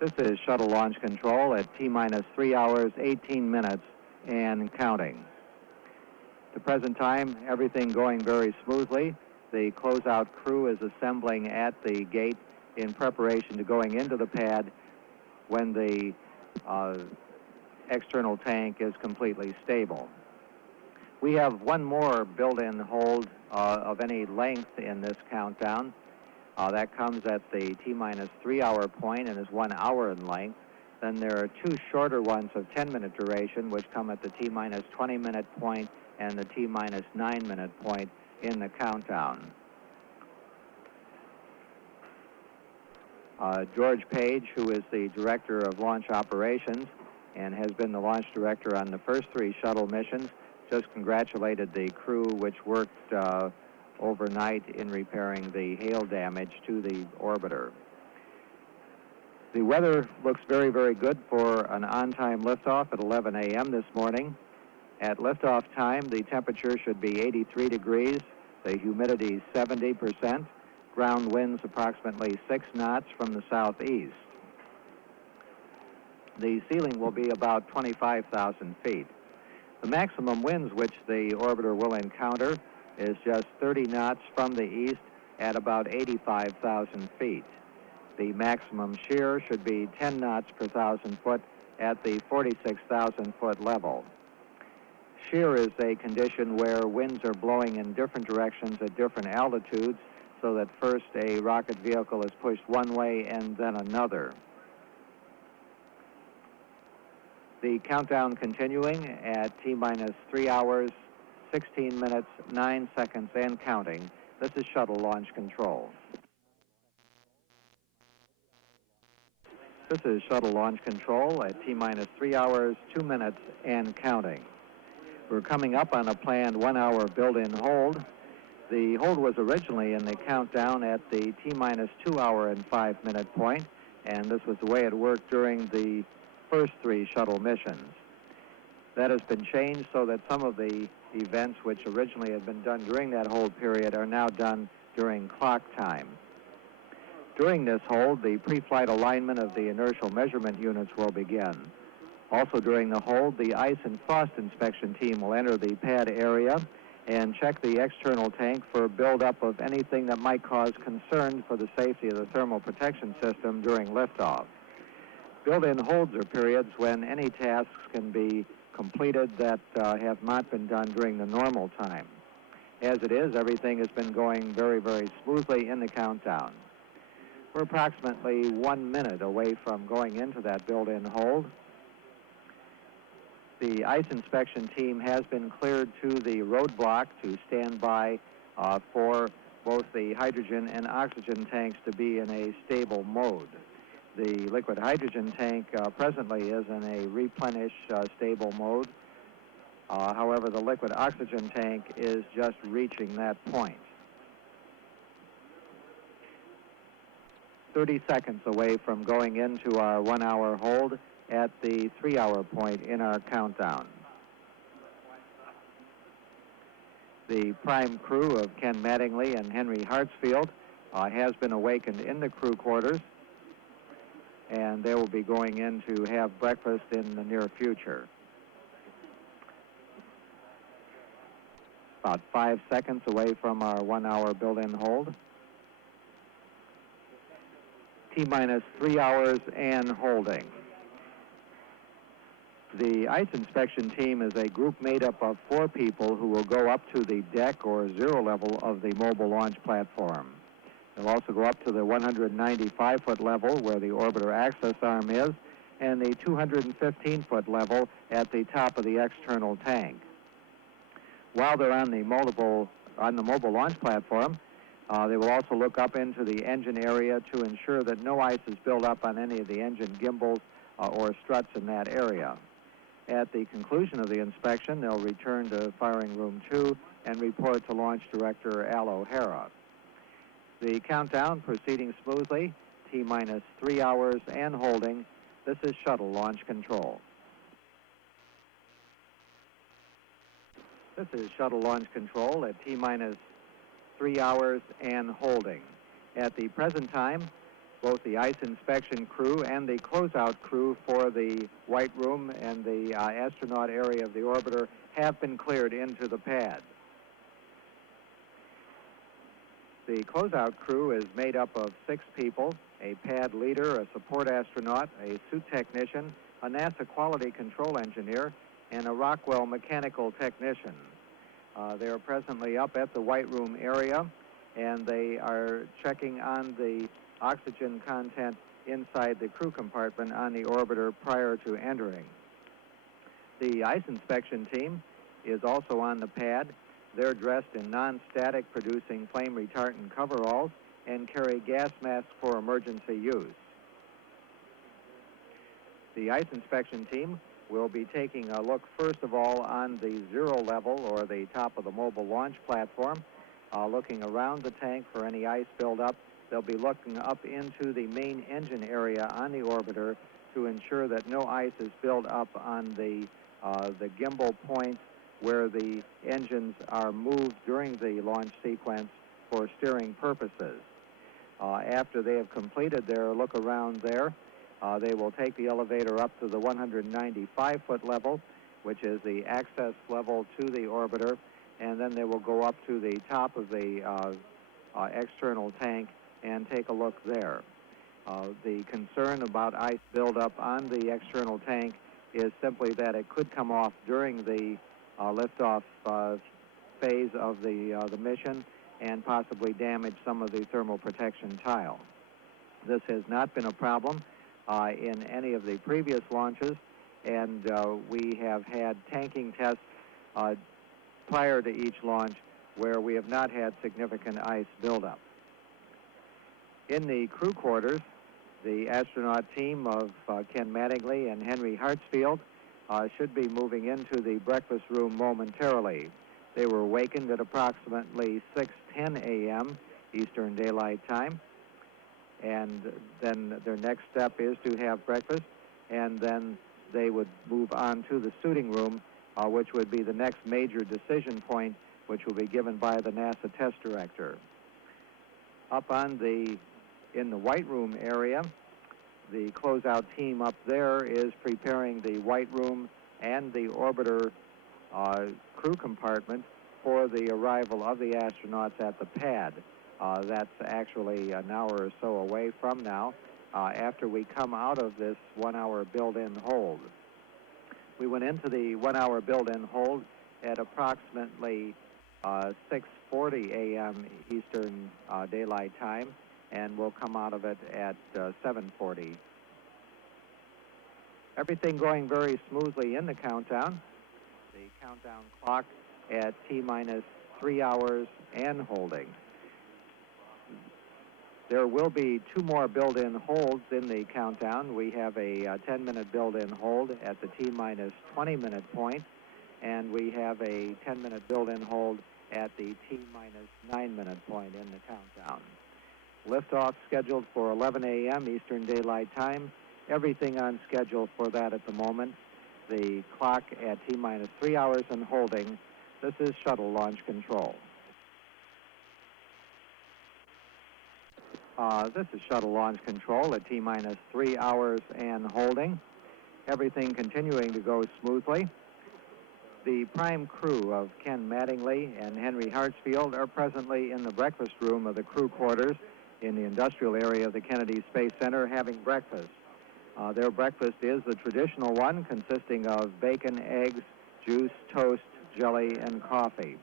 This is shuttle launch control at T-minus 3 hours, 18 minutes, and counting. At the present time, everything going very smoothly. The closeout crew is assembling at the gate in preparation to going into the pad when the external tank is completely stable. We have one more built-in hold of any length in this countdown. That comes at the T-minus 3 hour point and is 1 hour in length. Then there are two shorter ones of 10-minute duration, which come at the T-minus 20-minute point and the T-minus 9-minute point in the countdown. George Page, who is the Director of Launch Operations and has been the launch director on the first 3 shuttle missions, just congratulated the crew which worked overnight in repairing the hail damage to the orbiter. The weather looks very, very good for an on-time liftoff at 11 a.m. this morning. At liftoff time, the temperature should be 83 degrees, the humidity 70%, ground winds approximately 6 knots from the southeast. The ceiling will be about 25,000 feet. The maximum winds which the orbiter will encounter is just 30 knots from the east at about 85,000 feet. The maximum shear should be 10 knots per 1,000 foot at the 46,000 foot level. Shear is a condition where winds are blowing in different directions at different altitudes, so that first a rocket vehicle is pushed one way and then another. The countdown continuing at T-minus 3 hours, 16 minutes, 9 seconds, and counting. This is shuttle launch control. This is shuttle launch control at T-minus 3 hours, 2 minutes, and counting. We're coming up on a planned 1 hour built-in hold. The hold was originally in the countdown at the T-minus 2 hour and 5 minute point, and this was the way it worked during the first 3 shuttle missions. That has been changed so that some of the events which originally had been done during that hold period are now done during clock time. During this hold, the pre-flight alignment of the inertial measurement units will begin. Also during the hold, the ice and frost inspection team will enter the pad area and check the external tank for buildup of anything that might cause concern for the safety of the thermal protection system during liftoff. Built-in holds are periods when any tasks can be completed that have not been done during the normal time. As it is, everything has been going very, very smoothly in the countdown. We're approximately 1 minute away from going into that built-in hold. The ice inspection team has been cleared to the roadblock to stand by for both the hydrogen and oxygen tanks to be in a stable mode. The liquid hydrogen tank presently is in a replenish stable mode. However, the liquid oxygen tank is just reaching that point. 30 seconds away from going into our 1 hour hold at the 3 hour point in our countdown. The prime crew of Ken Mattingly and Henry Hartsfield has been awakened in the crew quarters, and they will be going in to have breakfast in the near future. About 5 seconds away from our 1 hour built-in hold. T-minus 3 hours and holding. The ice inspection team is a group made up of 4 people who will go up to the deck or 0 level of the mobile launch platform. They'll also go up to the 195-foot level where the orbiter access arm is, and the 215-foot level at the top of the external tank. While they're on the mobile launch platform, they will also look up into the engine area to ensure that no ice is built up on any of the engine gimbals or struts in that area. At the conclusion of the inspection, they'll return to firing room 2 and report to Launch Director Al O'Hara. The countdown proceeding smoothly, T-minus 3 hours and holding. This is shuttle launch control. This is shuttle launch control at T-minus 3 hours and holding. At the present time, Both the ice inspection crew and the closeout crew for the White Room and the astronaut area of the orbiter have been cleared into the pad. The closeout crew is made up of 6 people, a pad leader, a support astronaut, a suit technician, a NASA quality control engineer, and a Rockwell mechanical technician. They are presently up at the White Room area, and they are checking on the oxygen content inside the crew compartment on the orbiter prior to entering. The ice inspection team is also on the pad. They're dressed in non-static producing flame retardant coveralls and carry gas masks for emergency use. The ice inspection team will be taking a look first of all on the 0 level, or the top of the mobile launch platform, looking around the tank for any ice buildup. They'll be looking up into the main engine area on the orbiter to ensure that no ice is built up on the gimbal points where the engines are moved during the launch sequence for steering purposes. After they have completed their look around there, they will take the elevator up to the 195-foot level, which is the access level to the orbiter, and then they will go up to the top of the external tank and take a look there. The concern about ice buildup on the external tank is simply that it could come off during the liftoff phase of the mission and possibly damage some of the thermal protection tile. This has not been a problem in any of the previous launches, and we have had tanking tests prior to each launch where we have not had significant ice buildup. In the crew quarters, the astronaut team of Ken Mattingly and Henry Hartsfield should be moving into the breakfast room momentarily. They were awakened at approximately 6:10 a.m. Eastern Daylight Time, and then their next step is to have breakfast, and then they would move on to the suiting room, which would be the next major decision point, which will be given by the NASA test director. Up in the White Room area, the closeout team up there is preparing the White Room and the orbiter crew compartment for the arrival of the astronauts at the pad. That's actually an hour or so away from now, after we come out of this 1-hour build-in hold. We went into the 1-hour build-in hold at approximately 6:40 a.m. Eastern Daylight Time, and we'll come out of it at 7:40. Everything going very smoothly in the countdown. The countdown clock at T-minus 3 hours and holding. There will be 2 more build-in holds in the countdown. We have a 10-minute build-in hold at the T-minus 20-minute point, and we have a 10-minute build-in hold at the T-minus 9-minute point in the countdown. Liftoff scheduled for 11 a.m. Eastern Daylight Time. Everything on schedule for that at the moment. The clock at T-minus 3 hours and holding. This is shuttle launch control. This is shuttle launch control at T-minus 3 hours and holding. Everything continuing to go smoothly. The prime crew of Ken Mattingly and Henry Hartsfield are presently in the breakfast room of the crew quarters in the industrial area of the Kennedy Space Center having breakfast. Their breakfast is the traditional one, consisting of bacon, eggs, juice, toast, jelly, and coffee.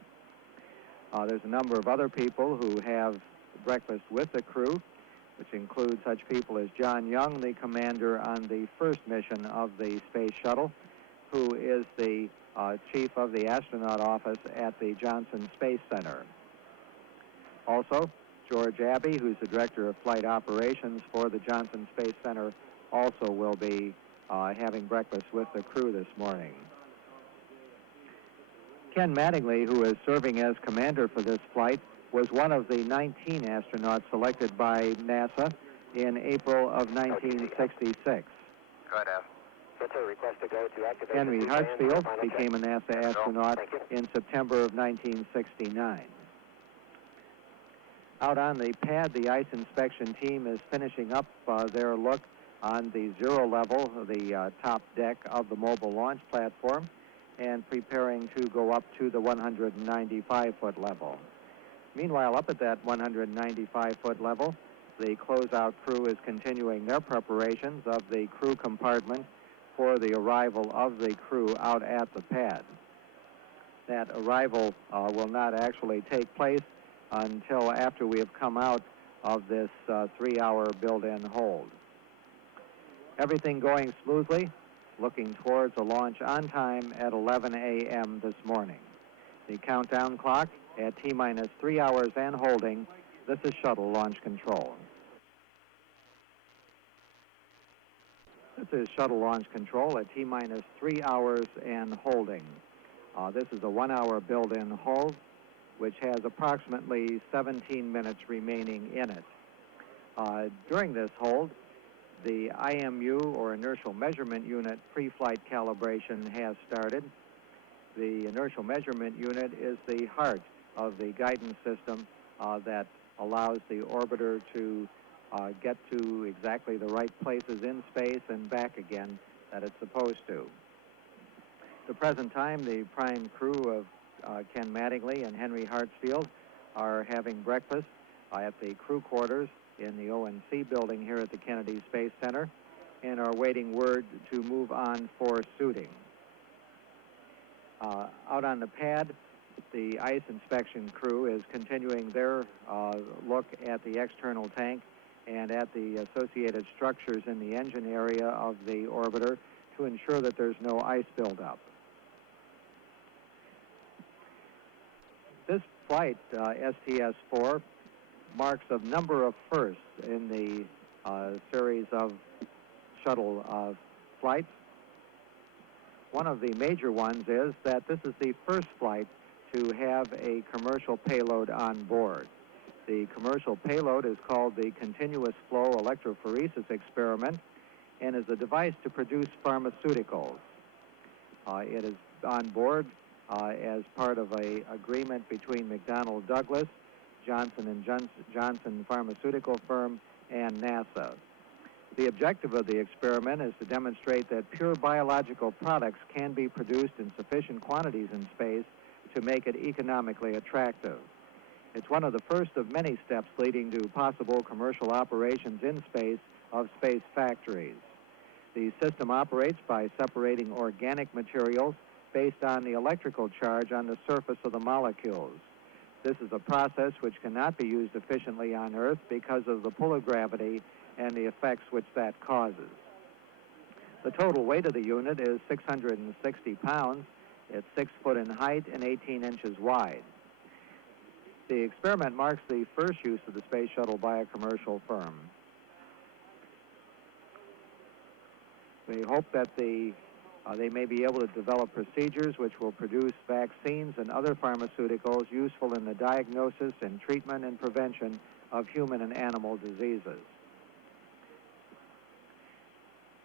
There's a number of other people who have breakfast with the crew, which include such people as John Young, the commander on the first mission of the Space Shuttle, who is the chief of the astronaut office at the Johnson Space Center. Also, George Abbey, who's the director of flight operations for the Johnson Space Center, also will be having breakfast with the crew this morning. Ken Mattingly, who is serving as commander for this flight, was one of the 19 astronauts selected by NASA in April of 1966. Go ahead, request to go to activate. Henry Hartsfield became a NASA astronaut in September of 1969. Out on the pad, the ice inspection team is finishing up their look on the 0 level, the top deck of the mobile launch platform, and preparing to go up to the 195-foot level. Meanwhile, up at that 195-foot level, the closeout crew is continuing their preparations of the crew compartment for the arrival of the crew out at the pad. That arrival will not actually take place until after we have come out of this 3-hour build-in hold. Everything going smoothly, looking towards a launch on time at 11 a.m. this morning. The countdown clock at T-minus 3 hours and holding. This is Shuttle Launch Control. This is Shuttle Launch Control at T-minus 3 hours and holding. This is a 1-hour build-in hold, which has approximately 17 minutes remaining in it. During this hold, the IMU, or Inertial Measurement Unit, pre-flight calibration has started. The Inertial Measurement Unit is the heart of the guidance system that allows the orbiter to get to exactly the right places in space and back again that it's supposed to. At the present time, the prime crew of Ken Mattingly and Henry Hartsfield are having breakfast at the crew quarters in the ONC building here at the Kennedy Space Center and are waiting word to move on for suiting. Out on the pad, the ice inspection crew is continuing their look at the external tank and at the associated structures in the engine area of the orbiter to ensure that there's no ice buildup. This flight, STS-4, marks a number of firsts in the series of shuttle flights. One of the major ones is that this is the first flight to have a commercial payload on board. The commercial payload is called the Continuous Flow Electrophoresis Experiment and is a device to produce pharmaceuticals. It is on board as part of an agreement between McDonnell Douglas, Johnson & Johnson pharmaceutical firm, and NASA. The objective of the experiment is to demonstrate that pure biological products can be produced in sufficient quantities in space to make it economically attractive. It's one of the first of many steps leading to possible commercial operations in space of space factories. The system operates by separating organic materials based on the electrical charge on the surface of the molecules. This is a process which cannot be used efficiently on Earth because of the pull of gravity and the effects which that causes. The total weight of the unit is 660 pounds. It's 6 foot in height and 18 inches wide. The experiment marks the first use of the Space Shuttle by a commercial firm. We hope that they may be able to develop procedures which will produce vaccines and other pharmaceuticals useful in the diagnosis and treatment and prevention of human and animal diseases.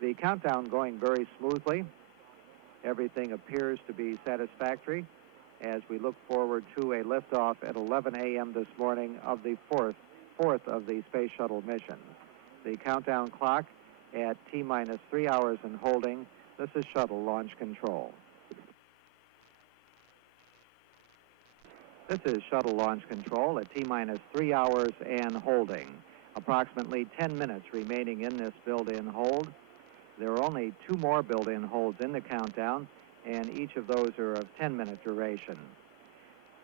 The countdown going very smoothly. Everything appears to be satisfactory as we look forward to a liftoff at 11 a.m. this morning of the fourth of the Space Shuttle mission. The countdown clock at T-minus 3 hours and holding. This is Shuttle Launch Control. This is Shuttle Launch Control at T-minus 3 hours and holding. Approximately 10 minutes remaining in this build-in hold. There are only 2 more build-in holds in the countdown, and each of those are of 10-minute duration.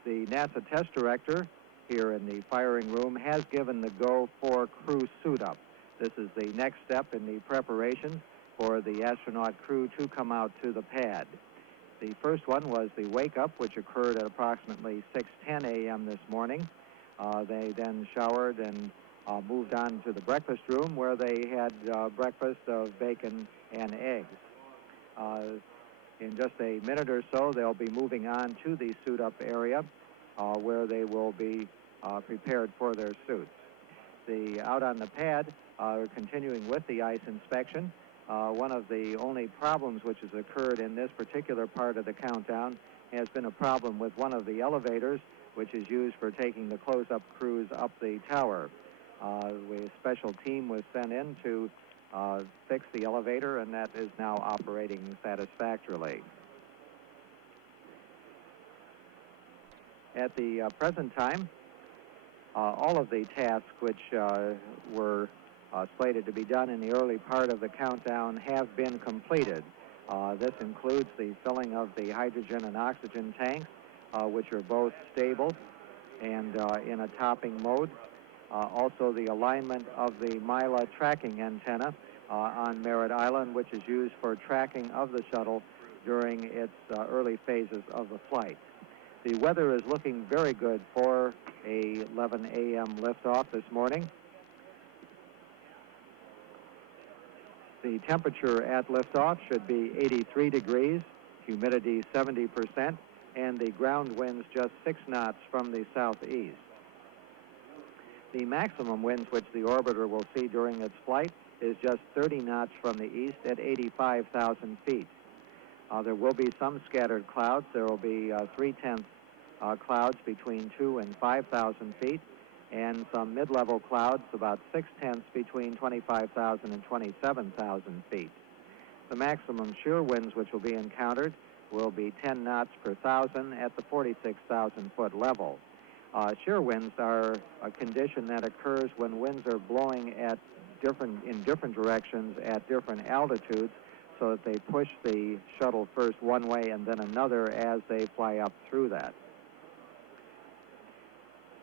The NASA test director here in the firing room has given the go for crew suit-up. This is the next step in the preparation for the astronaut crew to come out to the pad. The first one was the wake-up, which occurred at approximately 6:10 a.m. this morning. They then showered and moved on to the breakfast room where they had breakfast of bacon and eggs. In just a minute or so, they'll be moving on to the suit-up area where they will be prepared for their suits. Out on the pad, we're continuing with the ice inspection. One of the only problems which has occurred in this particular part of the countdown has been a problem with one of the elevators which is used for taking the close-up cruise up the tower. A special team was sent in to fix the elevator, and that is now operating satisfactorily. At the present time, all of the tasks which were slated to be done in the early part of the countdown have been completed. This includes the filling of the hydrogen and oxygen tanks, which are both stable and in a topping mode. Also the alignment of the Mila tracking antenna on Merritt Island, which is used for tracking of the shuttle during its early phases of the flight. The weather is looking very good for a 11 a.m. liftoff this morning. The temperature at liftoff should be 83 degrees, humidity 70%, and the ground winds just 6 knots from the southeast. The maximum winds which the orbiter will see during its flight is just 30 knots from the east at 85,000 feet. There will be some scattered clouds. There will be 3/10 clouds between 2 and 5,000 feet, and some mid-level clouds about 6/10 between 25,000 and 27,000 feet. The maximum shear winds which will be encountered will be 10 knots per thousand at the 46,000 foot level. Shear winds are a condition that occurs when winds are blowing in different directions at different altitudes, so that they push the shuttle first one way and then another as they fly up through that.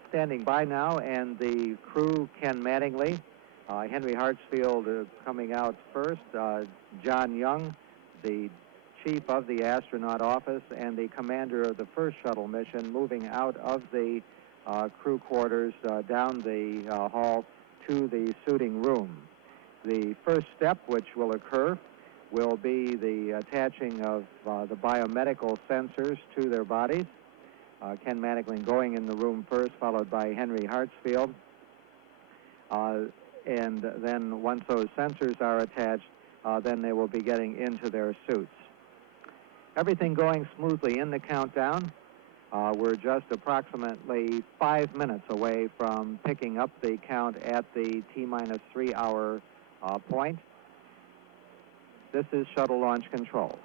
Standing by now, and the crew, Ken Mattingly, Henry Hartsfield coming out first, John Young, the chief of the astronaut office and the commander of the first shuttle mission, moving out of the crew quarters down the hall to the suiting room. The first step which will occur will be the attaching of the biomedical sensors to their bodies. Ken Mattingly going in the room first, followed by Henry Hartsfield. And then once those sensors are attached, then they will be getting into their suits. Everything going smoothly in the countdown. We're just approximately 5 minutes away from picking up the count at the T-minus 3 hour point. This is shuttle launch control.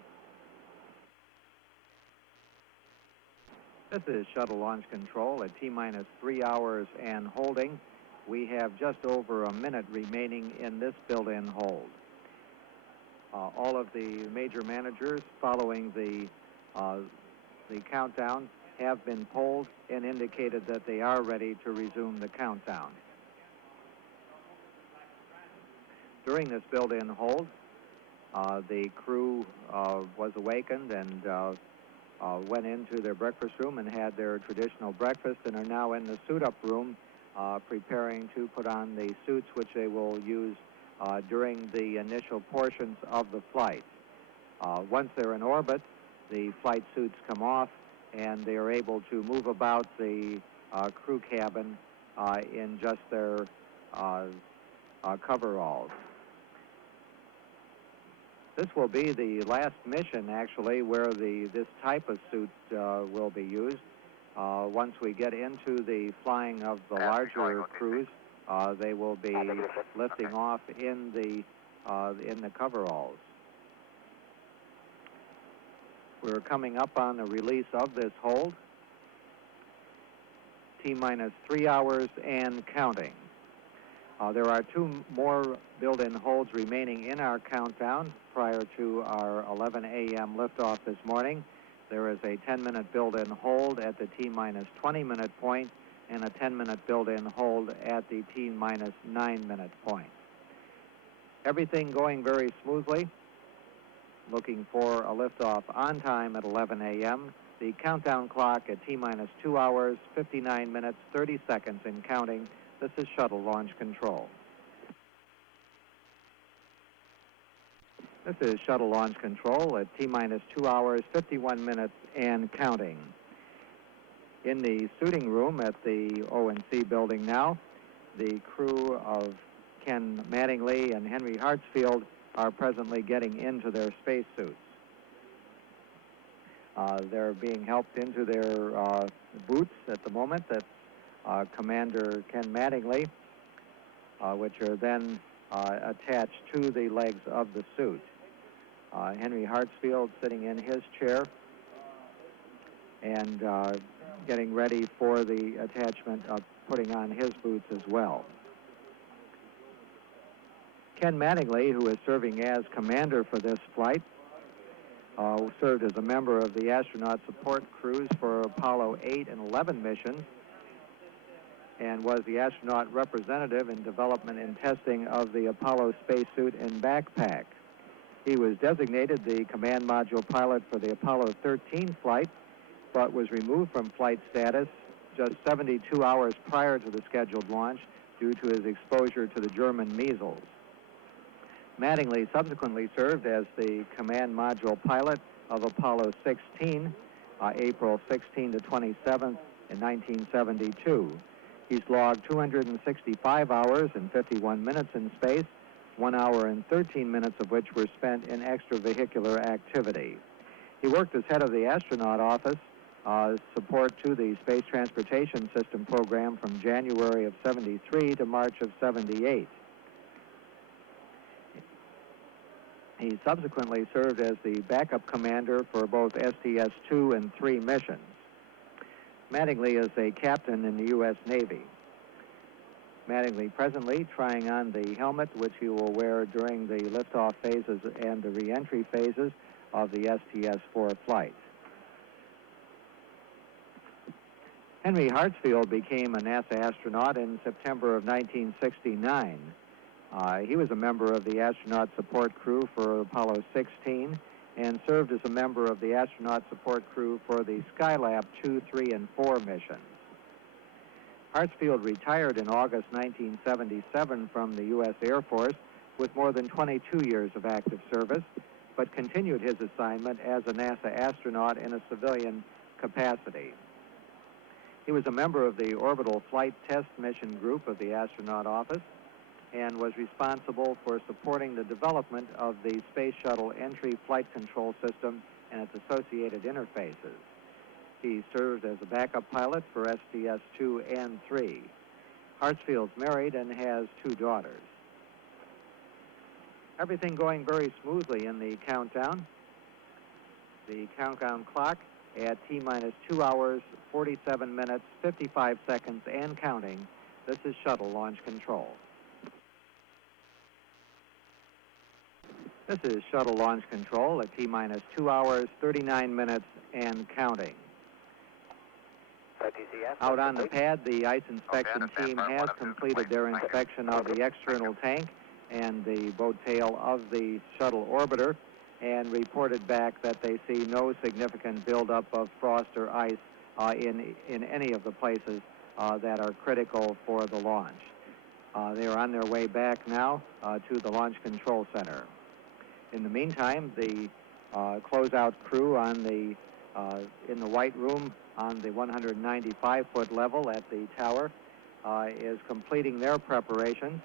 This is shuttle launch control at T-minus 3 hours and holding. We have just over a minute remaining in this built-in hold. All of the major managers following the countdown have been polled and indicated that they are ready to resume the countdown. During this built-in hold, the crew was awakened and went into their breakfast room and had their traditional breakfast, and are now in the suit-up room preparing to put on the suits which they will use during the initial portions of the flight. Once they're in orbit, the flight suits come off and they are able to move about the crew cabin in just their coveralls. This will be the last mission, actually, where this type of suit will be used. Once we get into the flying of the larger crews, they will be lifting off in the coveralls. We're coming up on the release of this hold. T-minus 3 hours and counting. There are 2 more built-in holds remaining in our countdown prior to our 11 a.m. liftoff this morning. There is a 10-minute built-in hold at the T-minus 20-minute point and a 10-minute built-in hold at the T-minus 9-minute point. Everything going very smoothly. Looking for a liftoff on time at 11 a.m. The countdown clock at T-minus 2 hours, 59 minutes, 30 seconds and counting. This is shuttle launch control. This is shuttle launch control at T-minus 2 hours, 51 minutes and counting. In the suiting room at the O&C building now, the crew of Ken Mattingly and Henry Hartsfield are presently getting into their spacesuits. They're being helped into their boots at the moment that Commander Ken Mattingly, which are then attached to the legs of the suit. Henry Hartsfield sitting in his chair and getting ready for the attachment of putting on his boots as well. Ken Mattingly, who is serving as commander for this flight, served as a member of the astronaut support crews for Apollo 8 and 11 missions and was the astronaut representative in development and testing of the Apollo spacesuit and backpack. He was designated the command module pilot for the Apollo 13 flight, but was removed from flight status just 72 hours prior to the scheduled launch due to his exposure to the German measles. Mattingly subsequently served as the command module pilot of Apollo 16, April 16 to 27th in 1972. He's logged 265 hours and 51 minutes in space, 1 hour and 13 minutes of which were spent in extravehicular activity. He worked as head of the astronaut office, support to the Space Transportation System program from January of 73 to March of 78. He subsequently served as the backup commander for both STS-2 and 3 missions. Mattingly is a captain in the U.S. Navy. Mattingly presently trying on the helmet, which he will wear during the liftoff phases and the re-entry phases of the STS-4 flight. Henry Hartsfield became a NASA astronaut in September of 1969. He was a member of the astronaut support crew for Apollo 16 and served as a member of the astronaut support crew for the Skylab 2, 3, and 4 missions. Hartsfield retired in August 1977 from the U.S. Air Force with more than 22 years of active service, but continued his assignment as a NASA astronaut in a civilian capacity. He was a member of the Orbital Flight Test Mission Group of the Astronaut Office and was responsible for supporting the development of the Space Shuttle entry flight control system and its associated interfaces. He served as a backup pilot for STS-2 and 3. Hartsfield's married and has 2 daughters. Everything going very smoothly in the countdown. The countdown clock at T-minus 2 hours, 47 minutes, 55 seconds, and counting. This is shuttle launch control. This is shuttle launch control at T-minus 2 hours, 39 minutes, and counting. Out on the pad, the ice inspection team has completed their inspection of the external tank and the boat tail of the shuttle orbiter and reported back that they see no significant buildup of frost or ice in any of the places that are critical for the launch. They are on their way back now to the Launch Control Center. In the meantime, the closeout crew on the in the White Room on the 195-foot level at the tower is completing their preparation,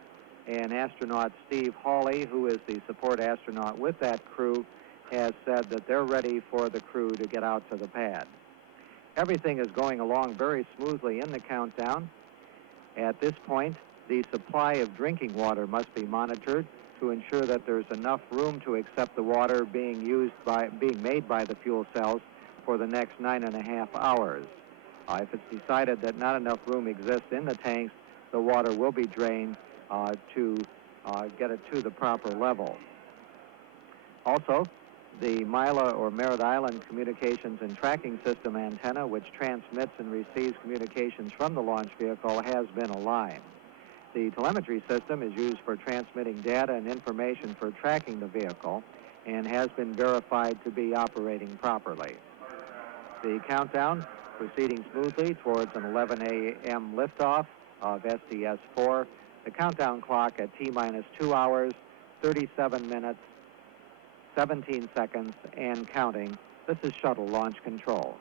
and astronaut Steve Hawley, who is the support astronaut with that crew, has said that they're ready for the crew to get out to the pad. Everything is going along very smoothly in the countdown. At this point, the supply of drinking water must be monitored to ensure that there's enough room to accept the water being made by the fuel cells for the next 9.5 hours. If it's decided that not enough room exists in the tanks, the water will be drained to get it to the proper level. Also, the Mila or Merritt Island Communications and Tracking System antenna, which transmits and receives communications from the launch vehicle, has been aligned. The telemetry system is used for transmitting data and information for tracking the vehicle and has been verified to be operating properly. The countdown proceeding smoothly towards an 11 a.m. liftoff of STS-4. The countdown clock at T-minus 2 hours, 37 minutes, 17 seconds, and counting. This is shuttle launch control.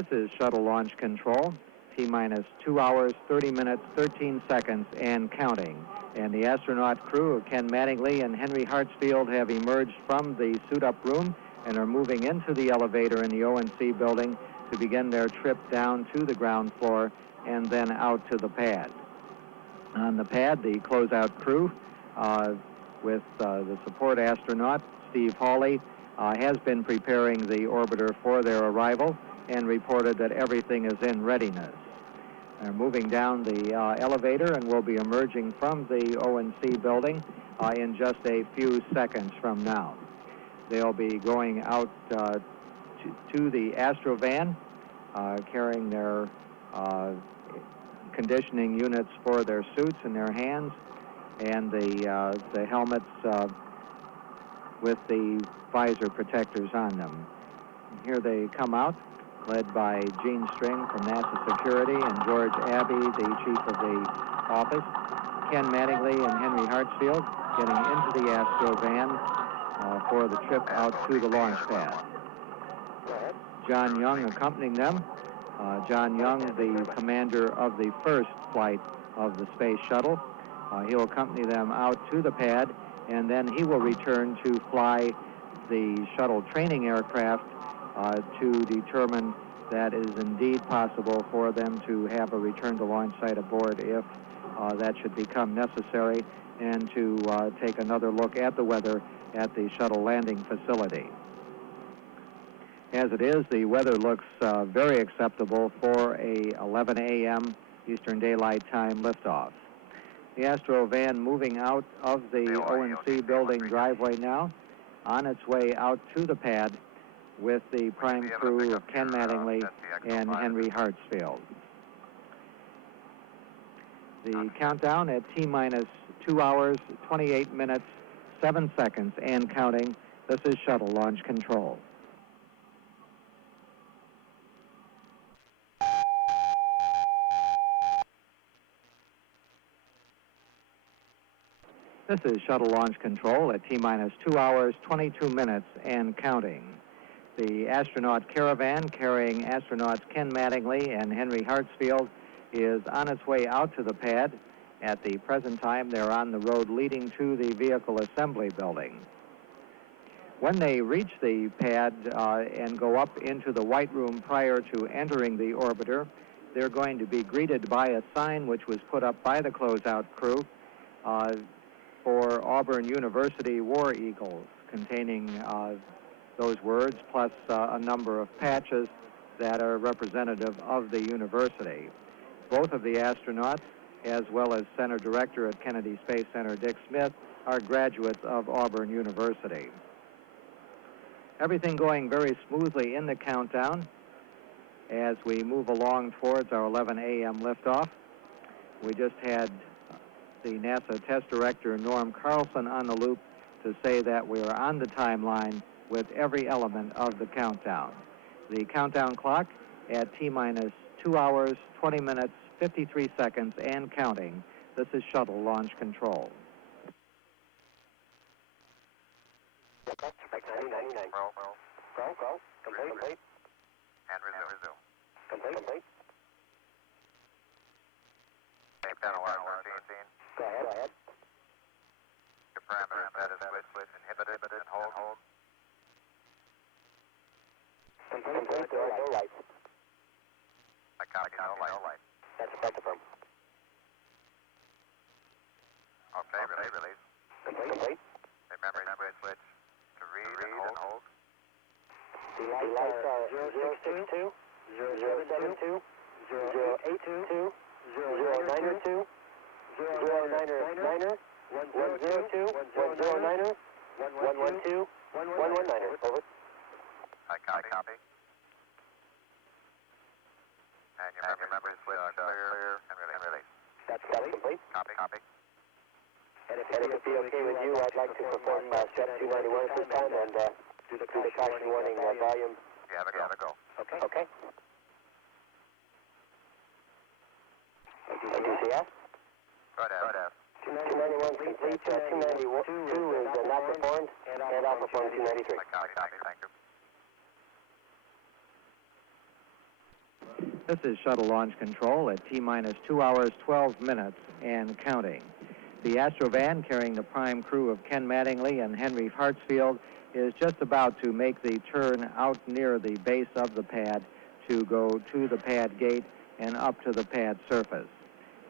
This is Shuttle Launch Control, T-minus 2 hours, 30 minutes, 13 seconds, and counting. And the astronaut crew of Ken Mattingly and Henry Hartsfield have emerged from the suit-up room and are moving into the elevator in the O&C building to begin their trip down to the ground floor and then out to the pad. On the pad, the closeout crew with the support astronaut, Steve Hawley, has been preparing the orbiter for their arrival and reported that everything is in readiness. They're moving down the elevator and will be emerging from the O&C building in just a few seconds from now. They'll be going out to the Astrovan, carrying their conditioning units for their suits in their hands, and the helmets with the visor protectors on them. Here they come out, led by Gene String from NASA Security and George Abbey, the chief of the office. Ken Mattingly and Henry Hartsfield getting into the Astrovan for the trip out to the launch pad. John Young accompanying them. John Young, the commander of the first flight of the Space Shuttle. He'll accompany them out to the pad, and then he will return to fly the shuttle training aircraft to determine that it is indeed possible for them to have a return to launch site aboard if that should become necessary, and to take another look at the weather at the shuttle landing facility. As it is, the weather looks very acceptable for a 11 a.m. Eastern Daylight Time liftoff. The Astrovan moving out of the O&C building driveway now, on its way out to the pad with the prime crew of Ken Mattingly and Henry Hartsfield. The countdown at T-minus 2 hours, 28 minutes, 7 seconds, and counting. This is Shuttle Launch Control. This is Shuttle Launch Control at T-minus 2 hours, 22 minutes, and counting. The astronaut caravan carrying astronauts Ken Mattingly and Henry Hartsfield is on its way out to the pad. At the present time, they're on the road leading to the vehicle assembly building. When they reach the pad and go up into the white room prior to entering the orbiter, they're going to be greeted by a sign which was put up by the closeout crew for Auburn University War Eagles, containing those words, plus a number of patches that are representative of the university. Both of the astronauts, as well as Center Director at Kennedy Space Center, Dick Smith, are graduates of Auburn University. Everything going very smoothly in the countdown as we move along towards our 11 a.m. liftoff. We just had the NASA Test Director, Norm Carlson, on the loop to say that we are on the timeline with every element of the countdown. The countdown clock at T-minus 2 hours, 20 minutes, 53 seconds, and counting. This is Shuttle Launch Control. Go. Complete. And resume. Complete. Go ahead. Your parameter status switch inhibited and hold. Complete. No lights. I copy, no light. That's affirm. Okay, release. Complete. Remember switch to read and hold. The lights are 062, 072, 082, 092, 099er, 102, 109er, 112, 119er. Over. I copy. And you remember switch clear and release. That's complete. Copy. And if it be okay with you, I'd like to perform step 291 at this time and do the caution warning volume. You have a go. Okay. DCS? Go ahead. 291 complete. 292 is not performed, and I'll perform 293. Copy. Thank you. This is Shuttle Launch Control at T-minus 2 hours, 12 minutes and counting. The Astrovan carrying the prime crew of Ken Mattingly and Henry Hartsfield is just about to make the turn out near the base of the pad to go to the pad gate and up to the pad surface.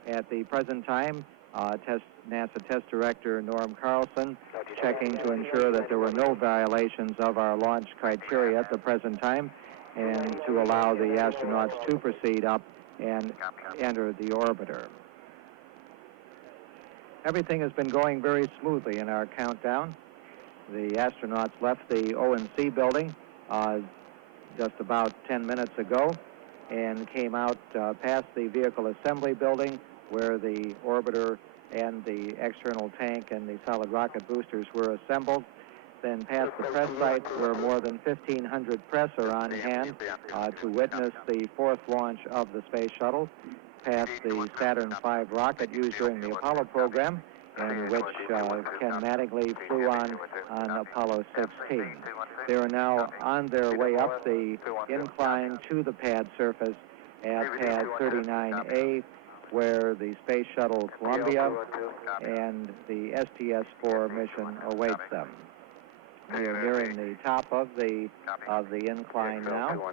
At the present time, NASA Test Director Norm Carlson checking to ensure that there were no violations of our launch criteria at the present time, and to allow the astronauts to proceed up and enter the orbiter. Everything has been going very smoothly in our countdown. The astronauts left the O&C building just about 10 minutes ago and came out past the vehicle assembly building where the orbiter and the external tank and the solid rocket boosters were assembled. Then past the press site where more than 1,500 press are on hand to witness the fourth launch of the Space Shuttle, past the Saturn V rocket used during the Apollo program, and which Ken Mattingly flew on Apollo 16. They are now on their way up the incline to the pad surface at pad 39A, where the Space Shuttle Columbia and the STS-4 mission awaits them. We are nearing the top of the incline now,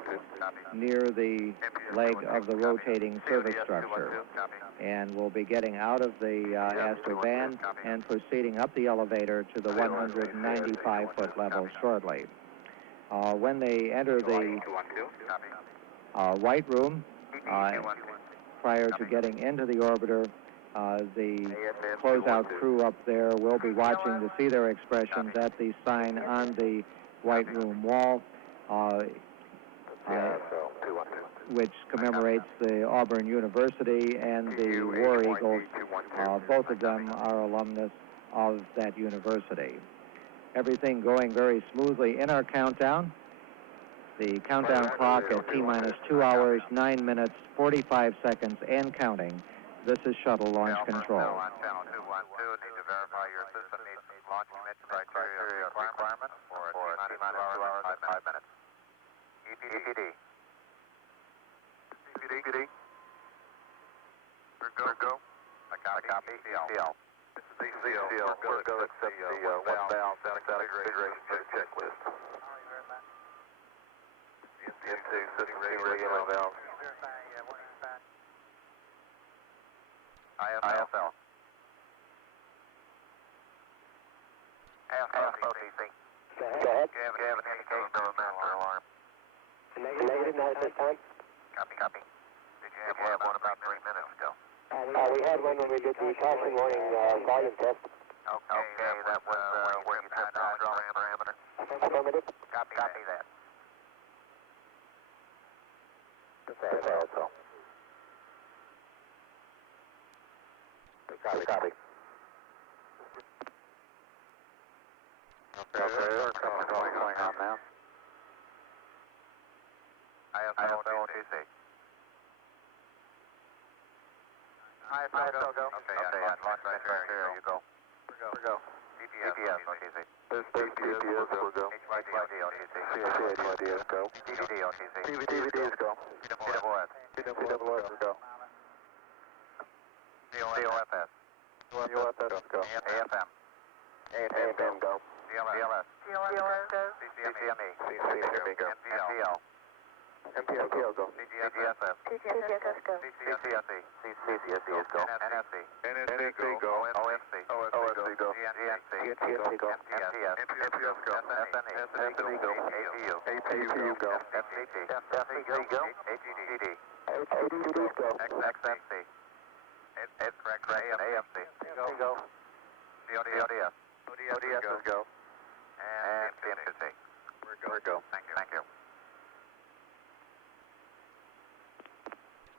near the leg of the rotating service structure. And we'll be getting out of the Astrovan and proceeding up the elevator to the 195-foot level shortly. When they enter the White Room, prior to getting into the orbiter, the closeout crew up there will be watching to see their expressions at the sign on the White Room wall, which commemorates the Auburn University and the War Eagles. Both of them are alumnus of that university. Everything going very smoothly in our countdown. The countdown clock at T-minus 2 hours, 9 minutes, 45 seconds, and counting. This is Shuttle Launch Control. Channel 212, need to verify your system meets launch commit criteria requirements for T-minus 2 hours and 5 minutes. EPD. EPD. We're go. I copy. CL. This is CL. We're go accept the one-valve static configuration checklist. Into system regular valve. IFL. OTC. Go ahead. Do you have an indication of a master alarm? Negative, not at this time. Copy. Did you have one about 3 minutes ago? We had one when we did the caution warning volume test. Okay, that was where you set the hydraulic parameter. Affirmative. Copy that. Also. Copy. Okay, what's going on now? IFL OTC. IFL go. Okay, on launch criteria, you go. Go. GPS OTC. GPS, we'll go. HYD OTC. HYD, go. DVD OTC. DVD, go. CWS, go. COFS. Go. AFM. AFM, go. DLS. Go. CCME. Go. NPL. MPL, go. CGSF. Go. CCSE. CCSE, go. NSC, go. OFC, go. GNC, go. NPS, go. SNE, go. APU, go. FCT, go. AGDD. Go. XNC. It's correct. AMC. Go. ODS. ODS, go. And CMCC. We're go. Thank you.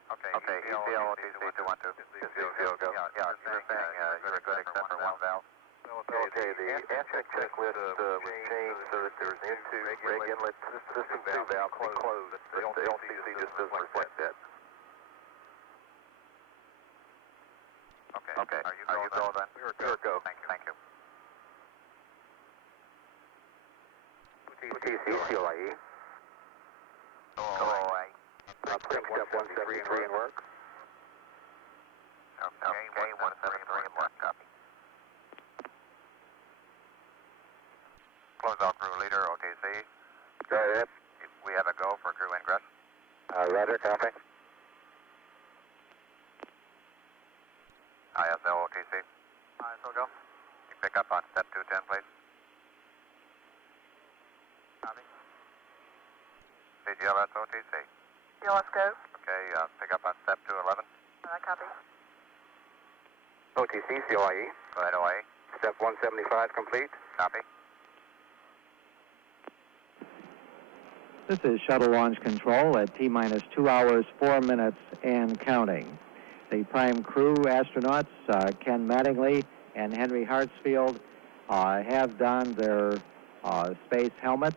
Okay, ECL OTC 212. ECL, go. Yeah, you're saying you're good except for one valve. Okay, the ANTREC checklist was changed so that there's into reg inlet system valve closed. The LCC just doesn't reflect that. Okay. Are you go then? We're go. Thank you. TCLIE. OOA. Step 173 in work. Okay, 173 in work, copy. Close out crew leader, OTC. Go ahead. We have a go for crew ingress. Roger, copy. ISL, OTC. ISL, go. You pick up on step 210, please. Copy. CGLS, OTC. CGLS, go. Okay, pick up on step 211. Copy. OTC, COIE. Go ahead, OIE. Step 175 complete. Copy. This is Shuttle Launch Control at T-minus 2 hours, 4 minutes, and counting. The prime crew astronauts, Ken Mattingly and Henry Hartsfield, have donned their space helmets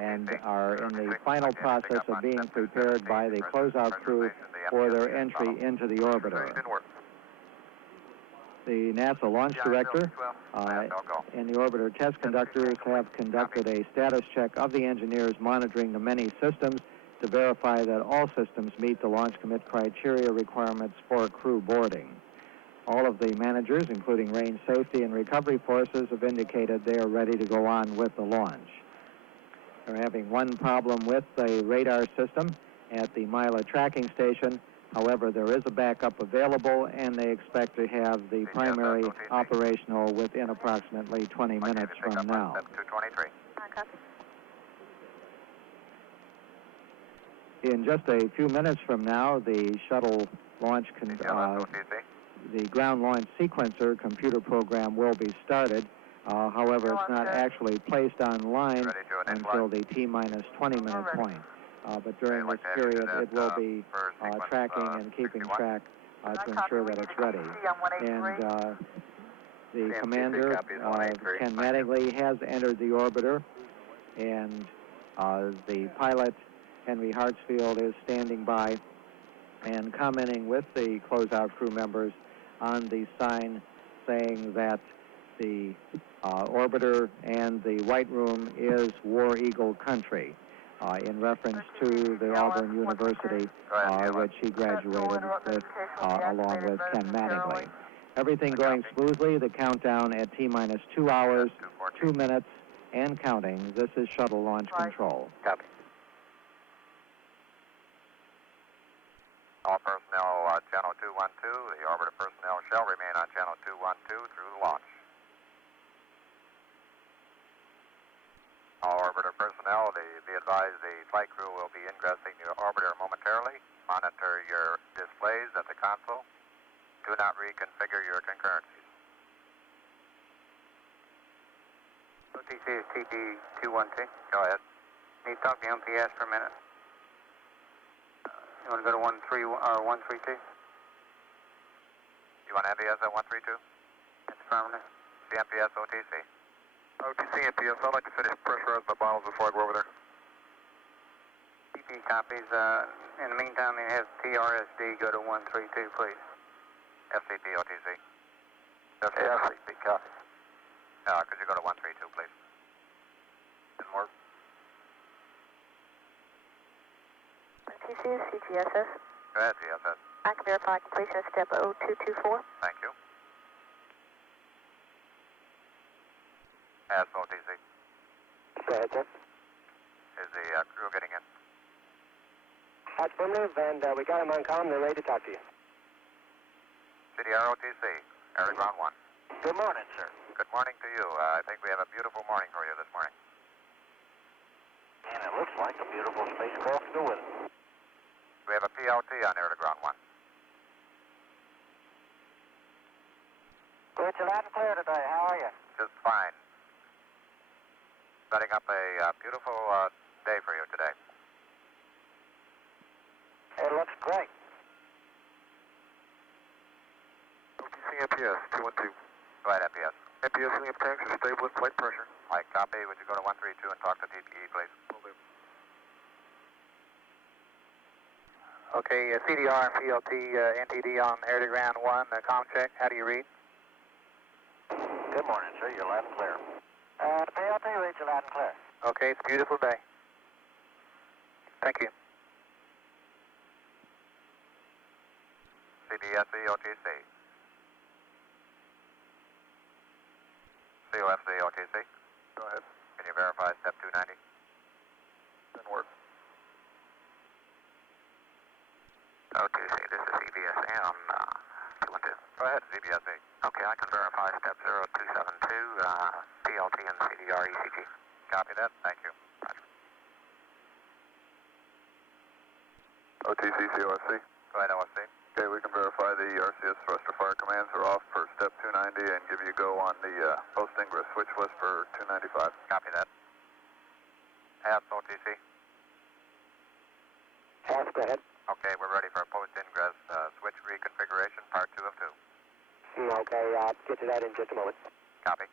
and are in the final process of being prepared by the closeout crew for their entry into the orbiter. The NASA launch director and the orbiter test conductors have conducted a status check of the engineers monitoring the many systems to verify that all systems meet the launch commit criteria requirements for crew boarding. All of the managers, including range safety and recovery forces, have indicated they are ready to go on with the launch. They're having one problem with the radar system at the Mila tracking station. However, there is a backup available, and they expect to have the primary operational within approximately 20 minutes from now. In just a few minutes from now, the shuttle launch, the ground launch sequencer computer program will be started. However, it's not actually placed online until the T-minus 20-minute point. But during this period, it will be tracking and keeping track to ensure that it's ready. And the commander, Ken Mattingly, has entered the orbiter, and the pilot, Henry Hartsfield, is standing by and commenting with the closeout crew members on the sign saying that the orbiter and the White Room is War Eagle country, in reference to the Auburn University, which he graduated with, along with Ken Mattingly. Everything going smoothly, the countdown at T-minus 2 hours, 2 minutes, and counting. This is Shuttle Launch Control. Copy. All personnel, channel 212. The orbiter personnel shall remain on channel 212 through the launch. All orbiter personnel, be advised the flight crew will be ingressing your orbiter momentarily. Monitor your displays at the console. Do not reconfigure your concurrencies. OTC is TD212. Go ahead. Need to talk to MPS for a minute. You want to go to 132? You want MPS at 132? That's affirmative. CMPS OTC. OTC MPS, I'd like to finish pressurize my bottles before I go over there. TP copies. In the meantime, it has TRSD. Go to 132, please. FCP OTC. FCP copies. Could you go to 132, please? Didn't work. TC, CGSS. Go ahead, GSS. I can verify completion of step 0224. Thank you. As OTC. Go ahead, sir. Is the crew getting in? Affirmative, and we got him on comm. They're ready to talk to you. CDR OTC, Air Ground 1. Good morning, sir. Good morning to you. I think we have a beautiful morning for you this morning. And it looks like a beautiful spacecraft to go with it. We have a PLT on Air to Ground 1. Great, you're loud and clear today. How are you? Just fine. Setting up a beautiful day for you today. It looks great. OTC MPS, 212. Go ahead, MPS. MPS, any tanks are stable with flight pressure. Mike, copy. Would you go to 132 and talk to TPE, please? Will do. Okay, CDR and PLT, NTD on Air to Ground 1, comm check. How do you read? Good morning, sir. You're loud and clear. PLT reads you loud and clear. Okay, it's a beautiful day. Thank you. CBSE, OTC. COFC, OTC. Go ahead. Can you verify step 290? Didn't work. OTC, this is CBSM, 212. Go ahead, CBSE. Okay, I can verify step 0272, PLT and CDR ECG. Copy that, thank you. Roger. OTC, COFC. Go ahead, OFC. Okay, we can verify the RCS thruster fire commands are off for step 290 and give you a go on the post-ingress switch list for 295. Copy that. Ask OTC. Ask, go ahead. Okay, we're ready for post-ingress switch reconfiguration, part 2 of 2. Okay, I'll get to that in just a moment. Copy.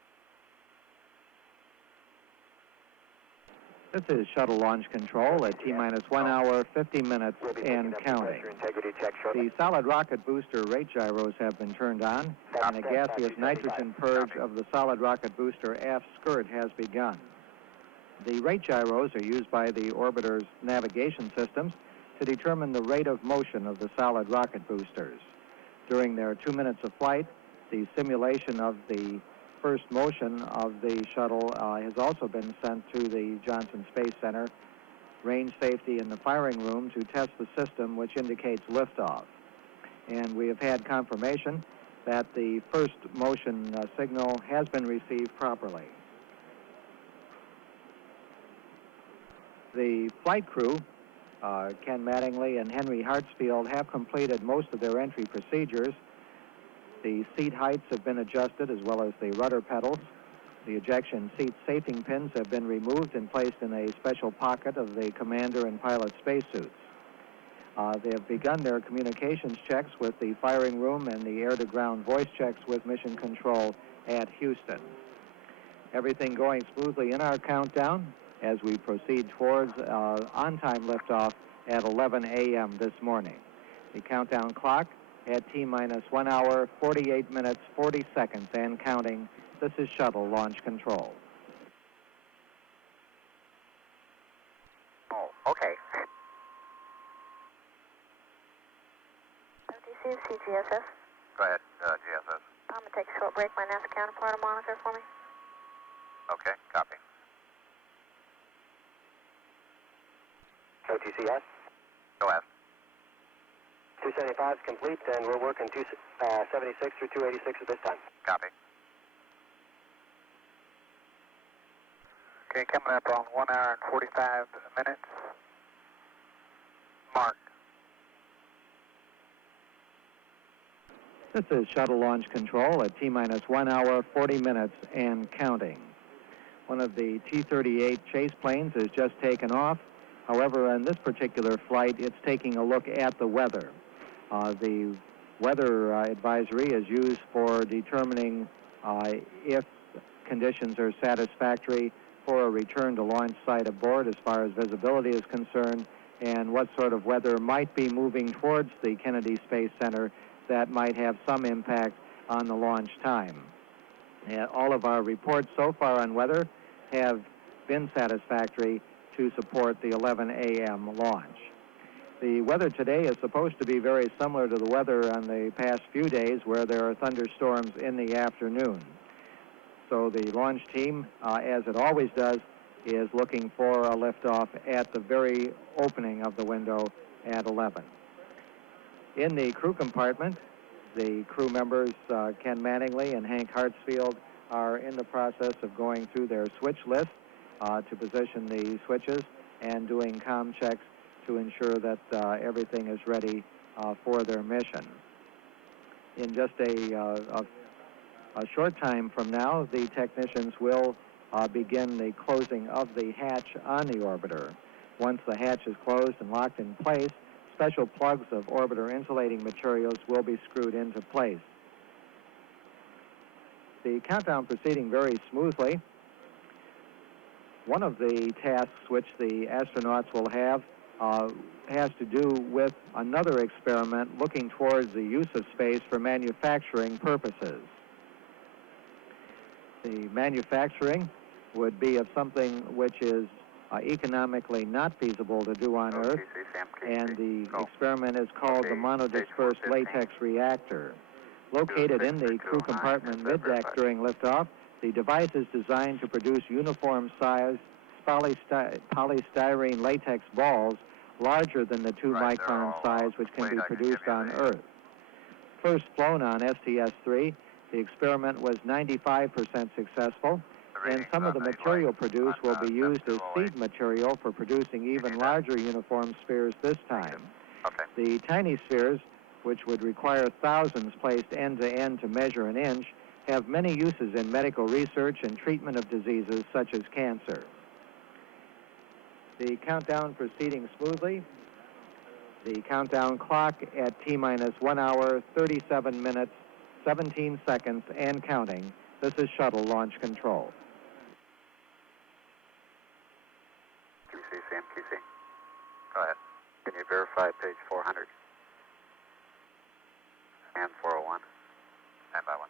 This is shuttle launch control at T-minus 1 hour, 50 minutes, and counting. The solid rocket booster rate gyros have been turned on, and a gaseous nitrogen purge of the solid rocket booster aft skirt has begun. The rate gyros are used by the orbiter's navigation systems to determine the rate of motion of the solid rocket boosters. During their 2 minutes of flight, the simulation of the first motion of the shuttle has also been sent to the Johnson Space Center, range safety in the firing room to test the system, which indicates liftoff. And we have had confirmation that the first motion signal has been received properly. The flight crew, Ken Mattingly and Henry Hartsfield, have completed most of their entry procedures. The seat heights have been adjusted, as well as the rudder pedals. The ejection seat safing pins have been removed and placed in a special pocket of the commander and pilot spacesuits. They have begun their communications checks with the firing room and the air-to-ground voice checks with Mission Control at Houston. Everything going smoothly in our countdown as we proceed towards on-time liftoff at 11 a.m. this morning. The countdown clock at T-minus 1 hour, 48 minutes, 40 seconds, and counting. This is shuttle launch control. Oh, okay. OTC, CGSS. Go ahead, GSS. I'm going to take a short break. My NASA counterpart will monitor for me. Okay, copy. OTCS. Go ahead. 275 is complete, and we're working 276 through 286 at this time. Copy. Okay, coming up on 1 hour and 45 minutes. Mark. This is shuttle launch control at T-minus 1 hour, 40 minutes, and counting. One of the T-38 chase planes has just taken off. However, on this particular flight, it's taking a look at the weather. The weather advisory is used for determining if conditions are satisfactory for a return to launch site aboard as far as visibility is concerned, and what sort of weather might be moving towards the Kennedy Space Center that might have some impact on the launch time. All of our reports so far on weather have been satisfactory to support the 11 a.m. launch. The weather today is supposed to be very similar to the weather on the past few days, where there are thunderstorms in the afternoon. So the launch team, as it always does, is looking for a liftoff at the very opening of the window at 11. In the crew compartment, the crew members, Ken Mattingly and Hank Hartsfield, are in the process of going through their switch list to position the switches and doing comm checks to ensure that everything is ready for their mission. In just a short time from now, the technicians will begin the closing of the hatch on the orbiter. Once the hatch is closed and locked in place, special plugs of orbiter insulating materials will be screwed into place. The countdown proceeding very smoothly. One of the tasks which the astronauts will have has to do with another experiment looking towards the use of space for manufacturing purposes. The manufacturing would be of something which is economically not feasible to do on Earth, and the experiment is called the monodispersed latex reactor. Located in the crew compartment mid-deck during liftoff, the device is designed to produce uniform-sized polystyrene latex balls larger than the 2-micron size which can be produced on Earth. First flown on STS-3, the experiment was 95% successful, and some of the material produced will be used as seed material for producing even larger uniform spheres this time. The tiny spheres, which would require thousands placed end-to-end to measure an inch, have many uses in medical research and treatment of diseases such as cancer. The countdown proceeding smoothly. The countdown clock at T-minus 1 hour, 37 minutes, 17 seconds, and counting. This is shuttle launch control. QC, CMQC. Go ahead. Can you verify page 400? And 401. Stand by 1.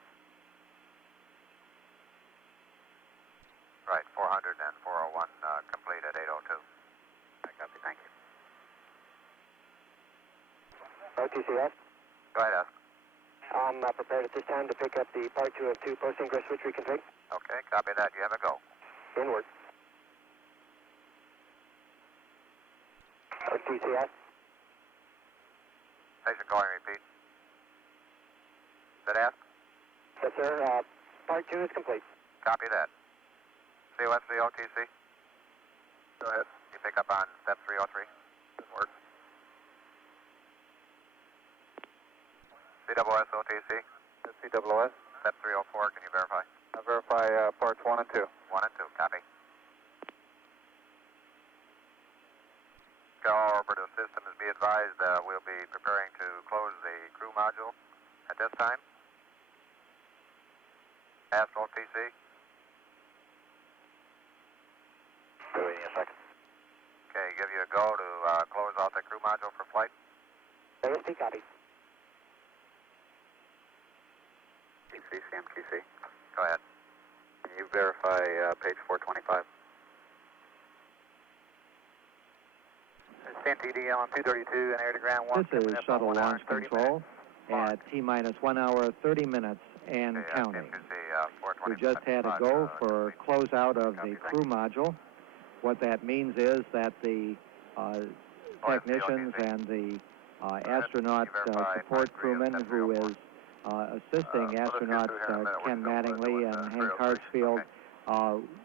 Right, 400 and 401 complete at 8:02. I copy, thank you. OTCS. Go ahead, ask. I'm prepared at this time to pick up the part 2 of 2 post-ingress switch reconfig. Okay, copy that. You have a go. Inward. OTCS. Station going, repeat. Did ask? Yes, sir. Part 2 is complete. Copy that. COSC OTC. Go ahead. You pick up on step 303. Good work. COOS OTC. COOS. Step 304, can you verify? I verify parts 1 and 2. 1 and 2, copy. All orbital systems, be advised, we'll be preparing to close the crew module at this time. Ask OTC. Waiting a second. Okay, give you a go to close out the crew module for flight. ASP copy. QC, CMQC. Go ahead. Can you verify page 425? Ascent EDL on 232 and air to ground 1. This is shuttle launch control at T-minus 1 hour, 30 minutes, and counting. We just had a go for closeout of the crew module. What that means is that the technicians and the astronaut support crewman who is assisting astronauts Ken Mattingly and Hank Hartsfield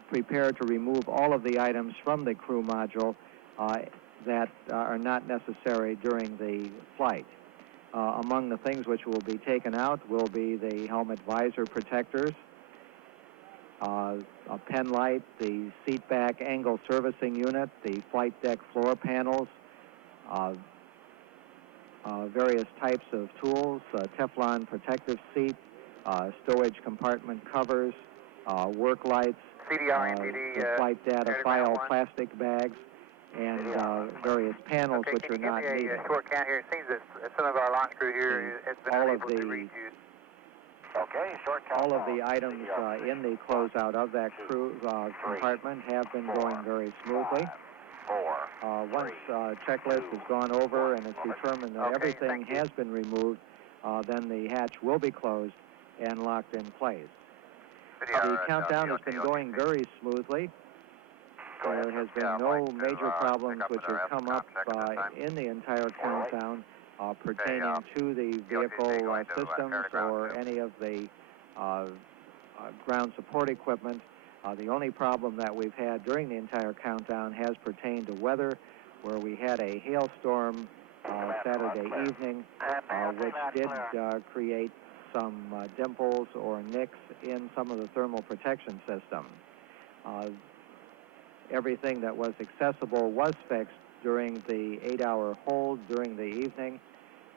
prepare to remove all of the items from the crew module that are not necessary during the flight. Among the things which will be taken out will be the helmet visor protectors, a pen light, the seat back angle servicing unit, the flight deck floor panels, various types of tools, Teflon protective seat, stowage compartment covers, work lights, the flight data file plastic bags, and various panels which are not needed. A short count here. It seems that some of our launch crew here has been unable to reach you. Okay, short count. All of the items in the closeout of that crew compartment have been going very smoothly. Once checklist has gone over and it's determined that everything has been removed, then the hatch will be closed and locked in place. The countdown has been going very smoothly. There has been no major problems which have come up in the entire countdown pertaining to the vehicle systems or any of the ground support equipment. The only problem that we've had during the entire countdown has pertained to weather, where we had a hailstorm Saturday evening, which did create some dimples or nicks in some of the thermal protection system. Everything that was accessible was fixed during the 8-hour hold during the evening,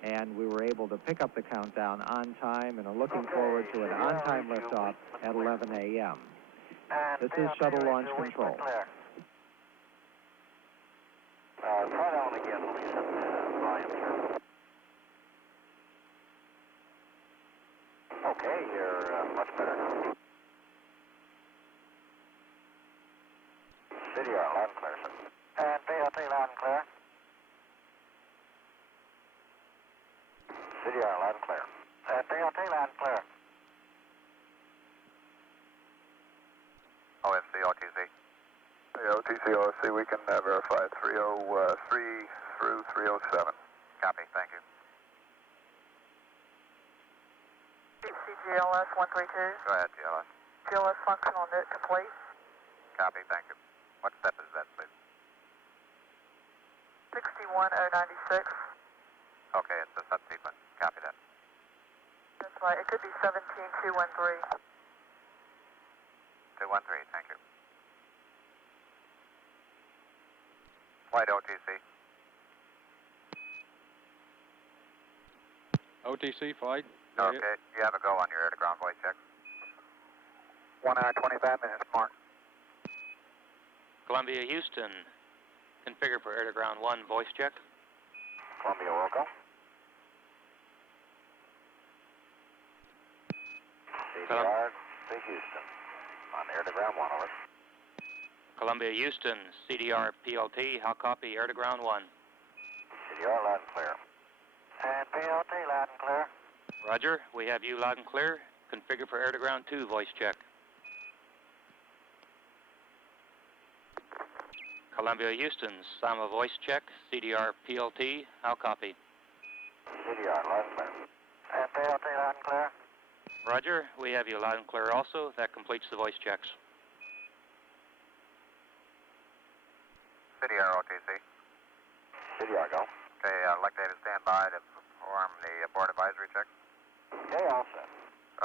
and we were able to pick up the countdown on time and are looking forward to an on-time liftoff at 11 a.m. This is shuttle launch control. Try that one again. Let me set the volume here. Okay, you're much better now. CDR, loud and clear, sir. And PLT loud and clear. CDR, loud and clear. And PLT loud and clear. OFC, OTC. Yeah, OTC, OFC, we can verify 303 through 307. Copy, thank you. CGLS 132. Go ahead, GLS. GLS functional net complete. Copy, thank you. What step is that, please? 61096. Okay, it's a subsequence. Copy that. That's right. It could be 17213. 213, thank you. Flight OTC. OTC flight. Okay, you have a go on your air-to-ground voice check. 1 hour, 25 minutes, Mark. Columbia, Houston. Configure for air-to-ground 1 voice check. Columbia, welcome. CDR to Houston. On air to ground 1, over. Columbia, Houston. CDR PLT. How copy air-to-ground 1? CDR, loud and clear. And PLT loud and clear. Roger. We have you loud and clear. Configure for air-to-ground 2 voice check. Columbia, Houston. SAMA voice check. CDR PLT. How copy? CDR, loud and clear. And PLT loud and clear. Roger. We have you loud and clear also. That completes the voice checks. CDR OTC. CDR, go. Okay, I'd like to have you stand by to perform the abort advisory check. Okay, all set.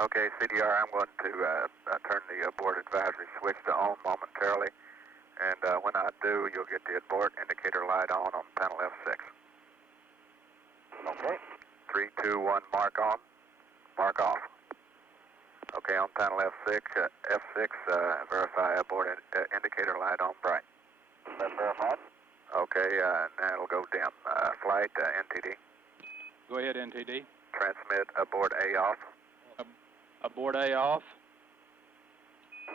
Okay, CDR, I'm going to turn the abort advisory switch to on momentarily. And when I do, you'll get the abort indicator light on panel F6. Okay. 3, 2, 1, mark on, mark off. Okay, on panel F6, verify abort indicator light on bright. That's verified. Okay, now it'll go dim. Flight NTD. Go ahead, NTD. Transmit abort A off. Abort A off.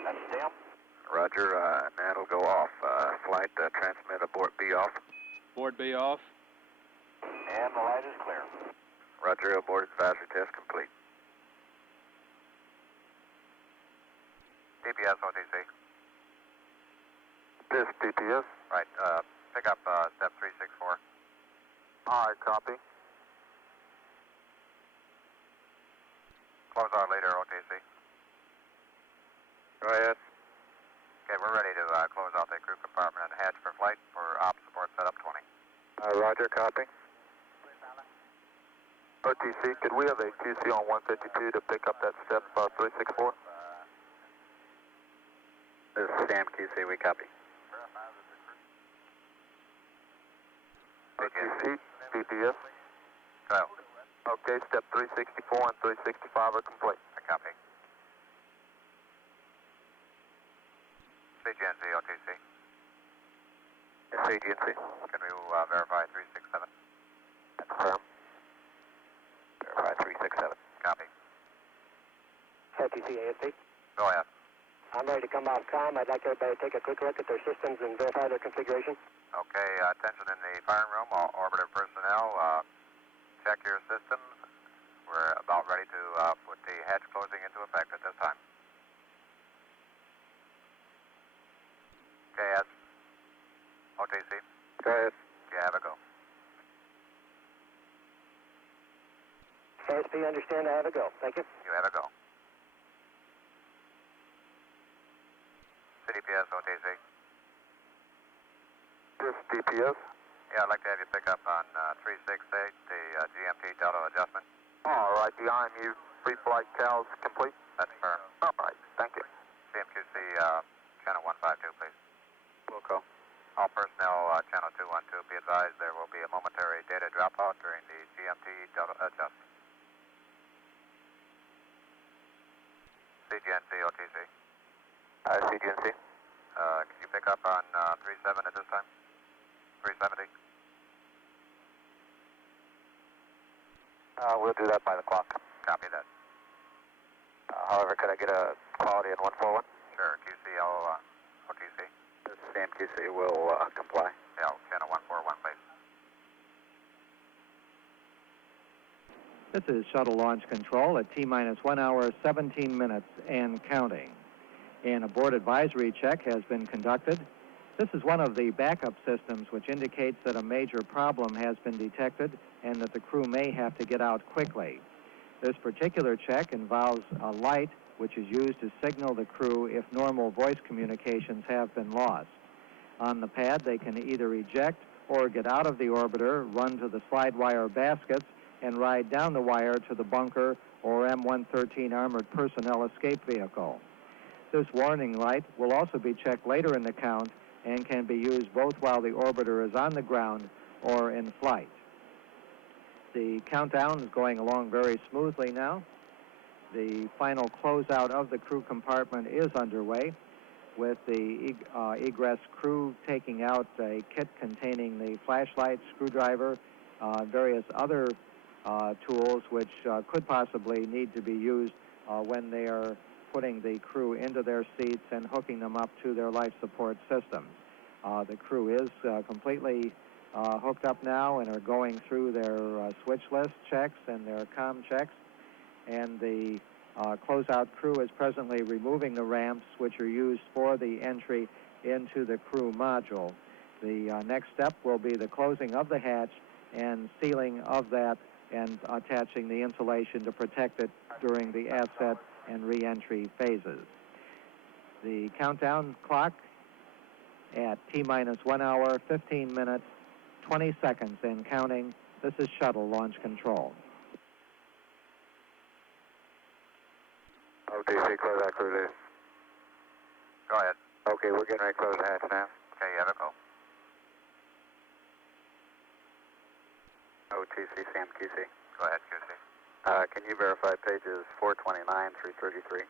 That's dim. Roger, now it'll go off. Flight transmit abort B off. Abort B off. And the light is clear. Roger, abort advisory test complete. DPS OTC. This DPS. Right, pick up step 364. All right, copy. Close out later, OTC. Go ahead. Okay, we're ready to close out the crew compartment and hatch for flight for op support setup 20. Roger, copy. OTC, could we have a QC on 152 to pick up that step 364? This is Sam QC, we copy. OTC, DPS. Go. Okay, step 364 and 365 are complete. I copy. CGNC OTC. CGNC. Can we verify 367? Confirm. Verify 367. Copy. OTC, ASP. Go ahead. I'm ready to come off comm. I'd like everybody to take a quick look at their systems and verify their configuration. Okay, attention in the firing room, all orbiter personnel, check your systems. We're about ready to put the hatch closing into effect at this time. Okay, yes. OTC. Go ahead. You have a go. ASP, understand I have a go. Thank you. You have a go. CDPS OTC. This DPS. Yeah, I'd like to have you pick up on 368, the GMT Delta adjustment. All right, the IMU pre-flight cows complete. That's firm. All right, thank you. CMQC channel 152, please. Will call. All personnel channel 212, be advised there will be a momentary data dropout during the GMT Delta adjustment. CGNC OTC. CGNC. Can you pick up on 37 at this time? 370. We'll do that by the clock. Copy that. However, could I get a quality in 141? Sure. QCL OTC. This is CMQC will comply. Yeah, channel 141, please. This is shuttle launch control at T-minus 1 hour, 17 minutes and counting. An abort advisory check has been conducted. This is one of the backup systems which indicates that a major problem has been detected and that the crew may have to get out quickly. This particular check involves a light which is used to signal the crew if normal voice communications have been lost. On the pad, they can either eject or get out of the orbiter, run to the slide wire baskets, and ride down the wire to the bunker or M113 armored personnel escape vehicle. This warning light will also be checked later in the count and can be used both while the orbiter is on the ground or in flight. The countdown is going along very smoothly now. The final closeout of the crew compartment is underway, with the egress crew taking out a kit containing the flashlight, screwdriver, various other tools which could possibly need to be used when they are putting the crew into their seats and hooking them up to their life support systems. The crew is completely hooked up now and are going through their switch list checks and their comm checks, and the closeout crew is presently removing the ramps which are used for the entry into the crew module. The next step will be the closing of the hatch and sealing of that and attaching the insulation to protect it during the ascent and re-entry phases. The countdown clock at T-minus 1 hour, 15 minutes, 20 seconds and counting. This is shuttle launch control. OTC, close that crew there. Go ahead. Okay, we're getting ready to close the hatch now. Okay, you have it, go. OTC, CMQC. Go ahead, QC. Can you verify pages 429 through 33?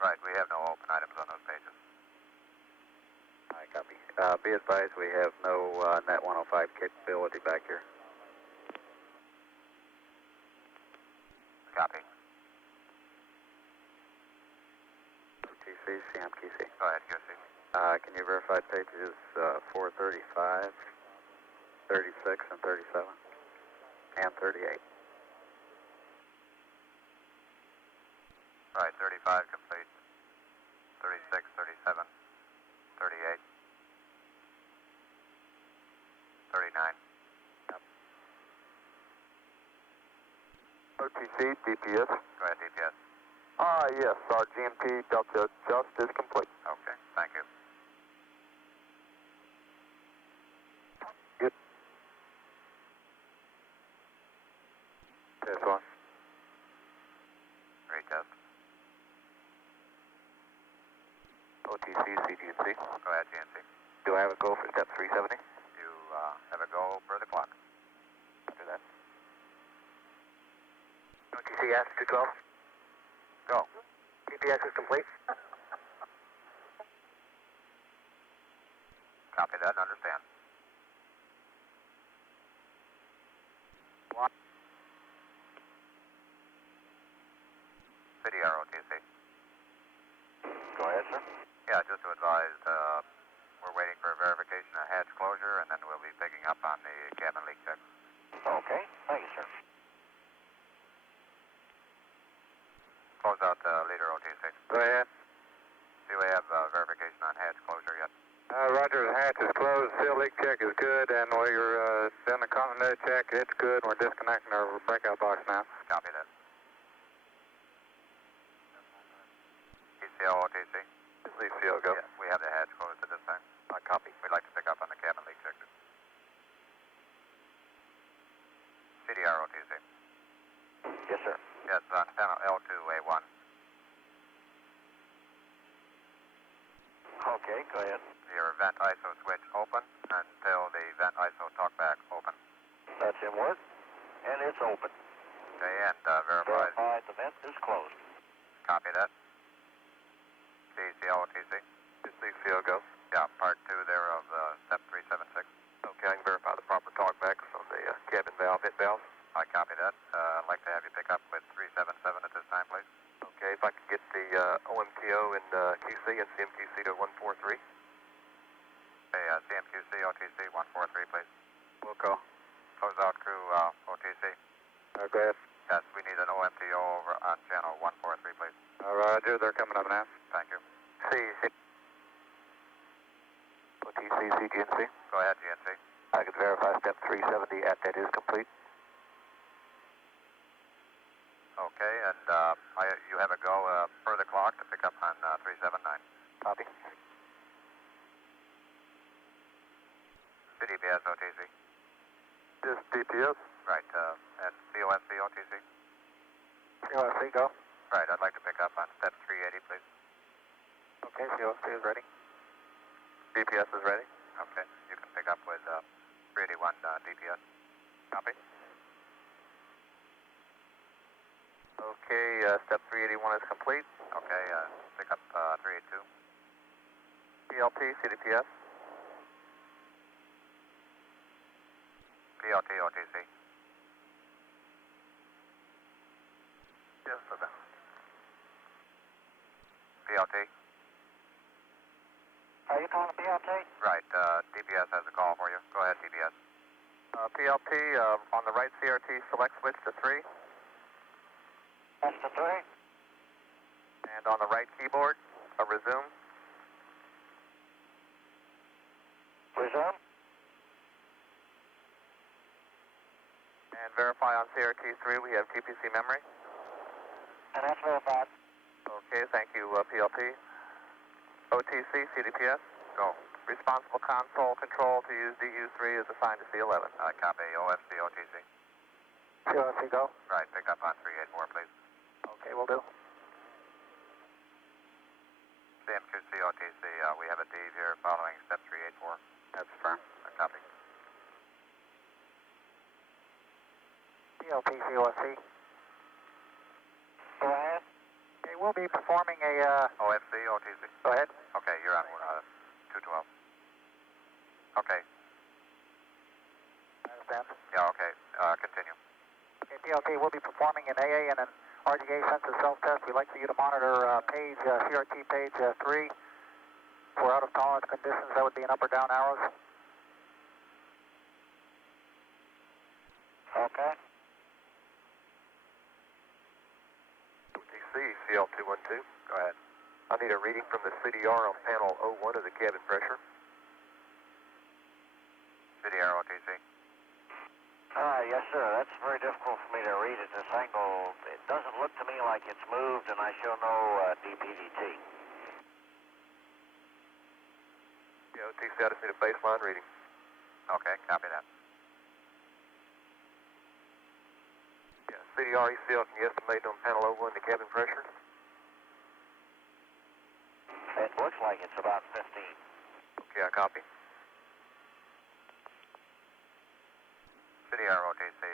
Right, we have no open items on those pages. All right, copy. Be advised, we have no Net 105 capability back here. Copy. OTC, CMQC. Go ahead, QC. Can you verify pages 435, 36, and 37, and 38? Right, 35 complete. 36, 37, 38, 39. Yep. OTC, DPS. Go ahead, DPS. Yes, our GMT Delta just is complete. Okay, thank you. Good. Test one. Retest. OTC, CGNC. Go ahead, GNC. Do I have a go for step 370? You have a go per the clock. After that. OTC, Ascent 212. Go. GPS is complete. Copy that and understand. City ROTC. Go ahead, sir. Yeah, just to advise, we're waiting for verification of hatch closure, and then we'll be picking up on the cabin leak check. Okay, thank you, sir. Close out leader OTC. Go ahead. Do we have verification on hatch closure yet? Roger, the hatch is closed, seal leak check is good, and we're doing the continuity check, it's good, we're disconnecting our breakout box now. Copy that. ECL OTC? ECL, go. Yeah, we have the hatch closed at this time. Copy. We'd like to pick up on the cabin leak check. CDR OTC? Yes, sir. Yes, on panel L2A1. Okay, go ahead. Your vent ISO switch open until the vent ISO talkback open. That's in work, and it's open. Okay, and verifies. Verified, the vent is closed. Copy that. CCL OTC? CCL, go. Yeah, part 2 there of step 376. Okay, I can verify the proper talkbacks on the cabin valve, hit valve. I copy that. I'd like to have you pick up with 377 at this time, please. Okay, if I could get the OMTO and to 143. Hey, CMQC, OTC, 143, please. We'll call. Close out crew, OTC. Go ahead. Yes, we need an OMTO over on channel 143, please. Roger, they're coming up now. Thank you. OTC, CGNC. Go ahead, GNC. I can verify step 370 at that is complete. Okay, and you have a go per the clock to pick up on 379. Copy. CDPS, OTC. This DPS. Right, and COSC, OTC. COSC, go. Right, I'd like to pick up on step 380, please. Okay, COSC is ready. DPS is ready. Okay, you can pick up with 381 DPS. Copy. Okay, step 381 is complete. Okay, pick up 382. PLT, CDPS. PLT, OTC. Yes, okay. PLT. Are you calling PLT? Right, DPS has a call for you. Go ahead, DPS. PLT, on the right CRT, select switch to 3. That's the 3. And on the right keyboard, resume. Resume. And verify on CRT 3 we have TPC memory. And that's verified. Okay, thank you, PLT. OTC, CDPS. Go. Responsible console control to use DU3 is assigned to C11. Copy, OFC, OTC. COFC, go. Right, pick up on 384, please. Okay, will do. CMQC, OTC, we have a Dave here following step 384. That's firm. Copy. PLT, COFC. Go ahead. Okay, we'll be performing a, OFC, OTC. Go ahead. Okay, you're on 212. Okay. I understand. Yeah, okay. Continue. Okay, PLT, we'll be performing an AA and an RDA sensor self-test. We'd like for you to monitor CRT page 3. For out of tolerance conditions, that would be an up or down arrows. Okay. OTC, CL212. Go ahead. I need a reading from the CDR on panel 01 of the cabin pressure. CDR, OTC. Yes, sir. That's very difficult for me to read at this angle. It doesn't look to me like it's moved, and I show no DPDT. Yeah, OTC, I just need a baseline reading. Okay, copy that. Yeah, CDR, ECL, can you estimate on panel 01 the cabin pressure? It looks like it's about 15. Okay, I copy. CDR, OTC.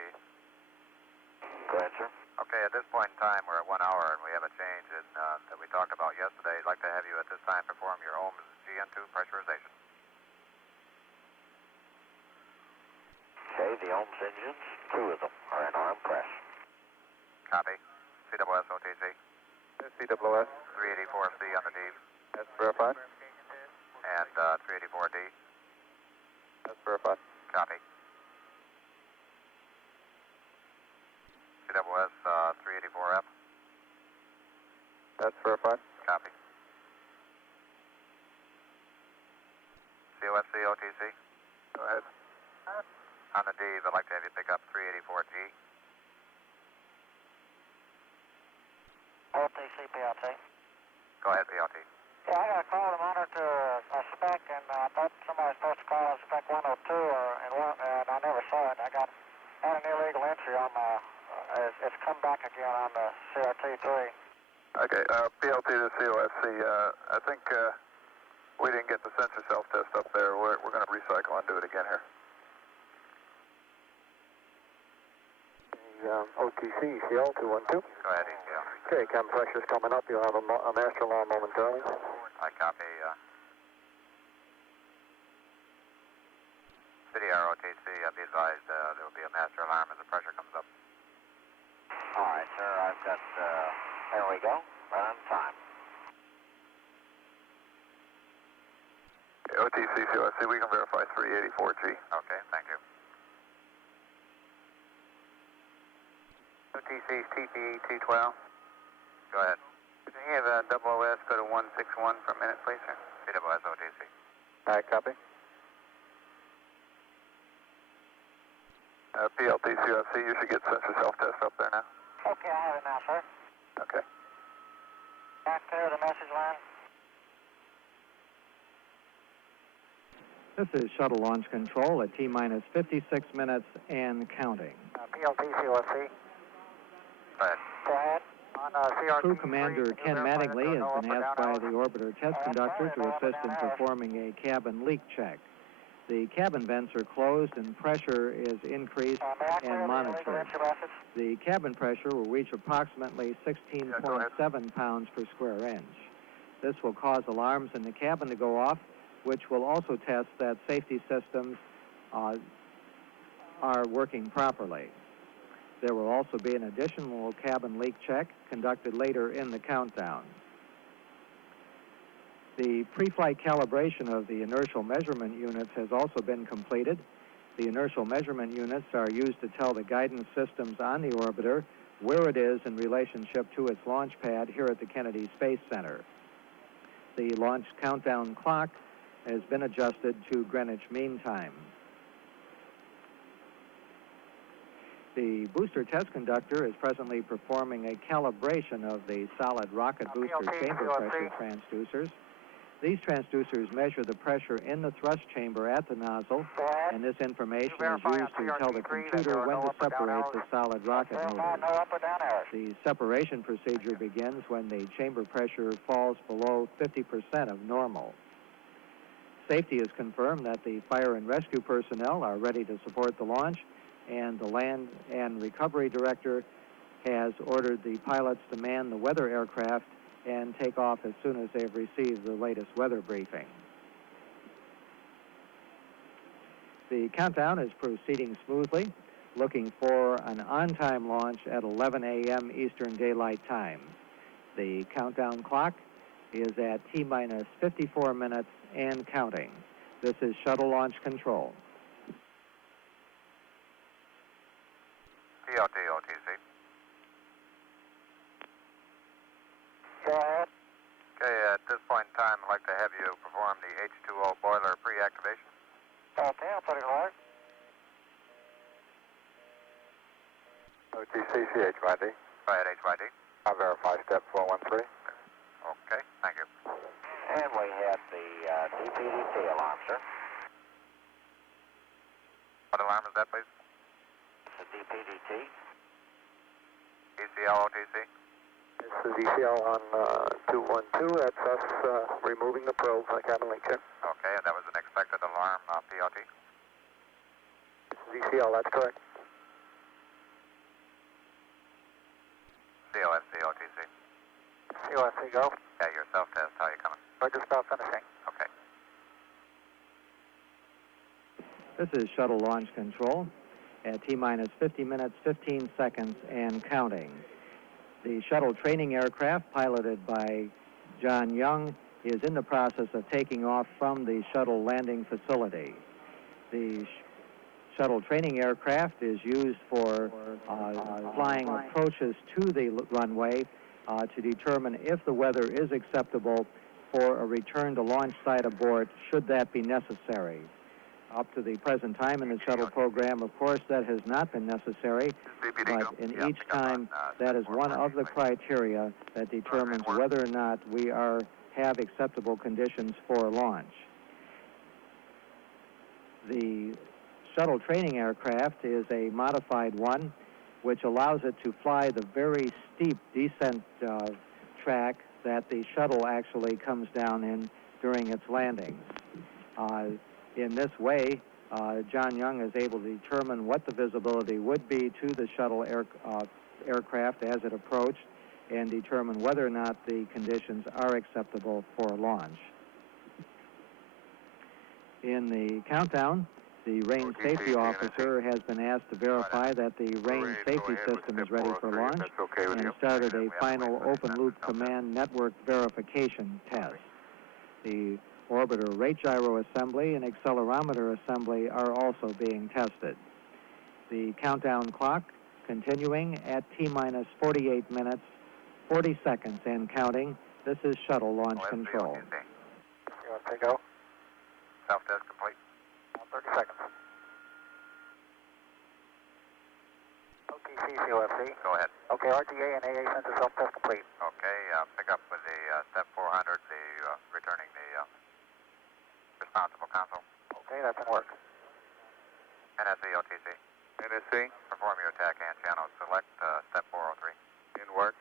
Go ahead, sir. Okay, at this point in time, we're at 1 hour, and we have a change that we talked about yesterday. I'd like to have you at this time perform your OMS GN2 pressurization. Okay, the OMS engines, 2 of them are in arm press. Copy. CWS, OTC. CWS. 384C on the D. That's verified. And 384D. That's verified. Copy. CWS 384F. That's verified. Copy. COFC, OTC. Go ahead. On the D, I'd like to have you pick up 384G. OTC, PLT. Go ahead, PLT. Yeah, I got a call to monitor a spec, and I thought somebody was supposed to call a spec 102, and I never saw it. I got an illegal entry on my, it's come back again on the CRT3. Okay, PLT to COFC, I think we didn't get the sensor self-test up there. We're going to recycle and do it again here. OTC, CL212. Go ahead, ECL. Okay, cam pressure's coming up. You'll have a master alarm momentarily. I copy. CDR, OTC, be advised there will be a master alarm as the pressure comes up. All right, sir, I've got, there we go, right on time. OTC COSC, we can verify 384G. Okay, thank you. OTC's TPE 212. Go ahead. Can you have a double OS go to 161 for a minute, please, sir? CWS OTC. All right, copy. PLT COSC, you should get sensor self-test up there now. Okay, I have it now, sir. Okay. Back clear the message line. This is shuttle launch control at T-minus 56 minutes and counting. PLT COSC. Go ahead. Go ahead. On CRT Crew Commander Ken Mattingly has been asked by the orbiter test conductor to assist in performing a cabin leak check. The cabin vents are closed and pressure is increased and monitored. The cabin pressure will reach approximately 16.7 pounds per square inch. This will cause alarms in the cabin to go off, which will also test that safety systems are working properly. There will also be an additional cabin leak check conducted later in the countdown. The pre-flight calibration of the inertial measurement units has also been completed. The inertial measurement units are used to tell the guidance systems on the orbiter where it is in relationship to its launch pad here at the Kennedy Space Center. The launch countdown clock has been adjusted to Greenwich Mean Time. The booster test conductor is presently performing a calibration of the solid rocket booster chamber pressure transducers. These transducers measure the pressure in the thrust chamber at the nozzle, and this information is used to tell the computer when to separate the solid rocket motors. The separation procedure begins when the chamber pressure falls below 50% of normal. Safety has confirmed that the fire and rescue personnel are ready to support the launch, and the land and recovery director has ordered the pilots to man the weather aircraft and take off as soon as they've received the latest weather briefing. The countdown is proceeding smoothly, looking for an on-time launch at 11 a.m. Eastern Daylight Time. The countdown clock is at T-minus 54 minutes and counting. This is shuttle launch control. PLT OTC. Go ahead. Okay, at this point in time, I'd like to have you perform the H2O boiler pre-activation. Okay, I'll put it hard. OTC CHYD. Go ahead, HYD. I'll verify step 413. Okay, thank you. And we have the DPDT alarm, sir. What alarm is that, please? The DPDT. ECL OTC. This is ECL on 212. That's us removing the probe from the cabin link chip. Okay, and that was an expected alarm, PLT. This is ECL, that's correct. COSC OTC. COSC, go. Yeah, your self-test, how you coming? We're just about finishing. Okay. This is shuttle launch control at T-minus 50 minutes, 15 seconds and counting. The shuttle training aircraft, piloted by John Young, is in the process of taking off from the shuttle landing facility. The shuttle training aircraft is used for flying approaches to the runway to determine if the weather is acceptable for a return to launch site abort, should that be necessary. Up to the present time in the shuttle program, of course, that has not been necessary, but in each time, that is one of the criteria that determines whether or not we have acceptable conditions for launch. The shuttle training aircraft is a modified one, which allows it to fly the very steep descent track that the shuttle actually comes down in during its landings. In this way, John Young is able to determine what the visibility would be to the shuttle aircraft as it approached and determine whether or not the conditions are acceptable for launch. In the countdown, the range safety officer has been asked to verify that the range safety system is ready for launch and started a final open-loop command network verification test. The Orbiter rate gyro assembly and accelerometer assembly are also being tested. The countdown clock continuing at T-minus 48 minutes, 40 seconds and counting. This is shuttle launch control. You want to take out? Self-test complete. 30 seconds. OTC, COFC. Go ahead. Okay, RTA and AA sensor self-test complete. Okay, pick up with the step 400, returning the responsible console. Okay, that's in work. NSC, OTC. NSC, Perform your TAC and channel. Select step 403. in work.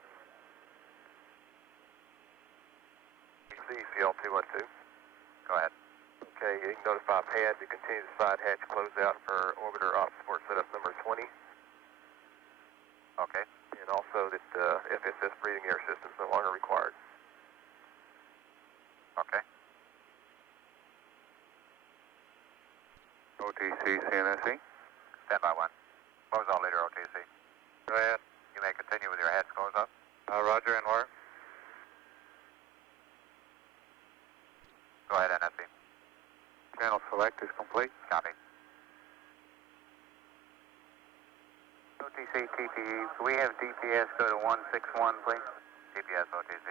CL212. Go ahead. Okay, you can notify pad to continue the side hatch closeout for orbiter op support setup number 20. Okay. And also that FSS breathing air system is no longer required. Okay. OTC, CNSC. Stand by one. Close all leader OTC. Go ahead. You may continue with your heads closed up. Roger, and where? Go ahead, NSC. Channel select is complete. Copy. OTC, TTE, we have DPS go to 161, please. GPS OTC.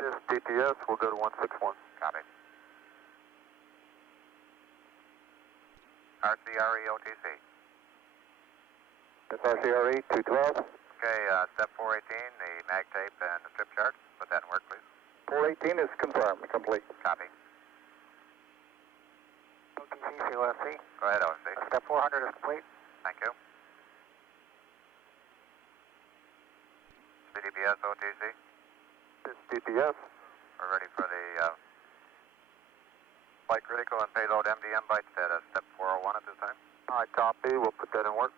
This DPS will go to 161. Copy. RCRE OTC. That's RCRE 212. Okay, step 418, the mag tape and the trip chart. Put that in work, please. 418 is confirmed, complete. Copy. OTC, COFC. Go ahead, OC. Step 400 is complete. Thank you. CDPS OTC. This DPS. We're ready for the flight critical and payload MDM byte status. Step 401 at this time. All right, copy. We'll put that in work.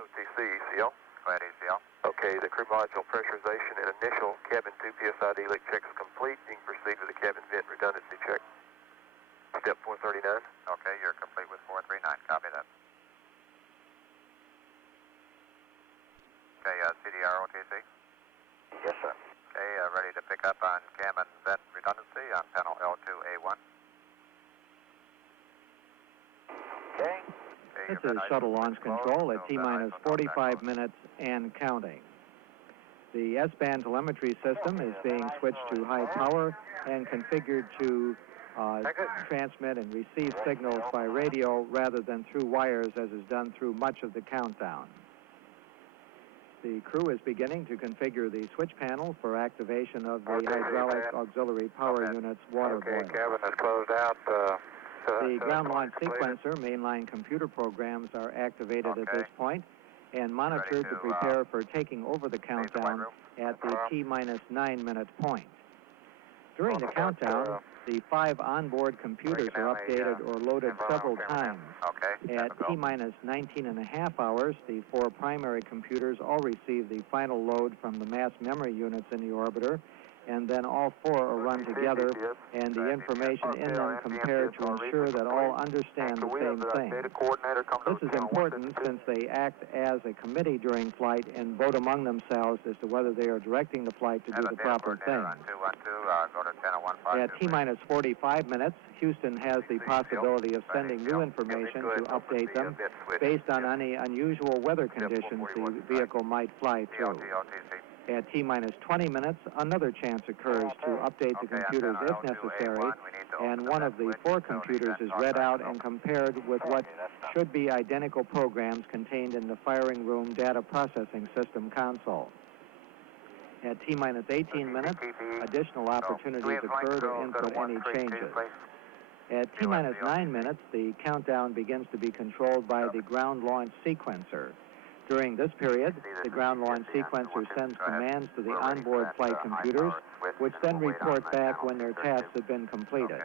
OTC, ECL. Go ahead, ECL. Okay, the crew module pressurization and initial cabin 2 PSID leak check is complete. You can proceed with the cabin vent redundancy check. Step 439. Okay, you're complete with 439. Copy that. Okay, CDR OTC. Yes, sir. Okay, ready to pick up on cam and vent redundancy on panel L2A1. Okay. This is shuttle launch control at T-minus 45 minutes and counting. The S-band telemetry system is being switched to high power and configured to transmit and receive signals by radio rather than through wires as is done through much of the countdown. The crew is beginning to configure the switch panel for activation of the hydraulic auxiliary power unit's water boiler. Cabin is closed out. The ground launch sequencer mainline computer programs are activated at this point and monitored to prepare for taking over the countdown at the T-minus 9 minute point. During the countdown, the 5 onboard computers are updated or loaded several times. At T-minus 19.5 hours, the 4 primary computers all receive the final load from the mass memory units in the orbiter, and then all 4 are run together and the information in them compared to ensure that all understand the same thing. This is important since they act as a committee during flight and vote among themselves as to whether they are directing the flight to do the proper thing. At T-minus 45 minutes, Houston has the possibility of sending new information to update them based on any unusual weather conditions the vehicle might fly through. At T-minus 20 minutes, another chance occurs to update the computers if necessary, and one of the 4 computers is read out and compared with what should be identical programs contained in the firing room data processing system console. At T-minus 18 minutes, additional opportunities occur to input any changes. At T-minus 9 minutes, the countdown begins to be controlled by the ground launch sequencer. During this period, the ground launch sequencer sends commands to the onboard flight computers, which then report back when their tasks have been completed.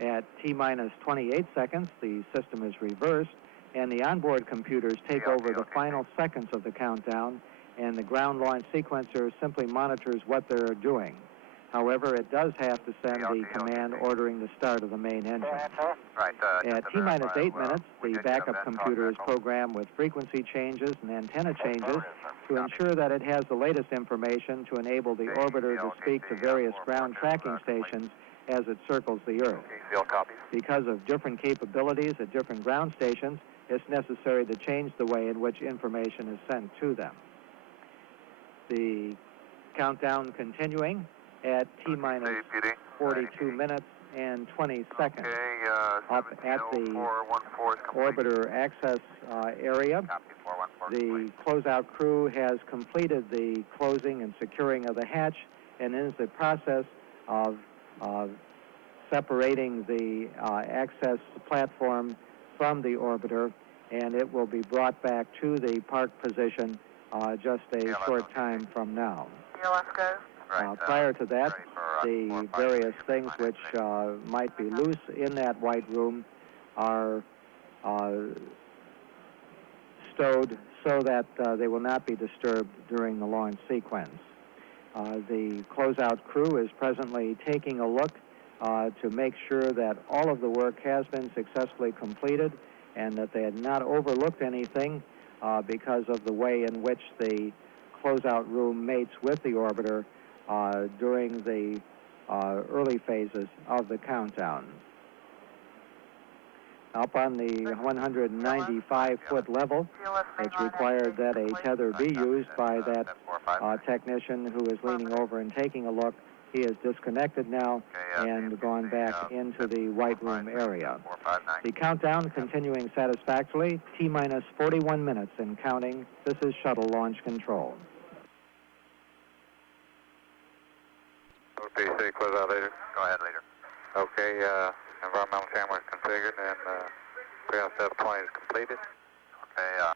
At T-minus 28 seconds, the system is reversed, and the onboard computers take over the final seconds of the countdown, and the ground launch sequencer simply monitors what they're doing. However, it does have to send the command ordering the start of the main engine. Right. At T-minus 8 minutes, the backup computer is programmed with frequency changes and antenna changes to ensure that it has the latest information to enable the orbiter to speak to various ground tracking stations as it circles the Earth. Because of different capabilities at different ground stations, it's necessary to change the way in which information is sent to them. The countdown continuing at T-minus 42 minutes and 20 seconds. Up at the orbiter access area, the closeout crew has completed the closing and securing of the hatch and is in the process of separating the access platform from the orbiter, and it will be brought back to the park position just a short time from now. Prior to that, the various things which might be loose in that white room are stowed so that they will not be disturbed during the launch sequence. The closeout crew is presently taking a look to make sure that all of the work has been successfully completed and that they had not overlooked anything because of the way in which the closeout room mates with the orbiter during the early phases of the countdown. Up on the 195-foot level, it's required that a tether be used by that technician who is leaning over and taking a look. He is disconnected now and gone back into the white room area. The countdown continuing satisfactorily, T-minus 41 minutes and counting. This is shuttle launch control. OTC, close out later. Go ahead, leader. Okay, environmental camera is configured and pre-op 720 is completed. Okay, I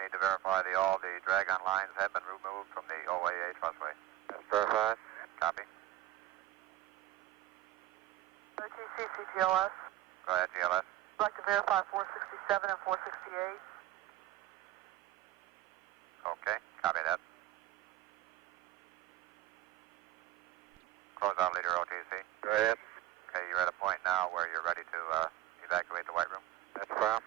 need to verify all the drag-on lines have been removed from the OAA trussway. That's verified. Copy. OTC, CGLS. Go ahead, GLS. I'd like to verify 467 and 468. Okay, copy that. Close out, leader, OTC. Go ahead. Okay, you're at a point now where you're ready to evacuate the white room. That's fine.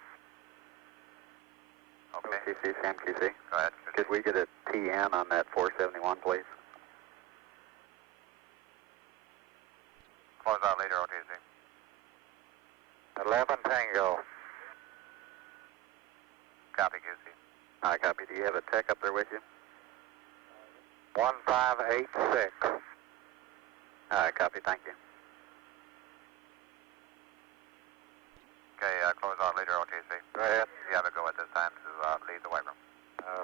Okay. OTC, SAMQC. Go ahead. Could we get a TN on that 471, please? Close out, leader, OTC. 11 Tango. Copy, QC. I copy. Do you have a tech up there with you? 1586. All right, copy. Thank you. Okay, close out, leader, OTC. Go ahead. You have a go at this time to leave the white room.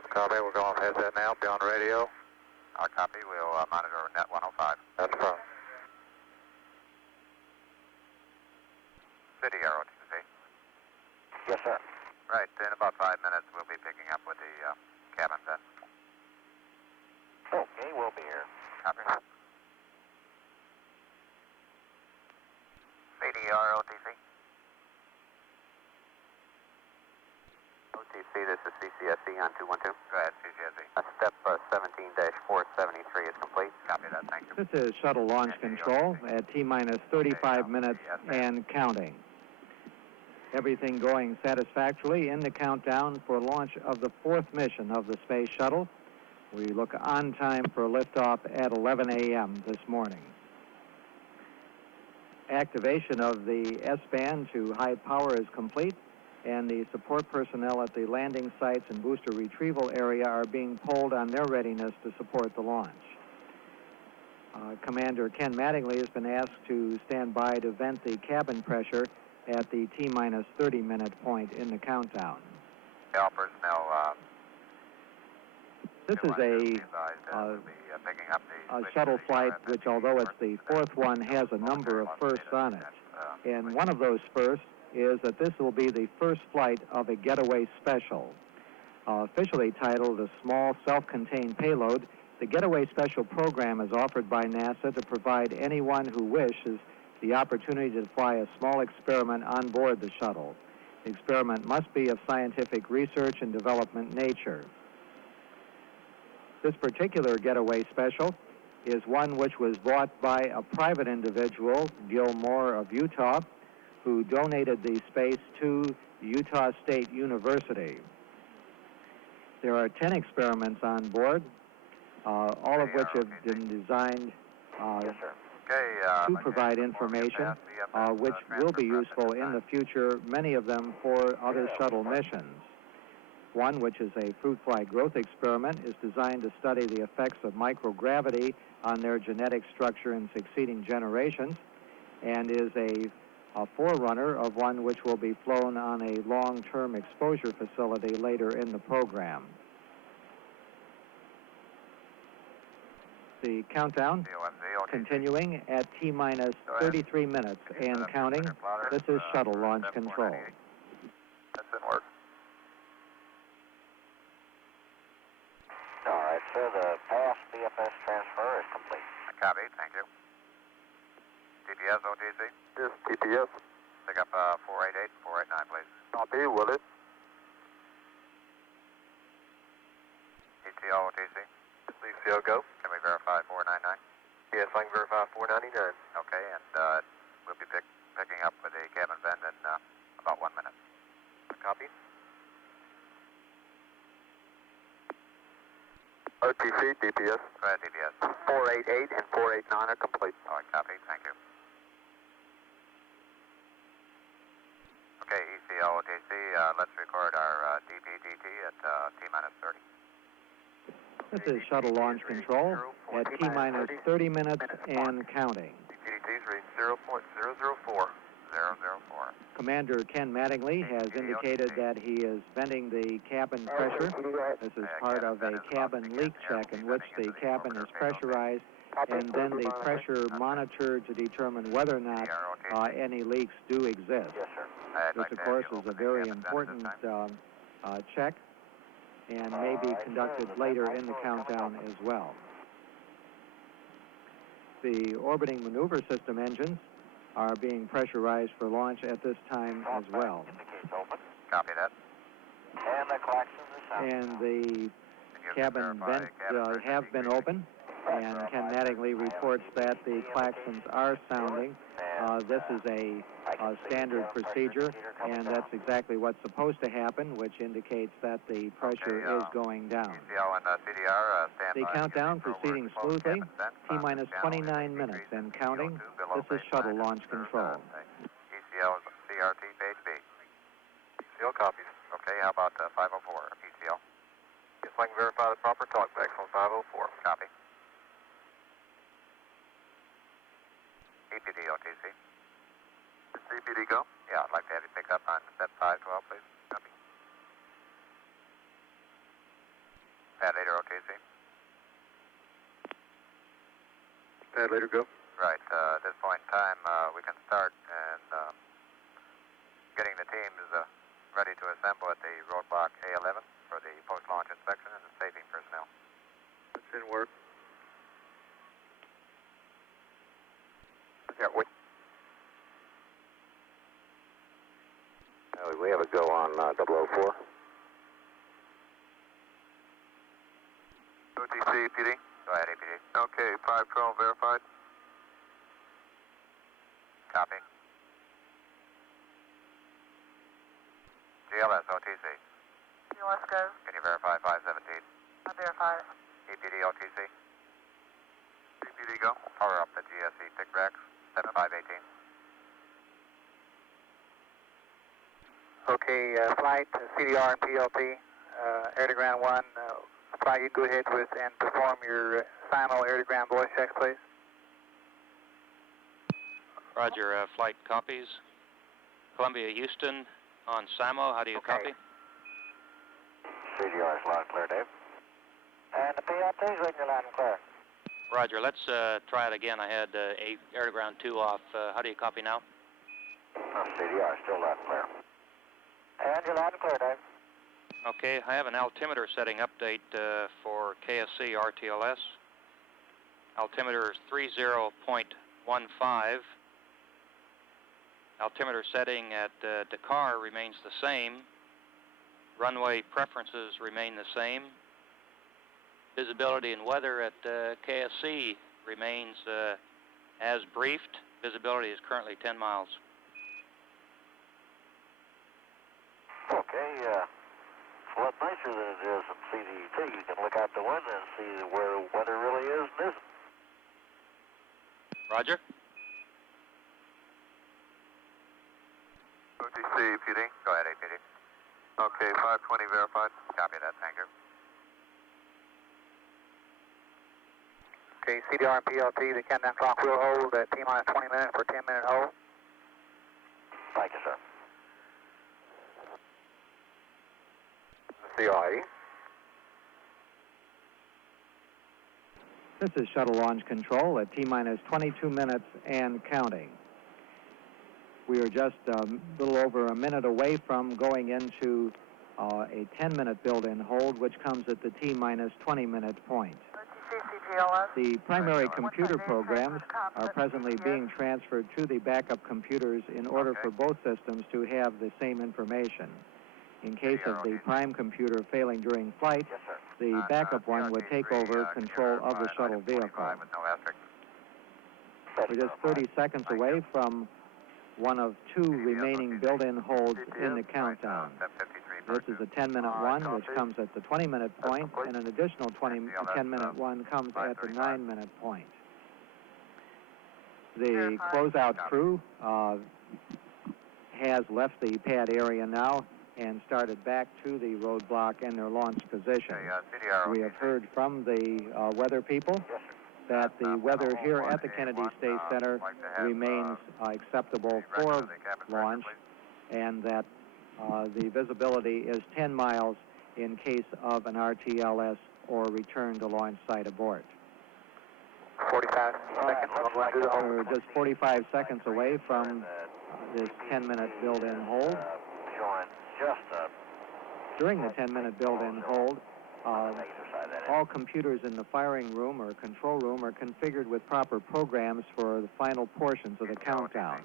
Copy. We're going to headset now. Be on radio. Our copy. We'll monitor net 105. That's fine. City Air, OTC. Yes, sir. Right, in about 5 minutes we'll be picking up with the cabin then. Okay, we'll be here. Copy. CDR, OTC. OTC, this is CCSE on 212. Go ahead, CCSE. Step 17-473 is complete. Copy that, thank you. This is shuttle launch control at T-minus 35 minutes and counting. Everything going satisfactorily in the countdown for launch of the fourth mission of the Space Shuttle. We look on time for liftoff at 11 a.m. this morning. Activation of the S-band to high power is complete, and the support personnel at the landing sites and booster retrieval area are being polled on their readiness to support the launch. Commander Ken Mattingly has been asked to stand by to vent the cabin pressure at the T-minus 30-minute point in the countdown. All personnel, this is a shuttle flight which, although it's the fourth one, has a number of firsts on it. And one of those firsts is that this will be the first flight of a getaway special. Officially titled a small self-contained payload, the Getaway Special program is offered by NASA to provide anyone who wishes the opportunity to fly a small experiment on board the shuttle. The experiment must be of scientific research and development nature. This particular Getaway Special is one which was bought by a private individual, Gil Moore of Utah, who donated the space to Utah State University. There are 10 experiments on board, all of which have been designed to provide information, which will be useful in the future, many of them for other shuttle missions. One, which is a fruit fly growth experiment, is designed to study the effects of microgravity on their genetic structure in succeeding generations, and is a forerunner of one which will be flown on a long-term exposure facility later in the program. The countdown continuing at T-minus 33 minutes and counting. This is shuttle launch control. That's in work. All right, sir, the pass BFS transfer is complete. Copy, thank you. TPS, OTC? Yes, TPS. Pick up 488, 489, please. Copy, will it? ETO, OTC? ETO, go. Can we verify 499? Yes, I can verify 499. Okay, and we'll be picking up with the cabin vent in about 1 minute. Copy. OTC, DPS. Go ahead, DPS. 488 and 489 are complete. All right, copy, thank you. Okay, ECO, OTC, let's record our DPDT at T-minus 30. This is shuttle launch control at T-minus 30 minutes and counting. DPDT's reading 0.004. 004. Commander Ken Mattingly has indicated that he is venting the cabin pressure. This is part of a cabin leak check in which the cabin is pressurized and then the pressure monitored to determine whether or not any leaks do exist. This, of course, is a very important check and may be conducted later in the countdown as well. The orbiting maneuver system engines are being pressurized for launch at this time as well. Copy that. And the klaxons are sounding. And the cabin vents have been opened, and Ken Mattingly reports that the klaxons are sounding. This is a standard procedure, and that's exactly what's supposed to happen, which indicates that the pressure is going down. ECO and CDR, stand The by. countdown proceeding smoothly, T-minus 29 minutes and counting. This is shuttle launch control. ECO, CRT, page B. ECO copies. Okay, how about 504, ECO? Yes, I can verify the proper talkbacks on 504. Copy. EPD, OTC. EPD, go. Yeah, I'd like to have you pick up on set 512, please. Copy. Pad later, OTC. Pad later, go. Right, at this point in time, we can start and getting the teams ready to assemble at the roadblock A11 for the post-launch inspection and the staging personnel. That's in work. Yeah, wait. We have a go on 004. OTC, EPD. Go ahead, EPD. Okay, 512 verified. Copy. GLS, OTC. GLS go. Can you verify 517? I verify it. EPD, OTC. EPD, go. Power up the GSE pick racks, 7518. Okay, flight CDR and PLT, air to ground 1. Flight, you go ahead with and perform your final air to ground voice checks, please. Roger, flight copies. Columbia, Houston on SAMO, how do you copy? CDR is loud and clear, Dave. And the PLT's reading you loud and clear. Roger, let's try it again. I had air to ground 2 off. How do you copy now? CDR still loud and clear. And you're loud and clear, Dave. Okay, I have an altimeter setting update for KSC RTLS. Altimeter is 30.15. Altimeter setting at Dakar remains the same. Runway preferences remain the same. Visibility and weather at KSC remains as briefed. Visibility is currently 10 miles. Okay, it's a lot nicer than it is in CDT. You can look out the window and see where weather really is and isn't. Roger. OTC, PD. Go ahead, APD. Okay, 520 verified. Copy that, thank you. Okay, CDR and PLT, the countdown clock will hold at T-minus 20 minutes for 10-minute hold. Thank you, sir. CI. This is Shuttle Launch Control at T-minus 22 minutes and counting. We are just a little over a minute away from going into a 10-minute build-in hold, which comes at the T-minus 20-minute point. The primary computer programs are presently being transferred to the backup computers in order for both systems to have the same information. In case of the prime computer failing during flight, the backup one would take over control of the shuttle vehicle. We're just 30 seconds away from one of two remaining built-in holds in the countdown. This is a 10-minute one, which comes at the 20-minute point, and an additional 10-minute one comes at the 9-minute point. The closeout crew has left the pad area now and started back to the roadblock and their launch position. We have heard from the weather people that the weather here at the Kennedy Space Center remains acceptable for launch, and that the visibility is 10 miles in case of an RTLS or return to launch site abort. 45 seconds. We're just 45 seconds away from this 10-minute build-in hold. During the 10-minute build-in hold, all computers in the firing room or control room are configured with proper programs for the final portions of the countdown.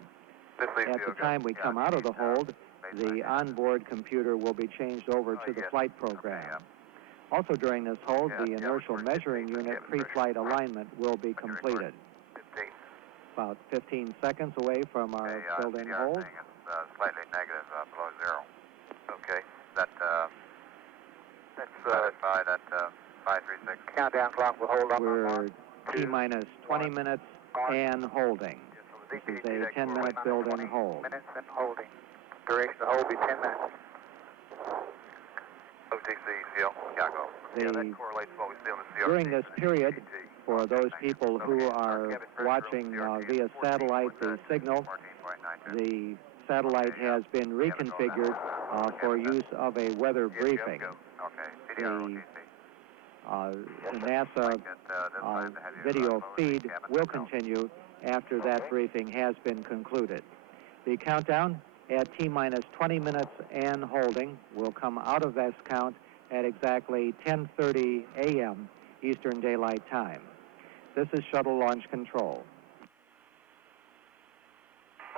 At the time we come out of the hold, the onboard computer will be changed over to the flight program. Also during this hold, the inertial measuring unit pre-flight alignment will be completed. About 15 seconds away from our build-in hold. Slightly negative, below zero. Okay, that's satisfied at 536. Countdown clock will hold up. We're T-minus 20 minutes and holding. This is a 10-minute build-in hold. Minutes and holding. Duration of hold will be 10 minutes. OTC, CO, Chicago. That correlates what we see on the CRT. During this period, for those people who are watching via satellite the signal, the satellite has been reconfigured for use of a weather briefing. The NASA video feed will continue after that briefing has been concluded. The countdown at T-minus 20 minutes and holding will come out of this count at exactly 10:30 a.m. Eastern Daylight Time. This is Shuttle Launch Control.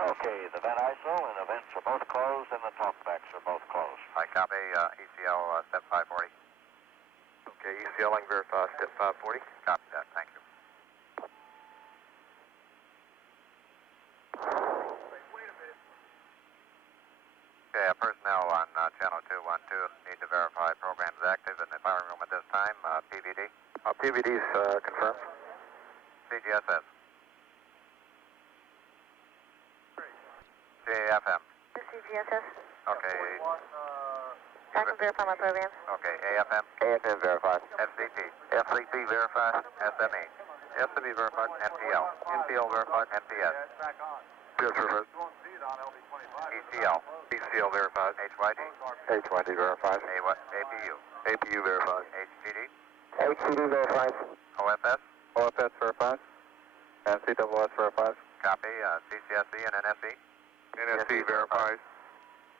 Okay, the vent ISO and the vents are both closed and the talkbacks are both closed. I copy, ECL, step 540. Okay, ECLing verify, step 540. Copy that, thank you. Okay, personnel on channel 212 need to verify programs active in the firing room at this time. PVD. PVD's confirmed. CGSS. CAFM. CGSS. Okay. I can verify my programs. Okay, AFM. AFM verified. FCP. FCP verified. SME. SME verified. MPL. MPL verified. MPS. Yes, verified. ECL. ECL verified. HYD. HYD verified. APU. APU verified. HPD. HCD verified. OFS. OFS verified. And CWS verified. Copy. CCSC and NSE. NSE verified.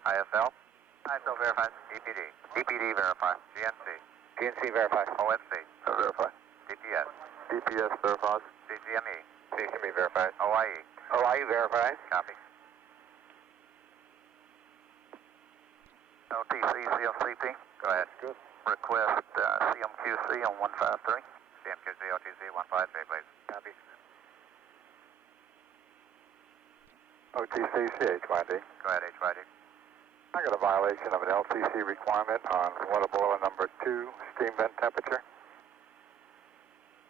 ISL. ISL verified. EPD. EPD verified. GNC. GNC verified. OFC. Verified. DPS. DPS verified. CCME. CCME verified. OIE. OIE verified. Copy. OTC, CFCP. Go ahead. Good. Request CMQC on 153. CMQC, OTC, 153, please. Copy. OTC, CHYD. Go ahead, HYD. I got a violation of an LCC requirement on water boiler number 2, steam vent temperature.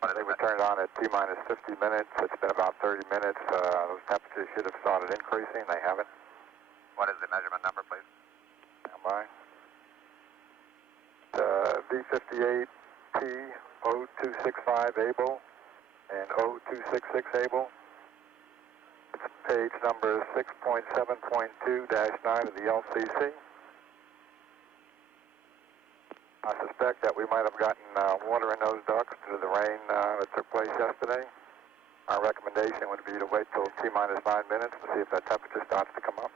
They were turned on at T-minus 50 minutes. It's been about 30 minutes. Those temperatures should have started increasing. They haven't. What is the measurement number, please? Stand by. V58T0265 Able and 0266 Able. It's page number 6.7.2-9 of the LCC. I suspect that we might have gotten water in those ducts due to the rain that took place yesterday. Our recommendation would be to wait till T-minus 9 minutes to see if that temperature starts to come up.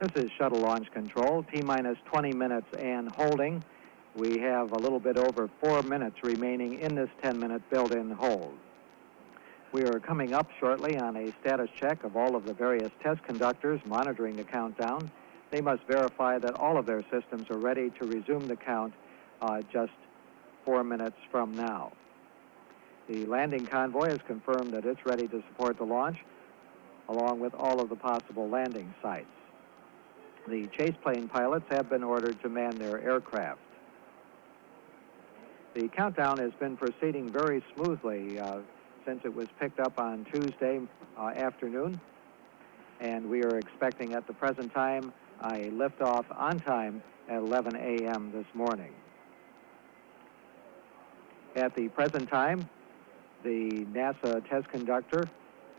This is Shuttle Launch Control, T-minus 20 minutes and holding. We have a little bit over 4 minutes remaining in this 10-minute built-in hold. We are coming up shortly on a status check of all of the various test conductors monitoring the countdown. They must verify that all of their systems are ready to resume the count just 4 minutes from now. The landing convoy has confirmed that it's ready to support the launch, along with all of the possible landing sites. The chase plane pilots have been ordered to man their aircraft. The countdown has been proceeding very smoothly since it was picked up on Tuesday afternoon, and we are expecting at the present time a liftoff on time at 11 a.m. this morning. At the present time, the NASA test conductor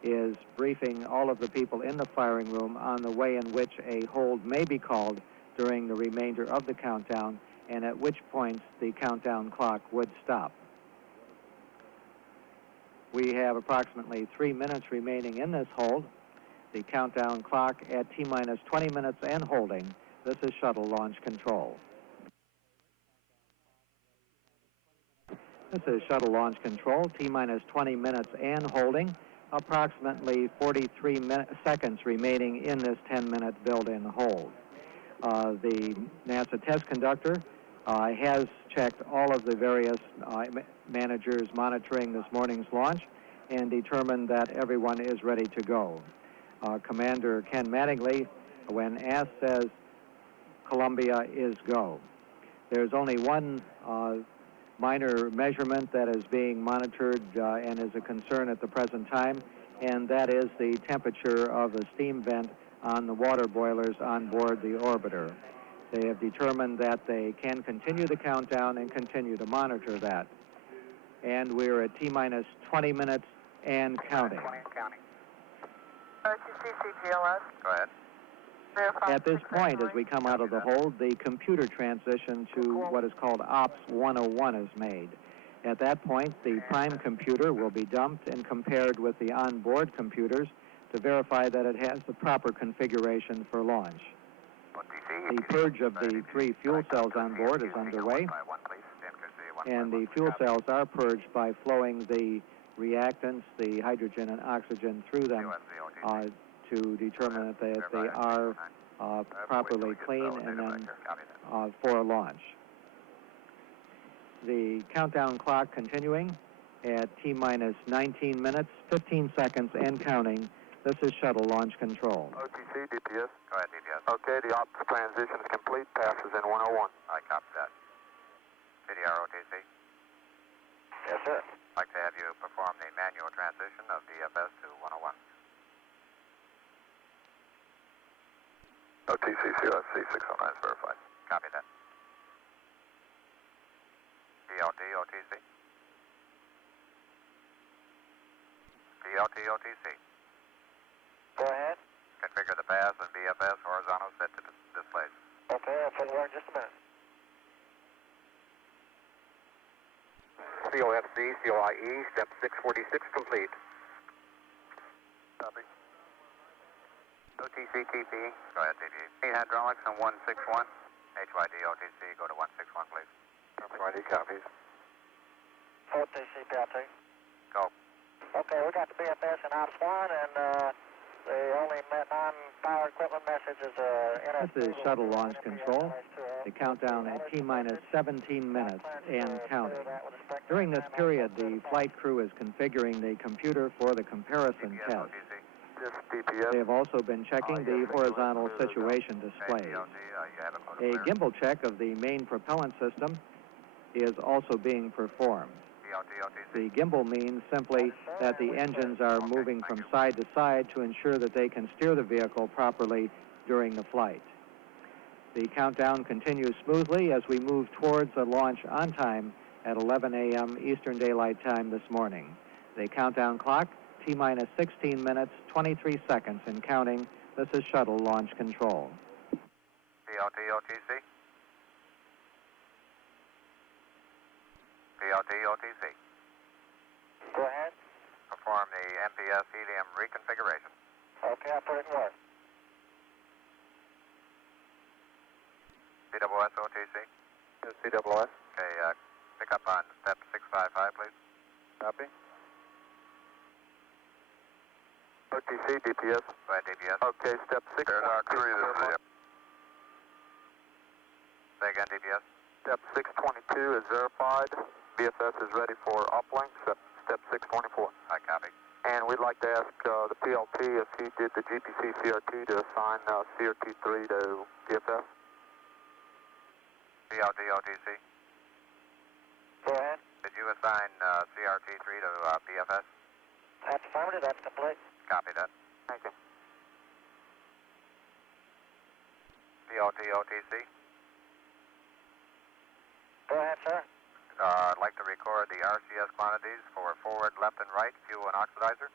is briefing all of the people in the firing room on the way in which a hold may be called during the remainder of the countdown, and at which points the countdown clock would stop. We have approximately 3 minutes remaining in this hold. The countdown clock at T-minus 20 minutes and holding. This is Shuttle Launch Control. This is Shuttle Launch Control, T-minus 20 minutes and holding. Approximately 43 seconds remaining in this 10-minute build-in hold. The NASA test conductor has checked all of the various managers monitoring this morning's launch and determined that everyone is ready to go. Commander Ken Mattingly, when asked, says Columbia is go. There's only one minor measurement that is being monitored and is a concern at the present time, and that is the temperature of the steam vent on the water boilers on board the orbiter. They have determined that they can continue the countdown and continue to monitor that. And we're at T-minus 20 minutes and counting. CGLS. Go ahead. At this point, as we come out of the hold, the computer transition to what is called Ops 101 is made. At that point, the prime computer will be dumped and compared with the onboard computers to verify that it has the proper configuration for launch. The purge of the 3 fuel cells on board is underway, and the fuel cells are purged by flowing the reactants, the hydrogen and oxygen, through them to determine that they are properly clean and then for launch. The countdown clock continuing at T-minus 19 minutes, 15 seconds and counting. This is Shuttle Launch Control. OTC, DPS. Go ahead, DPS. Okay, the ops transition is complete. Passes in 101. I copy that. CDR OTC. Yes, sir. I'd like to have you perform the manual transition of DFS to 101. OTC, CLFC 609 is verified. Copy that. DLT OTC. DLT OTC. Go ahead. Configure the paths and BFS horizontal set to displays. Okay, I'll put it in just a minute. COFC, COIE, step 646 complete. Copy. OTC TP. Go ahead, TP. Hydraulics on 161. HYD OTC, go to 161, please. HYD copies. OTC, PLT. Go. Okay, we got the BFS in Ops 1, and the only non power equipment messages. This is Shuttle Launch Control. The countdown at T-minus 17 minutes and counting. During this period, the flight crew is configuring the computer for the comparison test. They have also been checking the horizontal situation display. A gimbal check of the main propellant system is also being performed. The gimbal means simply that the engines are moving from side to side to ensure that they can steer the vehicle properly during the flight. The countdown continues smoothly as we move towards a launch on time at 11 a.m. Eastern Daylight Time this morning. The countdown clock, T-minus 16 minutes, 23 seconds and counting. This is Shuttle Launch Control. PLT, OTC. PLT, OTC. Go ahead. Perform the MPS helium reconfiguration. Okay, I'll put it in work. CWS, OTC. CWS. Okay, pick up on step 655, please. Copy. OTC, DPS. Right, DPS. Okay, step 6. Say again, DPS. Step 622 is verified. BFS is ready for uplink. Step 624. I copy. And we'd like to ask the PLT if he did the GPC CRT to assign CRT3 to BFS. PLT, OTC. Go ahead. Did you assign CRT3 to BFS? That's affirmative. That's complete. Copy that. Thank you. PLT, OTC. Go ahead, sir. I'd like to record the RCS quantities for forward, left, and right, fuel, and oxidizer.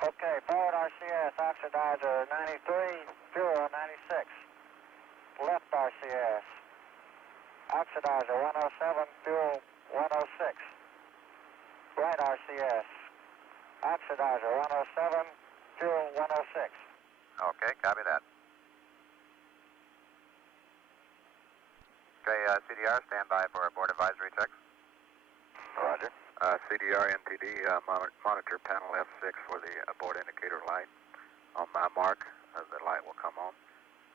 Okay, forward RCS, oxidizer 93, fuel 96. Left RCS, oxidizer 107, fuel 106. Right RCS, oxidizer 107, fuel 106. Okay, copy that. Okay, CDR, stand by for board advisory checks. Roger. CDR NTD, monitor panel F6 for the abort indicator light. On my mark, the light will come on.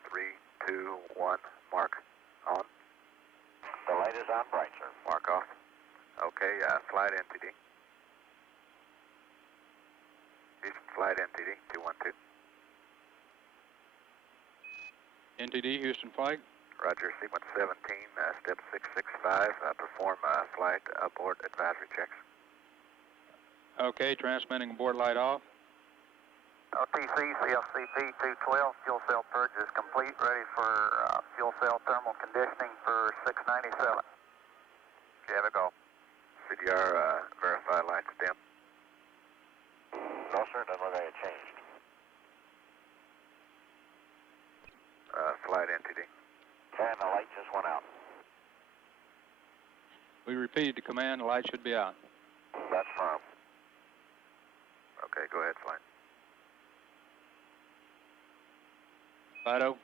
3, 2, 1, mark on. The light is on bright, sir. Mark off. Okay, flight NTD. Houston flight NTD, 212. NTD, Houston flight. Roger, sequence 17, step 665, perform flight abort advisory checks. Okay, transmitting aboard light off. OTC, CFCP 212, fuel cell purge is complete, ready for fuel cell thermal conditioning for 697. Okay, have a go. CDR, verify lights dim. No, sir, doesn't look like it changed. Flight NTD. And the light just went out. We repeated the command, the light should be out. That's firm. Okay, go ahead, flight. Fido.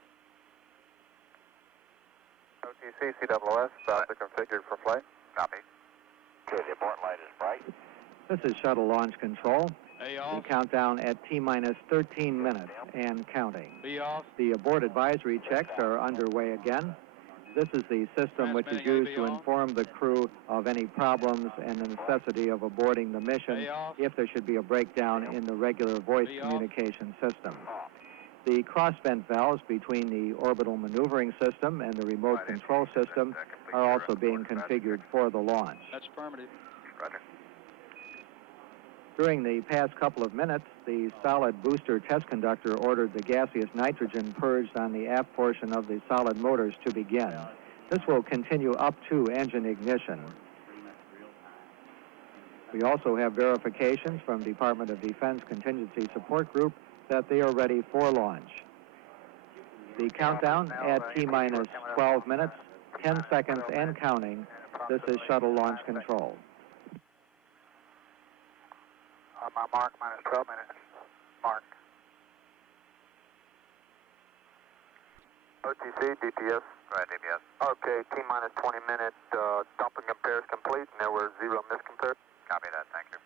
OTC, CWS, about to configured for flight. Copy. Okay, the abort light is bright. This is Shuttle Launch Control. A The off. countdown at T-minus 13 minutes and counting. B off. The abort advisory checks are underway again. This is the system which is used to inform the crew of any problems and the necessity of aborting the mission if there should be a breakdown in the regular voice communication system. The cross-vent valves between the orbital maneuvering system and the remote control system are also being configured for the launch. That's affirmative. Roger. During the past couple of minutes, the solid booster test conductor ordered the gaseous nitrogen purged on the aft portion of the solid motors to begin. This will continue up to engine ignition. We also have verifications from Department of Defense Contingency Support Group that they are ready for launch. The countdown at T-minus 12 minutes, 10 seconds and counting. This is Shuttle Launch Control. On my mark, minus 12 minutes. Mark. OTC, DPS. Right, DPS. Okay, T-minus 20 minute dumping compares complete, and there were 0 miscompares. Copy that, thank you.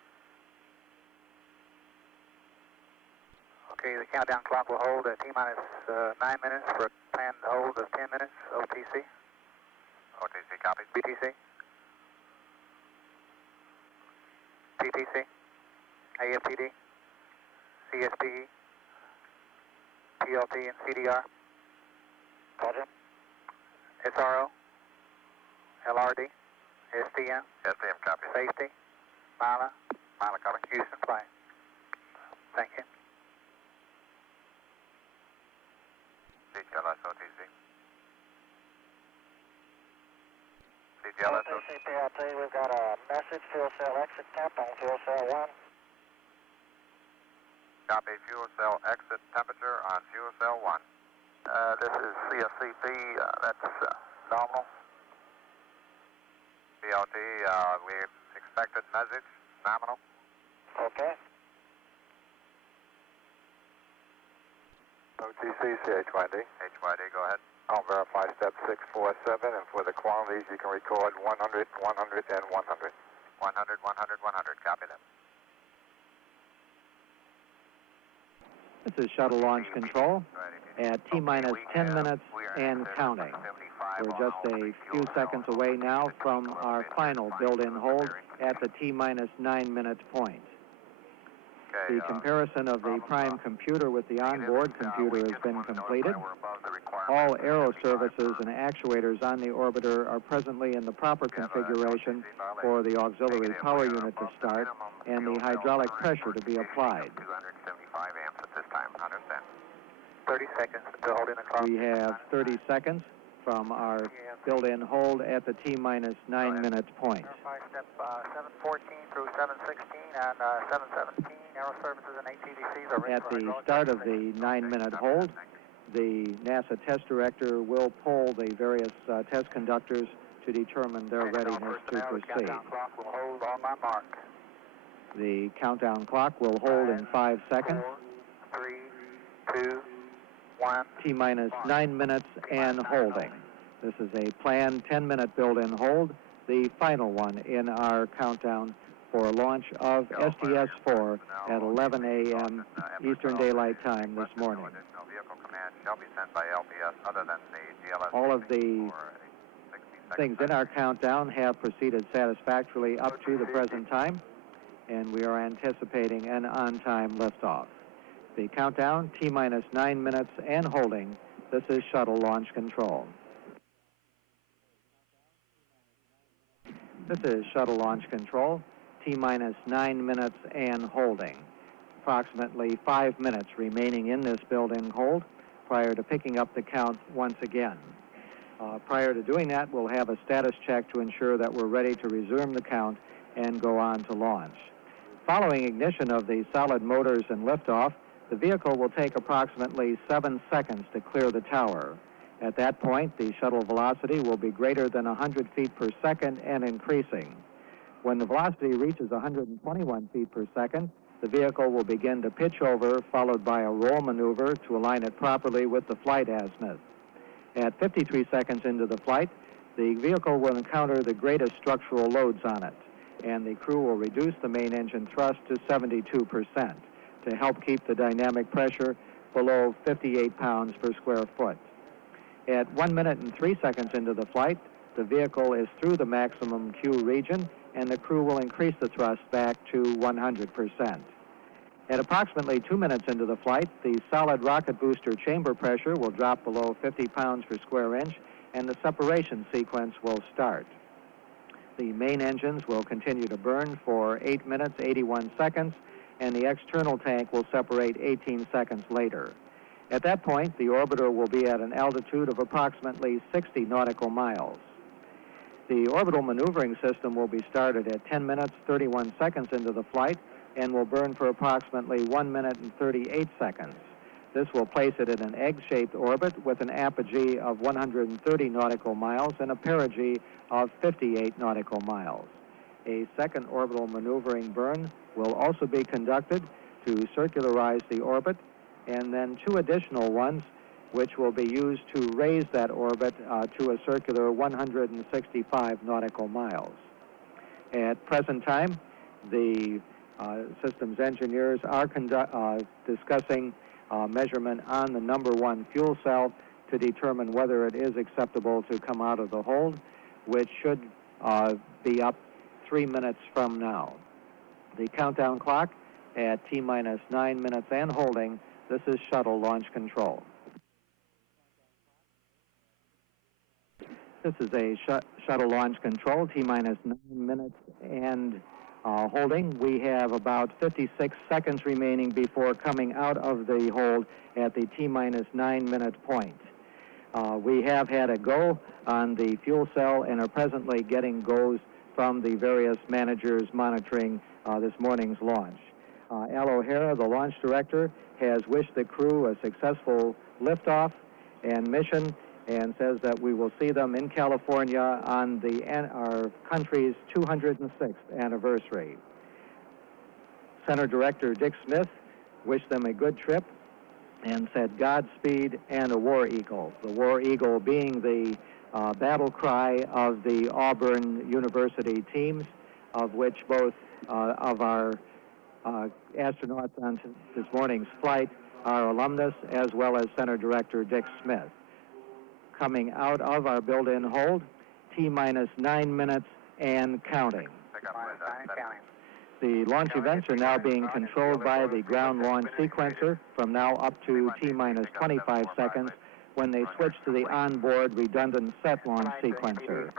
Okay, the countdown clock will hold at T-minus 9 minutes for a planned hold of 10 minutes. OTC. OTC, copy. BTC. TTC. AFTD. CSPE. PLT and CDR. Roger. SRO. LRD. STM. STM, copy. Safety. Mila. Mila, copy. Houston, flight. Thank you. CTLS, OTC. CTLS, OTC, PLT, we've got a message, fuel cell exit temp on fuel cell 1. Copy, fuel cell exit temperature on fuel cell 1. This is CFCP, that's nominal. PLT, we expected message, nominal. Okay. OTC, CHYD. HYD, go ahead. I'll verify step 647, and for the quantities you can record 100, 100, and 100. 100, 100, 100, copy that. This is shuttle launch control at T-minus 10 minutes and counting. We're just a few seconds away now from our final build-in hold at the T-minus 9-minute point. The comparison of the prime computer with the onboard computer has been completed. All aero services and actuators on the orbiter are presently in the proper configuration for the auxiliary power unit to start and the hydraulic pressure to be applied. 275 amps at this time, 110. 30 seconds until holding the clock. We have 30 seconds from our build-in hold at the T-minus 9-minute point. Verify step 714 through 716 and 717. Aero services and ATDCs are ready. At the start of the 9-minute hold, the NASA test director will poll the various test conductors to determine their readiness to proceed. Countdown clock will hold on my mark. The countdown clock will hold in 5 seconds. 4, 3, 2, 1. T-minus 9 minutes and holding. This is a planned 10-minute build-in hold, the final one in our countdown for launch of STS-4 at 11 a.m. Eastern Daylight Time this morning. All of the things in our countdown have proceeded satisfactorily up to the present time, and we are anticipating an on-time liftoff. The countdown, T-minus 9 minutes and holding. This is shuttle launch control. This is shuttle launch control, T-minus 9 minutes and holding. Approximately 5 minutes remaining in this build-in hold prior to picking up the count once again. Prior to doing that, we'll have a status check to ensure that we're ready to resume the count and go on to launch. Following ignition of the solid motors and liftoff, the vehicle will take approximately 7 seconds to clear the tower. At that point, the shuttle velocity will be greater than 100 feet per second and increasing. When the velocity reaches 121 feet per second, the vehicle will begin to pitch over, followed by a roll maneuver to align it properly with the flight azimuth. At 53 seconds into the flight, the vehicle will encounter the greatest structural loads on it, and the crew will reduce the main engine thrust to 72% to help keep the dynamic pressure below 58 pounds per square foot. At 1 minute and 3 seconds into the flight, the vehicle is through the maximum Q region, and the crew will increase the thrust back to 100%. At approximately 2 minutes into the flight, the solid rocket booster chamber pressure will drop below 50 pounds per square inch, and the separation sequence will start. The main engines will continue to burn for 8 minutes, 81 seconds, and the external tank will separate 18 seconds later. At that point, the orbiter will be at an altitude of approximately 60 nautical miles. The orbital maneuvering system will be started at 10 minutes, 31 seconds into the flight and will burn for approximately 1 minute and 38 seconds. This will place it in an egg-shaped orbit with an apogee of 130 nautical miles and a perigee of 58 nautical miles. A second orbital maneuvering burn will also be conducted to circularize the orbit, and then 2 additional ones which will be used to raise that orbit to a circular 165 nautical miles. At present time, the systems engineers are discussing measurement on the number 1 fuel cell to determine whether it is acceptable to come out of the hold, which should be up 3 minutes from now. The countdown clock at T-minus 9 minutes and holding. This is shuttle launch control. This is a shuttle launch control, T-minus 9 minutes and holding. We have about 56 seconds remaining before coming out of the hold at the T-minus 9 minute point. We have had a go on the fuel cell and are presently getting goes from the various managers monitoring this morning's launch. Al O'Hara, the launch director, has wished the crew a successful liftoff and mission, and says that we will see them in California on our country's 206th anniversary. Center Director Dick Smith wished them a good trip and said Godspeed and a War Eagle. The War Eagle being the battle cry of the Auburn University teams, of which both of our astronauts on this morning's flight are alumnus, as well as Center Director Dick Smith. Coming out of our built-in hold, T-minus 9 minutes and counting. The launch events are now being controlled by the ground launch sequencer from now up to T-minus 25 seconds, when they switch to the onboard redundant set launch sequencer.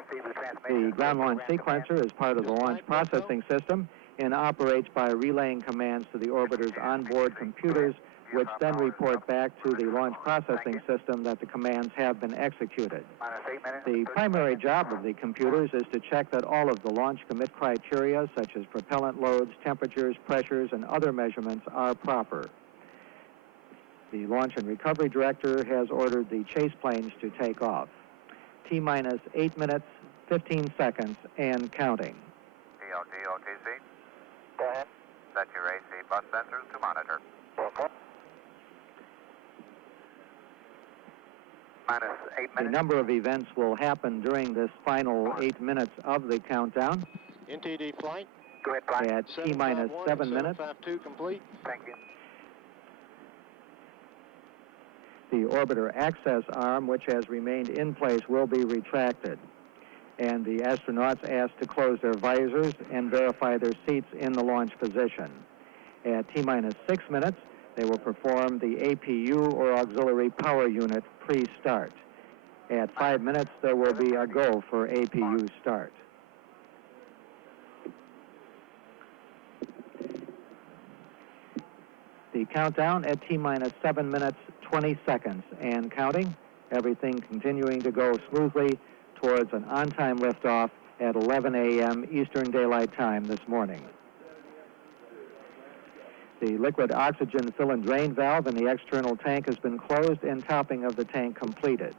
The ground launch sequencer is part of the launch processing system and operates by relaying commands to the orbiter's onboard computers, which then report back to the launch processing system that the commands have been executed. The primary job of the computers is to check that all of the launch commit criteria, such as propellant loads, temperatures, pressures, and other measurements, are proper. The launch and recovery director has ordered the chase planes to take off. T-minus 8 minutes, 15 seconds, and counting. DOT, OTC. Go ahead. Set your AC bus sensors to monitor. Minus 8 A minutes. number of events will happen during this final 8 minutes of the countdown. NTD flight. Go ahead, Brian. At T-minus 7 minutes, 752 complete. Thank you. the orbiter access arm, which has remained in place, will be retracted. And the astronauts asked to close their visors and verify their seats in the launch position. At T-minus 6 minutes, they will perform the APU, or auxiliary power unit, pre-start. At 5 minutes, there will be a go for APU start. The countdown at T-minus 7 minutes, 20 seconds, and counting. Everything continuing to go smoothly towards an on-time liftoff at 11 a.m. Eastern Daylight Time this morning. The liquid oxygen fill and drain valve in the external tank has been closed and topping of the tank completed.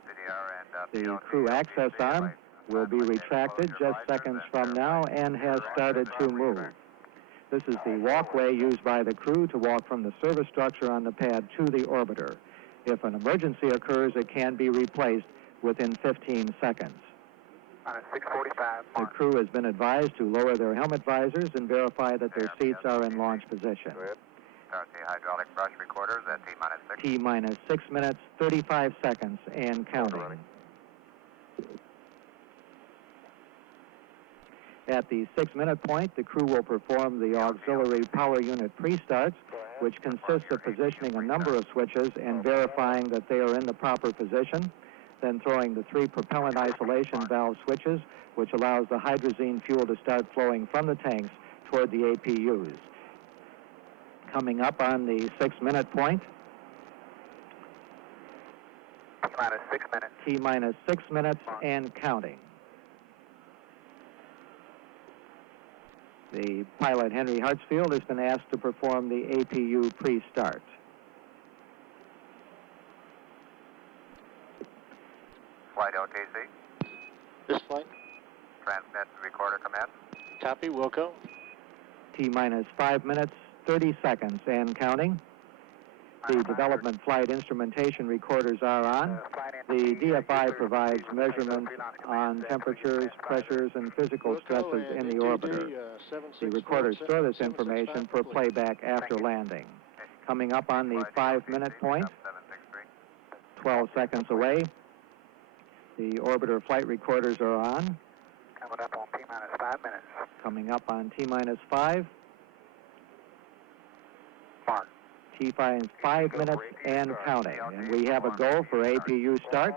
The crew access arm will be retracted just seconds from now and has started to move. This is the walkway used by the crew to walk from the service structure on the pad to the orbiter. If an emergency occurs, it can be replaced within 15 seconds. 6:45. The crew has been advised to lower their helmet visors and verify that their seats are in launch position. Start the hydraulic brush recorders at T-minus 6. T-minus 6 minutes, 35 seconds, and counting. At the 6-minute point, the crew will perform the auxiliary power unit pre-starts, which consists of positioning a number of switches and verifying that they are in the proper position, then throwing the 3 propellant isolation valve switches, which allows the hydrazine fuel to start flowing from the tanks toward the APUs. Coming up on the 6-minute point, T-minus 6 minutes. T-minus 6 minutes and counting. The pilot, Henry Hartsfield, has been asked to perform the APU pre-start. Flight OTC. This flight. Transmit recorder command. Copy, Wilco. T-minus 5 minutes, 30 seconds, and counting. The development flight instrumentation recorders are on. The DFI provides measurements on temperatures, pressures, and physical stresses in the orbiter. The recorders store this information for playback after landing. Coming up on the 5-minute point, 12 seconds away. The orbiter flight recorders are on. Coming up on T-minus 5 minutes. Coming up on T-minus 5. Mark. T-minus 5 minutes and counting. And we have a go for APU start.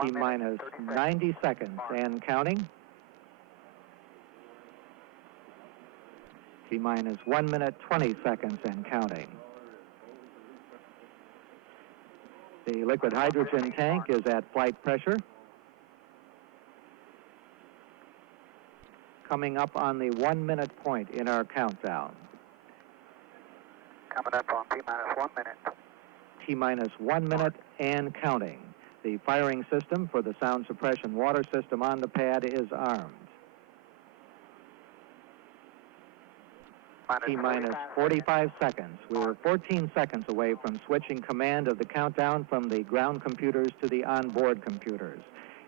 T-minus 90 seconds and counting. T-minus 1 minute, 20 seconds and counting. The liquid hydrogen tank is at flight pressure. Coming up on the 1 minute point in our countdown. Coming up on T-minus 1 minute. T-minus 1 minute and counting. The firing system for the sound suppression water system on the pad is armed. T-minus 45 seconds. We were 14 seconds away from switching command of the countdown from the ground computers to the onboard computers.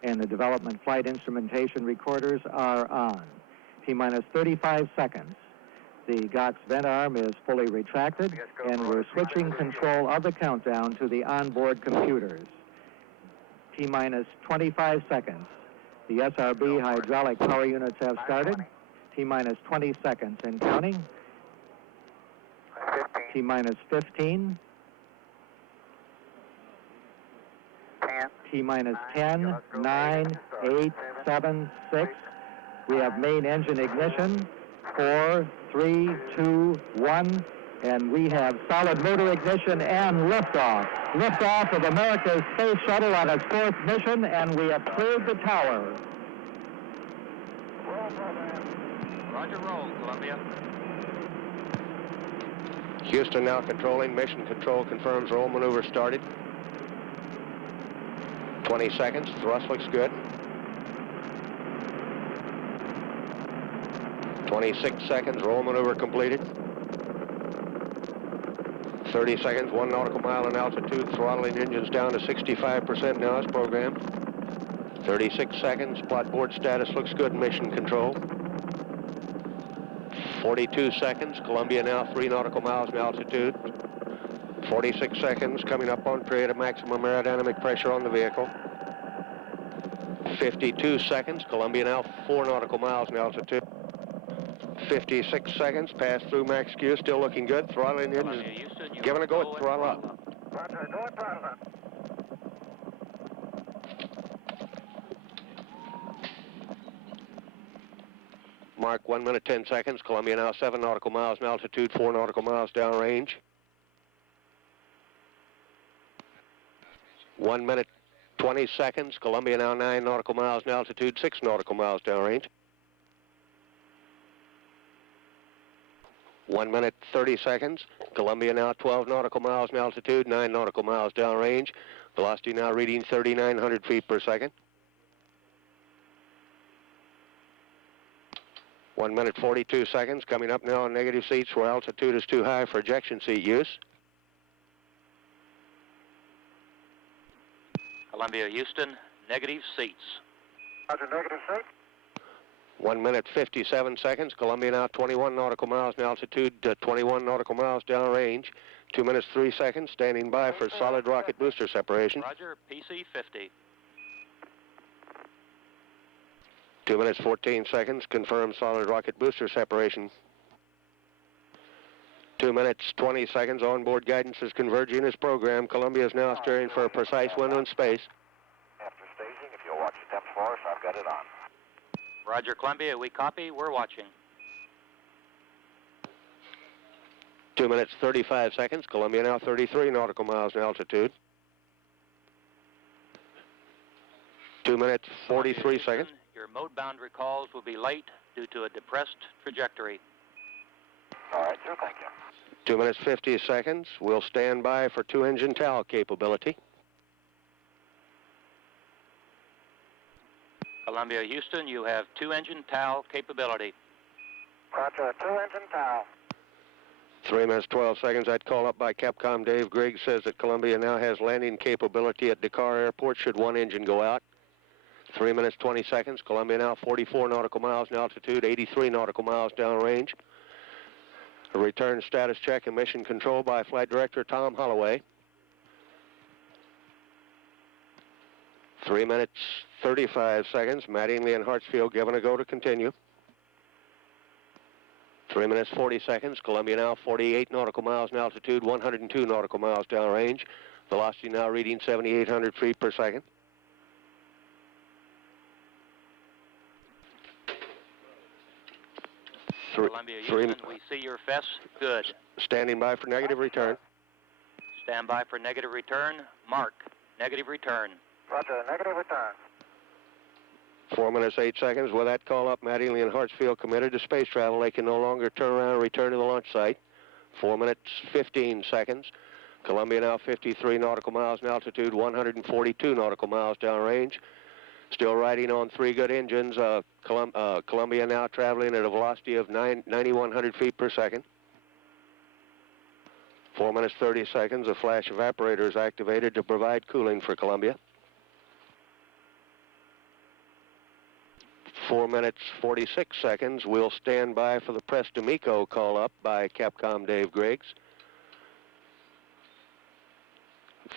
And the development flight instrumentation recorders are on. T-minus 35 seconds. The GOX vent arm is fully retracted, and we're switching control of the countdown to the onboard computers. T-minus 25 seconds. The SRB hydraulic power units have started. T-minus 20 seconds and counting. T-minus 15. 10. T-minus 10, 9, 8, 7, 6. We have main engine ignition. 4, 3, 2, 1. And we have solid motor ignition and liftoff. Liftoff of America's Space Shuttle on its 4th mission, and we have cleared the tower. Roger, roll, Columbia. Houston now controlling. Mission control confirms roll maneuver started. 20 seconds. Thrust looks good. 26 seconds. Roll maneuver completed. 30 seconds. 1 nautical mile in altitude. Throttling engines down to 65% now as programmed. 36 seconds. Plot board status looks good. Mission control. 42 seconds. Columbia now 3 nautical miles in altitude. 46 seconds. Coming up on period of maximum aerodynamic pressure on the vehicle. 52 seconds. Columbia now 4 nautical miles in altitude. 56 seconds. Pass through max Q. Still looking good. Throttling engines. Giving a go at throttle up. Roger, go at throttle up. Mark 1 minute 10 seconds. Columbia now 7 nautical miles in altitude, 4 nautical miles downrange. 1 minute 20 seconds. Columbia now 9 nautical miles in altitude, 6 nautical miles downrange. 1 minute 30 seconds. Columbia now 12 nautical miles in altitude, 9 nautical miles downrange. Velocity now reading 3,900 feet per second. 1 minute 42 seconds. Coming up now on negative seats where altitude is too high for ejection seat use. Columbia, Houston, negative seats. Roger, negative seats. 1 minute 57 seconds. Columbia now 21 nautical miles in altitude, 21 nautical miles downrange. 2 minutes 3 seconds. Standing by for solid rocket booster separation. Roger, PC 50. 2 minutes 14 seconds. Confirm solid rocket booster separation. 2 minutes 20 seconds. Onboard guidance is converging as programmed. Columbia is now steering for a precise window in space. After staging, if you'll watch the temps for us, I've got it on. Roger, Columbia, we copy. We're watching. 2 minutes 35 seconds. Columbia now 33 nautical miles in altitude. 2 minutes 43 seconds. Your mode boundary calls will be late due to a depressed trajectory. All right, sir, thank you. 2 minutes 50 seconds. We'll stand by for 2-engine TAL capability. Columbia, Houston, you have 2-engine TAL capability. Roger, 2-engine TAL. 3 minutes 12 seconds. I'd call up by Capcom Dave. Griggs says that Columbia now has landing capability at Dakar Airport should 1 engine go out. 3 minutes, 20 seconds. Columbia now 44 nautical miles in altitude, 83 nautical miles downrange. A return status check and mission control by Flight Director Tom Holloway. 3 minutes, 35 seconds. Mattingly and Hartsfield given a go to continue. 3 minutes, 40 seconds. Columbia now 48 nautical miles in altitude, 102 nautical miles downrange. Velocity now reading 7,800 feet per second. Columbia, Houston, we see your FES. Good. Standing by for negative return. Stand by for negative return. Mark, negative return. Roger, negative return. 4 minutes, 8 seconds. With that call up, Mattingly and Hartsfield committed to space travel. They can no longer turn around and return to the launch site. 4 minutes, 15 seconds. Columbia now 53 nautical miles in altitude, 142 nautical miles downrange. Still riding on 3 good engines. Columbia now traveling at a velocity of 9,100 feet per second. 4 minutes, 30 seconds. A flash evaporator is activated to provide cooling for Columbia. 4 minutes, 46 seconds. We'll stand by for the Press to MECO call up by Capcom Dave Griggs.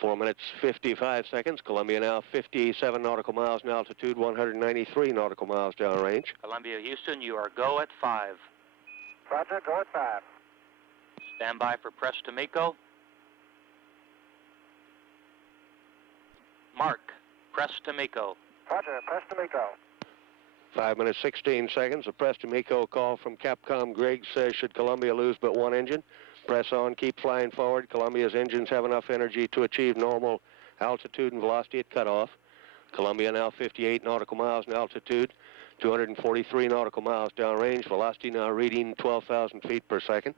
4 minutes, 55 seconds. Columbia now 57 nautical miles in altitude, 193 nautical miles downrange. Columbia, Houston, you are go at 5. Roger, go at 5. Stand by for Press to MECO. Mark, Press to MECO. Roger, Press to MECO. 5 minutes, 16 seconds. A Press to MECO call from Capcom Griggs says, should Columbia lose but one engine, press on, keep flying forward. Columbia's engines have enough energy to achieve normal altitude and velocity at cutoff. Columbia now 58 nautical miles in altitude, 243 nautical miles downrange. Velocity now reading 12,000 feet per second.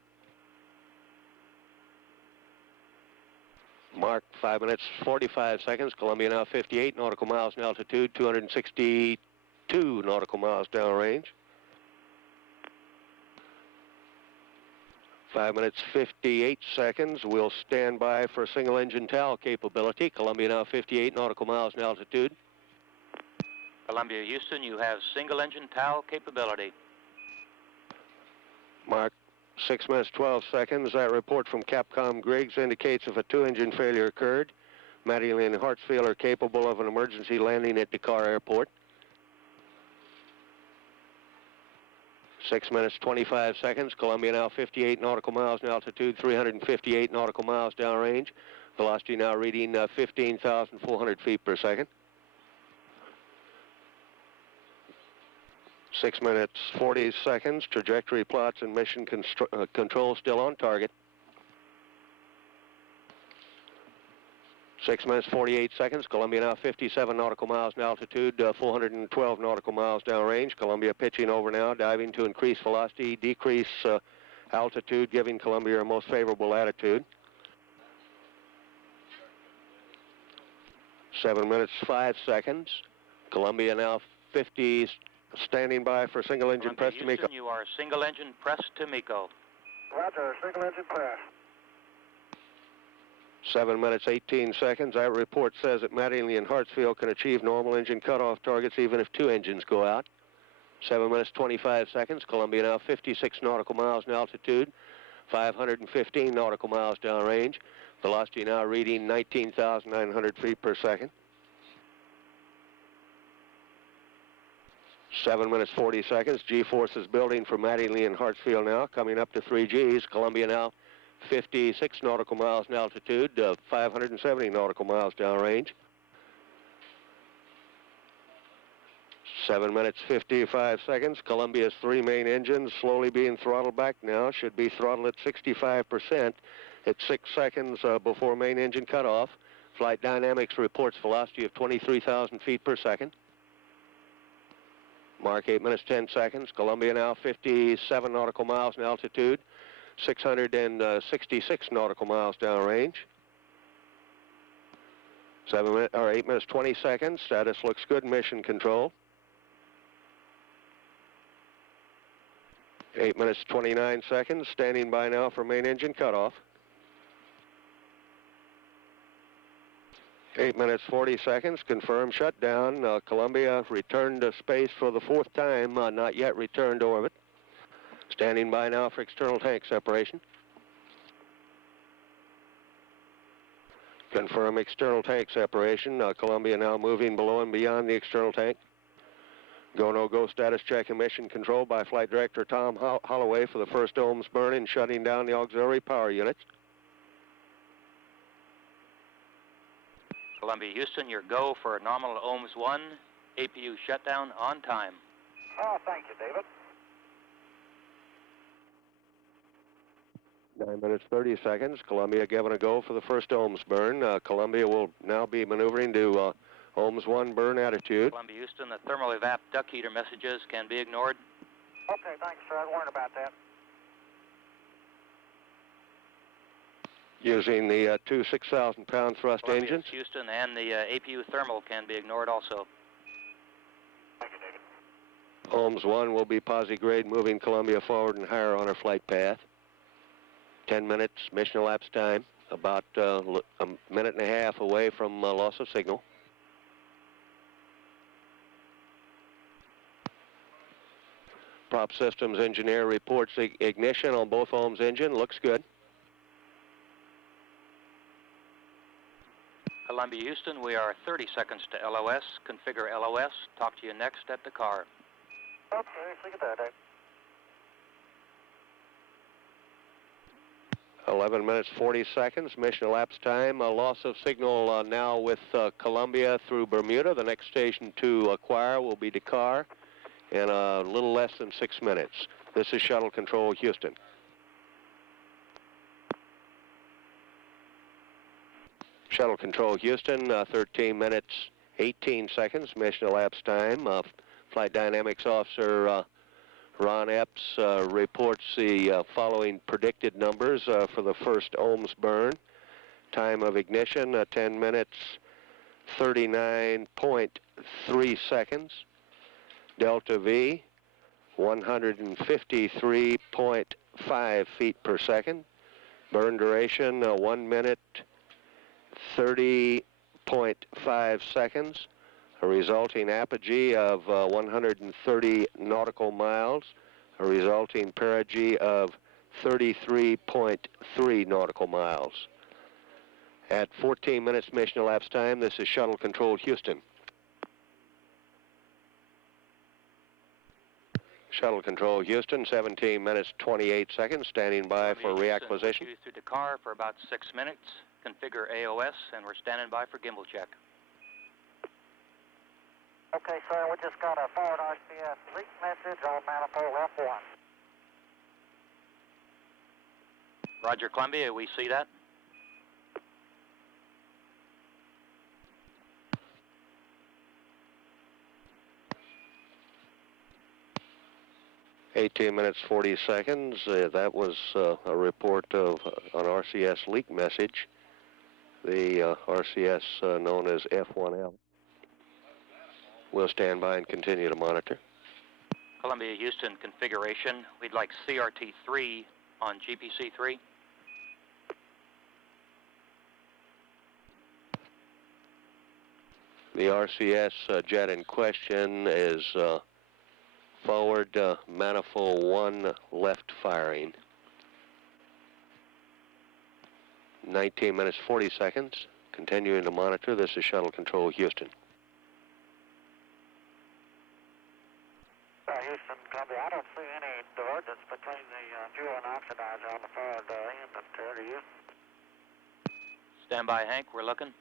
Mark, 5 minutes, 45 seconds. Columbia now 58 nautical miles in altitude, 262 nautical miles downrange. 5 minutes, 58 seconds. We'll stand by for single engine TAL capability. Columbia now 58 nautical miles in altitude. Columbia, Houston, you have single engine TAL capability. Mark, 6 minutes, 12 seconds. That report from Capcom Griggs indicates if a 2-engine failure occurred, Mattingly and Hartsfield are capable of an emergency landing at Dakar Airport. 6 minutes, 25 seconds. Columbia now 58 nautical miles in altitude, 358 nautical miles downrange. Velocity now reading 15,400 feet per second. 6 minutes, 40 seconds. Trajectory plots and mission control still on target. 6 minutes, 48 seconds. Columbia now 57 nautical miles in altitude, 412 nautical miles downrange. Columbia pitching over now, diving to increase velocity, decrease altitude, giving Columbia a most favorable attitude. 7 minutes, 5 seconds. Columbia now 50, standing by for single engine press to MECO. You are single engine press to MECO. Roger, single engine press. 7 minutes, 18 seconds. That report says that Mattingly and Hartsfield can achieve normal engine cutoff targets even if 2 engines go out. 7 minutes, 25 seconds. Columbia now 56 nautical miles in altitude, 515 nautical miles downrange. Velocity now reading 19,900 feet per second. 7 minutes, 40 seconds. G-force is building for Mattingly and Hartsfield now, coming up to 3 Gs. Columbia now 56 nautical miles in altitude, 570 nautical miles downrange. 7 minutes, 55 seconds. Columbia's 3 main engines slowly being throttled back now. Should be throttled at 65% at 6 seconds before main engine cutoff. Flight Dynamics reports velocity of 23,000 feet per second. Mark, 8 minutes, 10 seconds. Columbia now 57 nautical miles in altitude, 666 nautical miles downrange. 8 minutes, 20 seconds. Status looks good. Mission control. 8 minutes, 29 seconds. Standing by now for main engine cutoff. 8 minutes, 40 seconds, confirmed shutdown. Columbia returned to space for the 4th time, not yet returned to orbit. Standing by now for external tank separation. Confirm external tank separation. Columbia now moving below and beyond the external tank. Go, no go status check and mission control by Flight Director Tom Holloway for the first ohms burn and shutting down the auxiliary power units. Columbia Houston, your go for nominal ohms 1, APU shutdown on time. Oh, thank you, David. 9 minutes, 30 seconds. Columbia giving a go for the first ohms burn. Columbia will now be maneuvering to ohms 1 burn attitude. Columbia Houston, the thermal evap duct heater messages can be ignored. Okay, thanks, sir. I warned about that. Using the two 6,000-pound thrust Columbia engines. Houston and the APU thermal can be ignored also. Thank you, David. Ohms 1 will be posi-grade, moving Columbia forward and higher on her flight path. 10 minutes mission elapsed time, about a minute and a half away from loss of signal. Prop systems engineer reports ignition on both ohms engine. Looks good. Columbia Houston, we are 30 seconds to LOS. Configure LOS. Talk to you next at the car. Okay, see you there, Dave. 11 minutes, 40 seconds. Mission elapsed time. A loss of signal now with Columbia through Bermuda. The next station to acquire will be Dakar in a little less than 6 minutes. This is Shuttle Control Houston. Shuttle Control Houston, 13 minutes, 18 seconds. Mission elapsed time. Flight Dynamics Officer Ron Epps reports the following predicted numbers for the first ohms burn. Time of ignition, 10 minutes, 39.3 seconds. Delta V, 153.5 feet per second. Burn duration, 1 minute, 30.5 seconds. A resulting apogee of 130 nautical miles, a resulting perigee of 33.3 nautical miles. At 14 minutes mission elapsed time, this is Shuttle Control Houston. Shuttle Control Houston, 17 minutes, 28 seconds, standing by for reacquisition. Through the car for about 6 minutes. Configure AOS, and we're standing by for gimbal check. Okay, sir, we just got a forward RCS leak message on manifold F1. Roger, Columbia, we see that. $18 minutes, 40 seconds. That was a report of an RCS leak message. The RCS known as F1L. We'll stand by and continue to monitor. Columbia Houston configuration. We'd like CRT3 on GPC3. The RCS jet in question is forward manifold 1 left firing. 19 minutes, 40 seconds. Continuing to monitor. This is Shuttle Control Houston. Houston, Columbia, I don't see any divergence between the fuel and oxidizer on the forward end of the do you? Stand by, Hank. We're looking.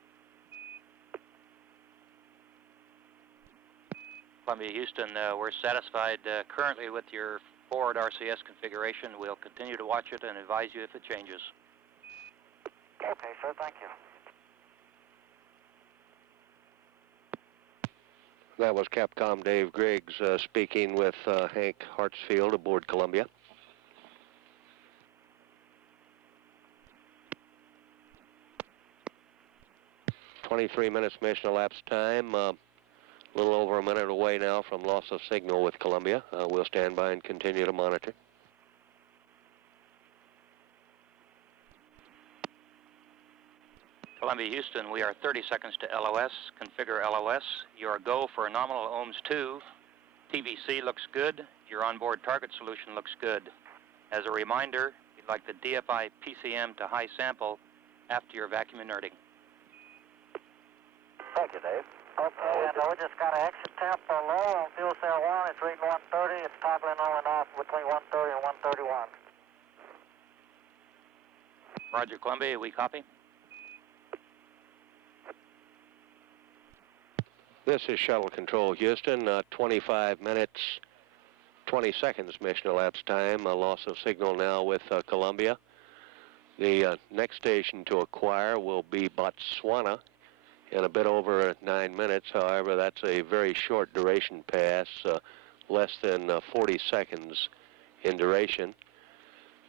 Columbia Houston, we're satisfied currently with your forward RCS configuration. We'll continue to watch it and advise you if it changes. Okay, sir. Thank you. That was Capcom Dave Griggs speaking with Hank Hartsfield aboard Columbia. "23 minutes mission elapsed time. A little over a minute away now from loss of signal with Columbia. We'll stand by and continue to monitor. Columbia, Houston, we are 30 seconds to LOS. Configure LOS. Your go for nominal ohms 2. TVC looks good. Your onboard target solution looks good. As a reminder, you'd like the DFI PCM to high sample after your vacuum inerting. Thank you, Dave. Okay, and we just got an exit temp low on fuel cell 1. It's reading 130. It's toggling on and off between 130 and 131. Roger, Columbia, we copy. This is Shuttle Control, Houston. 25 minutes, 20 seconds mission elapsed time. A loss of signal now with Columbia. The next station to acquire will be Botswana in a bit over 9 minutes. However, that's a very short duration pass, less than 40 seconds in duration.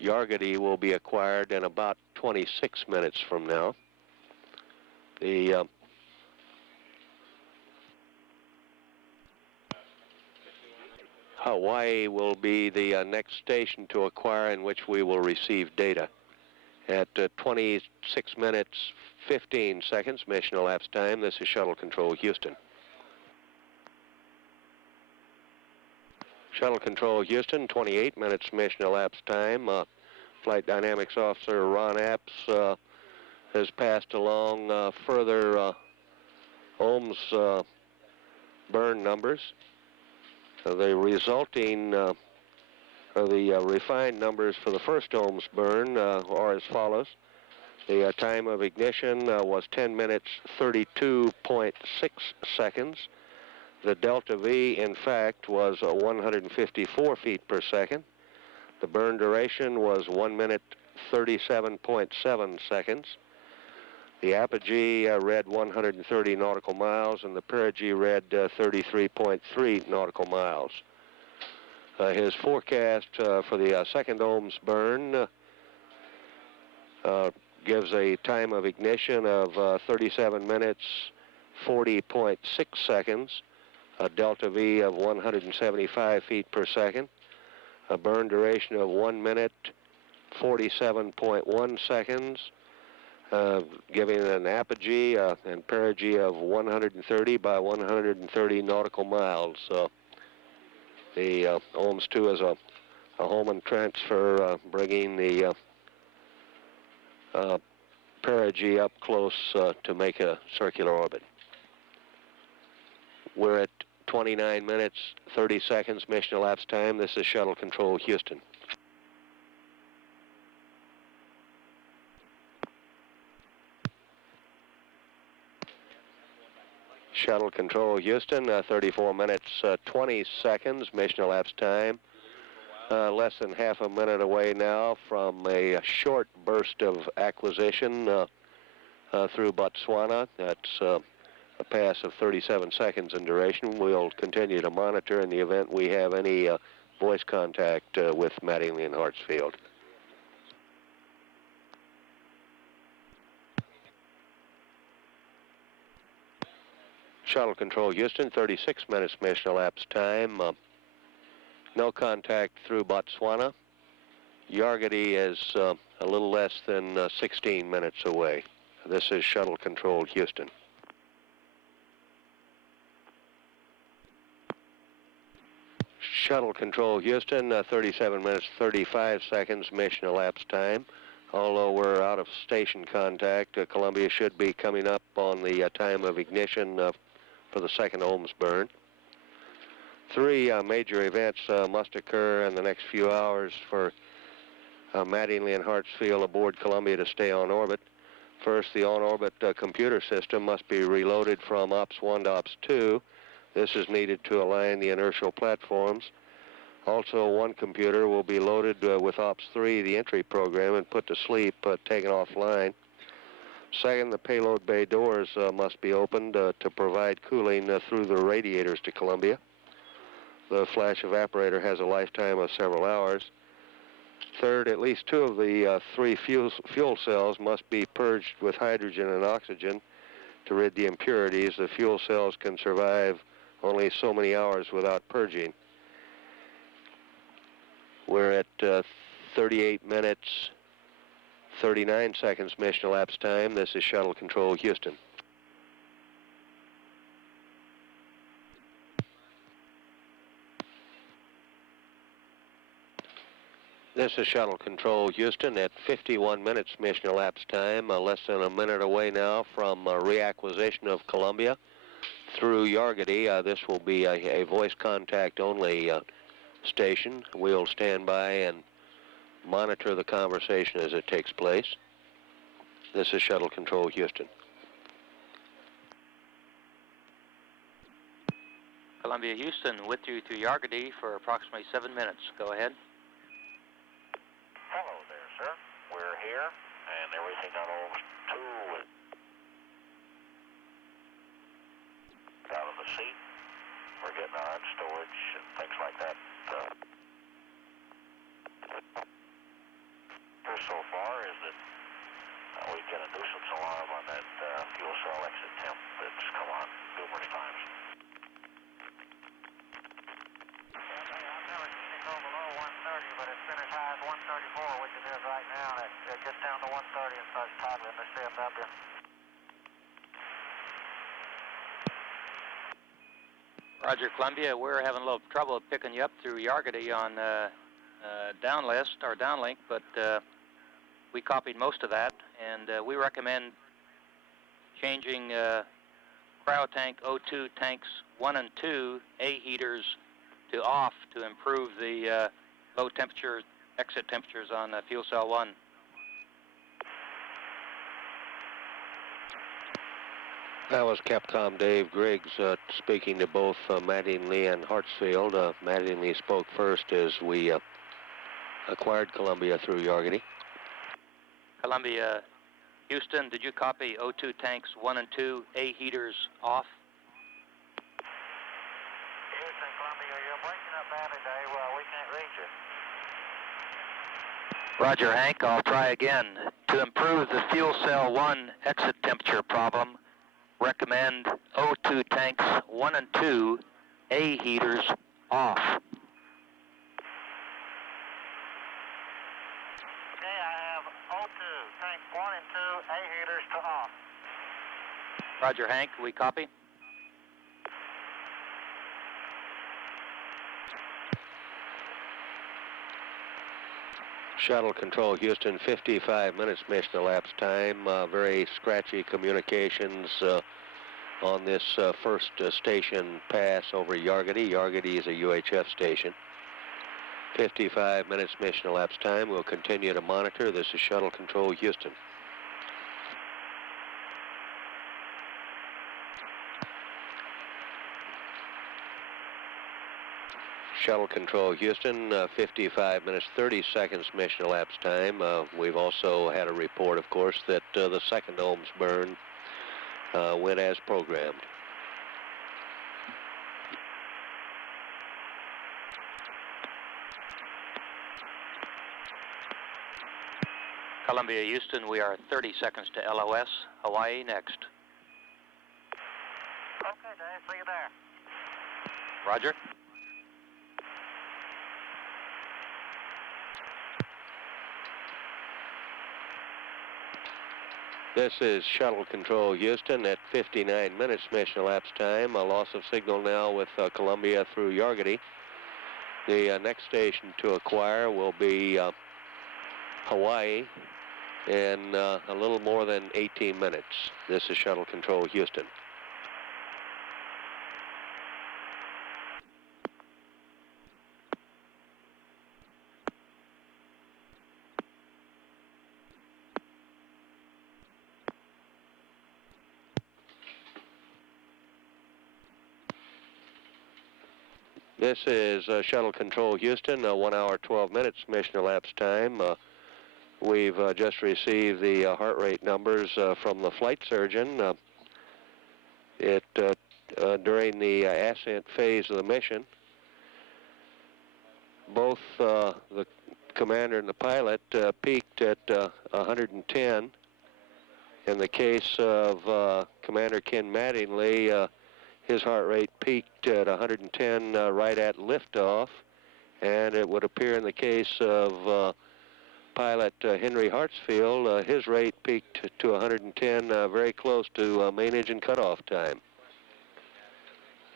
Yargati will be acquired in about 26 minutes from now. The Hawaii will be the next station to acquire in which we will receive data. At 26 minutes, 15 seconds, mission elapsed time. This is Shuttle Control, Houston. Shuttle Control, Houston, 28 minutes, mission elapsed time. Flight Dynamics Officer Ron Apps has passed along further ohms burn numbers. The resulting, or the refined numbers for the first ohms burn are as follows. The time of ignition was 10 minutes, 32.6 seconds. The delta V, in fact, was 154 feet per second. The burn duration was 1 minute, 37.7 seconds. The apogee read 130 nautical miles, and the perigee read 33.3 nautical miles. His forecast for the second ohms burn gives a time of ignition of 37 minutes, 40.6 seconds, a delta V of 175 feet per second, a burn duration of 1 minute, 47.1 seconds, giving an apogee and perigee of 130 by 130 nautical miles. The ohms 2 is a Hohmann transfer, bringing the perigee up close to make a circular orbit. We're at 29 minutes, 30 seconds, mission elapsed time. This is Shuttle Control, Houston. Shuttle Control, Houston, 34 minutes, 20 seconds, mission elapsed time. Less than half a minute away now from a short burst of acquisition through Botswana. That's a pass of 37 seconds in duration. We'll continue to monitor in the event we have any voice contact with Mattingly and Hartsfield. Shuttle Control, Houston, 36 minutes mission elapsed time. No contact through Botswana. Yargati is a little less than 16 minutes away. This is Shuttle Control, Houston. Shuttle Control, Houston, 37 minutes, 35 seconds, mission elapsed time. Although we're out of station contact, Columbia should be coming up on the time of ignition for the second ohms burn. Three major events must occur in the next few hours for Mattingly and Hartsfield aboard Columbia to stay on orbit. First, the on-orbit computer system must be reloaded from Ops 1 to Ops 2. This is needed to align the inertial platforms. Also, one computer will be loaded with Ops 3, the entry program, and put to sleep, taken offline. Second, the payload bay doors must be opened to provide cooling through the radiators to Columbia. The flash evaporator has a lifetime of several hours. Third, at least two of the three fuel cells must be purged with hydrogen and oxygen to rid the impurities. The fuel cells can survive only so many hours without purging. We're at 38 minutes, 39 seconds mission elapsed time. This is Shuttle Control Houston. This is Shuttle Control Houston at 51 minutes mission elapsed time, less than a minute away now from reacquisition of Columbia through Yargady. This will be a voice contact only station. We'll stand by and monitor the conversation as it takes place. This is Shuttle Control Houston. Columbia Houston with you through Yargady for approximately 7 minutes. Go ahead. Hello there, sir. We're here, and everything on OMS 2 is out of the seat. We're getting our own storage and things like that. Here so far is that we get a nuisance alarm on that fuel cell exit temp that's come on numerous times. I've never seen it go below 130, but it's been as high as 134, which it is right now, and it gets down to 130 and starts toggling the CFW. Roger, Columbia. We're having a little trouble picking you up through Yargady on downlist or downlink, but we copied most of that, and we recommend changing cryo tank O2 tanks 1 and 2 A heaters to off to improve the low temperature exit temperatures on fuel cell 1. That was Capcom Dave Griggs speaking to both Mattingly and Hartsfield. Mattingly spoke first as we acquired Columbia through Yargady. Columbia, Houston, did you copy O2 tanks 1 and 2 A heaters off? Houston, Columbia, you're breaking up badly, Dave. Well, we can't reach you. Roger, Hank, I'll try again. To improve the fuel cell 1 exit temperature problem, recommend O2 tanks 1 and 2 A heaters off. Okay, I have O2 tank 1 and 2 A heaters to off. Roger, Hank, we copy? Shuttle Control Houston, 55 minutes mission elapsed time. Very scratchy communications on this first station pass over Yargady. Yargady is a UHF station. 55 minutes mission elapsed time. We'll continue to monitor. This is Shuttle Control Houston. Shuttle Control Houston, 55 minutes, 30 seconds mission elapsed time. We've also had a report, of course, that the second ohms burn went as programmed. Columbia, Houston, we are 30 seconds to LOS. Hawaii next. Okay, Dave, see you there. Roger. This is Shuttle Control Houston at 59 minutes mission elapsed time. A loss of signal now with Columbia through Yargady. The next station to acquire will be Hawaii in a little more than 18 minutes. This is Shuttle Control Houston. This is Shuttle Control Houston, 1 hour, 12 minutes mission elapsed time. We've just received the heart rate numbers from the flight surgeon. During the ascent phase of the mission, both the commander and the pilot peaked at 110. In the case of Commander Ken Mattingly, his heart rate peaked at 110 right at liftoff, and it would appear in the case of pilot Henry Hartsfield, his rate peaked to 110, very close to main engine cutoff time.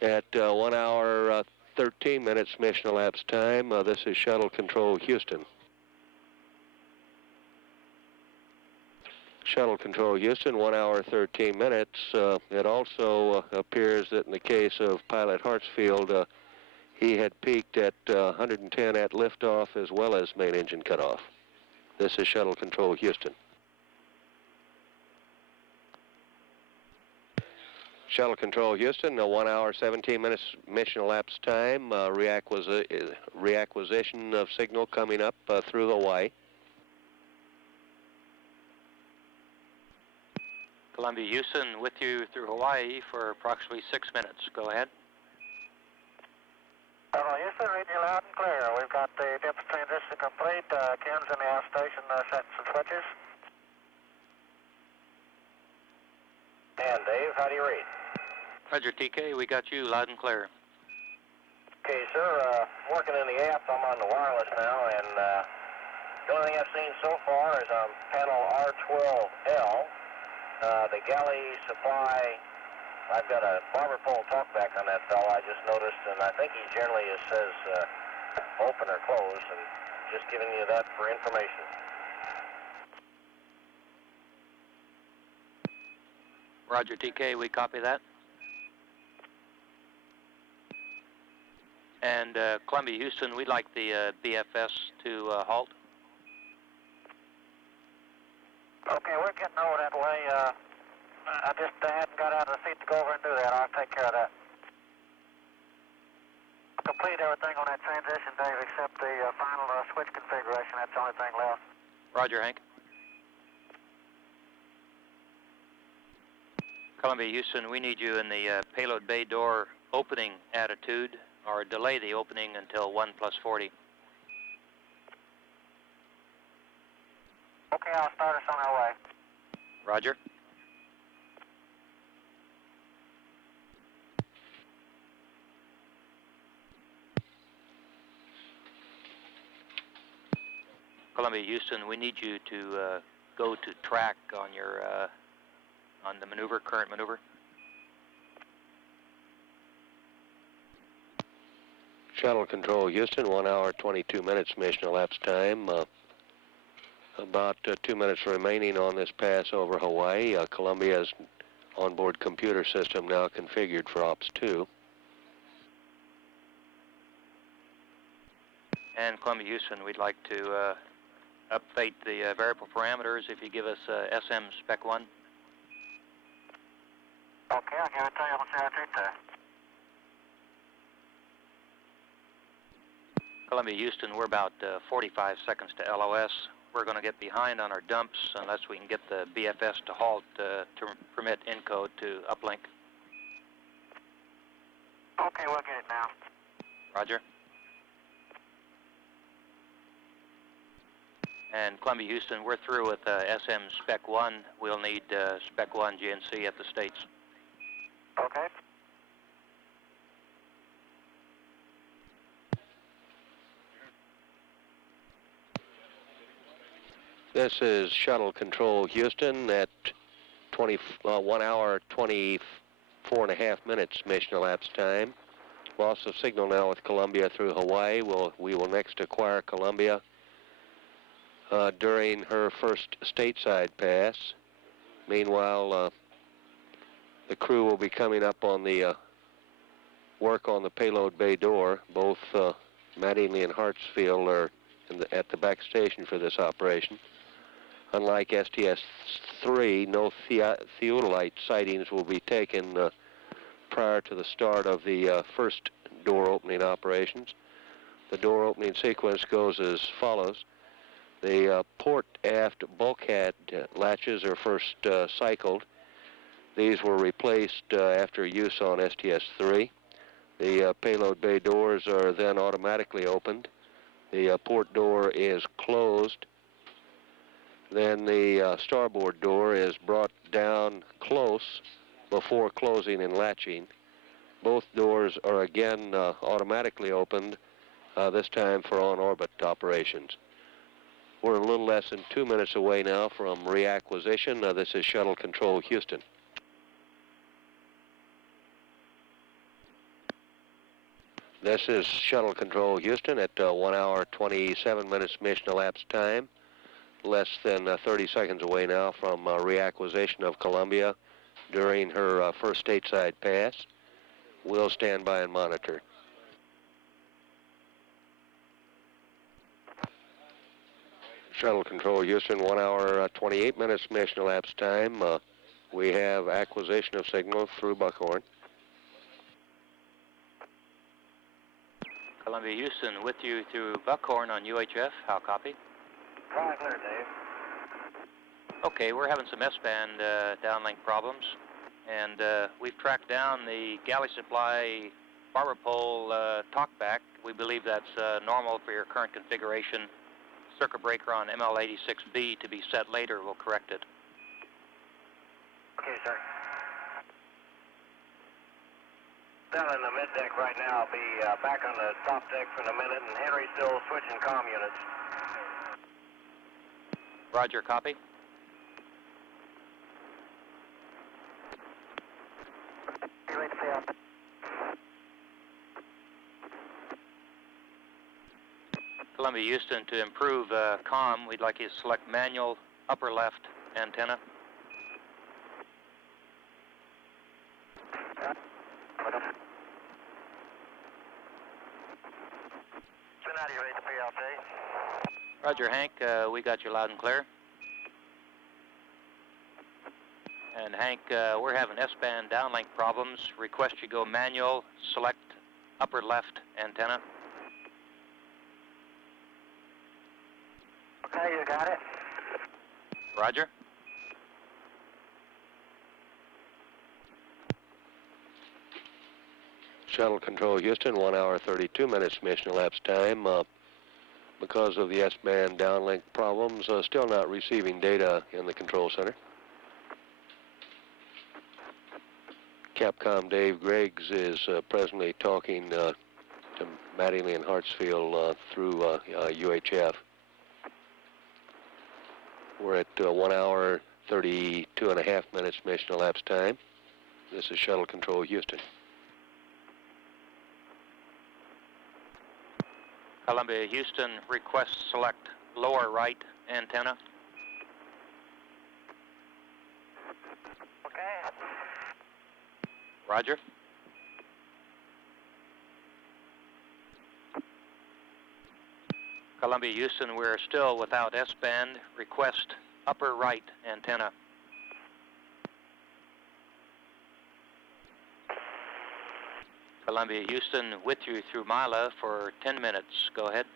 At 1 hour 13 minutes mission elapsed time, this is Shuttle Control Houston. Shuttle Control Houston, 1 hour 13 minutes. It also appears that in the case of pilot Hartsfield, he had peaked at 110 at liftoff as well as main engine cutoff. This is Shuttle Control Houston. Shuttle Control Houston, 1 hour 17 minutes mission elapsed time. Reacquisition of signal coming up through Hawaii. Columbia Houston with you through Hawaii for approximately 6 minutes. Go ahead. Houston, reading you loud and clear. We've got the depth transition complete. Ken's in the aft station setting some switches. And Dave, how do you read? Roger, TK, we got you loud and clear. Okay, sir, working in the aft, I'm on the wireless now, and the only thing I've seen so far is on panel R12L, the galley supply. I've got a barber pole talkback on that fellow I just noticed, and I think he generally says open or close, and just giving you that for information. Roger, TK, we copy that. And Columbia Houston, we'd like the BFS to halt. Okay, we're getting over that way. I just hadn't got out of the seat to go over and do that. I'll take care of that. Complete everything on that transition, Dave, except the final switch configuration. That's the only thing left. Roger, Hank. Columbia Houston, we need you in the payload bay door opening attitude, or delay the opening until 1+40. Okay, I'll start us on our way. Roger. Columbia Houston, we need you to go to track on your on the maneuver, current maneuver. Shuttle Control Houston, 1 hour 22 minutes mission elapsed time. About 2 minutes remaining on this pass over Hawaii. Columbia's onboard computer system now configured for Ops 2. And Columbia Houston, we'd like to update the variable parameters if you give us SM Spec 1. Okay, I'll give it to you. I'll see you there. Columbia Houston, we're about 45 seconds to LOS. We're going to get behind on our dumps unless we can get the BFS to halt to permit encode to uplink. Okay, we'll get it now. Roger. And Columbia Houston, we're through with SM Spec 1. We'll need Spec 1 GNC at the States. Okay. This is Shuttle Control Houston at 1 hour 24.5 minutes mission elapsed time. Loss of signal now with Columbia through Hawaii. We will next acquire Columbia during her first stateside pass. Meanwhile, the crew will be coming up on the work on the payload bay door. Both Mattingly and Hartsfield are at the back station for this operation. Unlike STS-4, no theodolite sightings will be taken prior to the start of the first door opening operations. The door opening sequence goes as follows. The port aft bulkhead latches are first cycled. These were replaced after use on STS-4. The payload bay doors are then automatically opened. The port door is closed. Then the starboard door is brought down close before closing and latching. Both doors are again automatically opened, this time for on-orbit operations. We're a little less than 2 minutes away now from reacquisition. This is Shuttle Control Houston. This is Shuttle Control Houston at 1 hour 27 minutes mission elapsed time. Less than 30 seconds away now from reacquisition of Columbia during her first stateside pass. We'll stand by and monitor. Shuttle Control Houston, 1 hour 28 minutes mission elapsed time. We have acquisition of signal through Buckhorn. Columbia Houston with you through Buckhorn on UHF. How copy? Fine, clear, Dave. Okay, we're having some S-band downlink problems, and we've tracked down the galley supply barber pole talkback. We believe that's normal for your current configuration. Circuit breaker on ML86B to be set later. We'll correct it. Okay, sir. Down in the mid-deck right now. I'll be back on the top deck for a minute, and Henry's still switching comm units. Roger, copy. Columbia Houston, to improve comm, we'd like you to select manual upper left antenna. Roger, Hank, we got you loud and clear. And Hank, we're having S-band downlink problems. Request you go manual, select upper left antenna. Okay, you got it. Roger. Shuttle Control Houston, 1 hour 32 minutes mission elapsed time. Because of the S-band downlink problems, still not receiving data in the control center. Capcom Dave Griggs is presently talking to Mattingly and Hartsfield through UHF. We're at 1 hour 32 and a half minutes mission elapsed time. This is Shuttle Control Houston. Columbia Houston, request select lower right antenna. Okay. Roger. Columbia Houston, we're still without S-band. Request upper right antenna. Columbia Houston with you through Mila for 10 minutes. Go ahead.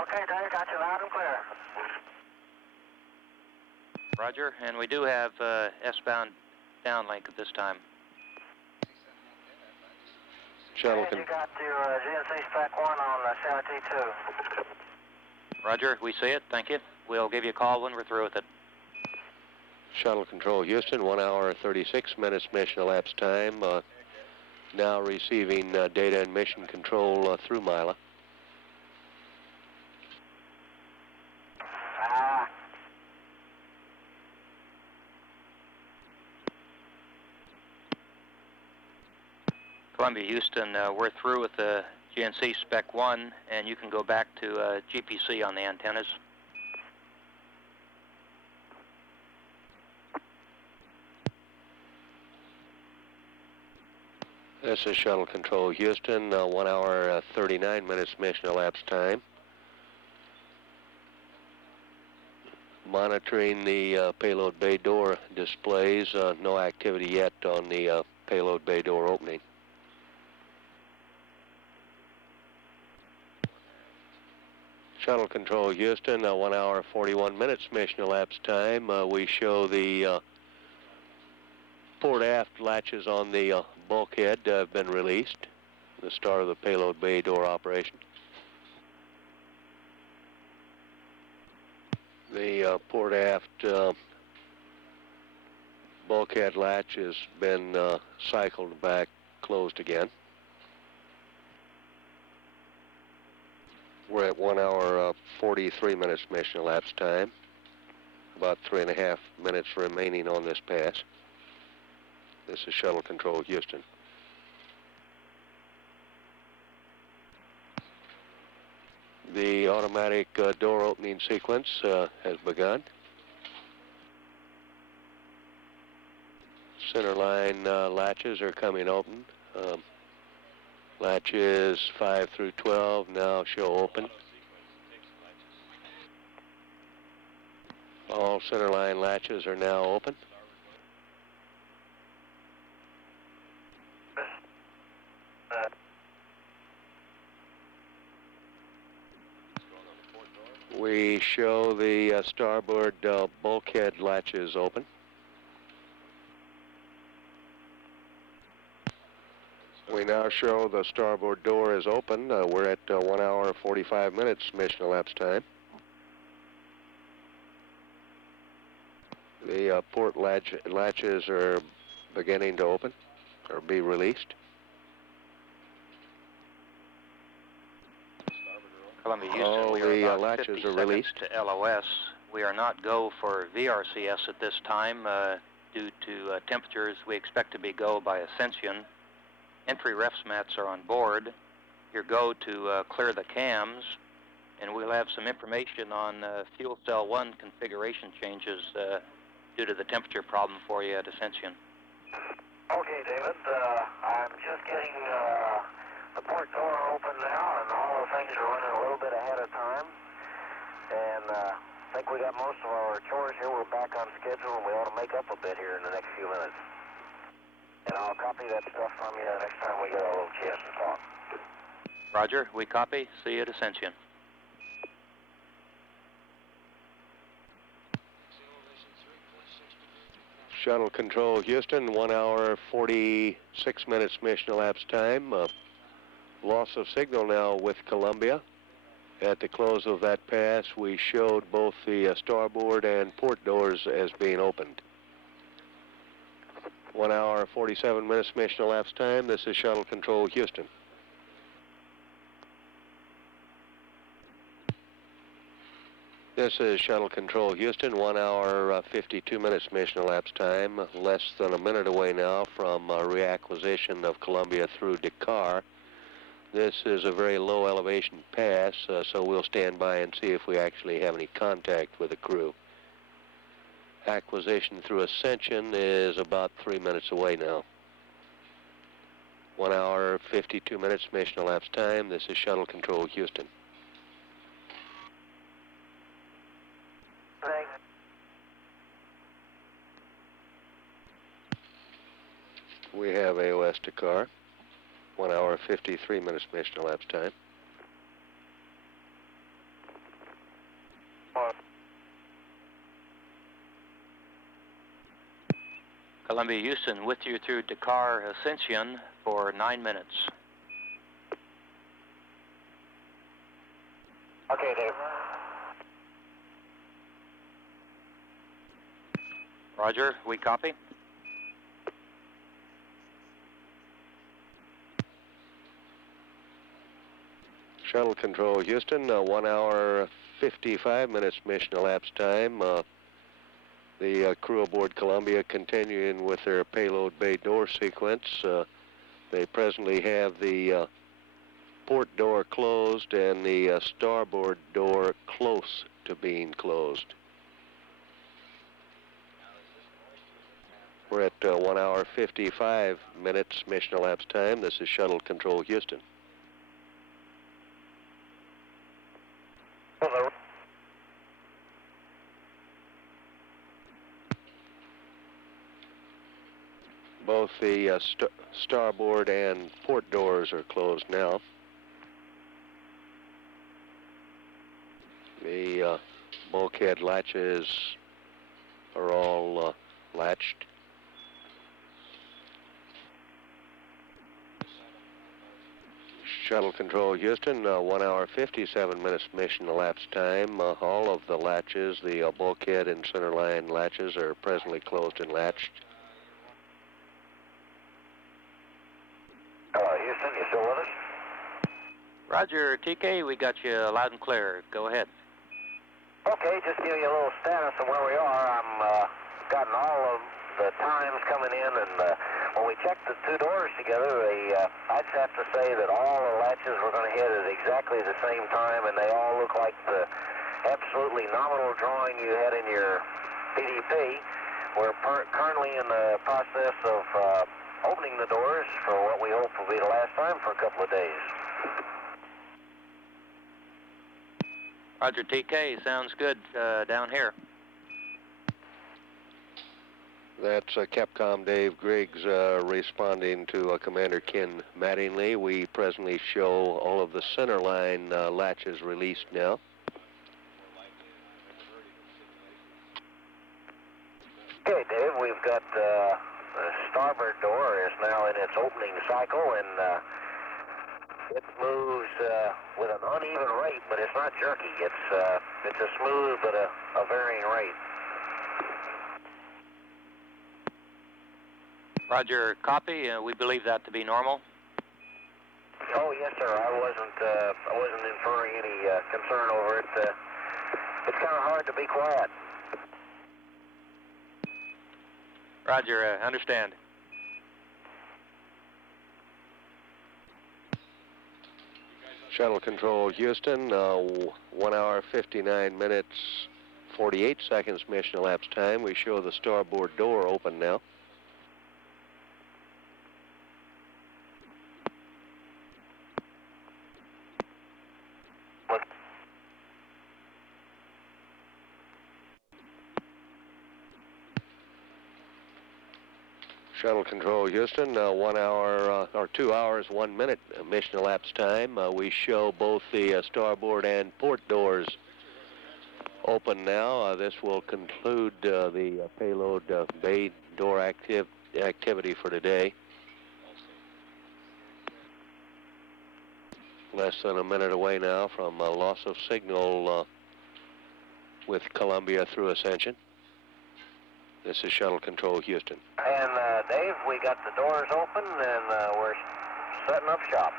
Okay, Dave, got you loud and clear. Roger, and we do have S-bound downlink at this time. Shuttle and you got your GNC Spec 1 on CRT2. Roger, we see it. Thank you. We'll give you a call when we're through with it. Shuttle Control Houston, 1 hour 36 minutes mission elapsed time. Now receiving data and mission control through Mila. Columbia Houston, we're through with the GNC Spec 1, and you can go back to GPC on the antennas. This is Shuttle Control Houston, 1 hour 39 minutes mission elapsed time. Monitoring the payload bay door displays, no activity yet on the payload bay door opening. Shuttle Control Houston, 1 hour 41 minutes mission elapsed time. We show the port aft latches on the bulkhead have been released. The start of the payload bay door operation. The port aft bulkhead latch has been cycled back, closed again. We're at 1 hour, 43 minutes mission elapsed time. About 3.5 minutes remaining on this pass. This is Shuttle Control, Houston. The automatic door opening sequence has begun. Center line latches are coming open. Latches 5 through 12 now show open. All center line latches are now open. We show the starboard bulkhead latches open. We now show the starboard door is open. We're at 1 hour 45 minutes mission elapsed time. The port latches are beginning to open or be released. Columbia, Houston, we are about 50 seconds to LOS. We are not go for VRCS at this time due to temperatures. We expect to be go by Ascension. Entry refs mats are on board. Your go to clear the cams, and we'll have some information on fuel cell 1 configuration changes due to the temperature problem for you at Ascension. Okay, David, I'm just getting the port door open now, and all the things are running a little bit ahead of time. And I think we got most of our chores here. We're back on schedule, and we ought to make up a bit here in the next few minutes. And I'll copy that stuff from you next time we get a little chance to talk. Roger, we copy. See you at Ascension. Shuttle Control, Houston, 1 hour 46 minutes mission elapsed time. Loss of signal now with Columbia. At the close of that pass, we showed both the starboard and port doors as being opened. 1 hour 47 minutes mission elapsed time. This is Shuttle Control, Houston. This is Shuttle Control, Houston, 1 hour 52 minutes mission elapsed time. Less than a minute away now from reacquisition of Columbia through Dakar. This is a very low elevation pass, so we'll stand by and see if we actually have any contact with the crew. Acquisition through Ascension is about 3 minutes away now. 1 hour 52 minutes mission elapsed time. This is Shuttle Control, Houston. Thanks. We have AOS Dakar. 1 hour 53 minutes mission elapsed time. Columbia, Houston, with you through Dakar Ascension for 9 minutes. Okay, Dave. Roger, we copy. Shuttle Control, Houston, 1 hour 55 minutes mission elapsed time. The crew aboard Columbia continuing with their payload bay door sequence. They presently have the port door closed and the starboard door close to being closed. We're at 1 hour 55 minutes mission elapsed time. This is Shuttle Control, Houston. Both the starboard and port doors are closed now. The bulkhead latches are all latched. Shuttle Control, Houston, 1 hour 57 minutes mission elapsed time. All of the latches, the bulkhead and centerline latches, are presently closed and latched. Houston, you still with us? Roger, TK, we got you loud and clear. Go ahead. Okay, just give you a little status of where we are. I'm gotten all of the times coming in, and when we checked the two doors together, I'd have to say that all the latches were going to hit at exactly the same time, and they all look like the absolutely nominal drawing you had in your PDP. We're currently in the process of opening the doors for what we hope will be the last time for a couple of days. Roger, TK, sounds good down here. That's Capcom Dave Griggs responding to Commander Ken Mattingly. We presently show all of the center line latches released now. Okay, Dave, we've got the starboard door is now in its opening cycle, and it moves with an uneven rate, but it's not jerky. It's a smooth but a varying rate. Roger, copy. We believe that to be normal. Oh yes, sir. I wasn't inferring any concern over it. It's kind of hard to be quiet. Roger, understand. Shuttle Control Houston, 1 hour, 59 minutes, 48 seconds mission elapsed time. We show the starboard door open now. Shuttle Control Houston, 1 hour or 2 hours, 1 minute mission elapsed time. We show both the starboard and port doors open now. This will conclude the payload bay door activity for today. Less than a minute away now from loss of signal with Columbia through Ascension. This is Shuttle Control Houston. And Dave, we got the doors open, and we're setting up shop.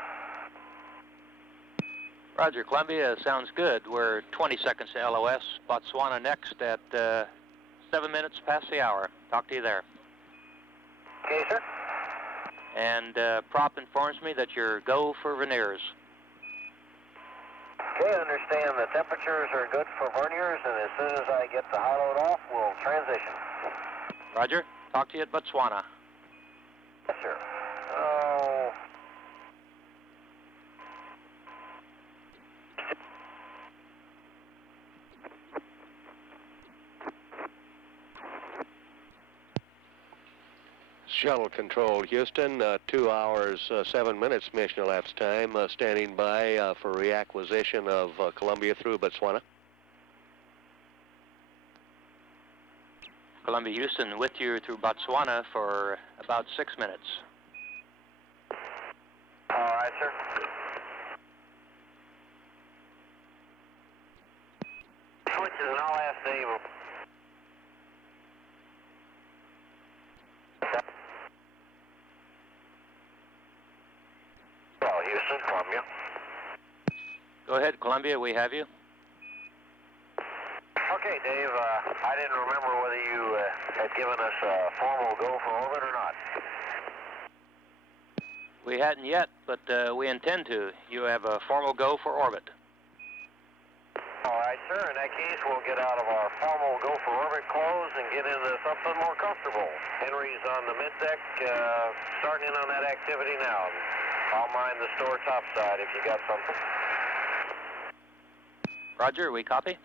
Roger, Columbia, sounds good. We're 20 seconds to LOS. Botswana next at 7 minutes past the hour. Talk to you there. Okay, sir. And Prop informs me that you're go for verniers. Okay, understand the temperatures are good for verniers, and as soon as I get the high load off, we'll transition. Roger. Talk to you at Botswana. Yes, sir. Oh. Shuttle Control Houston, 2 hours, 7 minutes mission elapsed time, standing by for reacquisition of Columbia through Botswana. Columbia Houston with you through Botswana for about 6 minutes. All right, sir. Switches, and I'll ask Dave. Well, Houston, Columbia. Go ahead, Columbia, we have you. Okay, Dave, I didn't remember whether you had given us a formal go for orbit or not. We hadn't yet, but we intend to. You have a formal go for orbit. All right, sir. In that case, we'll get out of our formal go for orbit clothes and get into something more comfortable. Henry's on the mid-deck, starting in on that activity now. I'll mind the store topside if you got something. Roger, we copy.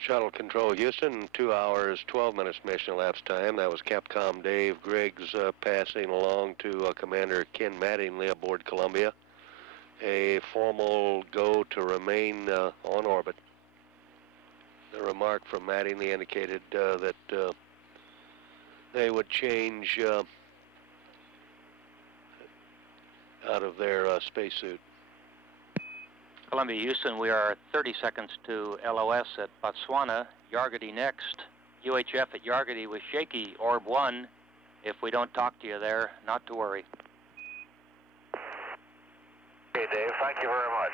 Shuttle Control Houston, 2 hours, 12 minutes mission elapsed time. That was Capcom Dave Griggs passing along to Commander Ken Mattingly aboard Columbia. A formal go to remain on orbit. The remark from Mattingly indicated that they would change out of their spacesuit. Columbia Houston, we are 30 seconds to LOS at Botswana. Yargity next. UHF at Yargity with shaky. Orb 1. If we don't talk to you there, not to worry. Okay, Dave, thank you very much.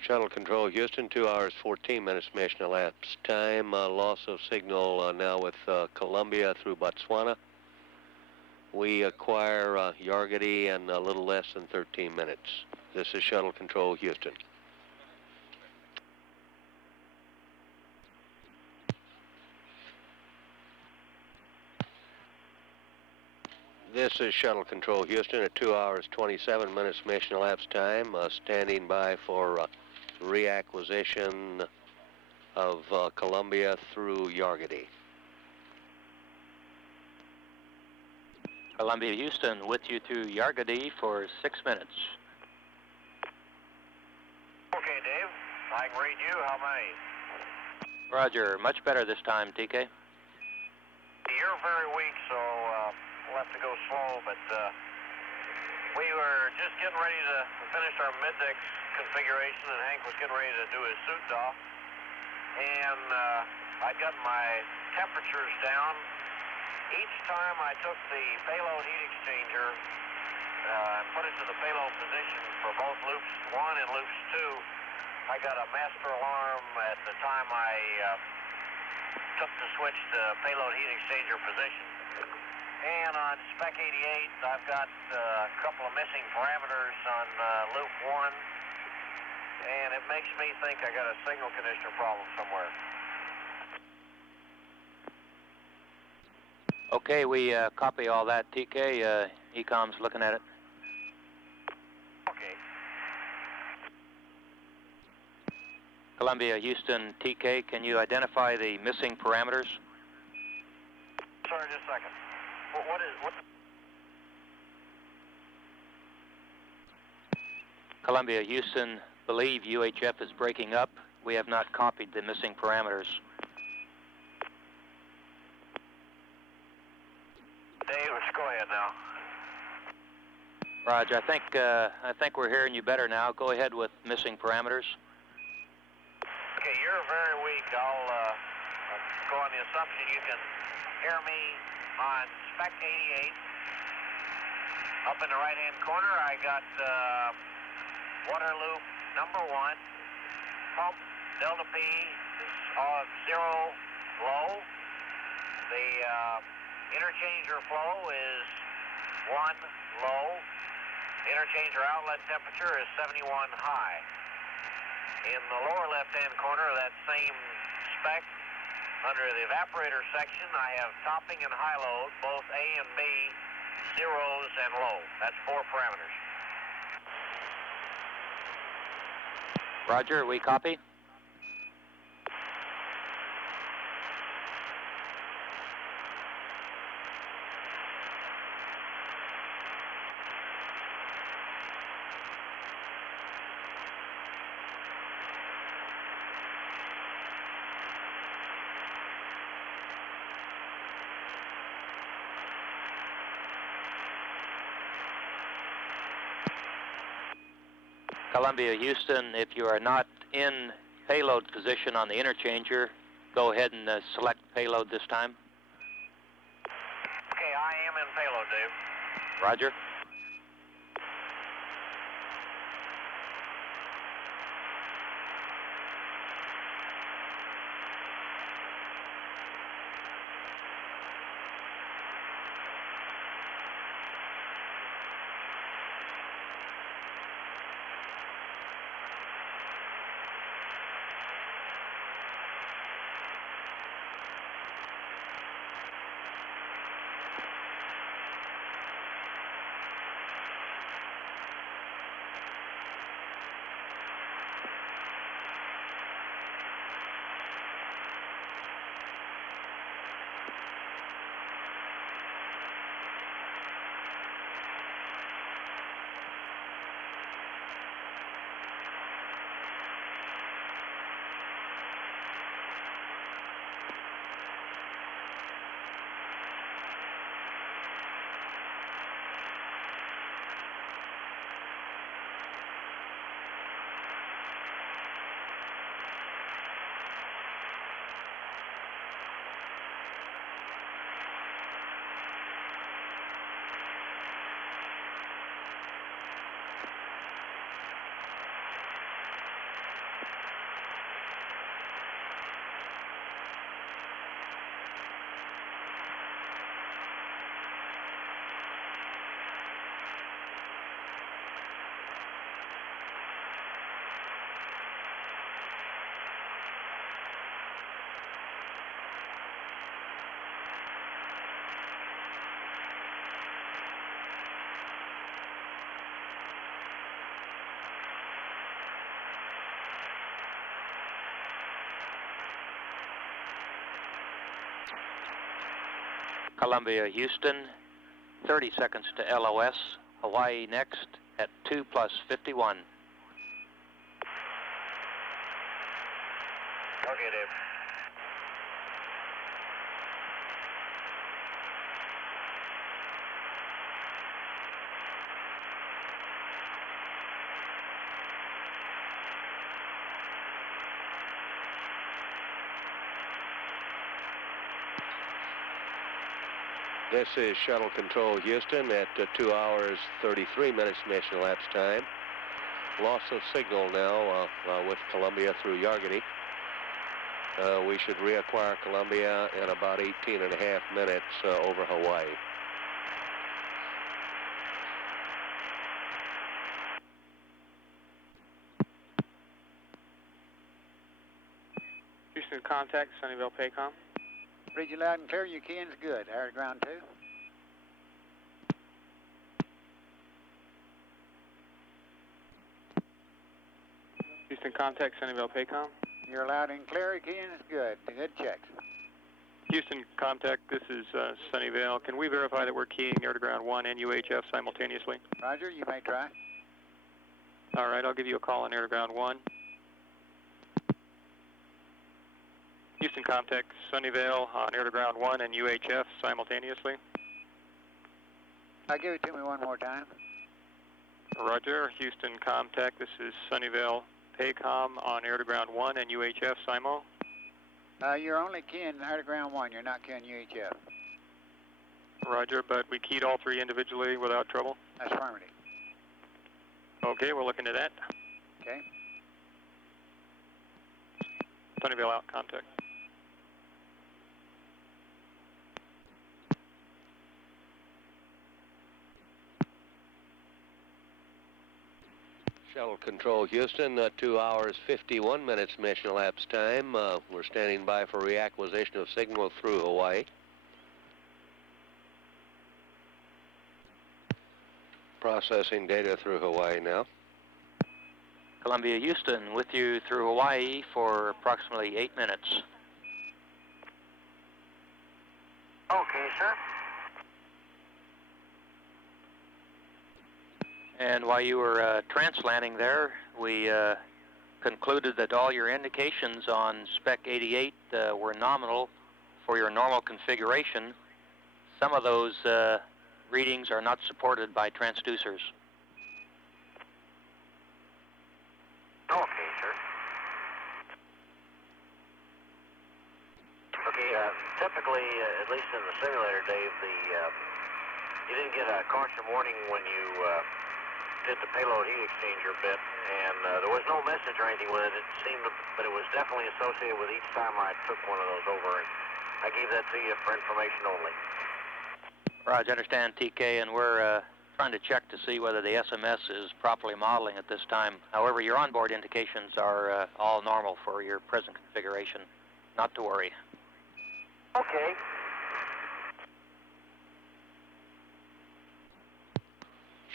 Shuttle Control, Houston, 2 hours, 14 minutes mission elapsed time. Loss of signal now with Columbia through Botswana. We acquire Yargady in a little less than 13 minutes. This is Shuttle Control, Houston. This is Shuttle Control, Houston, at 2 hours, 27 minutes mission elapsed time, standing by for reacquisition of Columbia through Yargady. Columbia, Houston, with you through Yargady for 6 minutes. Okay, Dave, I can read you. How many? Roger, much better this time, TK. You're very weak, so we'll have to go slow, but we were just getting ready to finish our mid-deck configuration, and Hank was getting ready to do his suit off, and I got my temperatures down. Each time I took the payload heat exchanger and put it to the payload position for both loops 1 and loops 2, I got a master alarm at the time I took the switch to payload heat exchanger position. And on spec 88, I've got a couple of missing parameters on loop 1, and it makes me think I got a signal conditioner problem somewhere. Okay, we copy all that, TK. ECOM's looking at it. Okay. Columbia, Houston, TK, can you identify the missing parameters? Sorry, just a second. What? Columbia, Houston, believe UHF is breaking up. We have not copied the missing parameters. Dave, go ahead now. Roger, I think we're hearing you better now. Go ahead with missing parameters. Okay, you're very weak. I'll go on the assumption you can hear me on spec 88. Up in the right-hand corner, I got water loop number 1. Pump delta P is 0 low. The interchanger flow is 1 low. Interchanger outlet temperature is 71 high. In the lower left-hand corner of that same spec, under the evaporator section, I have topping and high load, both A and B, zeros and low. That's 4 parameters. Roger, we copy. Columbia, Houston, if you are not in payload position on the interchanger, go ahead and select payload this time. Okay, I am in payload, Dave. Roger. Columbia, Houston, 30 seconds to LOS. Hawaii next at 2+51. Okay, Dave. This is Shuttle Control Houston at 2 hours 33 minutes mission elapsed time. Loss of signal now with Columbia through Yargany. We should reacquire Columbia in about 18.5 minutes over Hawaii. Houston contact, Sunnyvale Paycom. Read you loud and clear, your keying's good. Air to ground 2. Houston contact, Sunnyvale Paycom. You're loud and clear, your keying is good. Good checks. Houston contact, this is Sunnyvale. Can we verify that we're keying air to ground 1 and UHF simultaneously? Roger, you may try. All right, I'll give you a call on air to ground 1. Houston contact, Sunnyvale on air to ground 1 and UHF simultaneously. Give it to me one more time. Roger, Houston contact, this is Sunnyvale Paycom on air to ground 1 and UHF simo. You're only keying air to ground 1, you're not keying UHF. Roger, but we keyed all 3 individually without trouble? That's affirmative. Okay, we're looking at that. Okay. Sunnyvale out, contact. Shuttle Control Houston, 2 hours 51 minutes mission elapsed time. We're standing by for reacquisition of signal through Hawaii. Processing data through Hawaii now. Columbia, Houston, with you through Hawaii for approximately 8 minutes. Okay, sir. And while you were translanding there, we concluded that all your indications on Spec 88 were nominal for your normal configuration. Some of those readings are not supported by transducers. Okay, sir. Okay, typically, at least in the simulator, Dave, you didn't get a caution warning when you did the payload heat exchanger bit, and there was no message or anything with it. It seemed, but it was definitely associated with each time I took one of those over, and I gave that to you for information only. Roger, understand, TK, and we're trying to check to see whether the SMS is properly modeling at this time. However, your onboard indications are all normal for your present configuration. Not to worry. Okay.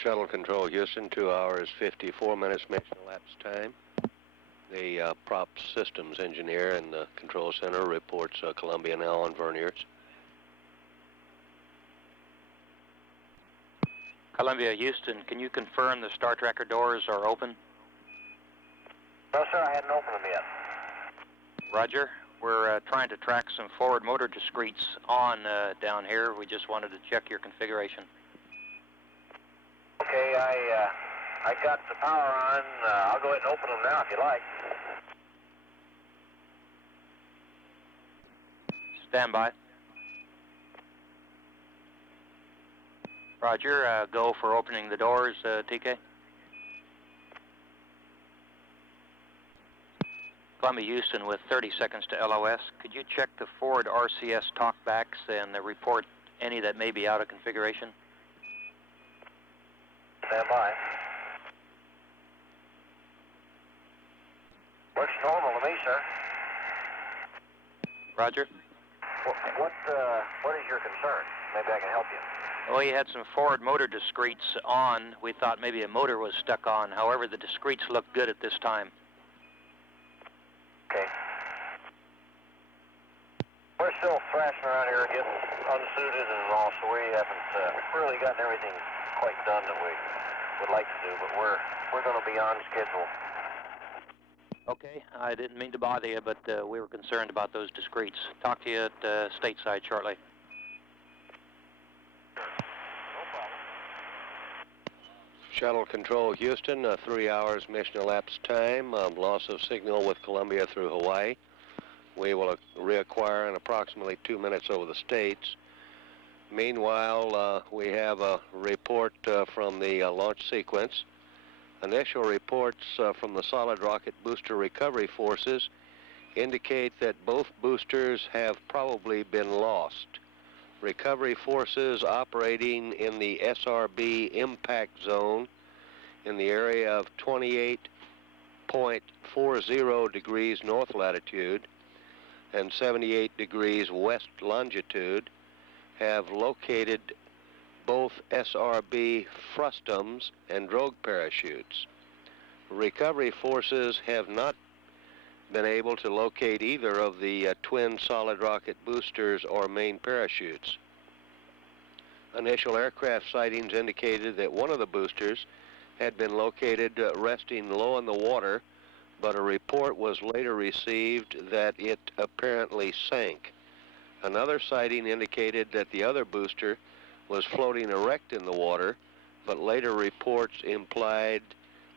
Shuttle Control Houston, 2 hours 54 minutes mission elapsed time. The prop systems engineer in the control center reports Columbia now on verniers. Columbia, Houston, can you confirm the Star Tracker doors are open? No, sir, I hadn't opened them yet. Roger. We're trying to track some forward motor discretes on down here. We just wanted to check your configuration. Okay, I got the power on. I'll go ahead and open them now if you like. Stand by. Roger, go for opening the doors, TK. Columbia, Houston with 30 seconds to LOS. Could you check the forward RCS talkbacks and report any that may be out of configuration? Stand by. Looks normal to me, sir. Roger. What is your concern? Maybe I can help you. Well, you had some forward motor discretes on. We thought maybe a motor was stuck on. However, the discretes look good at this time. Okay. We're still thrashing around here getting unsuited and all, so we haven't really gotten everything quite done that we would like to do, but we're going to be on schedule. Okay, I didn't mean to bother you, but we were concerned about those discretes. Talk to you at stateside shortly. Shuttle Control Houston, 3 hours mission elapsed time, loss of signal with Columbia through Hawaii. We will reacquire in approximately 2 minutes over the States. Meanwhile, we have a report from the launch sequence. Initial reports from the solid rocket booster recovery forces indicate that both boosters have probably been lost. Recovery forces operating in the SRB impact zone in the area of 28.40 degrees north latitude and 78 degrees west longitude have located both SRB frustums and drogue parachutes. Recovery forces have not been able to locate either of the twin solid rocket boosters or main parachutes. Initial aircraft sightings indicated that one of the boosters had been located resting low in the water, but a report was later received that it apparently sank. Another sighting indicated that the other booster was floating erect in the water, but later reports implied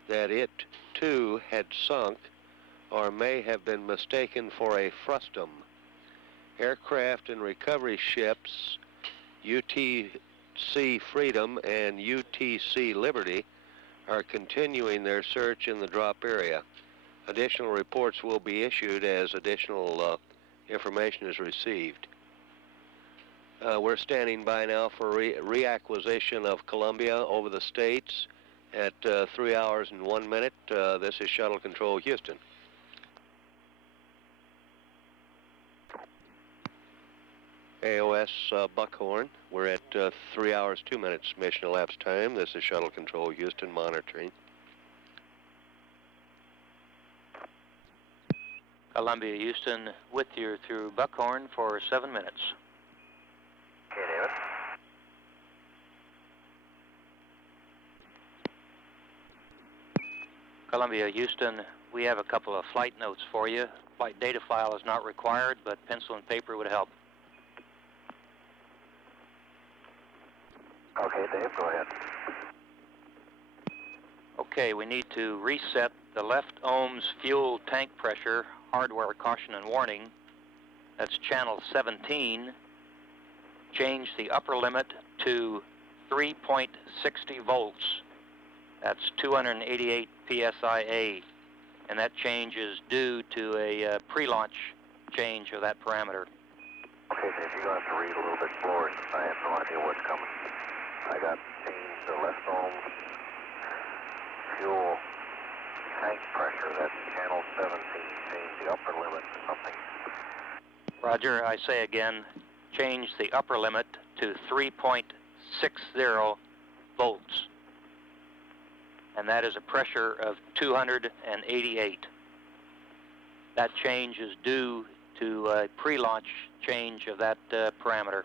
that it too had sunk or may have been mistaken for a frustum. Aircraft and recovery ships UTC Freedom and UTC Liberty are continuing their search in the drop area. Additional reports will be issued as additional information is received. We're standing by now for reacquisition of Columbia over the States at 3 hours and 1 minute. This is Shuttle Control Houston. AOS Buckhorn. We're at 3 hours 2 minutes mission elapsed time. This is Shuttle Control Houston monitoring. Columbia Houston with you through Buckhorn for 7 minutes. Okay, David. Columbia Houston, we have a couple of flight notes for you. Flight data file is not required, but pencil and paper would help. Okay, Dave, go ahead. Okay, we need to reset the left ohms fuel tank pressure, hardware caution and warning. That's channel 17. Change the upper limit to 3.60 volts. That's 288 psia. And that change is due to a pre-launch change of that parameter. Okay, Dave, you're going to have to read a little bit slower. I have no idea what's coming. I got changed the left ohms fuel tank pressure. That's channel 17. Change the upper limit to something. Roger, I say again, change the upper limit to 3.60 volts. And that is a pressure of 288. That change is due to a pre-launch change of that parameter.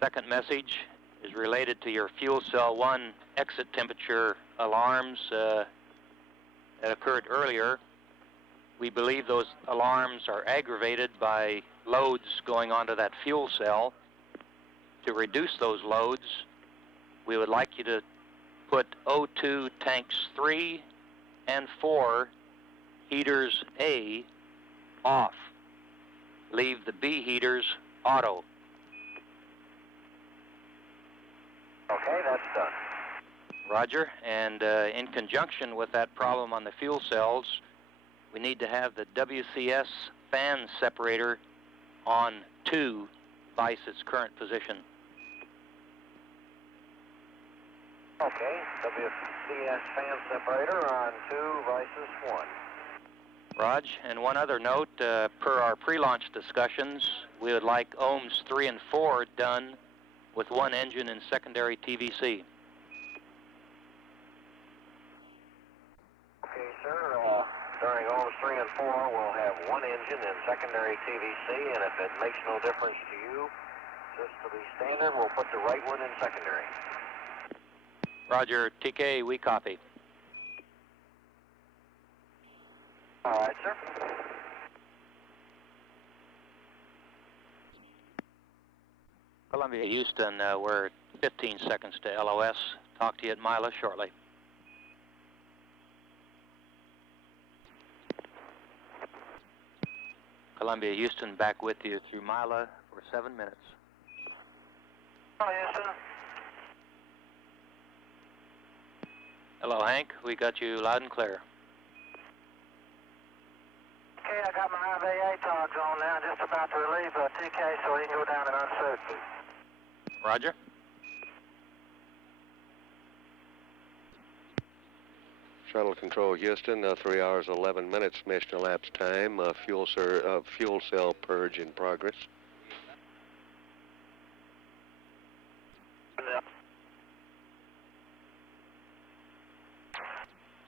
Second message is related to your fuel cell 1 exit temperature alarms that occurred earlier. We believe those alarms are aggravated by loads going onto that fuel cell. To reduce those loads, we would like you to put O2 tanks 3 and 4 heaters A off. Leave the B heaters auto. Okay, that's done. Roger, and in conjunction with that problem on the fuel cells, we need to have the WCS fan separator on 2 vice its current position. Okay, WCS fan separator on 2 vices 1. Raj, and one other note, per our pre-launch discussions, we would like ohms 3 and 4 done with 1 engine in secondary TVC. Okay, sir. During ohms 3 and 4, we'll have one engine in secondary TVC, and if it makes no difference to you, just to be standard, we'll put the right one in secondary. Roger, TK, we copy. All right, sir. Columbia, Houston, we're 15 seconds to LOS. Talk to you at Mila shortly. Columbia, Houston, back with you through Mila for 7 minutes. Oh, Houston. Hello, Hank. We got you loud and clear. Okay, I got my IVA togs on now, just about to relieve TK so he can go down and unsuit. Roger. Shuttle Control Houston, 3 hours 11 minutes mission elapsed time. Fuel cell purge in progress.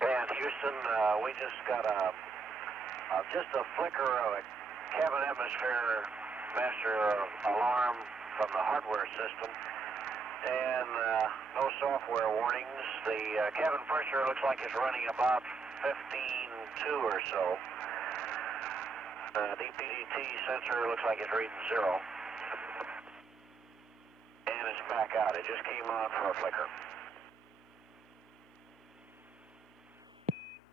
And Houston, we just got just a flicker of a cabin atmosphere master alarm from the hardware system, and no software warnings. The cabin pressure looks like it's running about 15.2 or so. DPDT sensor looks like it's reading 0. And it's back out. It just came on for a flicker.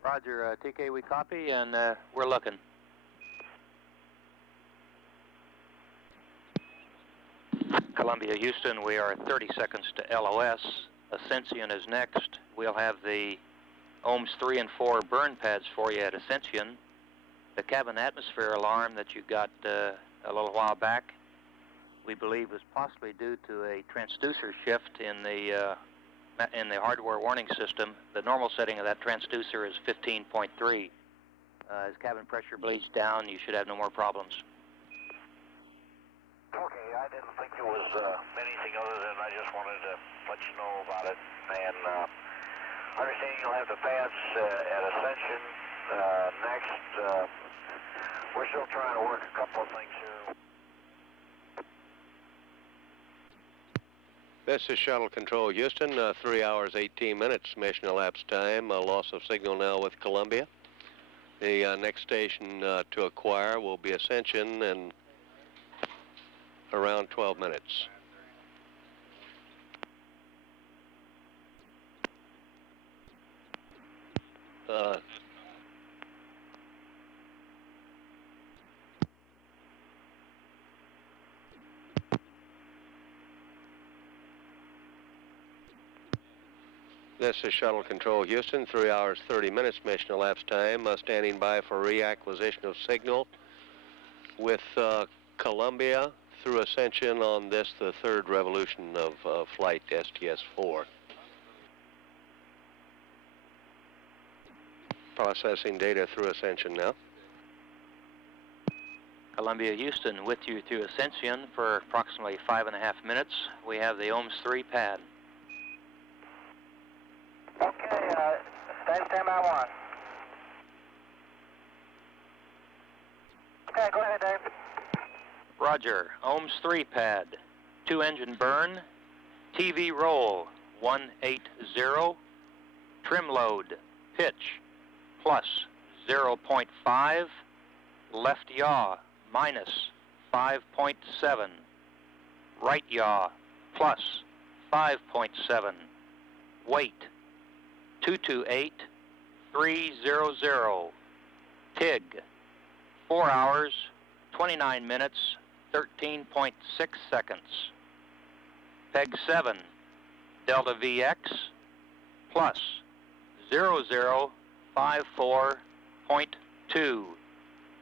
Roger, TK, we copy, and we're looking. Columbia, Houston, we are 30 seconds to LOS. Ascension is next. We'll have the ohms 3 and 4 burn pads for you at Ascension. The cabin atmosphere alarm that you got a little while back, we believe was possibly due to a transducer shift in the hardware warning system. The normal setting of that transducer is 15.3. As cabin pressure bleeds down, you should have no more problems. Okay, I didn't think it was anything other than I just wanted to let you know about it. And understanding you'll have the pads at Ascension next. We're still trying to work a couple of things here. This is Shuttle Control Houston, 3 hours 18 minutes mission elapsed time. Loss of signal now with Columbia. The next station to acquire will be Ascension in around 12 minutes. This is Shuttle Control Houston, 3 hours 30 minutes mission elapsed time. Standing by for reacquisition of signal with Columbia through Ascension on this, the third revolution of flight STS-4. Processing data through Ascension now. Columbia, Houston, with you through Ascension for approximately 5.5 minutes. We have the ohms 3 pad. Okay, stand by 1. Okay, go ahead, Dave. Roger, ohms 3 pad, 2 engine burn, TV roll 180, trim load, pitch plus 0.5, left yaw minus 5.7, right yaw plus 5.7, weight 228,300, TIG 4 hours 29 minutes 13.6 seconds. Peg 7, Delta VX plus 0054.2.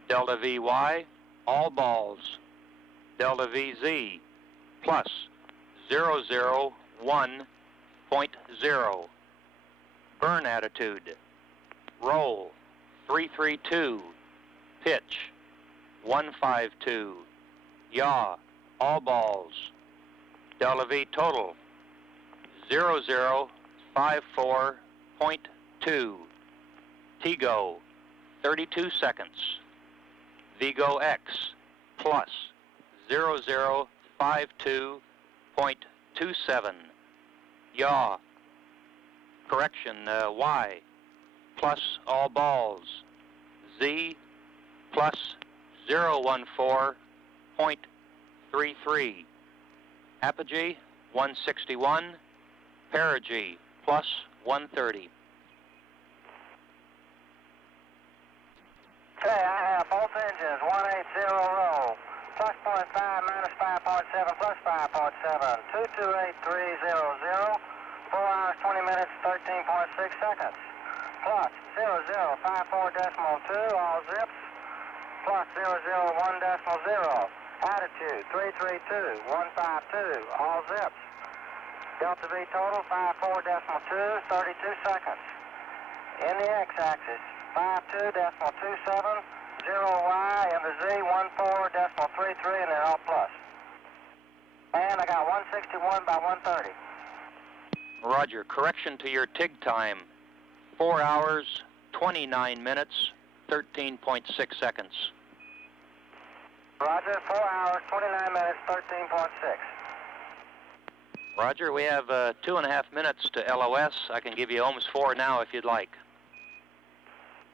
Delta VY, all balls. Delta VZ plus 001.0. Burn attitude, roll 332, pitch 152, yaw, all balls. Delta V total 0054.2. TGO 32 seconds. Vigo X plus 0052.27. Yaw. Correction, Y plus all balls. Z plus 014.33. Apogee 161. Perigee plus 130. Okay, I have both engines, 180 roll, plus 0.5, minus 5.7, plus 5.7, 228300, 4 hours, 20 minutes, 13.6 seconds, plus 0054.2, all zips, plus 001.0, attitude, 332, 152, all zips, Delta V total, 54.2, 32 seconds, in the x-axis, 52.27, 0Y, and the Z, 14.33, and they're all plus. And I got 161 by 130. Roger. Correction to your TIG time. 4 hours, 29 minutes, 13.6 seconds. Roger. 4 hours, 29 minutes, 13.6. Roger. We have 2.5 minutes to LOS. I can give you ohms 4 now if you'd like.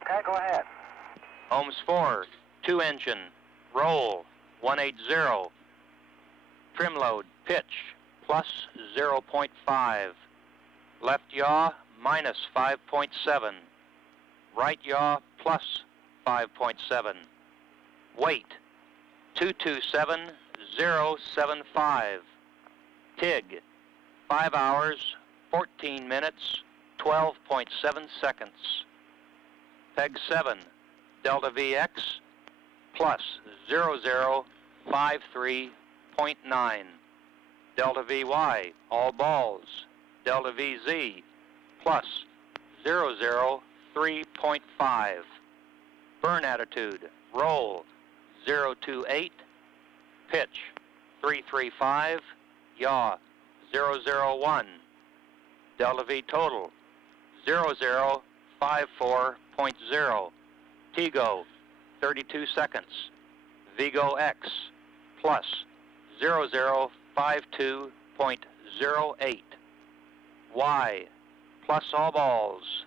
Okay, go ahead. Ohms 4, 2 engine, roll, 180. Trim load, pitch, plus 0.5. Left yaw, minus 5.7. Right yaw, plus 5.7. Weight, 227075. TIG, 5 hours, 14 minutes, 12.7 seconds. Peg 7, Delta VX, plus 0053.9. Delta VY, all balls. Delta VZ, plus 003.5. Burn attitude, roll, 028. Pitch, 335. Yaw, 001. Delta V total, 0054.0. TIGO, 32 seconds. Vigo X, plus 0052.08. Y, plus all balls.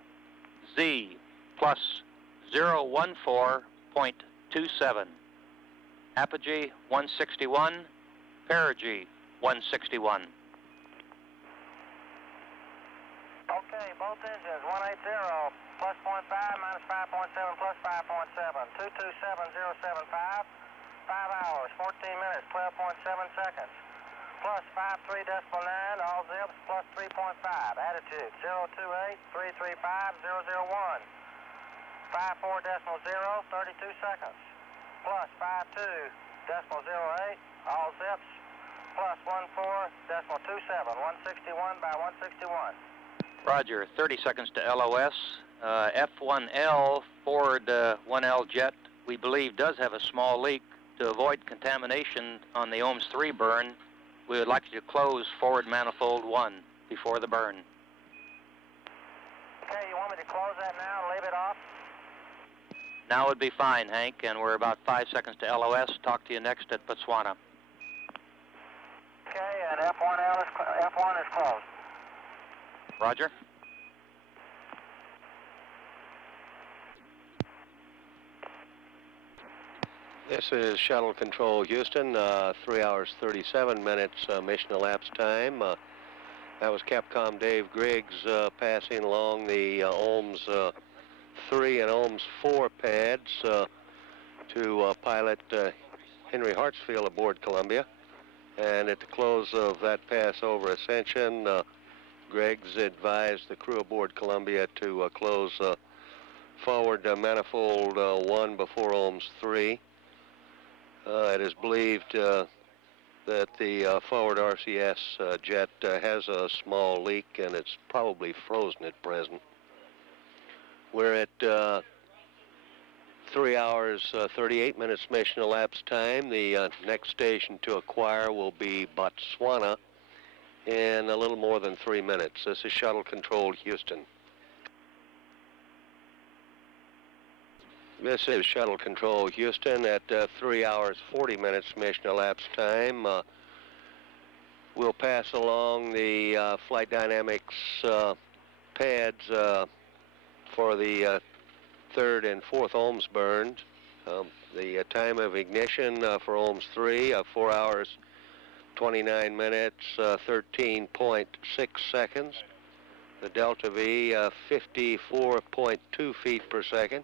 Z, plus 014.27. Apogee, 161. Perigee, 161. Okay, both engines, 180, plus 0.5, minus 5.7, plus 5.7, 227075, 5 hours, 14 minutes, 12.7 seconds, plus 53.9, all zips, plus 3.5, attitude, 028, 335, 001, 54.0, 32 seconds, plus 52.08, all zips, plus 14.27, 161 by 161. Roger. 30 seconds to LOS. F1L forward 1L jet, we believe, does have a small leak. To avoid contamination on the ohms 3 burn, we would like you to close forward manifold 1 before the burn. Okay, you want me to close that now and leave it off? Now would be fine, Hank, and we're about 5 seconds to LOS. Talk to you next at Botswana. Okay, and F1 is closed. Roger. This is Shuttle Control Houston, 3 hours 37 minutes mission elapsed time. That was Capcom Dave Griggs passing along the ohms 3 and ohms 4 pads to pilot Henry Hartsfield aboard Columbia. And at the close of that pass over Ascension, Griggs advised the crew aboard Columbia to close forward manifold 1 before ohms 3. It is believed that the forward RCS jet has a small leak, and it's probably frozen at present. We're at 3 hours 38 minutes mission elapsed time. The next station to acquire will be Botswana in a little more than 3 minutes. This is Shuttle Control Houston. This is Shuttle Control Houston at 3 hours 40 minutes mission elapsed time. We'll pass along the flight dynamics pads for the third and fourth ohms burned. The time of ignition for ohms 3, 4 hours 29 minutes, 13.6 seconds. The delta V, 54.2 feet per second.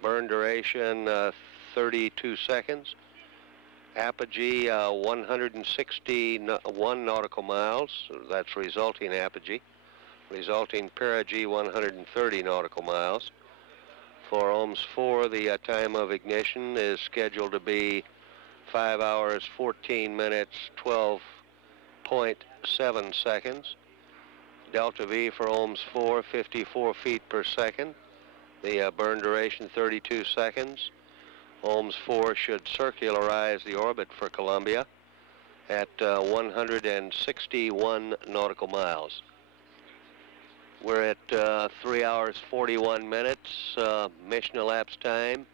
Burn duration, 32 seconds. Apogee, 161 nautical miles. That's resulting apogee. Resulting perigee, 130 nautical miles. For ohms 4, the time of ignition is scheduled to be 5 hours, 14 minutes, 12.7 seconds. Delta V for ohms 4, 54 feet per second. The burn duration, 32 seconds. Ohms 4 should circularize the orbit for Columbia at 161 nautical miles. We're at 3 hours 41 minutes mission elapsed time.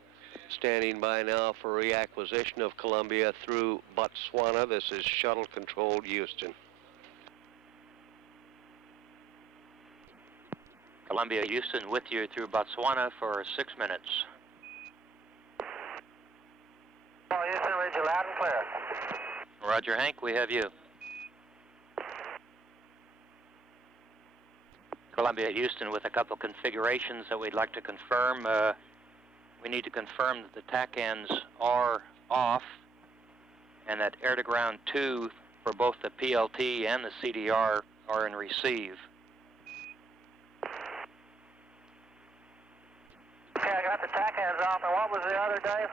Standing by now for reacquisition of Columbia through Botswana. This is Shuttle Controlled Houston. Columbia Houston with you through Botswana for 6 minutes. Houston, read you loud and clear. Roger, Hank, we have you. Columbia Houston with a couple configurations that we'd like to confirm. We need to confirm that the TAC ends are off and that air-to-ground 2 for both the PLT and the CDR are in receive. Okay, I got the TAC ends off, and what was the other, Dave?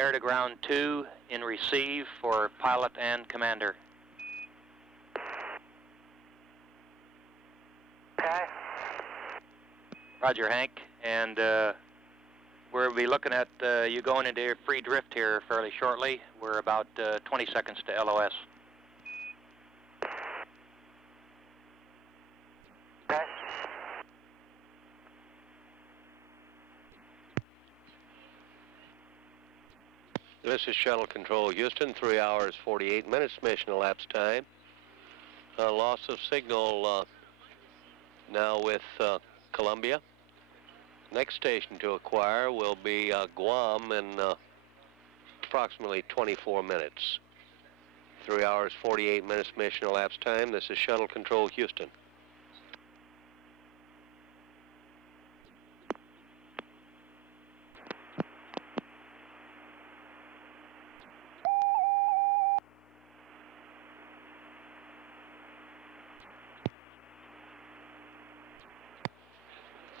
Air-to-ground 2 in receive for pilot and commander. Okay. Roger, Hank, and we'll be looking at you going into free drift here fairly shortly. We're about 20 seconds to LOS. Okay. This is Shuttle Control Houston, 3 hours 48 minutes mission elapsed time. Loss of signal now with Columbia. Next station to acquire will be Guam in approximately 24 minutes. 3 hours 48 minutes mission elapsed time. This is Shuttle Control Houston.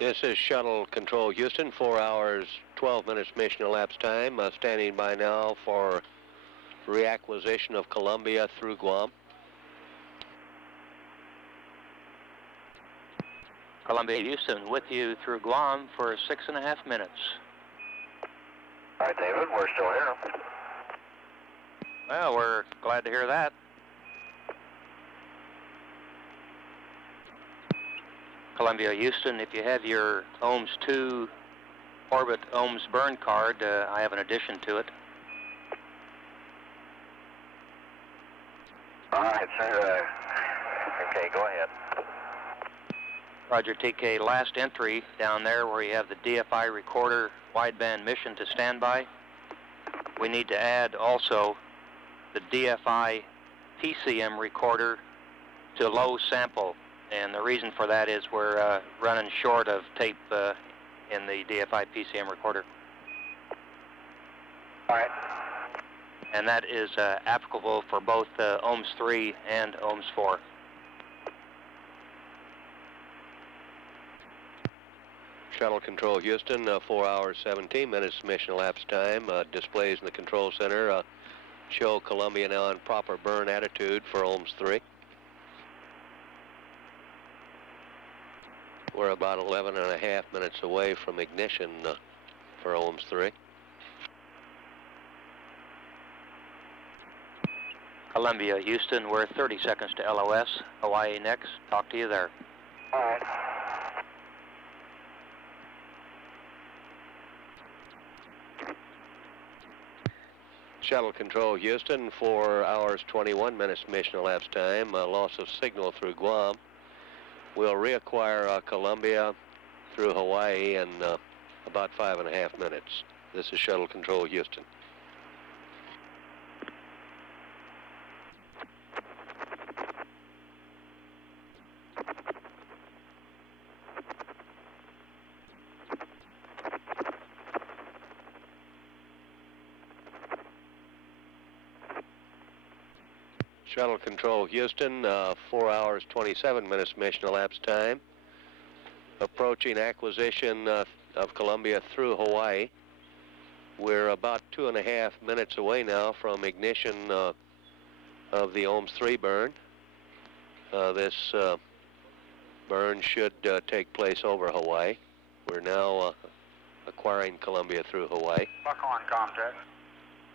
This is Shuttle Control Houston, 4 hours 12 minutes mission elapsed time. Standing by now for reacquisition of Columbia through Guam. Columbia Houston with you through Guam for 6.5 minutes. All right, David, we're still here. Well, we're glad to hear that. Columbia Houston, if you have your ohms 2 orbit ohms burn card, I have an addition to it. All right, sir. Okay, go ahead. Roger, TK, last entry down there where you have the DFI recorder wideband mission to standby. We need to add also the DFI PCM recorder to low sample. And the reason for that is we're running short of tape in the DFI PCM recorder. All right. And that is applicable for both ohms 3 and ohms 4. Shuttle Control Houston, 4 hours 17 minutes mission elapsed time. Displays in the control center show Columbia now in proper burn attitude for ohms 3. We're about 11.5 minutes away from ignition for ohms 3. Columbia Houston, we're 30 seconds to LOS. Hawaii next. Talk to you there. All right. Shuttle Control Houston, 4 hours 21 minutes mission elapsed time, loss of signal through Guam. We'll reacquire Columbia through Hawaii in about 5.5 minutes. This is Shuttle Control Houston. Shuttle Control Houston, 4 hours 27 minutes mission elapsed time. Approaching acquisition of Columbia through Hawaii. We're about 2.5 minutes away now from ignition of the OMS 3 burn. This burn should take place over Hawaii. We're now acquiring Columbia through Hawaii. Buck on, Comtech.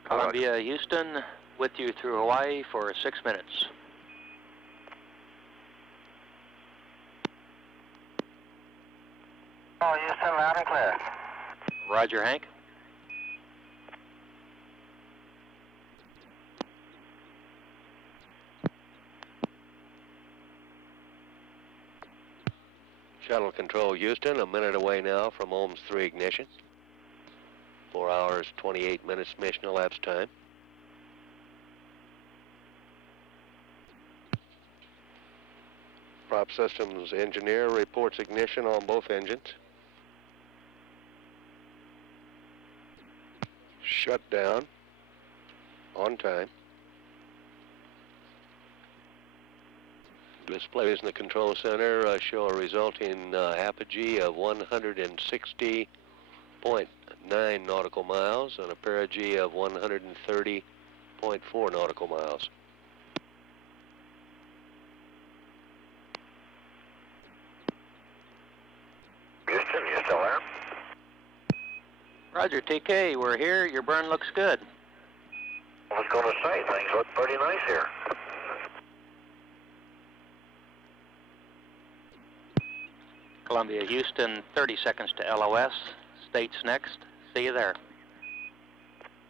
Columbia, Houston, with you through Hawaii for 6 minutes. Oh, Houston, loud and clear. Roger, Hank. Shuttle Control Houston, a minute away now from OMS 3 ignition. 4 hours 28 minutes mission elapsed time. Prop Systems engineer reports ignition on both engines. Shut down on time. Displays in the control center show a resulting apogee of 160.9 nautical miles and a perigee of 130.4 nautical miles. Houston, you still there? Roger, TK, we're here. Your burn looks good. I was going to say, things look pretty nice here. Columbia, Houston, 30 seconds to LOS. States next. See you there.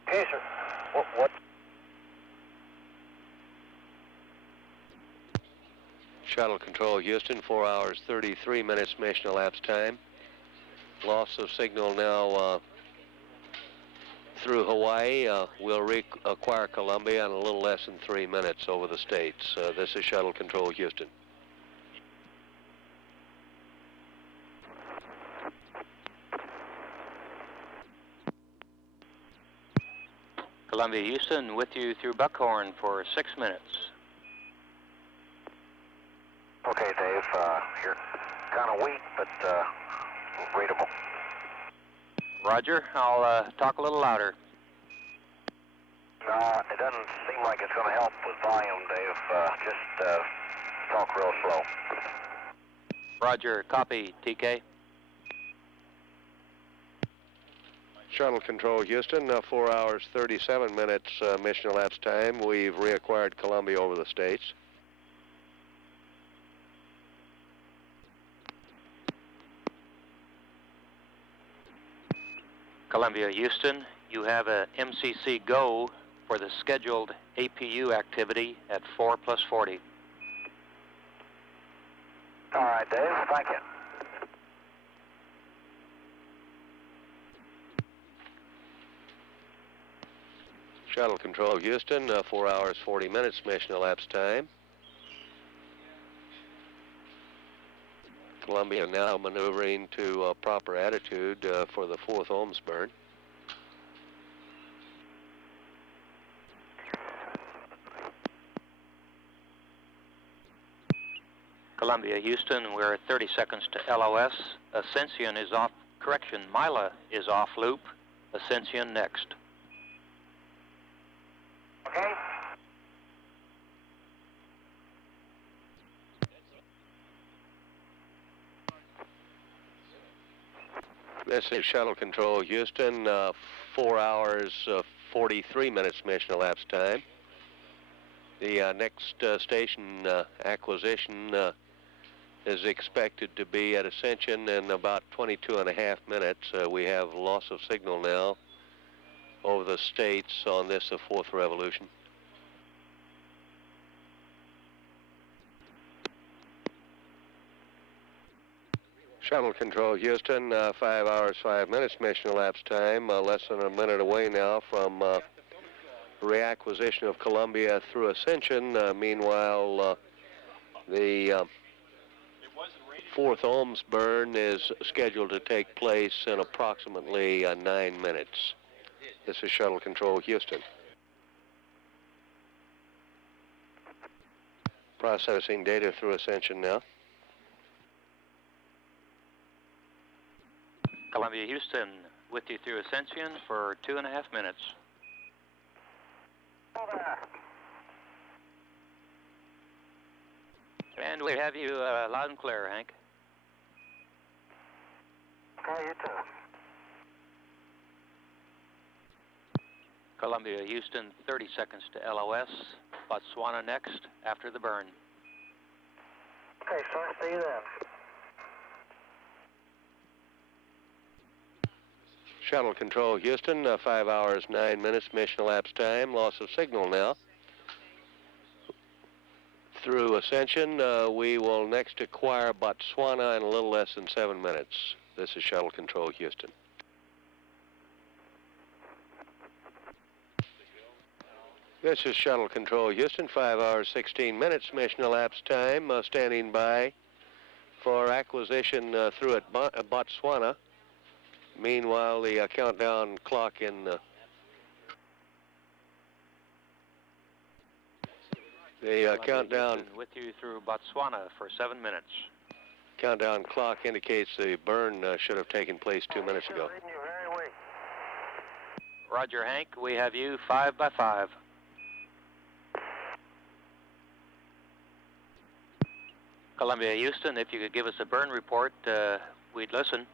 Okay, sir. What? Shuttle Control Houston, 4 hours 33 minutes mission elapsed time. Loss of signal now through Hawaii. We'll reacquire Columbia in a little less than 3 minutes over the States. This is Shuttle Control Houston. Columbia, Houston, with you through Buckhorn for 6 minutes. Okay, Dave, you're kind of weak, but readable. Roger, I'll talk a little louder. It doesn't seem like it's going to help with volume, Dave. Just talk real slow. Roger, copy, TK. Shuttle Control Houston, 4 hours 37 minutes mission elapsed time. We've reacquired Columbia over the States. Columbia, Houston, you have a MCC go for the scheduled APU activity at 4+40. All right, Dave, thank you. Shuttle Control Houston, 4 hours 40 minutes mission elapsed time. Columbia now maneuvering to proper attitude for the 4th OMS burn. Columbia, Houston, we're at 30 seconds to LOS. Ascension is off, correction, Mila is off loop. Ascension next. Okay. This is Shuttle Control Houston, 4 hours 43 minutes mission elapsed time. The next station acquisition is expected to be at Ascension in about 22.5 minutes. We have loss of signal now over the States on this, the fourth revolution. Shuttle Control, Houston, 5 hours, 5 minutes mission elapsed time, less than a minute away now from reacquisition of Columbia through Ascension. Meanwhile, the fourth ohms burn is scheduled to take place in approximately 9 minutes. This is Shuttle Control, Houston. Processing data through Ascension now. Columbia, Houston, with you through Ascension for 2.5 minutes. And we have you loud and clear, Hank. Okay, you too. Columbia, Houston, 30 seconds to LOS. Botswana next, after the burn. Okay, sir, see you then. Shuttle Control, Houston, 5 hours, 9 minutes mission elapsed time. Loss of signal now. Through Ascension, we will next acquire Botswana in a little less than 7 minutes. This is Shuttle Control, Houston. This is Shuttle Control, Houston, 5 hours, 16 minutes mission elapsed time. Standing by for acquisition through at Botswana. Meanwhile, the countdown clock in countdown with you through Botswana for 7 minutes. Countdown clock indicates the burn should have taken place 2 minutes ago. Roger, Hank. We have you 5 by 5. Columbia, Houston, if you could give us a burn report, we'd listen.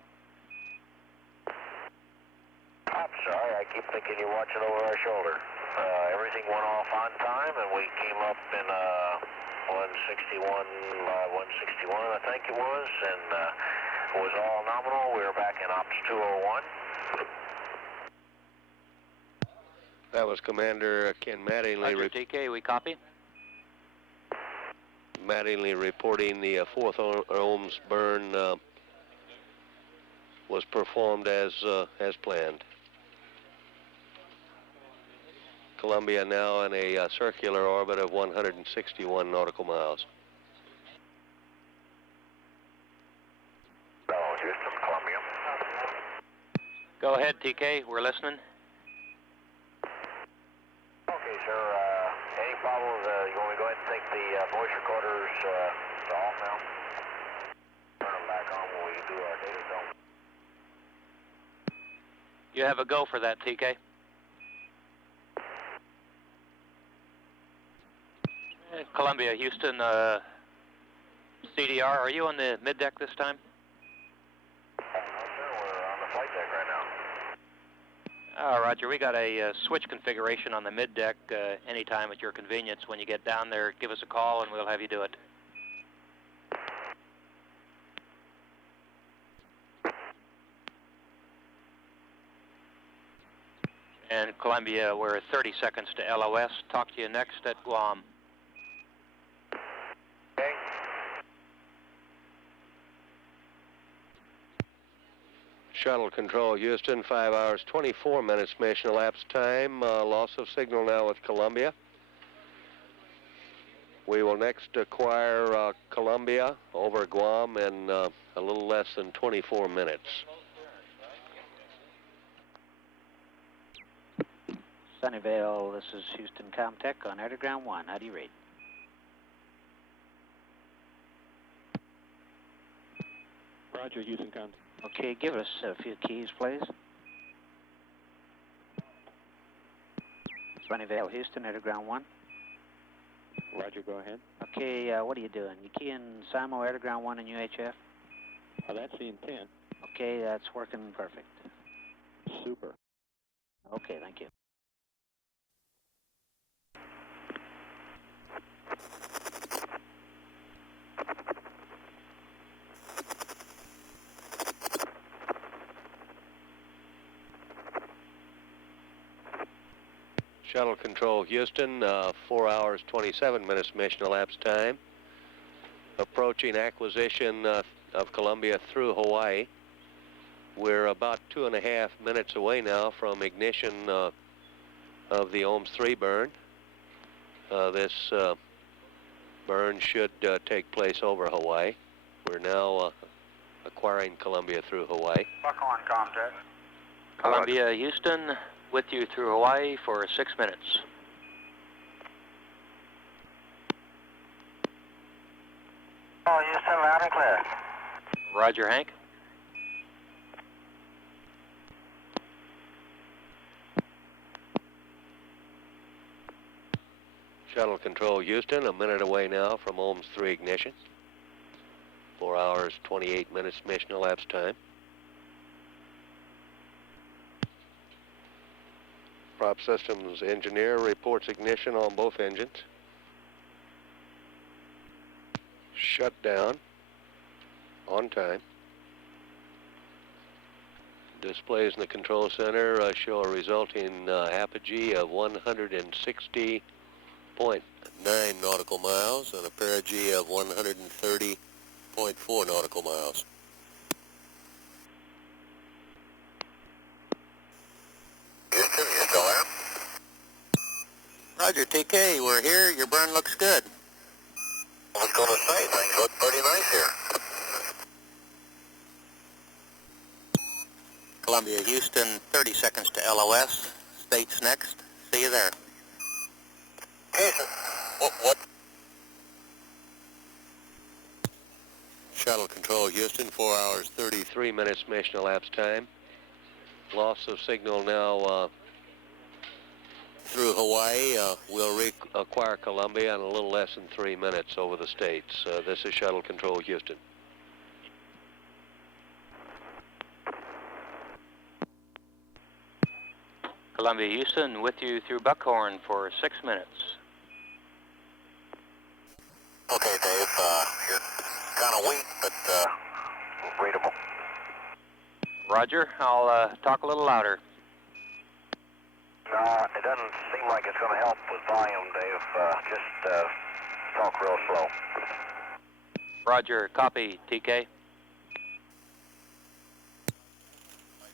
I'm sorry, I keep thinking you're watching over our shoulder. Everything went off on time, and we came up in 161, 161, I think it was, and it was all nominal. We were back in Ops 201. That was Commander Ken Mattingly. Roger, TK, we copy. Mattingly reporting the fourth ohms burn was performed as planned. Columbia now in a circular orbit of 161 nautical miles. Houston, Columbia. Go ahead, TK. We're listening. Okay, sir. Any problems? You want me to go ahead and take the voice recorders off now? Turn them back on when we do our data dump. You have a go for that, TK. Columbia, Houston, CDR, are you on the mid-deck this time? No, sir, we're on the flight deck right now. Roger, we got a switch configuration on the mid-deck anytime at your convenience. When you get down there, give us a call and we'll have you do it. And Columbia, we're 30 seconds to LOS. Talk to you next at Guam. Okay. Shuttle Control, Houston, 5 hours, 24 minutes mission elapsed time. Loss of signal now with Columbia. We will next acquire Columbia over Guam in a little less than 24 minutes. Sunnyvale, this is Houston Comtech on Air to Ground 1. How do you read? Roger, Houston Comtech. Okay, give us a few keys, please. Sunnyvale, Houston, Air to Ground 1. Roger, go ahead. Okay, what are you doing? You key in SIMO, Air to Ground 1 and UHF? Oh, that's the intent. Okay, that's working perfect. Super. Okay, thank you. Shuttle Control Houston, 4 hours, 27 minutes mission elapsed time. Approaching acquisition of Columbia through Hawaii. We're about 2.5 minutes away now from ignition of the OMS 3 burn. This burn should take place over Hawaii. We're now acquiring Columbia through Hawaii. Buckhorn contact. Columbia Houston, with you through Hawaii for 6 minutes. Oh, Houston, loud and clear. Roger, Hank. Shuttle Control Houston, a minute away now from OMS 3 ignition. 4 hours, 28 minutes mission elapsed time. Prop Systems engineer reports ignition on both engines. Shut down on time. Displays in the control center show a resulting apogee of 160.9 nautical miles and a perigee of 130.4 nautical miles. Houston, you still there? Roger, TK, we're here. Your burn looks good. I was going to say, things look pretty nice here. Columbia Houston, 30 seconds to LOS. States next. See you there. Jason, what? Shuttle Control Houston, 4 hours, 33 minutes mission elapsed time. Loss of signal now through Hawaii. We'll reacquire Columbia in a little less than 3 minutes over the States. This is Shuttle Control Houston. Columbia Houston, with you through Buckhorn for 6 minutes. Okay, Dave, you're kind of weak, but readable. Roger, I'll talk a little louder. It doesn't seem like it's going to help with volume, Dave. Just talk real slow. Roger, copy, TK.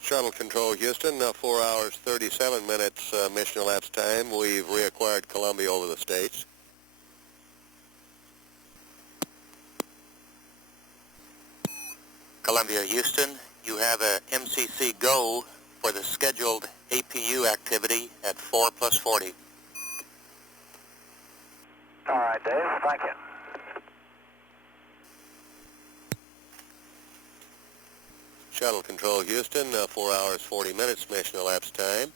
Shuttle Control Houston, 4 hours, 37 minutes mission elapsed time. We've reacquired Columbia over the States. Columbia Houston, you have a MCC go for the scheduled APU activity at 4+40. All right, Dave, thank you. Shuttle Control Houston, 4 hours, 40 minutes mission elapsed time.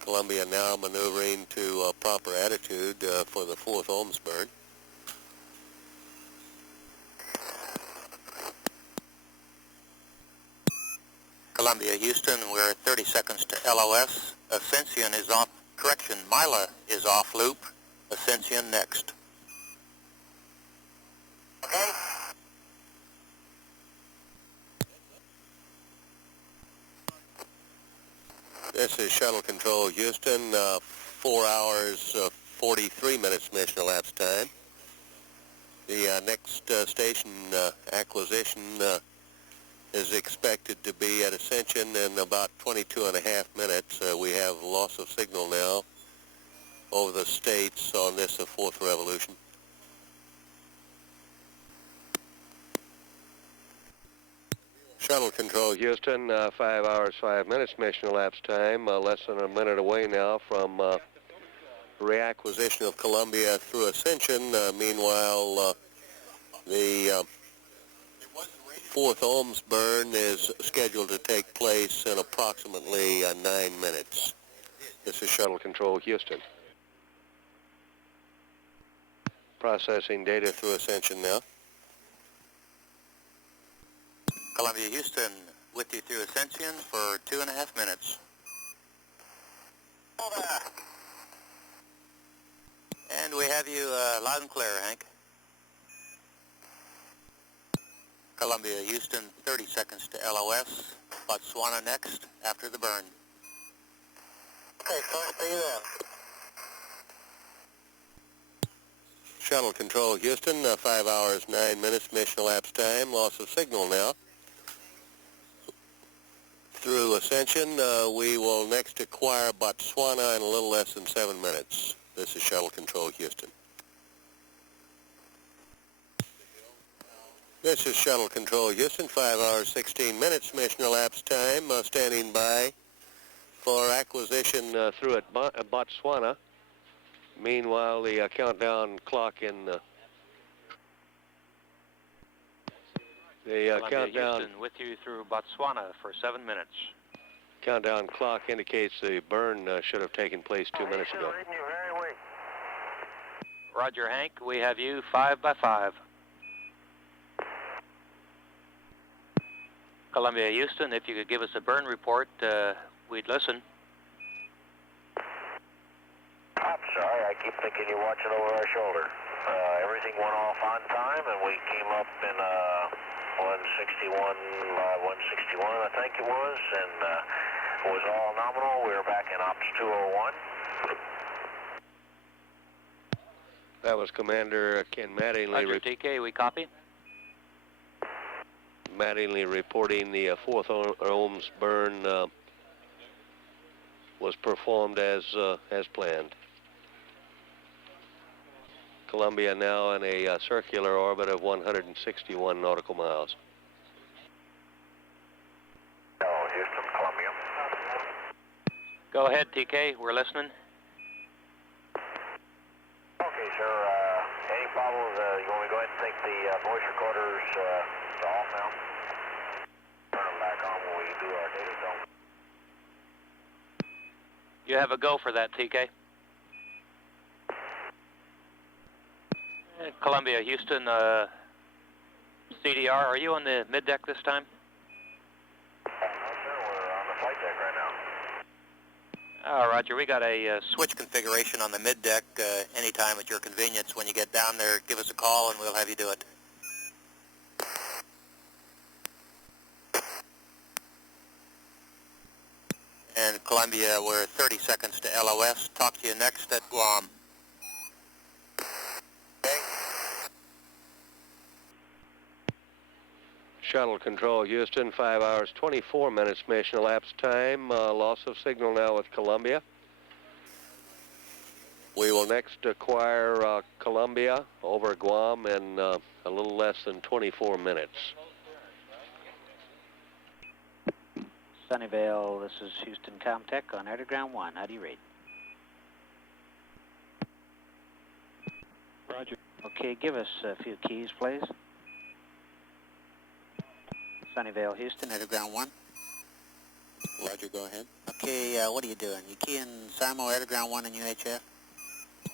Columbia now maneuvering to proper attitude for the 4th OMS burn. Columbia Houston, we're 30 seconds to LOS. Ascension is off, correction, Mila is off loop. Ascension next. Okay. This is Shuttle Control Houston, 4 hours, 43 minutes mission elapsed time. The next station acquisition is expected to be at Ascension in about 22.5 minutes. We have loss of signal now over the States on this 4th revolution. Shuttle Control Houston, 5 hours, 5 minutes mission elapsed time, less than a minute away now from reacquisition of Columbia through Ascension. Meanwhile, the 4th OMS burn is scheduled to take place in approximately 9 minutes. This is Shuttle Control Houston. Processing data through Ascension now. Columbia Houston, with you through Ascension for 2.5 minutes. And we have you loud and clear, Hank. Columbia Houston, 30 seconds to LOS. Botswana next after the burn. Okay, sir, see you then. Shuttle Control Houston, 5 hours, 9 minutes, mission elapsed time, loss of signal now. Through Ascension, we will next acquire Botswana in a little less than 7 minutes. This is Shuttle Control Houston. This is Shuttle Control Houston, 5 hours, 16 minutes, mission elapsed time, standing by for acquisition through at Botswana. Meanwhile, the countdown clock in the countdown Houston with you through Botswana for 7 minutes. Countdown clock indicates the burn should have taken place 2 minutes ago. Roger, Hank. We have you 5 by 5. Columbia, Houston, if you could give us a burn report, we'd listen. I'm sorry, I keep thinking you're watching over our shoulder. Everything went off on time, and we came up in 161, I think it was, and it was all nominal. We were back in Ops 201. That was Commander Ken Mattingly. Roger, TK, we copy. Mattingly reporting the 4th ohms burn was performed as planned. Columbia now in a circular orbit of 161 nautical miles. Houston, Columbia. Go ahead, TK. We're listening. Okay, sir. Any problems? You want me to go ahead and take the voice recorders off now? Turn them back on when we do our data zone. You have a go for that, TK. Columbia, Houston, CDR, are you on the mid-deck this time? No, sir. We're on the flight deck right now. Oh, Roger. We got a Switch configuration on the mid-deck anytime at your convenience. When you get down there, give us a call and we'll have you do it. And Columbia, we're 30 seconds to LOS. Talk to you next at Guam. Shuttle Control Houston, 5 hours, 24 minutes mission elapsed time. Loss of signal now with Columbia. We will next acquire Columbia over Guam in a little less than 24 minutes. Sunnyvale, this is Houston Comtech on Air to Ground 1. How do you read? Roger. Okay, give us a few keys, please. Sunnyvale, Houston, Air to Ground 1. Roger, go ahead. Okay, what are you doing? You keying SARMO, Air to Ground 1 and UHF?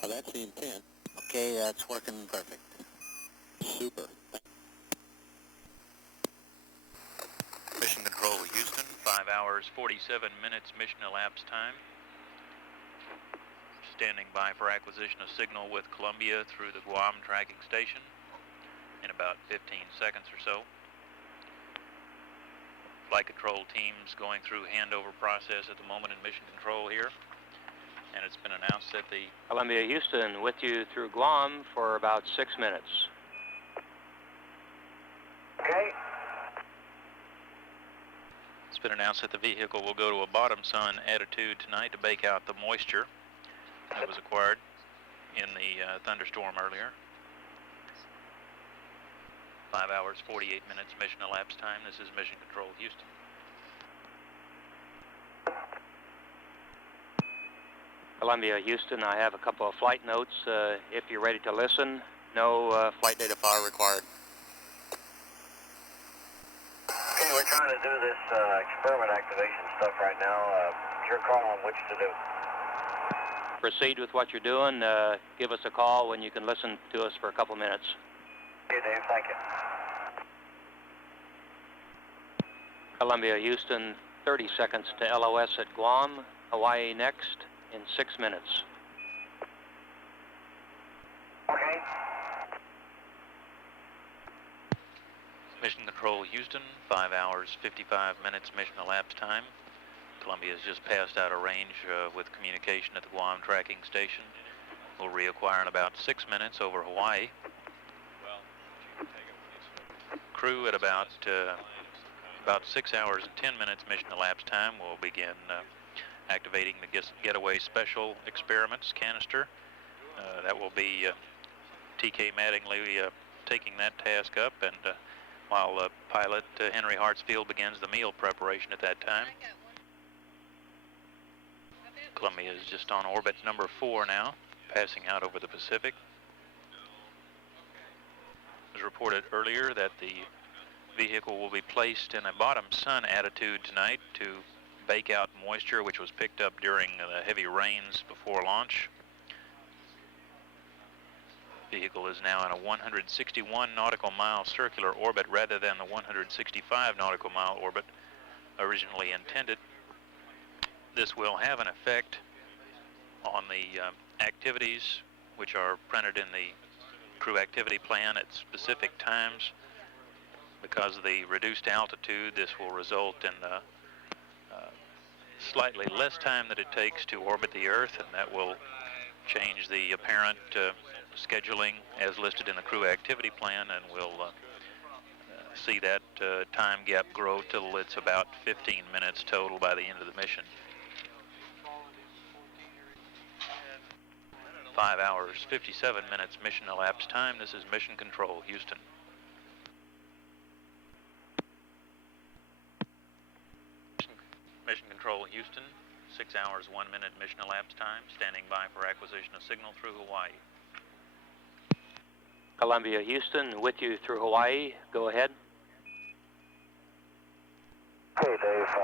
Oh, that's the intent. Okay, it's working perfect. Super. Mission Control Houston, 5 hours, 47 minutes mission elapsed time. Standing by for acquisition of signal with Columbia through the Guam tracking station in about 15 seconds or so. Flight control teams going through handover process at the moment in mission control here. And it's been announced that the Columbia, Houston with you through Guam for about 6 minutes. Okay. It's been announced that the vehicle will go to a bottom sun attitude tonight to bake out the moisture that was acquired in the thunderstorm earlier. 5 hours, 48 minutes mission elapsed time. This is Mission Control Houston. Columbia, Houston, I have a couple of flight notes. If you're ready to listen, no Flight data file required. Okay, we're trying to do this experiment activation stuff right now. It's your call on which to do. proceed with what you're doing. Give us a call when you can listen to us for a couple minutes. Okay, Dave, thank you. Columbia, Houston, 30 seconds to LOS at Guam. Hawaii next in 6 minutes. Okay. Mission Control Houston, 5 hours, 55 minutes mission elapsed time. Columbia has just passed out of range with communication at the Guam tracking station. We'll reacquire in about 6 minutes over Hawaii. Crew at about 6 hours and 10 minutes mission elapsed time will begin activating the getaway special experiments canister. That will be TK Mattingly taking that task up, and while pilot Henry Hartsfield begins the meal preparation at that time. Columbia is just on orbit number 4 now, passing out over the Pacific. It was reported earlier that the vehicle will be placed in a bottom sun attitude tonight to bake out moisture which was picked up during the heavy rains before launch. Vehicle is now in a 161 nautical mile circular orbit rather than the 165 nautical mile orbit originally intended. This will have an effect on the activities which are printed in the crew activity plan at specific times. Because of the reduced altitude, this will result in slightly less time that it takes to orbit the Earth, and that will change the apparent scheduling as listed in the crew activity plan, and we'll see that time gap grow till it's about 15 minutes total by the end of the mission. 5 hours, 57 minutes mission elapsed time. This is Mission Control, Houston. Mission Control, Houston. 6 hours, 1 minute mission elapsed time. Standing by for acquisition of signal through Hawaii. Columbia, Houston, with you through Hawaii. Go ahead. Hey, Dave.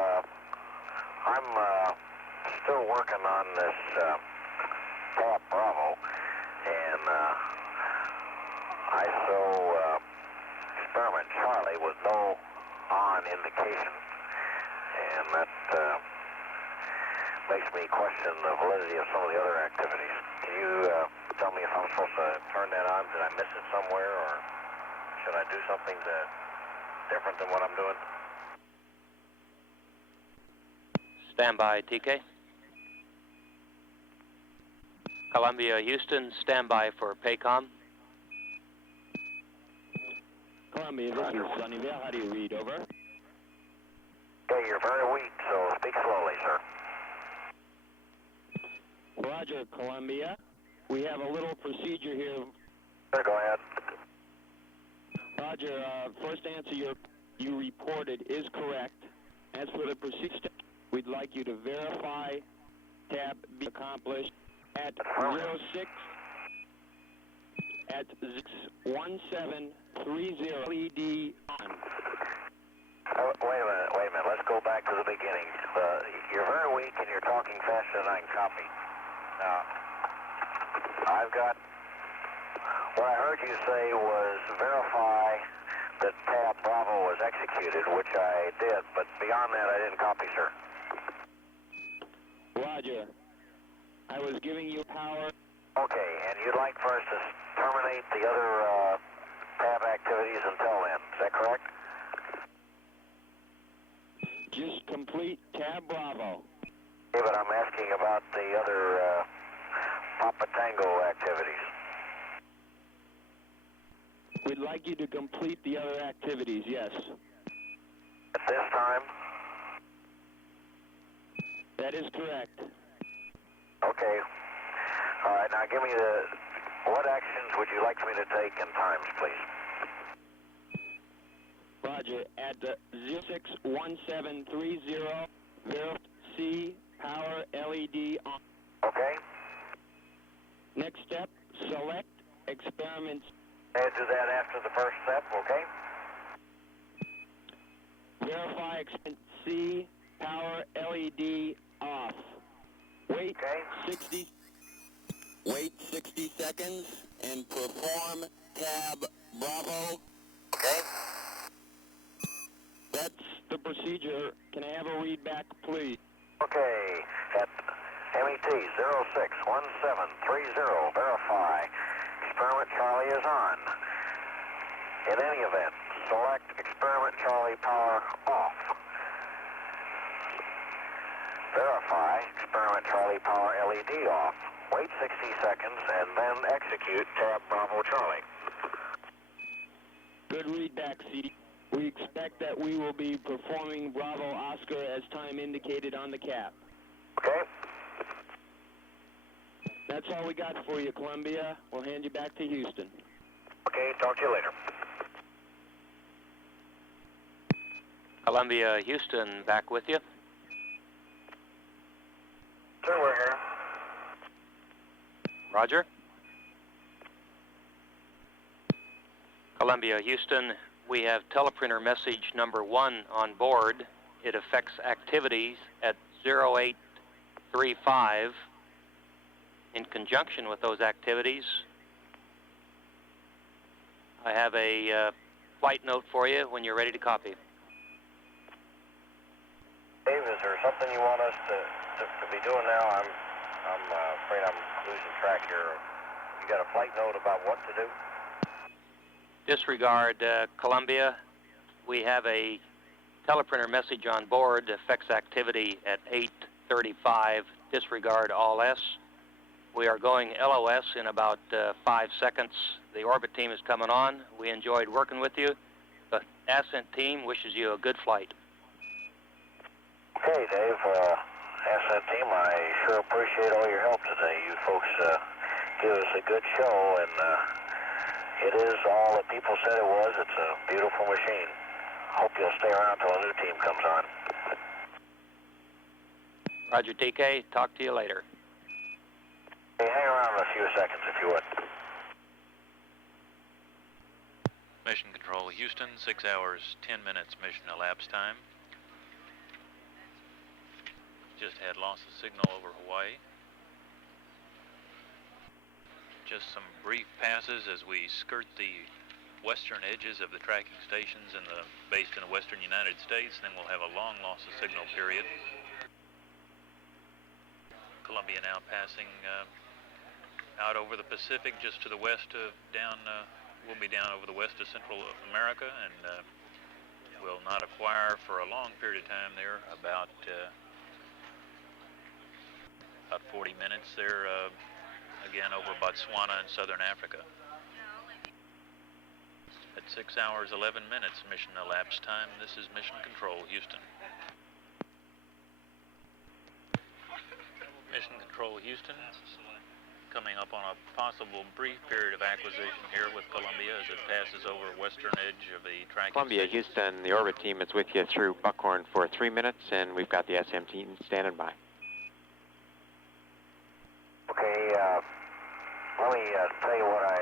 I'm still working on this Pop Bravo, and ISO experiment Charlie with no on indication, and that makes me question the validity of some of the other activities. Can you tell me if I'm supposed to turn that on? Did I miss it somewhere, or should I do something different than what I'm doing? Stand by, TK. Columbia, Houston, stand by for PACOM. Columbia, this is Sunnyvale. How do you read? Over. Okay, you're very weak, so speak slowly, sir. Roger, Columbia. We have a little procedure here. Sure, go ahead. Roger, first answer you reported is correct. As for the procedure, we'd like you to verify tab be accomplished at 06 at 1730 LED on. Wait a minute. Let's go back to the beginning. You're very weak and you're talking faster than I can copy. Now, I've got, what I heard you say was verify that tab Bravo was executed, which I did, but beyond that I didn't copy, sir. Roger. I was giving you power. Okay, and you'd like for us to terminate the other tab activities until then, is that correct? Just complete tab Bravo. Yeah, but I'm asking about the other Papa Tango activities. We'd like you to complete the other activities, yes. At this time? That is correct. Okay. All right, now give me what actions would you like me to take in times, please? Roger, at 061730, verify C, power LED on. Okay. Next step, select experiments. I'll do that after the first step, okay? Verify experiment C, power LED off. Wait 60 seconds and perform tab Bravo. Okay. That's the procedure. Can I have a read back, please? Okay. At MET 061730, verify. Experiment Charlie is on. In any event, select Experiment Charlie power off. verify experiment Charlie power LED off. Wait 60 seconds and then execute tab Bravo Charlie. Good read back, CD. We expect that we will be performing Bravo Oscar as time indicated on the cap. Okay. That's all we got for you, Columbia. We'll hand you back to Houston. Okay, talk to you later. Columbia, Houston, back with you. Sir, we're here. Roger. Columbia, Houston, we have teleprinter message number 1 on board. It affects activities at 0835. In conjunction with those activities, I have a flight note for you when you're ready to copy. Dave, is there something you want us to be doing now? I'm afraid I'm losing track here. You got a flight note about what to do? Disregard, Columbia. We have a teleprinter message on board, affects activity at 8:35. Disregard all S. We are going LOS in about 5 seconds. The orbit team is coming on. We enjoyed working with you. The Ascent team wishes you a good flight. Okay, Dave. Ascent team, I sure appreciate all your help today. You folks give us a good show, and it is all that people said it was. It's a beautiful machine. Hope you'll stay around till a new team comes on. Roger, TK. Talk to you later. Hey, hang around a few seconds if you would. Mission Control, Houston, 6 hours, 10 minutes mission elapsed time. Just had loss of signal over Hawaii. Just some brief passes as we skirt the western edges of the tracking stations based in the western United States, then we'll have a long loss of signal period. Columbia now passing out over the Pacific just to the west of we'll be down over the west of Central America, and will not acquire for a long period of time there, about 40 minutes there, again over Botswana and Southern Africa. At 6 hours, 11 minutes mission elapsed time, this is Mission Control, Houston. Mission Control, Houston, coming up on a possible brief period of acquisition here with Columbia as it passes over western edge of the tracking Columbia, station. Houston, the orbit team is with you through Buckhorn for 3 minutes, and we've got the SM team standing by. Okay, let me tell you what I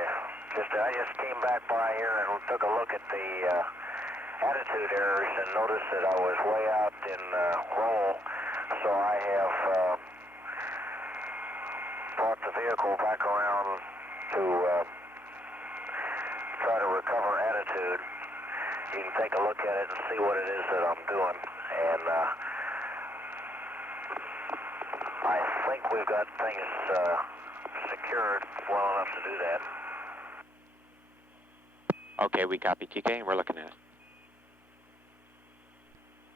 just came back by here and took a look at the attitude errors and noticed that I was way out in roll, so I have brought the vehicle back around to try to recover attitude. You can take a look at it and see what it is that I'm doing, and I think we've got things secured well enough to do that. Okay, we copy, TK, and we're looking at it.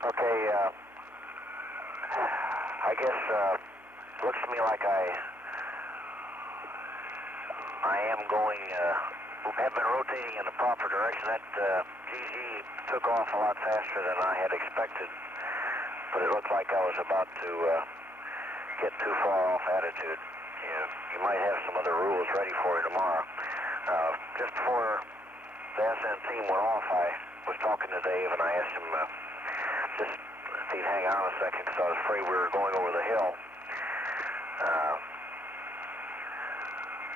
Okay, I guess looks to me like I am going, have been rotating in the proper direction. That GG took off a lot faster than I had expected, but it looked like I was about to get too far off attitude. You might have some other rules ready for you tomorrow. Just before the Ascent team went off, I was talking to Dave and I asked him just if he'd hang on a second because I was afraid we were going over the hill.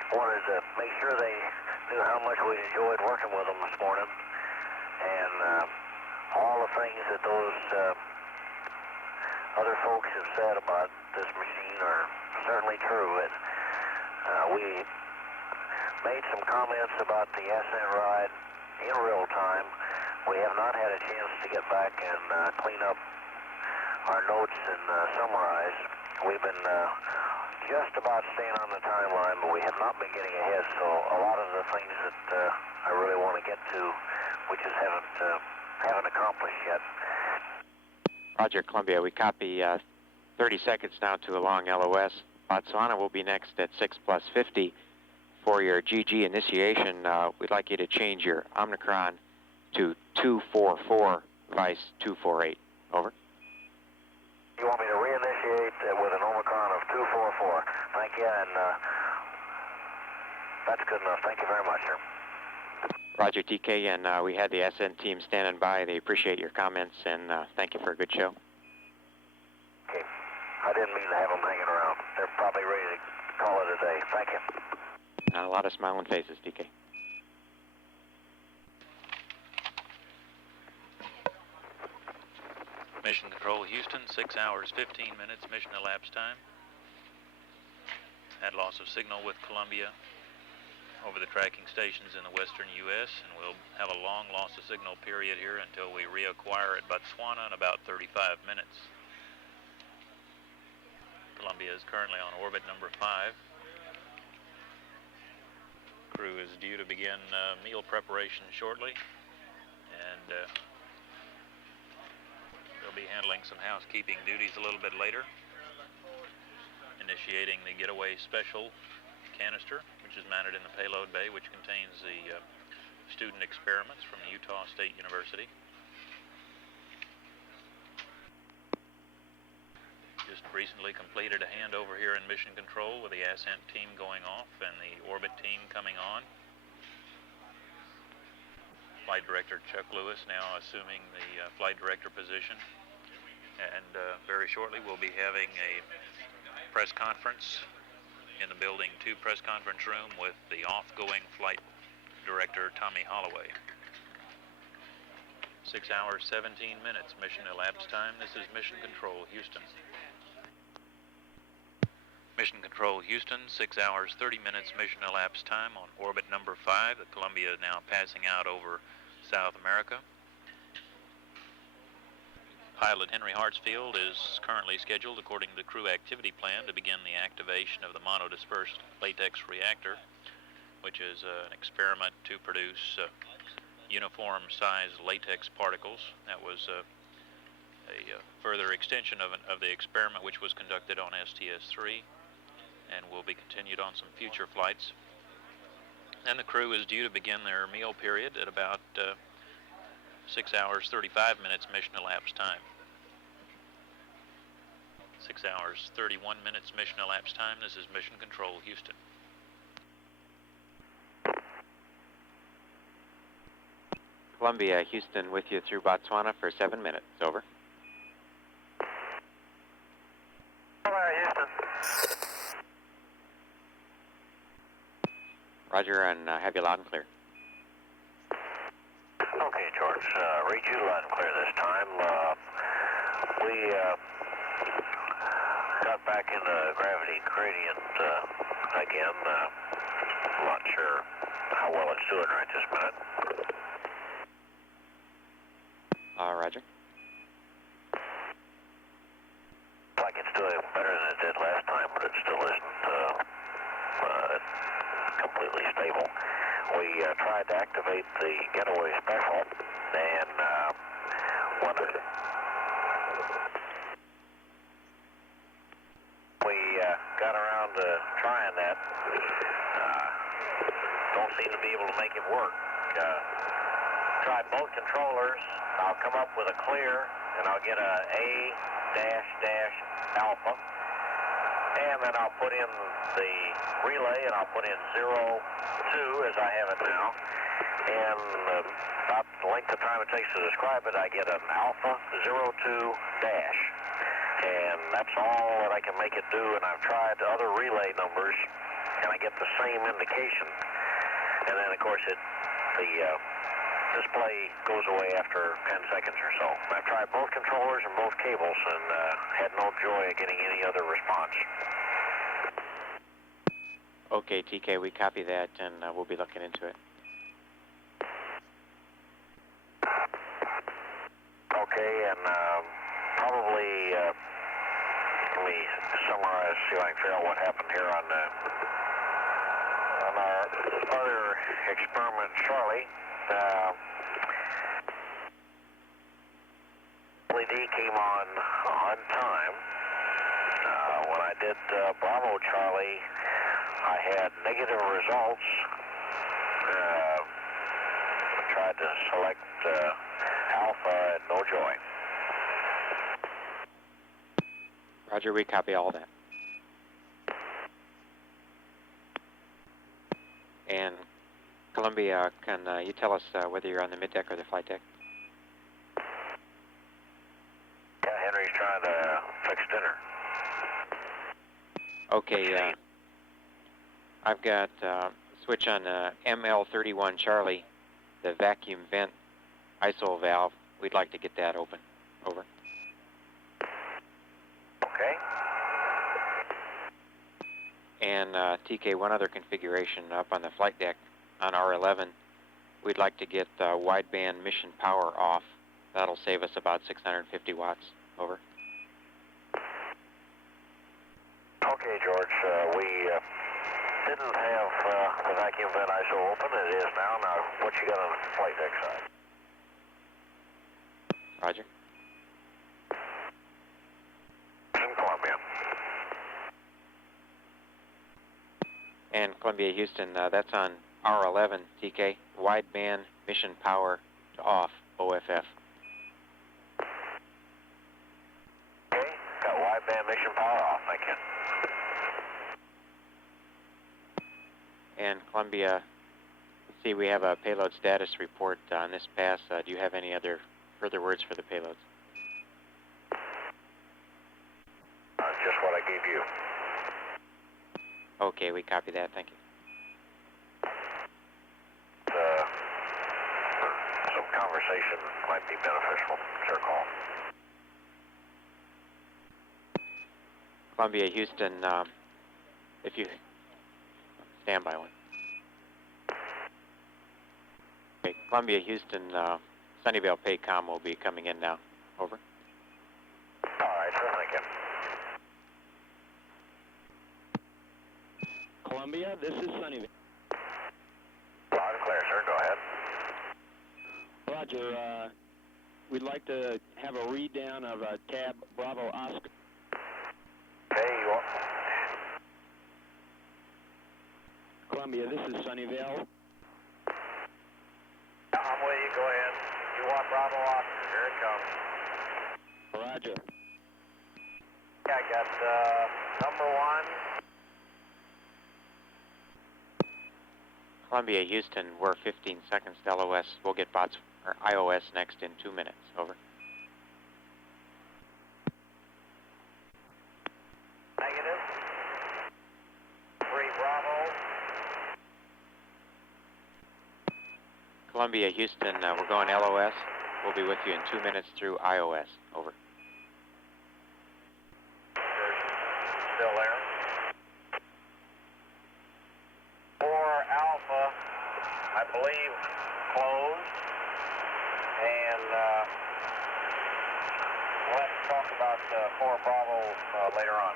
Wanted to make sure they knew how much we enjoyed working with them this morning, and all the things that those other folks have said about this machine are certainly true. We made some comments about the Ascent ride in real time. We have not had a chance to get back and clean up our notes and summarize. We've been just about staying on the timeline, but we have not been getting ahead, so a lot of the things that I really want to get to, we just haven't accomplished yet. Roger, Columbia, we copy. 30 seconds now to a long LOS. Botswana will be next at 6+50. For your GG initiation, we'd like you to change your Omicron to 244 vice 248. Over. You want me to reinitiate with an Omicron of 244. Thank you, and that's good enough. Thank you very much, sir. Roger, TK, and we had the Ascent team standing by. They appreciate your comments, and thank you for a good show. Okay. I didn't mean to have them hanging around. They're probably ready to call it a day. Thank you. A lot of smiling faces, TK. Mission Control Houston, 6 hours, 15 minutes, mission elapsed time. Had loss of signal with Columbia over the tracking stations in the western U.S., and we'll have a long loss of signal period here until we reacquire at Botswana in about 35 minutes. Columbia is currently on orbit number 5. Crew is due to begin meal preparation shortly, and they'll be handling some housekeeping duties a little bit later. Initiating the getaway special canister, which is mounted in the payload bay, which contains the student experiments from Utah State University. Just recently completed a handover here in Mission Control with the Ascent team going off and the orbit team coming on. Flight Director Chuck Lewis now assuming the Flight Director position. And very shortly we'll be having a press conference in the Building 2 press conference room with the off-going Flight Director Tommy Holloway. 6 hours, 17 minutes mission elapsed time. This is Mission Control Houston. Mission Control Houston, 6 hours, 30 minutes mission elapsed time on orbit number 5. The Columbia now passing out over South America. Pilot Henry Hartsfield is currently scheduled, according to the crew activity plan, to begin the activation of the monodispersed latex reactor, which is an experiment to produce uniform-sized latex particles. That was a further extension of the experiment which was conducted on STS-4 and will be continued on some future flights. And the crew is due to begin their meal period at about 6 hours, 35 minutes mission elapsed time. 6 hours, 31 minutes mission elapsed time. This is Mission Control Houston. Columbia, Houston with you through Botswana for 7 minutes. Over. Houston. Roger, and have you loud and clear. Okay, George, read you loud and clear this time. We got back in the gravity gradient again. I'm not sure how well it's doing right this minute. Roger. Like it's doing better than it did last time, but it still isn't completely stable. We tried to activate the getaway special, and when we got around to trying that, don't seem to be able to make it work. Tried both controllers. I'll come up with a clear, and I'll get a A-alpha, and then I'll put in the relay, and I'll put in 02 as I have it now, and about the length of time it takes to describe it, I get an alpha 02 dash, and that's all that I can make it do, and I've tried other relay numbers, and I get the same indication, and then of course the display goes away after 10 seconds or so. I've tried both controllers and both cables and had no joy of getting any other response. Okay, TK, we copy that, and we'll be looking into it. Okay, and probably, let me summarize, see if I can figure out what happened here on our other experiment, Charlie. LED came on time, when I did Bravo Charlie, I had negative results. Tried to select Alpha and no joy. Roger, we copy all that. And Columbia, can you tell us whether you're on the middeck or the flight deck? Yeah, Henry's trying to fix dinner. Okay, I've got switch on ML31 Charlie, the vacuum vent ISO valve. We'd like to get that open. Over. Okay. And TK, one other configuration up on the flight deck on R11. We'd like to get wideband mission power off. That'll save us about 650 watts. Over. Okay, George. We didn't have the vacuum vent ISO open. It is now. Now, what you got on the flight deck side? Roger. In Columbia. And Columbia Houston, that's on R11, TK. Wideband mission power to off, OFF. Okay, got wideband mission power off, thank you. And Columbia, see, we have a payload status report on this pass. Do you have any other further words for the payloads? Just what I gave you. Okay, we copy that. Thank you. Some conversation might be beneficial. It's your call. Columbia Houston, if you stand by one. Okay, Columbia Houston, Sunnyvale Paycom will be coming in now. Over. All right, sir, thank you. Columbia, this is Sunnyvale. Loud and clear, sir. Go ahead. Roger, we'd like to have a read down of tab Bravo Oscar. Okay, you are. Columbia, this is Sunnyvale. I'm with you. Go ahead. You want Bravo Oscar. Here it comes. Roger. I got number 1. Columbia Houston, we're 15 seconds to LOS. We'll get bots or IOS next in 2 minutes. Over. Negative. 3 Bravo. Columbia Houston, we're going LOS. We'll be with you in 2 minutes through IOS. Over. Still there. 4 Alpha, I believe, closed. And let's talk about 4 Bravo later on.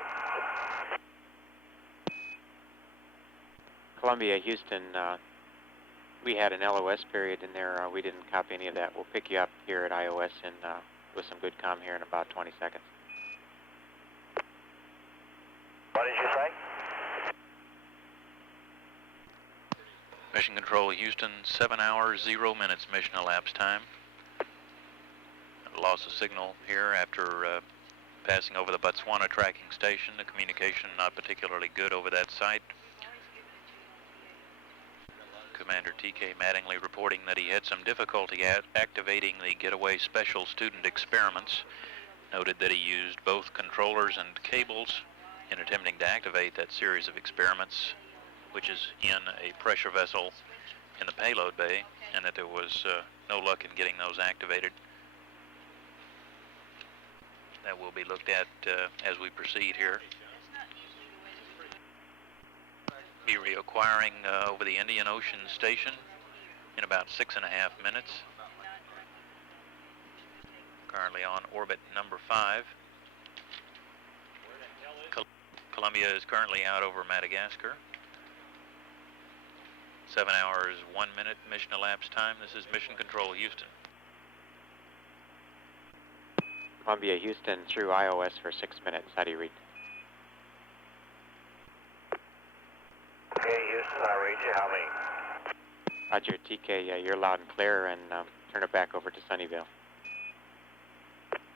Columbia Houston, we had an LOS period in there. We didn't copy any of that. We'll pick you up here at IOS and with some good comm here in about 20 seconds. What did you say? Mission Control Houston, 7 hours, 0 minutes mission elapsed time. Loss of signal here after passing over the Botswana tracking station. The communication not particularly good over that site. Commander TK Mattingly reporting that he had some difficulty activating the getaway special student experiments. Noted that he used both controllers and cables in attempting to activate that series of experiments, which is in a pressure vessel in the payload bay, and that there was no luck in getting those activated. That will be looked at as we proceed here. Be reacquiring over the Indian Ocean Station in about 6.5 minutes. Currently on orbit number 5. Columbia is currently out over Madagascar. 7 hours, 1 minute mission elapsed time. This is Mission Control Houston. Columbia Houston through IOS for 6 minutes. How do you read? Roger, TK, you're loud and clear, and turn it back over to Sunnyvale.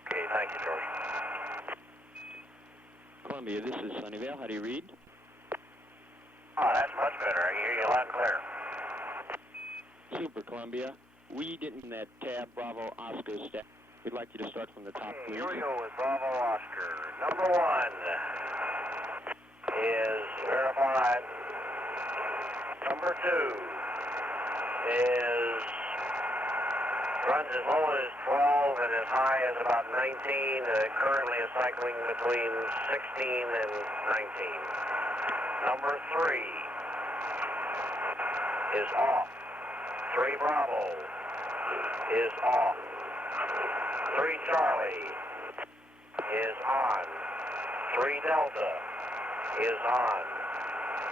Okay, thank you, George. Columbia, this is Sunnyvale. How do you read? Oh, that's much better. I hear you loud and clear. Super, Columbia. We didn't that tab Bravo Oscar step. We'd like you to start from the top, please. Here we go with Bravo Oscar. Number 1 is verified. Number 2 is runs as low as 12 and as high as about 19. Currently is cycling between 16 and 19. Number 3 is off. 3 Bravo is off. 3 Charlie is on. 3 Delta is on.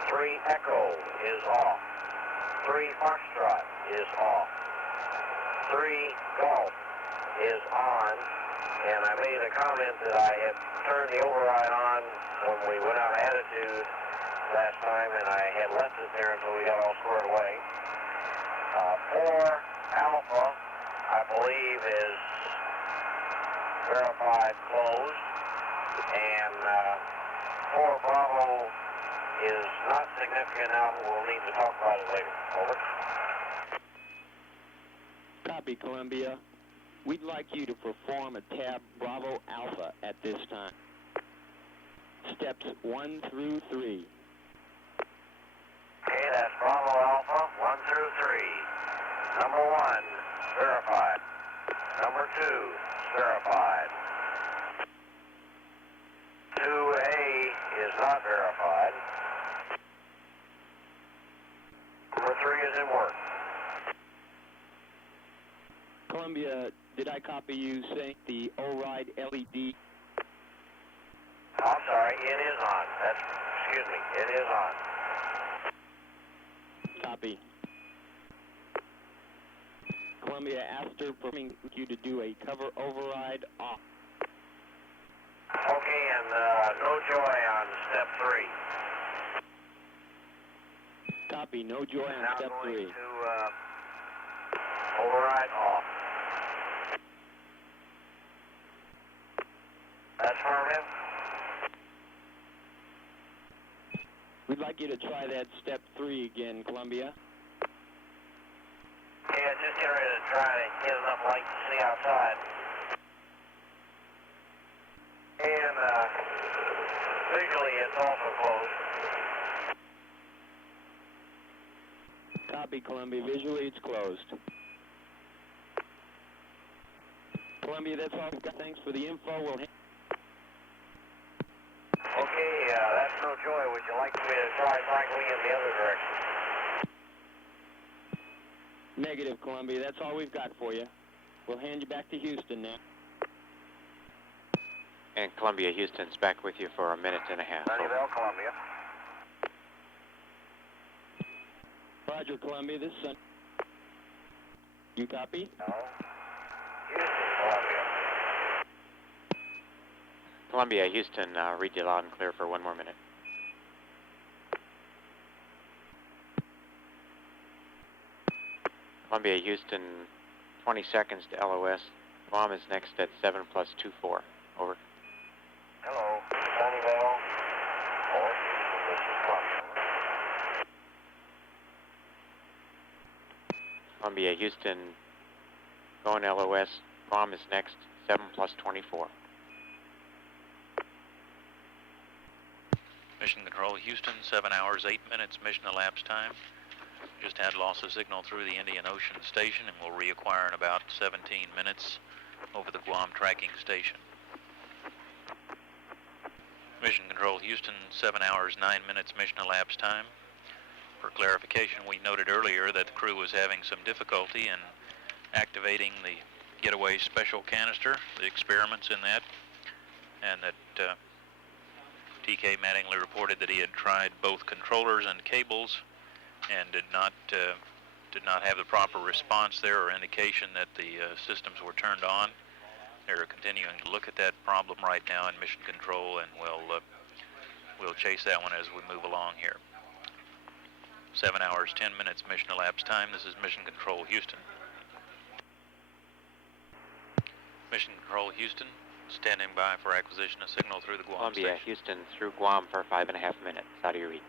3 Echo is off. 3 Foxtrot is off. 3 Golf is on. And I made a comment that I had turned the override on when we went out of attitude last time, and I had left it there until we got all squared away. 4 Alpha, I believe, is verified closed, and 4 Bravo is not significant now, but we'll need to talk about it later. Over. Copy, Columbia. We'd like you to perform a tab Bravo Alpha at this time. Steps 1 through 3. Okay, that's Bravo Alpha, 1 through 3. Number 1, verified. Number 2, verified. 2A is not verified. Number 3 is in work. Columbia, did I copy you saying the override LED? Oh, I'm sorry, it is on. Excuse me, it is on. Copy. Columbia, after permitting you to do a cover override off. Okay, and no joy on step 3. Copy, no joy on now step 3. To override off. That's affirmative. We'd like you to try that step 3 again, Columbia. Yeah, just get ready to try to get enough light to see outside. And visually it's also closed. Copy, Columbia. Visually it's closed. Columbia, that's all we've got. Thanks for the info. We'll Okay, that's no joy. Would you like me to try cycling in the other direction? Negative, Columbia. That's all we've got for you. We'll hand you back to Houston now. And Columbia, Houston's back with you for a minute and a half. Sunnyvale, Columbia. Roger, Columbia. This is Sun. You copy? No. Houston, Columbia. Columbia, Houston, read you loud and clear for 1 more minute. Columbia, Houston, 20 seconds to LOS. Guam is next at 7+24. Over. Hello, Sunnyvale. Over. This is Columbia. Columbia, Houston, going LOS. Guam is next, 7+24. Mission Control, Houston, 7 hours, 8 minutes mission elapsed time. Just had loss of signal through the Indian Ocean station and will reacquire in about 17 minutes over the Guam tracking station. Mission Control, Houston, 7 hours, 9 minutes mission elapsed time. For clarification, we noted earlier that the crew was having some difficulty in activating the getaway special canister, the experiments in that, and that TK Mattingly reported that he had tried both controllers and cables and did not have the proper response there or indication that the systems were turned on. They're continuing to look at that problem right now in Mission Control, and we'll chase that one as we move along here. 7 hours, 10 minutes mission elapsed time. This is Mission Control Houston. Mission Control Houston, standing by for acquisition of signal through the Guam Columbia, station. Houston through Guam for 5.5 minutes. How do you read?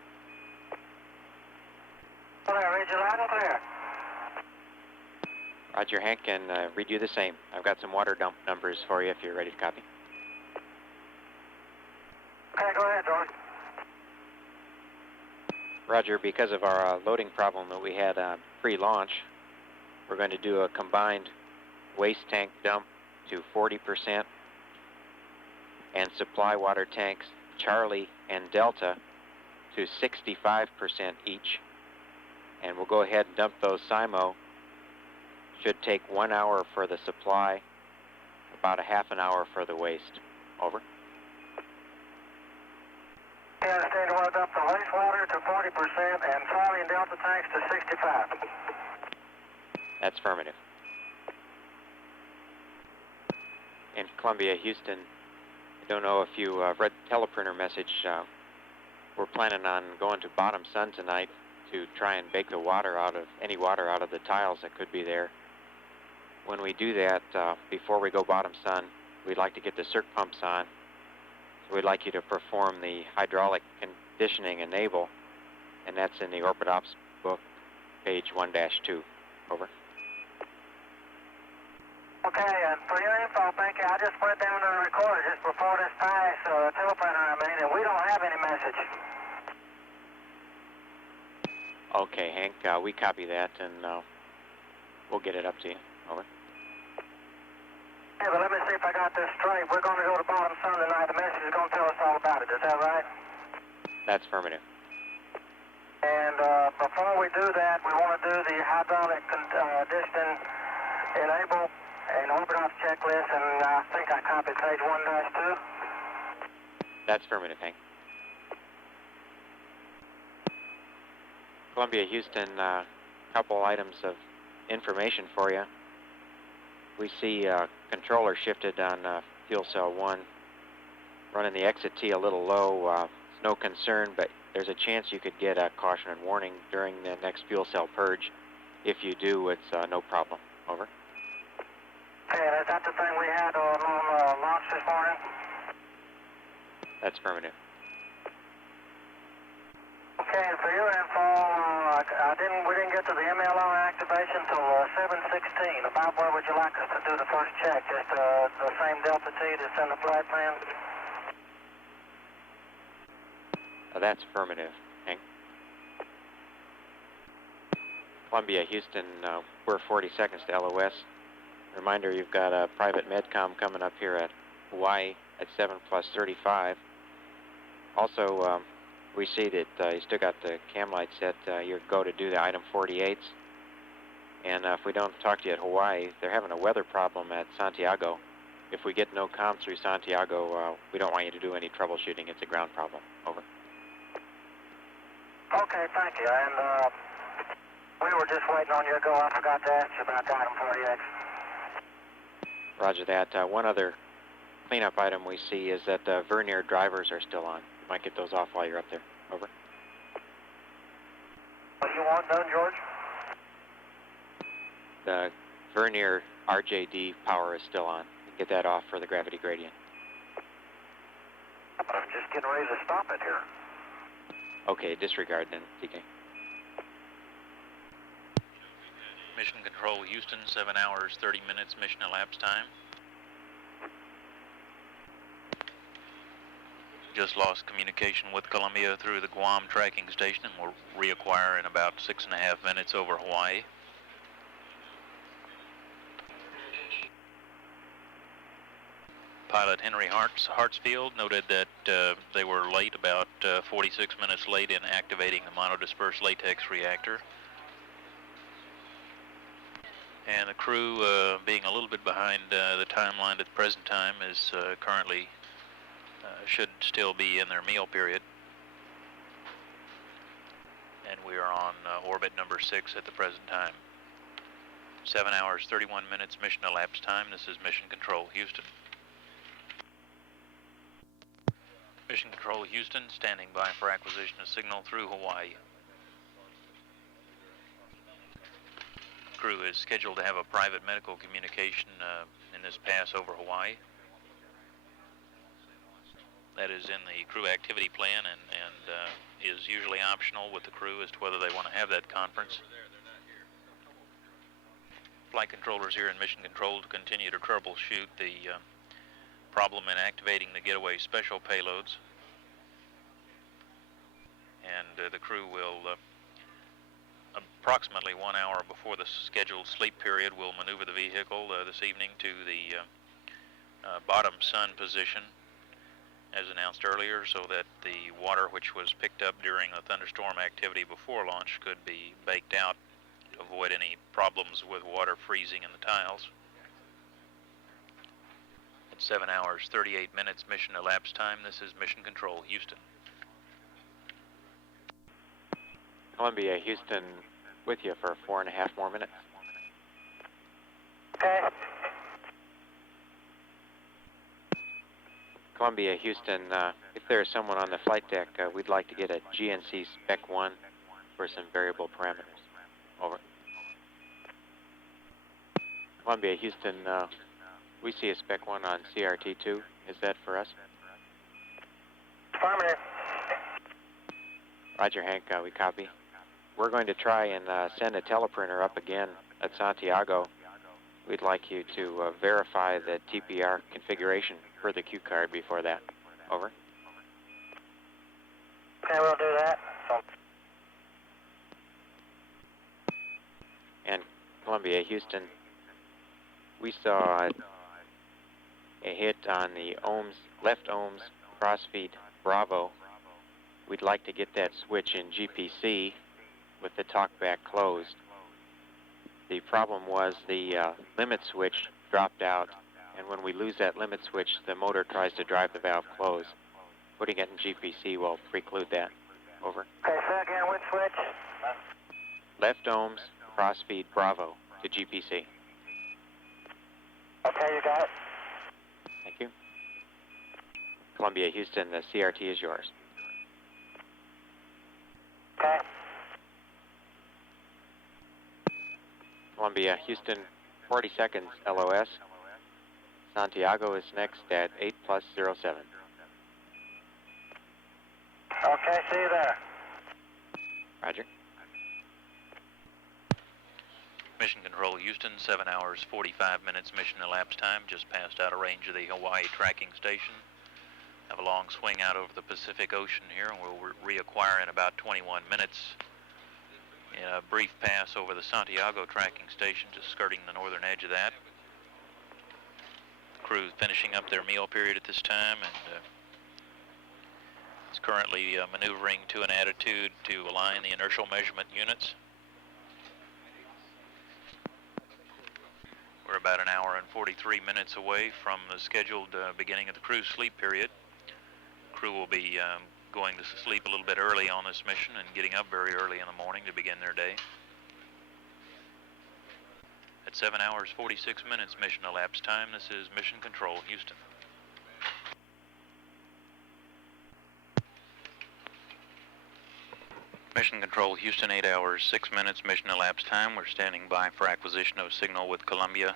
Read you loud and clear. Roger, Hank, and read you the same. I've got some water dump numbers for you if you're ready to copy. Okay, go ahead, George. Roger, because of our loading problem that we had pre-launch, we're going to do a combined waste tank dump to 40% and supply water tanks Charlie and Delta to 65% each. And we'll go ahead and dump those SIMO. Should take 1 hour for the supply, about a half an hour for the waste. Over. I understand you want to dump the wastewater to 40% and Charlie and Delta tanks to 65. That's affirmative. In Columbia, Houston, I don't know if you read the teleprinter message. We're planning on going to bottom sun tonight to try and bake the water out of any water out of the tiles that could be there. When we do that, before we go bottom sun, we'd like to get the circ pumps on. So we'd like you to perform the hydraulic conditioning enable, and that's in the Orbit Ops book, page 1-2. Over. Okay, and for your info, thank you. I just went down to the recorder just before this pass, teleprinter, and we don't have any message. Okay, Hank, we copy that, and we'll get it up to you. Over. Yeah, but let me see if I got this straight. We're going to go to bottom sun tonight. The message is going to tell us all about it. Is that right? That's affirmative. And before we do that, we want to do the hydraulic condition enable and orbit off checklist, and I think I copied page 1-2. That's affirmative, Hank. Columbia, Houston, a couple items of information for you. We see controller shifted on fuel cell 1, running the exit T a little low. It's no concern, but there's a chance you could get a caution and warning during the next fuel cell purge. If you do, it's no problem. Over. Okay, is that the thing we had on launch this morning? That's affirmative. Okay, and for your info, we didn't get to the MLR activation till 7:16. About where would you like us to do the first check? Just the same Delta T that's in the flight plan? That's affirmative, Hank. Columbia, Houston, we're 40 seconds to LOS. Reminder, you've got a private medcom coming up here at Hawaii at 7+35. Also, we see that you still got the cam light set. You're go to do the item 48s. And if we don't talk to you at Hawaii, they're having a weather problem at Santiago. If we get no comm through Santiago, we don't want you to do any troubleshooting. It's a ground problem. Over. Okay, thank you. And we were just waiting on you to go. I forgot to ask you about the item 48. Roger that. One other cleanup item we see is that the vernier drivers are still on. You might get those off while you're up there. Over. What do you want done, George? The vernier RJD power is still on. Get that off for the gravity gradient. I'm just getting ready to stop it here. Okay, disregard then, TK. Mission Control Houston, 7 hours, 30 minutes mission elapsed time. Just lost communication with Columbia through the Guam tracking station and will reacquire in about 6.5 minutes over Hawaii. Pilot Henry Hartsfield noted that they were late, about 46 minutes late in activating the monodispersed latex reactor. And the crew, being a little bit behind the timeline at the present time, is currently should still be in their meal period. And we are on orbit number 6 at the present time. 7 hours, 31 minutes mission elapsed time. This is Mission Control Houston. Mission Control Houston, standing by for acquisition of signal through Hawaii. Crew is scheduled to have a private medical communication in this pass over Hawaii. That is in the crew activity plan and is usually optional with the crew as to whether they want to have that conference. Flight controllers here in Mission Control to continue to troubleshoot the problem in activating the getaway special payloads. And the crew will, approximately 1 hour before the scheduled sleep period, will maneuver the vehicle this evening to the bottom sun position, as announced earlier, so that the water which was picked up during the thunderstorm activity before launch could be baked out to avoid any problems with water freezing in the tiles. At 7 hours 38 minutes mission elapsed time, this is Mission Control, Houston. Columbia, Houston, with you for 4.5 more minutes. Okay. Columbia, Houston, if there's someone on the flight deck, we'd like to get a GNC Spec 1 for some variable parameters. Over. Columbia, Houston, we see a Spec 1 on CRT2. Is that for us? Affirmative. Roger, Hank, we copy. We're going to try and send a teleprinter up again at Santiago. We'd like you to verify the TPR configuration for the Q card before that. Over. Okay, we'll do that. And Columbia, Houston, we saw a hit on the left ohms crossfeed Bravo. We'd like to get that switch in GPC with the talkback closed. The problem was the limit switch dropped out, and when we lose that limit switch, the motor tries to drive the valve closed. Putting it in GPC will preclude that. Over. Okay, say again, which switch? Left ohms crossfeed Bravo to GPC. Okay, you got it. Thank you. Columbia, Houston, the CRT is yours. Okay. Columbia, Houston, 40 seconds, LOS. Santiago is next at 8+07. Okay, see you there. Roger. Mission Control, Houston, 7 hours 45 minutes mission elapsed time, just passed out of range of the Hawaii tracking station. Have a long swing out over the Pacific Ocean here, and we'll reacquire in about 21 minutes. In a brief pass over the Santiago tracking station, just skirting the northern edge of that. Crew finishing up their meal period at this time, and is currently maneuvering to an attitude to align the inertial measurement units. We're about an hour and 43 minutes away from the scheduled beginning of the crew's sleep period. Crew will be going to sleep a little bit early on this mission and getting up very early in the morning to begin their day. At 7 hours 46 minutes mission elapsed time, this is Mission Control, Houston. Mission Control, Houston, 8 hours 6 minutes mission elapsed time. We're standing by for acquisition of signal with Columbia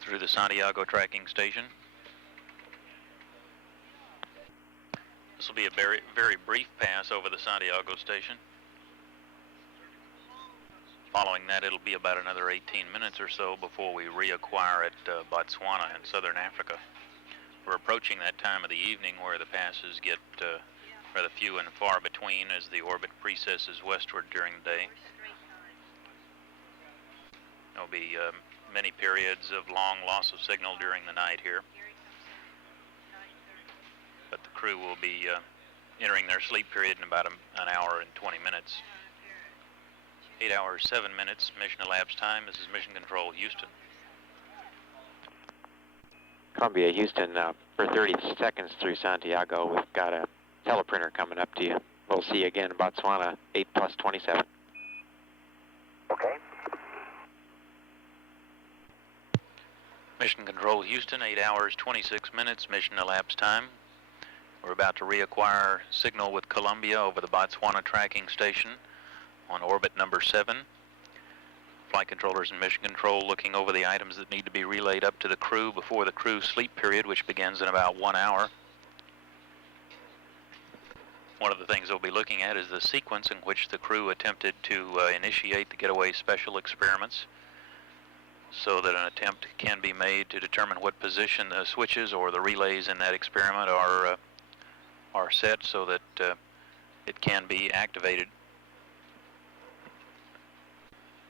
through the Santiago tracking station. This will be a very, very brief pass over the Santiago station. Following that, it'll be about another 18 minutes or so before we reacquire at Botswana in southern Africa. We're approaching that time of the evening where the passes get rather few and far between as the orbit precesses westward during the day. There'll be many periods of long loss of signal during the night here. But the crew will be entering their sleep period in about an hour and 20 minutes. 8 hours 7 minutes mission elapsed time. This is Mission Control, Houston. Columbia, Houston, for 30 seconds through Santiago, we've got a teleprinter coming up to you. We'll see you again in Botswana, 8+27. Okay. Mission Control, Houston, 8 hours 26 minutes mission elapsed time. We're about to reacquire signal with Columbia over the Botswana tracking station on orbit number 7. flight controllers and mission control looking over the items that need to be relayed up to the crew before the crew sleep period, which begins in about 1 hour. One of the things they'll be looking at is the sequence in which the crew attempted to initiate the getaway special experiments, so that an attempt can be made to determine what position the switches or the relays in that experiment are set so that it can be activated.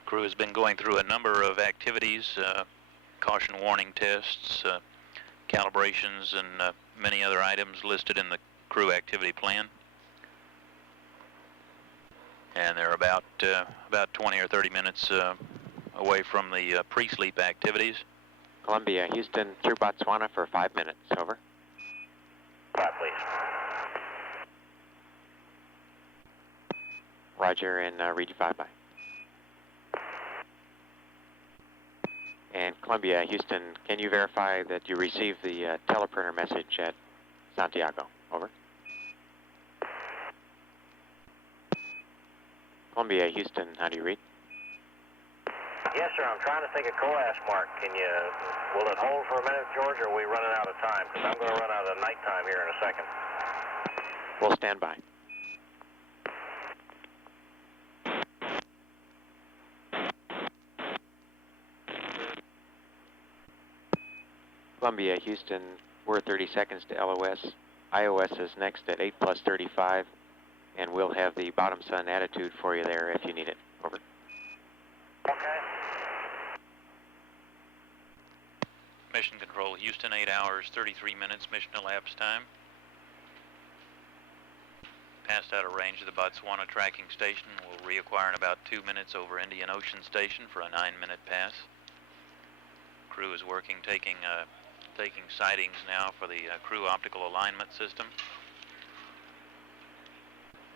Crew has been going through a number of activities, caution warning tests, calibrations, and many other items listed in the crew activity plan. And they're about 20 or 30 minutes away from the pre-sleep activities. Columbia, Houston, through Botswana for 5 minutes. Over. 5, please. Roger, and read you 5 by. And Columbia, Houston, can you verify that you received the teleprinter message at Santiago? Over. Columbia, Houston, how do you read? Yes, sir. I'm trying to think of COAS mark. Will it hold for a minute, George, or are we running out of time? Because I'm going to run out of nighttime here in a second. We'll stand by. Columbia, Houston, we're 30 seconds to LOS. iOS is next at 8 plus 35, and we'll have the bottom sun attitude for you there if you need it. Over. Okay. Mission Control, Houston, 8 hours, 33 minutes mission elapsed time. Passed out of range of the Botswana tracking station. We'll reacquire in about 2 minutes over Indian Ocean Station for a 9-minute pass. Crew is working, taking sightings now for the crew optical alignment system.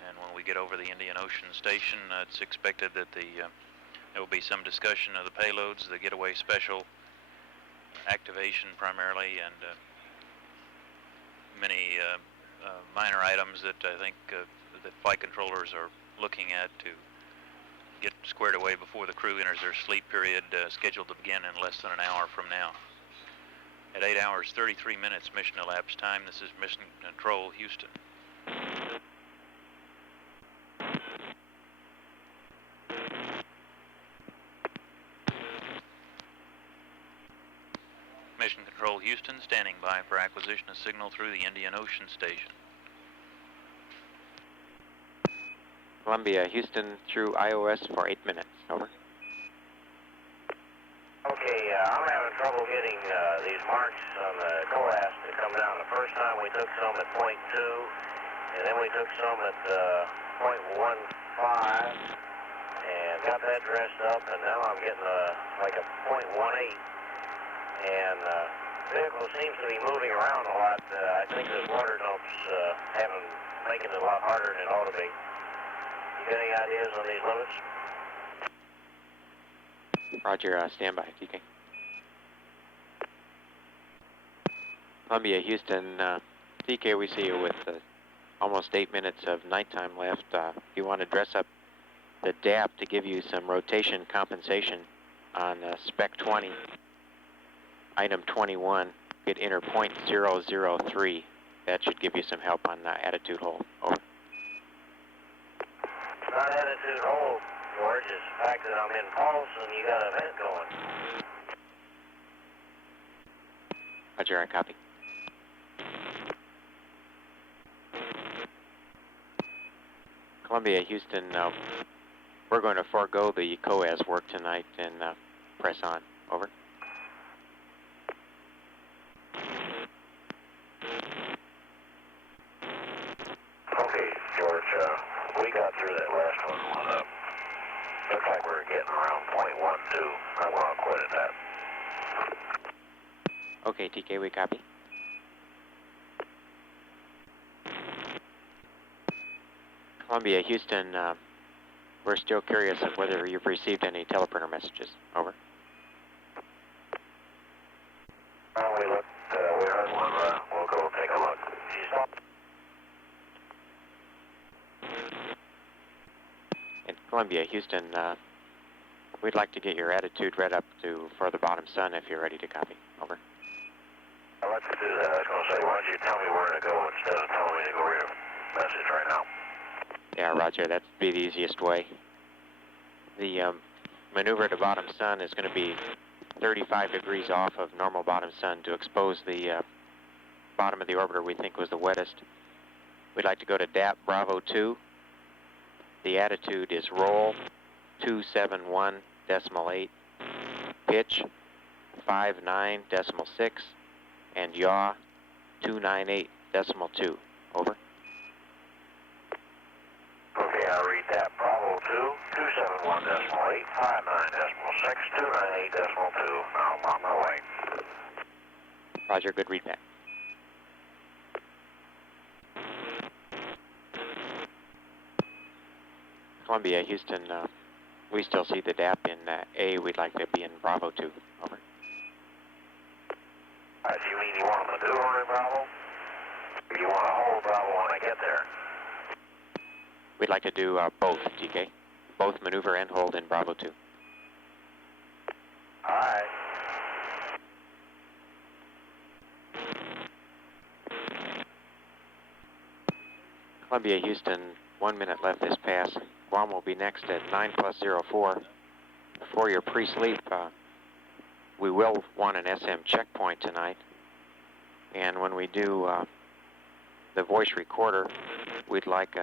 And when we get over the Indian Ocean Station, it's expected that there will be some discussion of the payloads, the getaway special activation primarily, and many minor items that I think that flight controllers are looking at to get squared away before the crew enters their sleep period, scheduled to begin in less than an hour from now. At 8 hours, 33 minutes mission elapsed time, this is Mission Control, Houston. Mission Control, Houston, standing by for acquisition of signal through the Indian Ocean Station. Columbia, Houston, through iOS for 8 minutes. Over. Okay, I'm having trouble getting these marks on the COAS to come down. The first time we took some at .2, and then we took some at .15, and got that dressed up, and now I'm getting like a .18. And the vehicle seems to be moving around a lot. I think the water dumps making it a lot harder than it ought to be. You got any ideas on these limits? Roger, stand by, TK. Columbia, Houston, TK, we see you with almost 8 minutes of nighttime left. You want to dress up the DAP to give you some rotation compensation on spec 20. Item 21, get enter .003. That should give you some help on attitude hold. Over. It's not attitude hold, George. It's the fact that I'm in pulse and you got a vent going. Roger, I copy. Columbia, Houston, we're going to forego the COAS work tonight and press on. Over. Okay, George, we got through that last one. Looks like we're getting around .12. I want to quit at that. Okay, TK, we copy. Columbia, Houston, we're still curious of whether you've received any teleprinter messages. Over. We looked, we heard one, we'll go take a look. And Columbia, Houston, We'd like to get your attitude read up for the bottom sun if you're ready to copy. Over. Let's do that. I was going to say, why don't you tell me where to go instead of telling me to go read a message right now? Yeah, roger. That'd be the easiest way. The maneuver to bottom sun is going to be 35 degrees off of normal bottom sun to expose the bottom of the orbiter we think was the wettest. We'd like to go to DAP Bravo 2. The attitude is roll 271.8, pitch 59.6, and yaw 298.2. Over. Okay, I'll read that. Bravo 2, 271.8, 59.6, 298.2. Now I'm on my way. Roger, good read back. Columbia, Houston, we still see the DAP in A. We'd like to be in Bravo 2. Over. Do you mean you want to maneuver in Bravo? Or you want to hold Bravo when I get there? We'd like to do both, TK. Both maneuver and hold in Bravo 2. All right. Columbia, Houston, 1 minute left this pass. Guam will be next at 9+04. For your pre-sleep, we will want an SM checkpoint tonight. And when we do the voice recorder, we'd like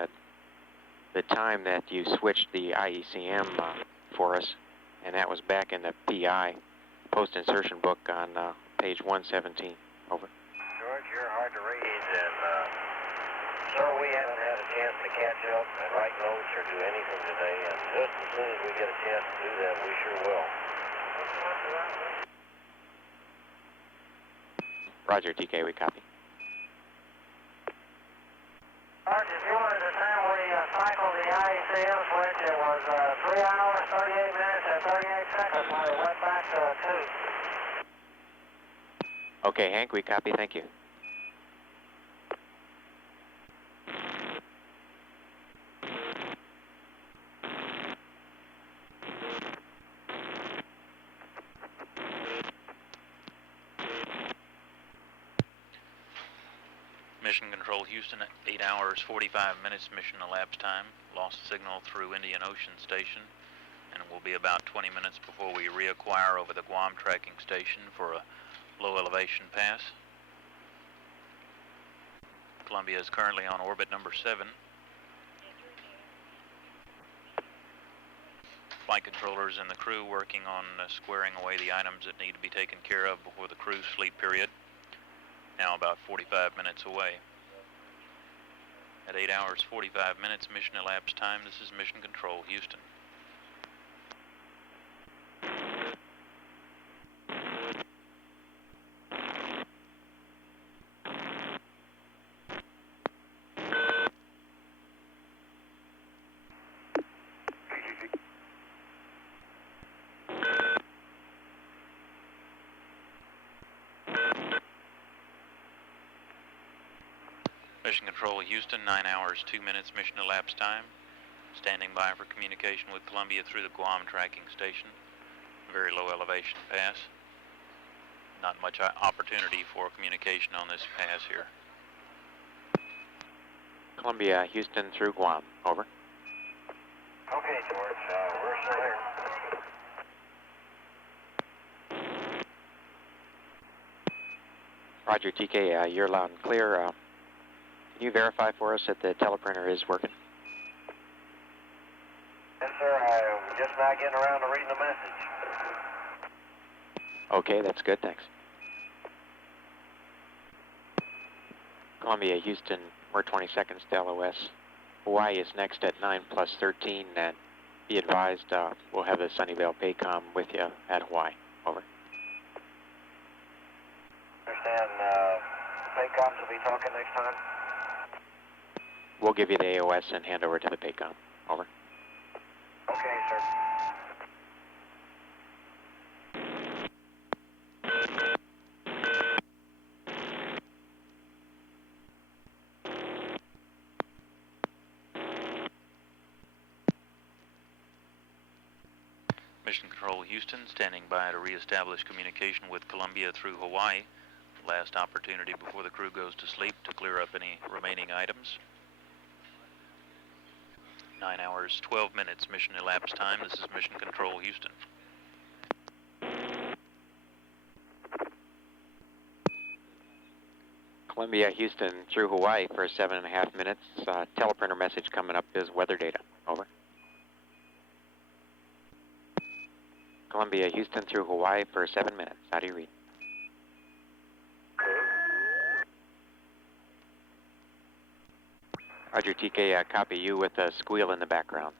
the time that you switched the IECM for us, and that was back in the PI, post-insertion book on page 117. Over. George, you're hard to read, and so we haven't had a chance to catch up and write notes or do anything today, and just as soon as we get a chance to do that, we sure will. Roger, TK, we copy. George, if you wanted the time we cycled the IECM switch, it was 3 hours, 38 minutes, and 38 seconds when it went back to 2. Okay, Hank, we copy. Thank you. Mission Control Houston at 8 hours 45 minutes mission elapsed time. Lost signal through Indian Ocean Station, and it will be about 20 minutes before we reacquire over the Guam tracking station for a low elevation pass. Columbia is currently on orbit number 7. Flight controllers and the crew working on squaring away the items that need to be taken care of before the crew's sleep period. Now about 45 minutes away. At 8 hours 45 minutes mission elapsed time, this is Mission Control Houston. Mission Control Houston, 9 hours 2 minutes mission elapsed time. Standing by for communication with Columbia through the Guam tracking station. Very low elevation pass. Not much opportunity for communication on this pass here. Columbia, Houston through Guam. Over. Okay, George, we're still here. Roger, TK, you're loud and clear. Can you verify for us that the teleprinter is working? Yes, sir. I'm just now getting around to reading the message. Okay, that's good, thanks. Columbia, Houston, we're 20 seconds to LOS. Hawaii is next at 9+13, and be advised we'll have the Sunnyvale Paycom with you at Hawaii. Over. Understand, Paycoms will be talking next time? We'll give you the AOS and hand over to the Paycom. Over. Okay, sir. Mission Control Houston, standing by to reestablish communication with Columbia through Hawaii. Last opportunity before the crew goes to sleep to clear up any remaining items. 9 hours, 12 minutes mission elapsed time. This is Mission Control Houston. Columbia, Houston through Hawaii for 7.5 minutes. Teleprinter message coming up is weather data. Over. Columbia, Houston through Hawaii for 7 minutes. How do you read? Roger, TK, copy you with a squeal in the background.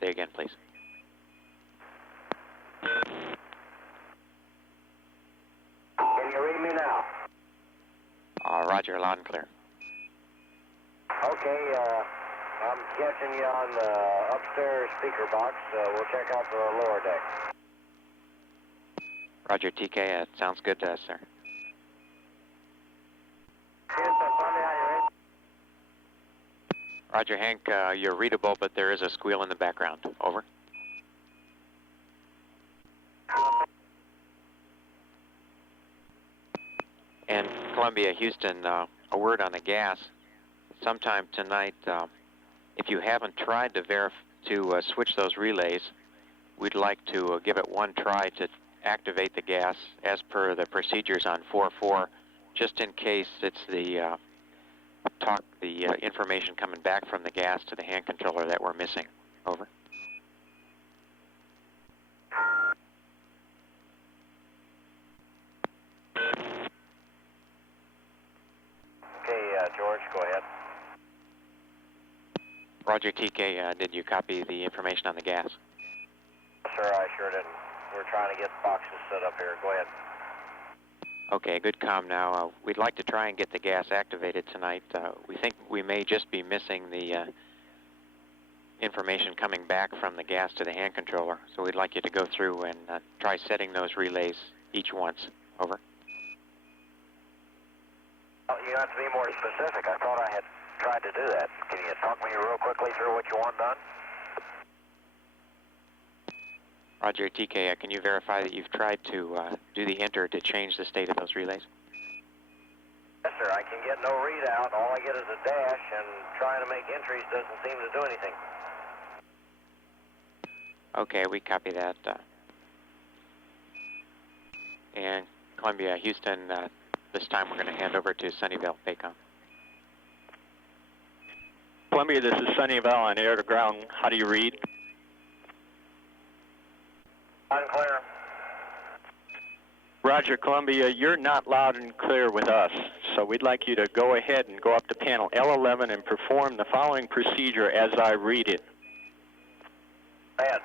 Say again, please. Can you read me now? Roger, loud and clear. Okay, I'm catching you on the upstairs speaker box. We'll check out the lower deck. Roger, TK, sounds good to us, sir. Roger, Hank, you're readable, but there is a squeal in the background. Over. And Columbia, Houston, a word on the gas. Sometime tonight, if you haven't tried to switch those relays, we'd like to give it one try to activate the gas as per the procedures on 4.4, just in case it's the information coming back from the gas to the hand controller that we're missing. Over. Okay, George, go ahead. Roger, TK, did you copy the information on the gas? Sir, I sure didn't. We're trying to get boxes set up here. Go ahead. Okay, good comm now. We'd like to try and get the gas activated tonight. We think we may just be missing the information coming back from the gas to the hand controller. So we'd like you to go through and try setting those relays each once. Over. Oh, you have to be more specific. I thought I had tried to do that. Can you talk me real quickly through what you want done? Roger, TK, can you verify that you've tried to do the enter to change the state of those relays? Yes, sir. I can get no readout. All I get is a dash, and trying to make entries doesn't seem to do anything. Okay, we copy that. And Columbia, Houston, this time we're going to hand over to Sunnyvale, Paycom. Columbia, this is Sunnyvale on air to ground. How do you read? Unclear. Roger, Columbia, you're not loud and clear with us, so we'd like you to go ahead and go up to panel L11 and perform the following procedure as I read it. Ahead.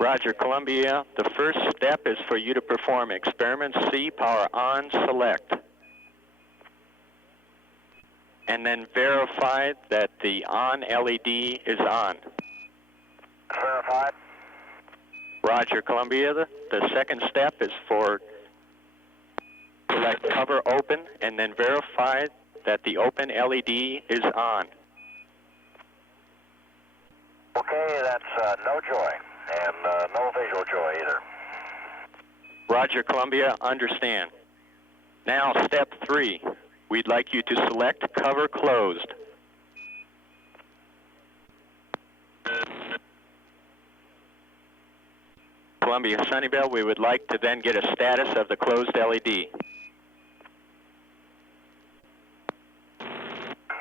Roger, Columbia, the first step is for you to perform experiment C, power on, select. And then verify that the on LED is on. Verified. Roger, Columbia. The second step is for select cover open and then verify that the open LED is on. Okay, that's no joy and no visual joy either. Roger, Columbia, understand. Now, step 3. We'd like you to select cover closed. Columbia, Sunnyvale, we would like to then get a status of the closed LED.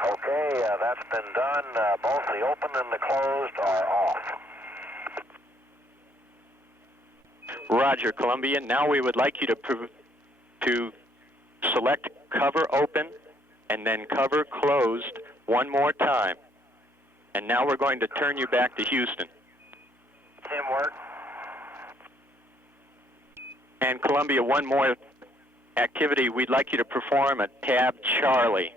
Okay, that's been done. Both the open and the closed are off. Roger, Columbia. Now we would like you to select cover open and then cover closed one more time. And now we're going to turn you back to Houston. Teamwork. And Columbia, one more activity. We'd like you to perform a tab Charlie.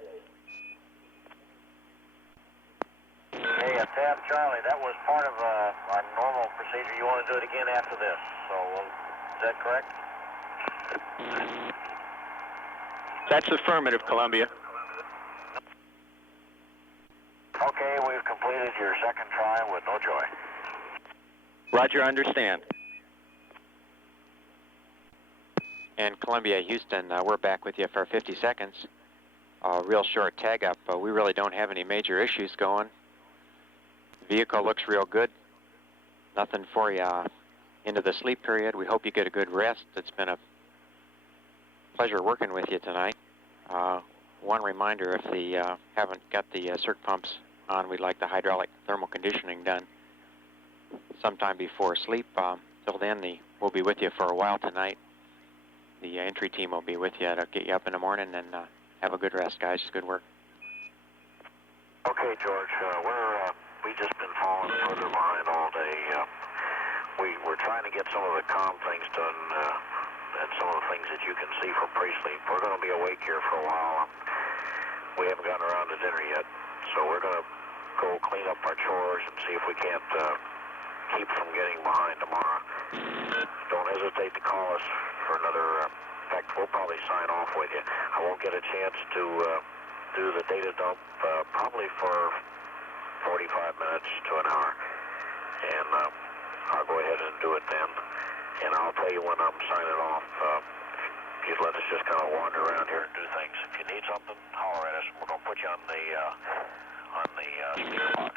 Hey, a tab Charlie, that was part of our normal procedure. You want to do it again after this. So, is that correct? That's affirmative, Columbia. Okay, we've completed your second try with no joy. Roger, understand. And Columbia, Houston, we're back with you for 50 seconds. Real short tag up. We really don't have any major issues going. Vehicle looks real good. Nothing for you into the sleep period. We hope you get a good rest. It's been a pleasure working with you tonight. One reminder, if the haven't got the circ pumps on, we'd like the hydraulic thermal conditioning done sometime before sleep. Till then, we'll be with you for a while tonight. The entry team will be with you to get you up in the morning, and have a good rest, guys. Good work. Okay, George, we've just been falling further behind all day. We're trying to get some of the comm things done, and some of the things that you can see from pre-sleep. We're going to be awake here for a while. We haven't gotten around to dinner yet, so we're going to go clean up our chores and see if we can't keep from getting behind tomorrow. Don't hesitate to call us for another. In fact, we'll probably sign off with you. I won't get a chance to do the data dump probably for 45 minutes to an hour, and I'll go ahead and do it then. And I'll tell you when I'm signing off. If you'd let us just kind of wander around here and do things. If you need something, holler at us. We're going to put you on the speaker box.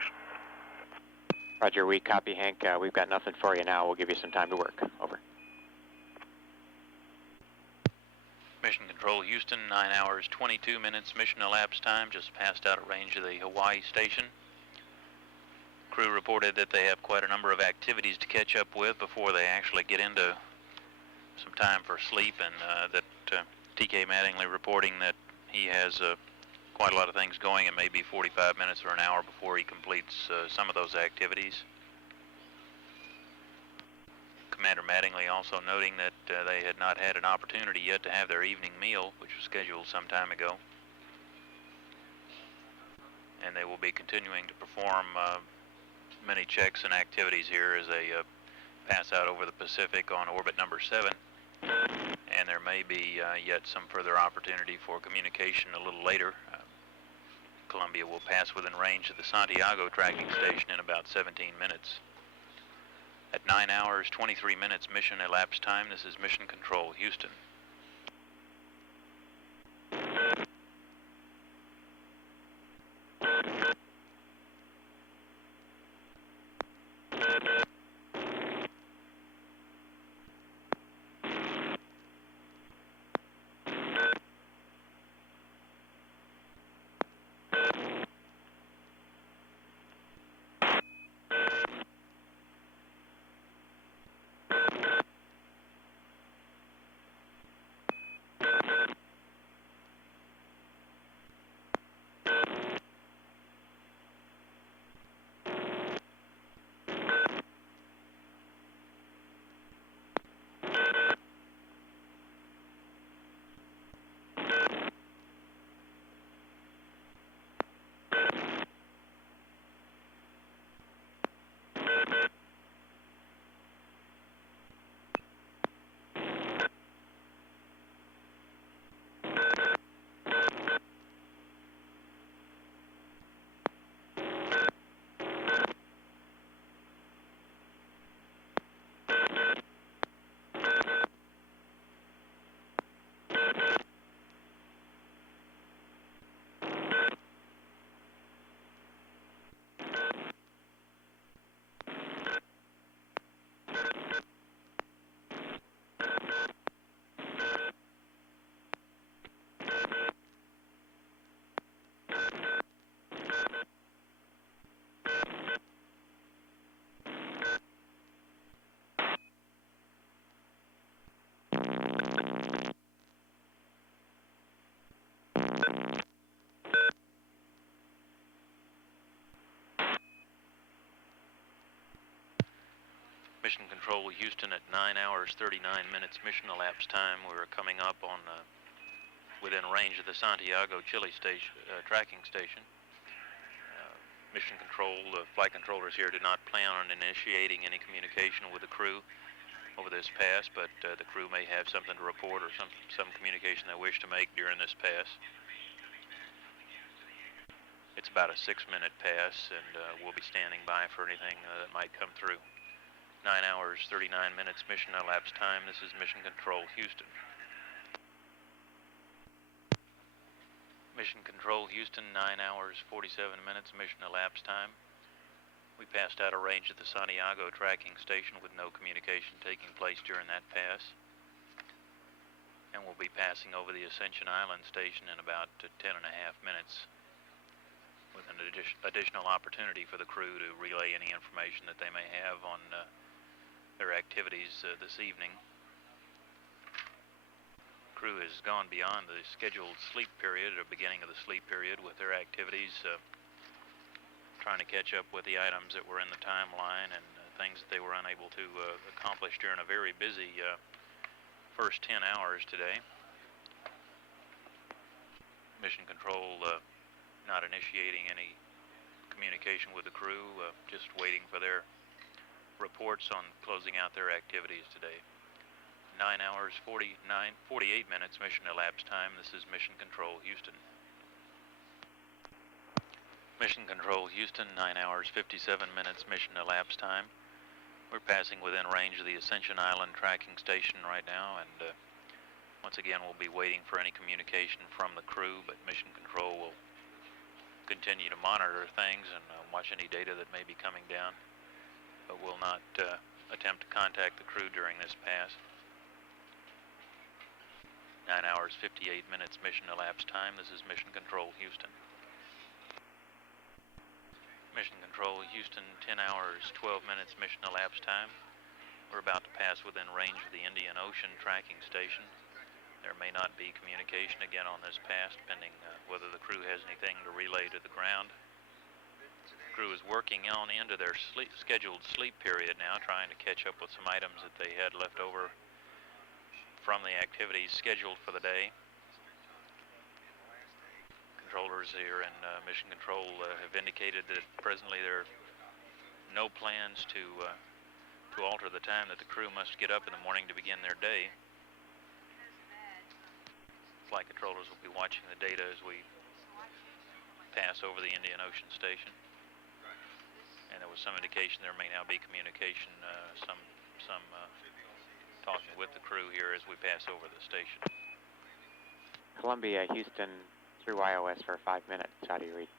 Roger, we copy, Hank. We've got nothing for you now. We'll give you some time to work. Over. Mission Control Houston, 9 hours, 22 minutes mission elapsed time, just passed out of range of the Hawaii station. Crew reported that they have quite a number of activities to catch up with before they actually get into some time for sleep, and that TK Mattingly reporting that he has quite a lot of things going. It may be 45 minutes or an hour before he completes some of those activities. Commander Mattingly also noting that they had not had an opportunity yet to have their evening meal, which was scheduled some time ago. And they will be continuing to perform many checks and activities here as they pass out over the Pacific on orbit number 7. And there may be yet some further opportunity for communication a little later. Columbia will pass within range of the Santiago tracking station in about 17 minutes. At 9 hours, 23 minutes mission elapsed time, this is Mission Control, Houston. Mission Control Houston at 9 hours, 39 minutes mission elapsed time. We're coming up on within range of the Santiago, Chile station, tracking station. Mission Control, the flight controllers here did not plan on initiating any communication with the crew over this pass, but the crew may have something to report or some communication they wish to make during this pass. It's about a 6-minute pass, and we'll be standing by for anything that might come through. 9 hours, 39 minutes mission elapsed time. This is Mission Control, Houston. Mission Control, Houston, 9 hours, 47 minutes mission elapsed time. We passed out of range at the Santiago tracking station with no communication taking place during that pass. And we'll be passing over the Ascension Island station in about 10.5 minutes with an additional opportunity for the crew to relay any information that they may have on their activities this evening. Crew has gone beyond the scheduled sleep period or beginning of the sleep period with their activities, trying to catch up with the items that were in the timeline and things that they were unable to accomplish during a very busy first 10 hours today. Mission Control not initiating any communication with the crew, just waiting for their reports on closing out their activities today. 9 hours, 48 minutes mission elapsed time. This is Mission Control, Houston. Mission Control, Houston, 9 hours, 57 minutes mission elapsed time. We're passing within range of the Ascension Island tracking station right now, and once again we'll be waiting for any communication from the crew, but Mission Control will continue to monitor things and watch any data that may be coming down, but will not attempt to contact the crew during this pass. 9 hours, 58 minutes mission elapsed time. This is Mission Control, Houston. Mission Control, Houston, 10 hours, 12 minutes mission elapsed time. We're about to pass within range of the Indian Ocean tracking station. There may not be communication again on this pass, pending whether the crew has anything to relay to the ground. The crew is working on into their scheduled sleep period now, trying to catch up with some items that they had left over from the activities scheduled for the day. Controllers here in Mission Control have indicated that presently there are no plans to alter the time that the crew must get up in the morning to begin their day. Flight controllers will be watching the data as we pass over the Indian Ocean station. And there was some indication there may now be communication, some talking with the crew here as we pass over the station. Columbia, Houston, through iOS for 5 minutes. How do you read?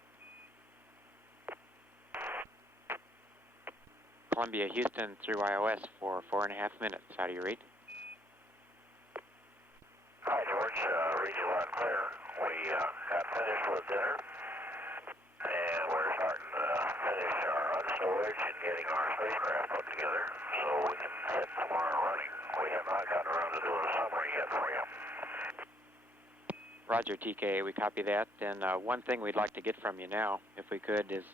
Columbia, Houston, through iOS for 4.5 minutes. How do you read? Hi, George. Read you loud and clear. We got finished with dinner, and we're starting to finish our unstorage and getting our spacecraft put together so we can hit tomorrow running. We have not gotten around to doing a summary yet for you. Roger, TK. We copy that. And one thing we'd like to get from you now, if we could, is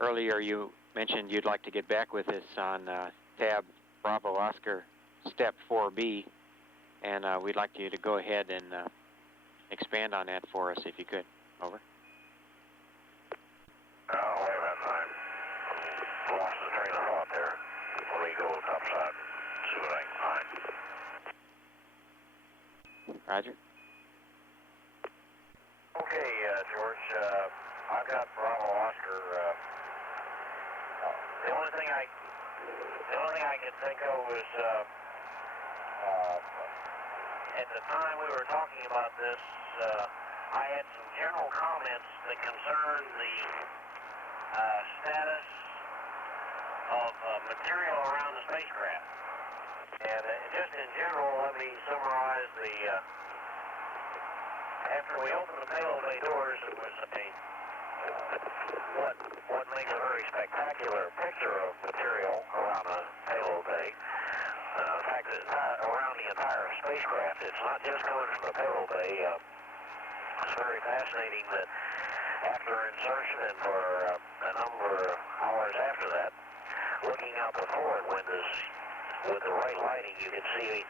earlier you mentioned you'd like to get back with us on tab Bravo Oscar Step 4B. And we'd like you to go ahead and expand on that for us, if you could. Over. Wait a minute. I lost the train of thought there. Let me go topside and see what I can find. Roger. Okay, George. I've got Bravo Oscar. The only thing I can think of is at the time we were talking about this, I had some general comments that concerned the status of material around the spacecraft. And just in general, let me summarize the, after we opened the payload bay doors, it was what makes a very spectacular picture of material around the payload bay. In fact, around the entire spacecraft, it's not just coming from the payload bay. It's very fascinating that after insertion and for a number of hours after that, looking out the forward windows with the right lighting, you can see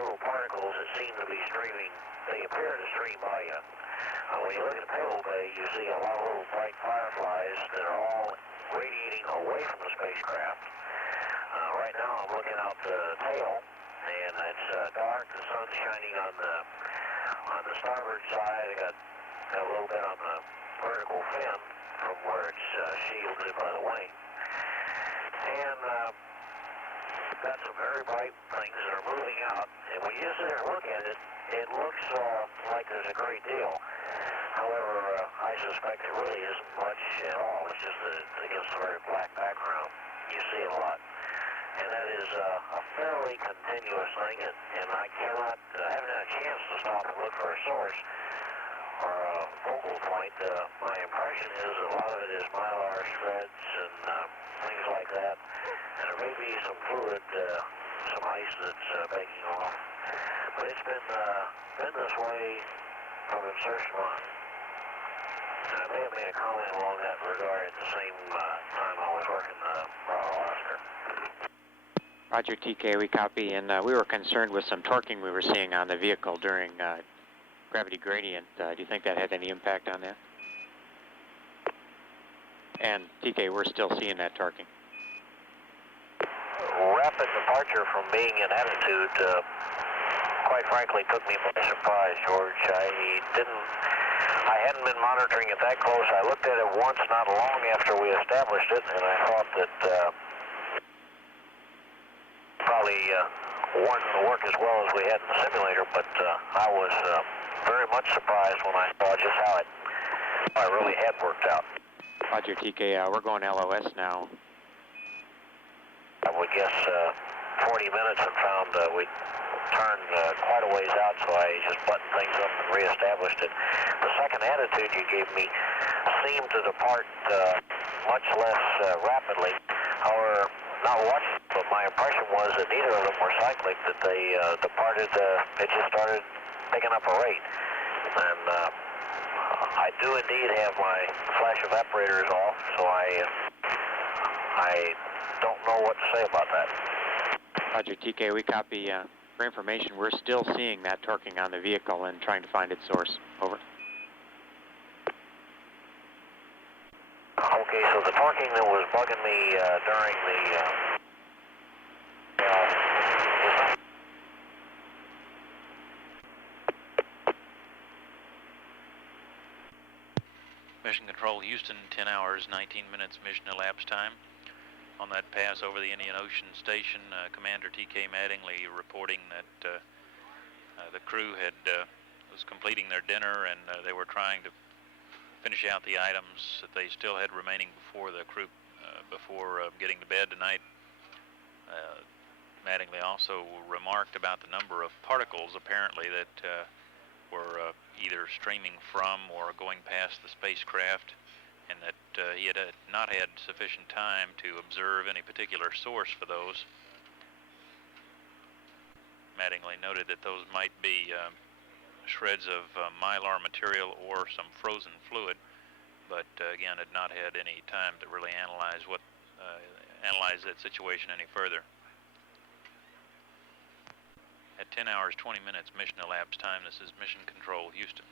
little particles that seem to be streaming. They appear to stream by you. When you look at the payload bay, you see a lot of little bright fireflies that are all radiating away from the spacecraft. Right now I'm looking out the tail, and it's dark. The sun's shining on the starboard side. I got a little bit on the vertical fin from where it's shielded by the wing. and got some very bright things that are moving out. And when you sit there and look at it, it looks like there's a great deal. However, I suspect it really isn't much at all. It's just that it's against a very black background. You see it a lot. And that is a fairly continuous thing, and I cannot, haven't had a chance to stop and look for a source or a focal point. My impression is a lot of it is mylar shreds and things like that. And there may be some fluid, some ice that's baking off. But it's been this way from insertion on. And I may have made a comment along that regard at the same time I was working Bravo Oscar. Roger, TK, we copy, and we were concerned with some torquing we were seeing on the vehicle during gravity gradient. Do you think that had any impact on that? And TK, we're still seeing that torquing. Rapid departure from being in attitude, quite frankly, took me by surprise, George. I hadn't been monitoring it that close. I looked at it once not long after we established it, and I thought that probably weren't going to work as well as we had in the simulator, but I was very much surprised when I saw just how it really had worked out. Roger, TK, we're going LOS now. I would guess 40 minutes and found we turned quite a ways out, so I just buttoned things up and reestablished it. The second attitude you gave me seemed to depart much less rapidly. However, not watching, but my impression was that neither of them were cyclic, that they departed, it just started picking up a rate. And I do indeed have my flash evaporators off, so I don't know what to say about that. Roger, TK, we copy. For information, we're still seeing that torquing on the vehicle and trying to find its source. Over. Okay, so the torquing that was bugging me during the Mission Control Houston, 10 hours, 19 minutes mission elapsed time. On that pass over the Indian Ocean Station, Commander TK Mattingly reporting that the crew was completing their dinner, and they were trying to finish out the items that they still had remaining before the crew before getting to bed tonight. Mattingly also remarked about the number of particles apparently that were either streaming from or going past the spacecraft, and that he had not had sufficient time to observe any particular source for those. Mattingly noted that those might be shreds of mylar material or some frozen fluid, but again had not had any time to really analyze that situation any further. At 10 hours, 20 minutes mission elapsed time, this is Mission Control Houston.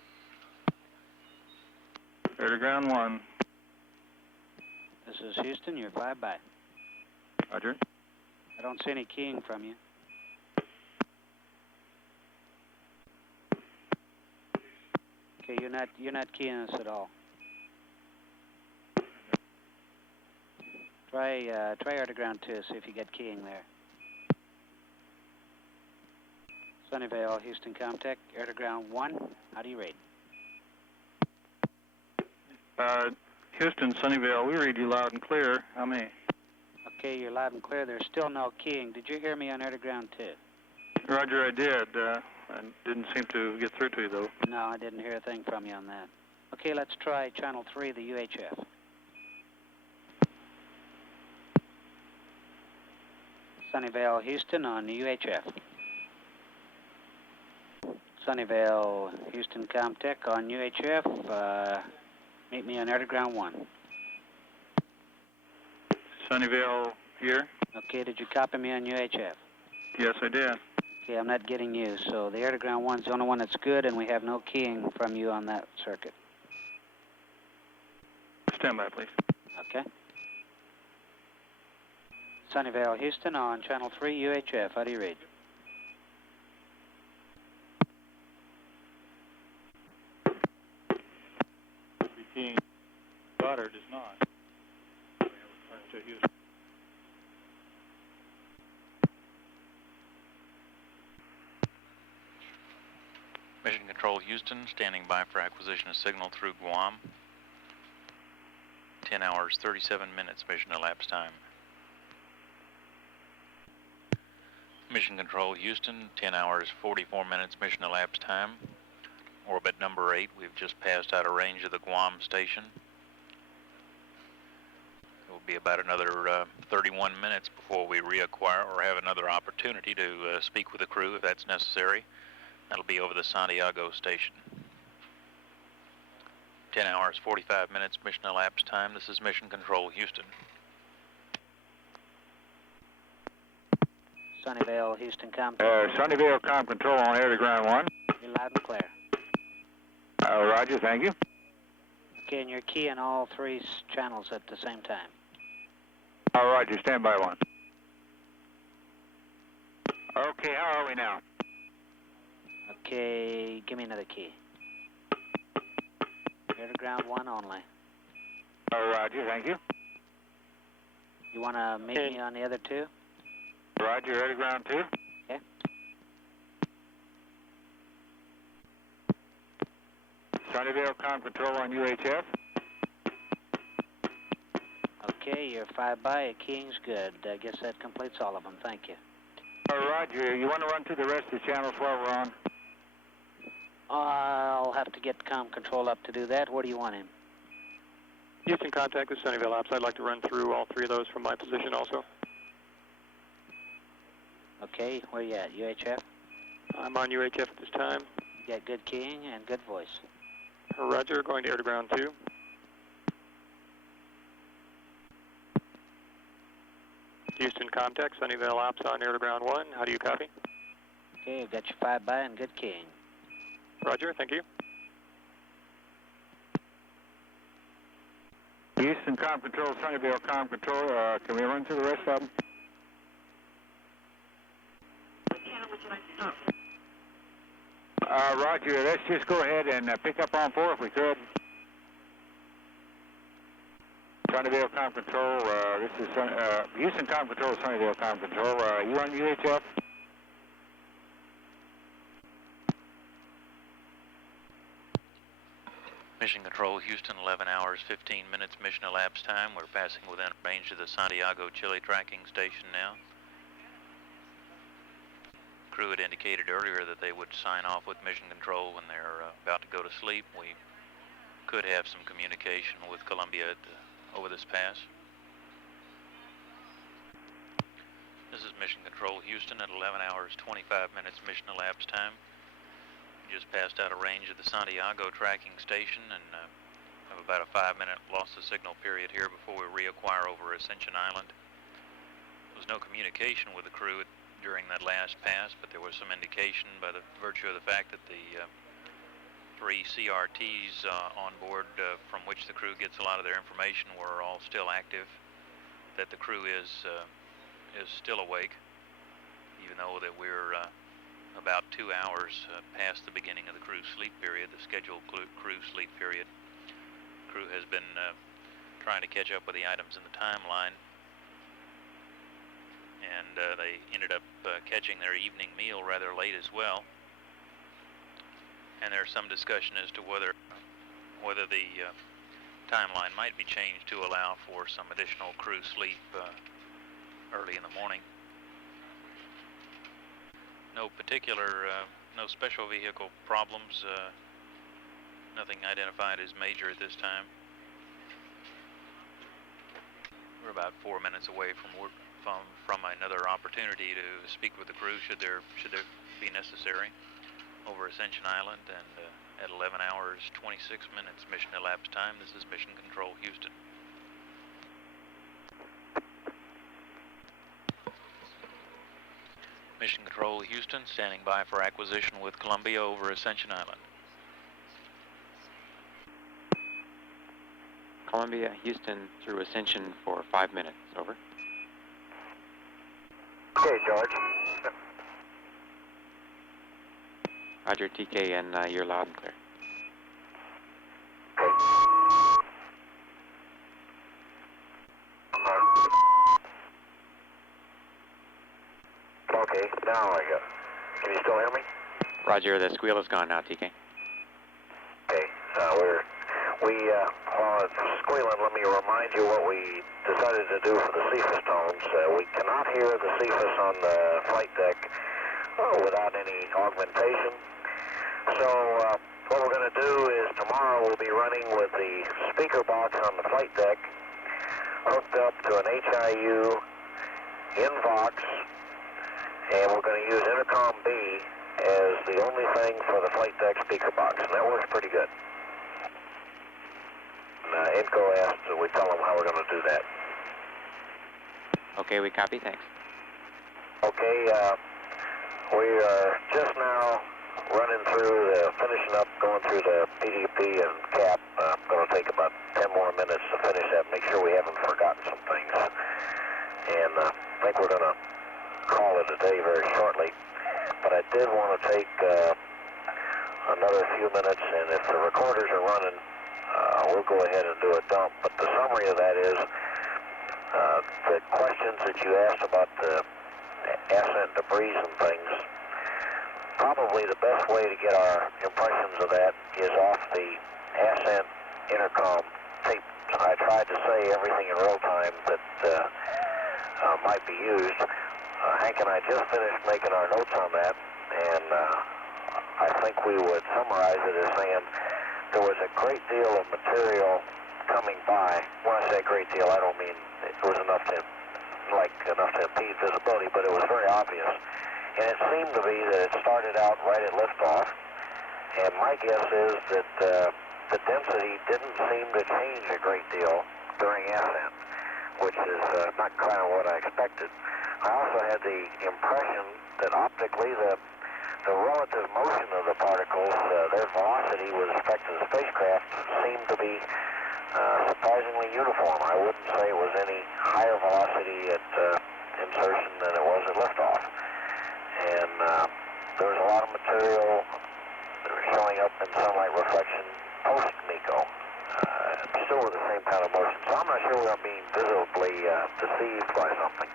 Air to ground 1. This is Houston, you're flyby. Roger. I don't see any keying from you. Okay, you're not keying us at all. Try air to ground 2, see if you get keying there. Sunnyvale, Houston Comtech, air to ground 1. How do you rate? Houston, Sunnyvale, we read you loud and clear. How many? Okay, you're loud and clear. There's still no keying. Did you hear me on air to ground 2? Roger, I did. I didn't seem to get through to you, though. No, I didn't hear a thing from you on that. Okay, let's try channel 3, the UHF. Sunnyvale, Houston on the UHF. Sunnyvale, Houston Comtech on UHF. Meet me on air to ground 1. Sunnyvale here. Okay, did you copy me on UHF? Yes, I did. Okay, I'm not getting you, so the air to ground 1's the only one that's good, and we have no keying from you on that circuit. Stand by, please. Okay. Sunnyvale, Houston on channel 3 UHF. How do you read? Goddard is not. To Houston. Mission Control Houston, standing by for acquisition of signal through Guam. 10 hours, 37 minutes mission elapsed time. Mission Control Houston, 10 hours, 44 minutes mission elapsed time. Orbit number 8, we've just passed out of range of the Guam station. It will be about another 31 minutes before we reacquire or have another opportunity to speak with the crew if that's necessary. That'll be over the Santiago station. 10 hours, 45 minutes mission elapsed time. This is Mission Control Houston. Sunnyvale, Houston, Com. Sunnyvale, Com Control on air to ground 1. You're loud and clear. Roger, thank you. Okay, and you're keying all three channels at the same time. Roger, stand by 1. Okay, how are we now? Okay, give me another key. Air to ground 1 only. Roger, thank you. You want to meet me on the other two? Roger, air to ground 2. Okay. Sunnyvale, Com Control on UHF. Okay, you're 5 by. Your keying's good. I guess that completes all of them. Thank you. Roger, you want to run through the rest of the channels while we're on? I'll have to get Com Control up to do that. Where do you want him? Houston, contact with Sunnyvale Ops. I'd like to run through all three of those from my position also. Okay, where you at? UHF? I'm on UHF at this time. You got good keying and good voice. Roger, going to air to ground 2. Houston, contact Sunnyvale Ops on air to ground 1. How do you copy? Okay, I've got you 5 by and good keying. Roger, thank you. Houston, Com Control, Sunnyvale, Com Control. Can we run through the rest of them? Roger, let's just go ahead and pick up on 4 if we could. Sunnyvale, Com Control, this is Houston, Com Control, Sunnyvale, Com Control. You on UHF? Mission Control Houston, 11 hours, 15 minutes mission elapsed time. We're passing within range of the Santiago, Chile tracking station now. Crew had indicated earlier that they would sign off with Mission Control when they're about to go to sleep. We could have some communication with Columbia over this pass. This is Mission Control Houston at 11 hours, 25 minutes mission elapsed time. We just passed out of range of the Santiago tracking station and have about a 5-minute loss of signal period here before we reacquire over Ascension Island. There was no communication with the crew during that last pass, but there was some indication by the virtue of the fact that the 3 CRTs on board from which the crew gets a lot of their information were all still active, that the crew is still awake, even though that we're about 2 hours past the beginning of the crew sleep period, the scheduled crew sleep period. The crew has been trying to catch up with the items in the timeline, and they ended up catching their evening meal rather late as well. And there's some discussion as to whether the timeline might be changed to allow for some additional crew sleep early in the morning. No special vehicle problems, nothing identified as major at this time. We're about 4 minutes away from another opportunity to speak with the crew should there be necessary over Ascension Island, and at 11 hours 26 minutes mission elapsed time. This is Mission Control Houston. Mission Control Houston, standing by for acquisition with Columbia over Ascension Island. Columbia, Houston through Ascension for 5 minutes. Over. Okay, George. Roger, TK, and you're loud and clear. Okay, now I got. Can you still hear me? Roger, the squeal is gone now, TK. Okay, while it's squealing, let me remind you what we decided to do for the Cephas tones. We cannot hear the Cephas on the flight deck without any augmentation. So what we're going to do is tomorrow we'll be running with the speaker box on the flight deck hooked up to an HIU in Vox, and we're going to use intercom B as the only thing for the flight deck speaker box, and that works pretty good. And INCO asked that we tell them how we're going to do that. Okay, we copy, thanks. Okay, we are just now running through finishing up, going through the PDP and CAP. Going to take about 10 more minutes to finish that, make sure we haven't forgotten some things. And I think we're going to call it a day very shortly. But I did want to take another few minutes, and if the recorders are running, we'll go ahead and do a dump. But the summary of that is the questions that you asked about the Ascent debris and things. Probably the best way to get our impressions of that is off the Ascent intercom tape. I tried to say everything in real time that might be used. Hank and I just finished making our notes on that, and I think we would summarize it as saying there was a great deal of material coming by. When I say a great deal, I don't mean it was enough to impede visibility, but it was very obvious. And it seemed to be that it started out right at liftoff, and my guess is that the density didn't seem to change a great deal during ascent, which is not kind of what I expected. I also had the impression that optically the relative motion of the particles, their velocity with respect to the spacecraft, seemed to be surprisingly uniform. I wouldn't say it was any higher velocity at insertion than it was at liftoff. And there was a lot of material showing up in sunlight reflection post-MECO, still with the same kind of motion. So I'm not sure we're being visibly deceived by something.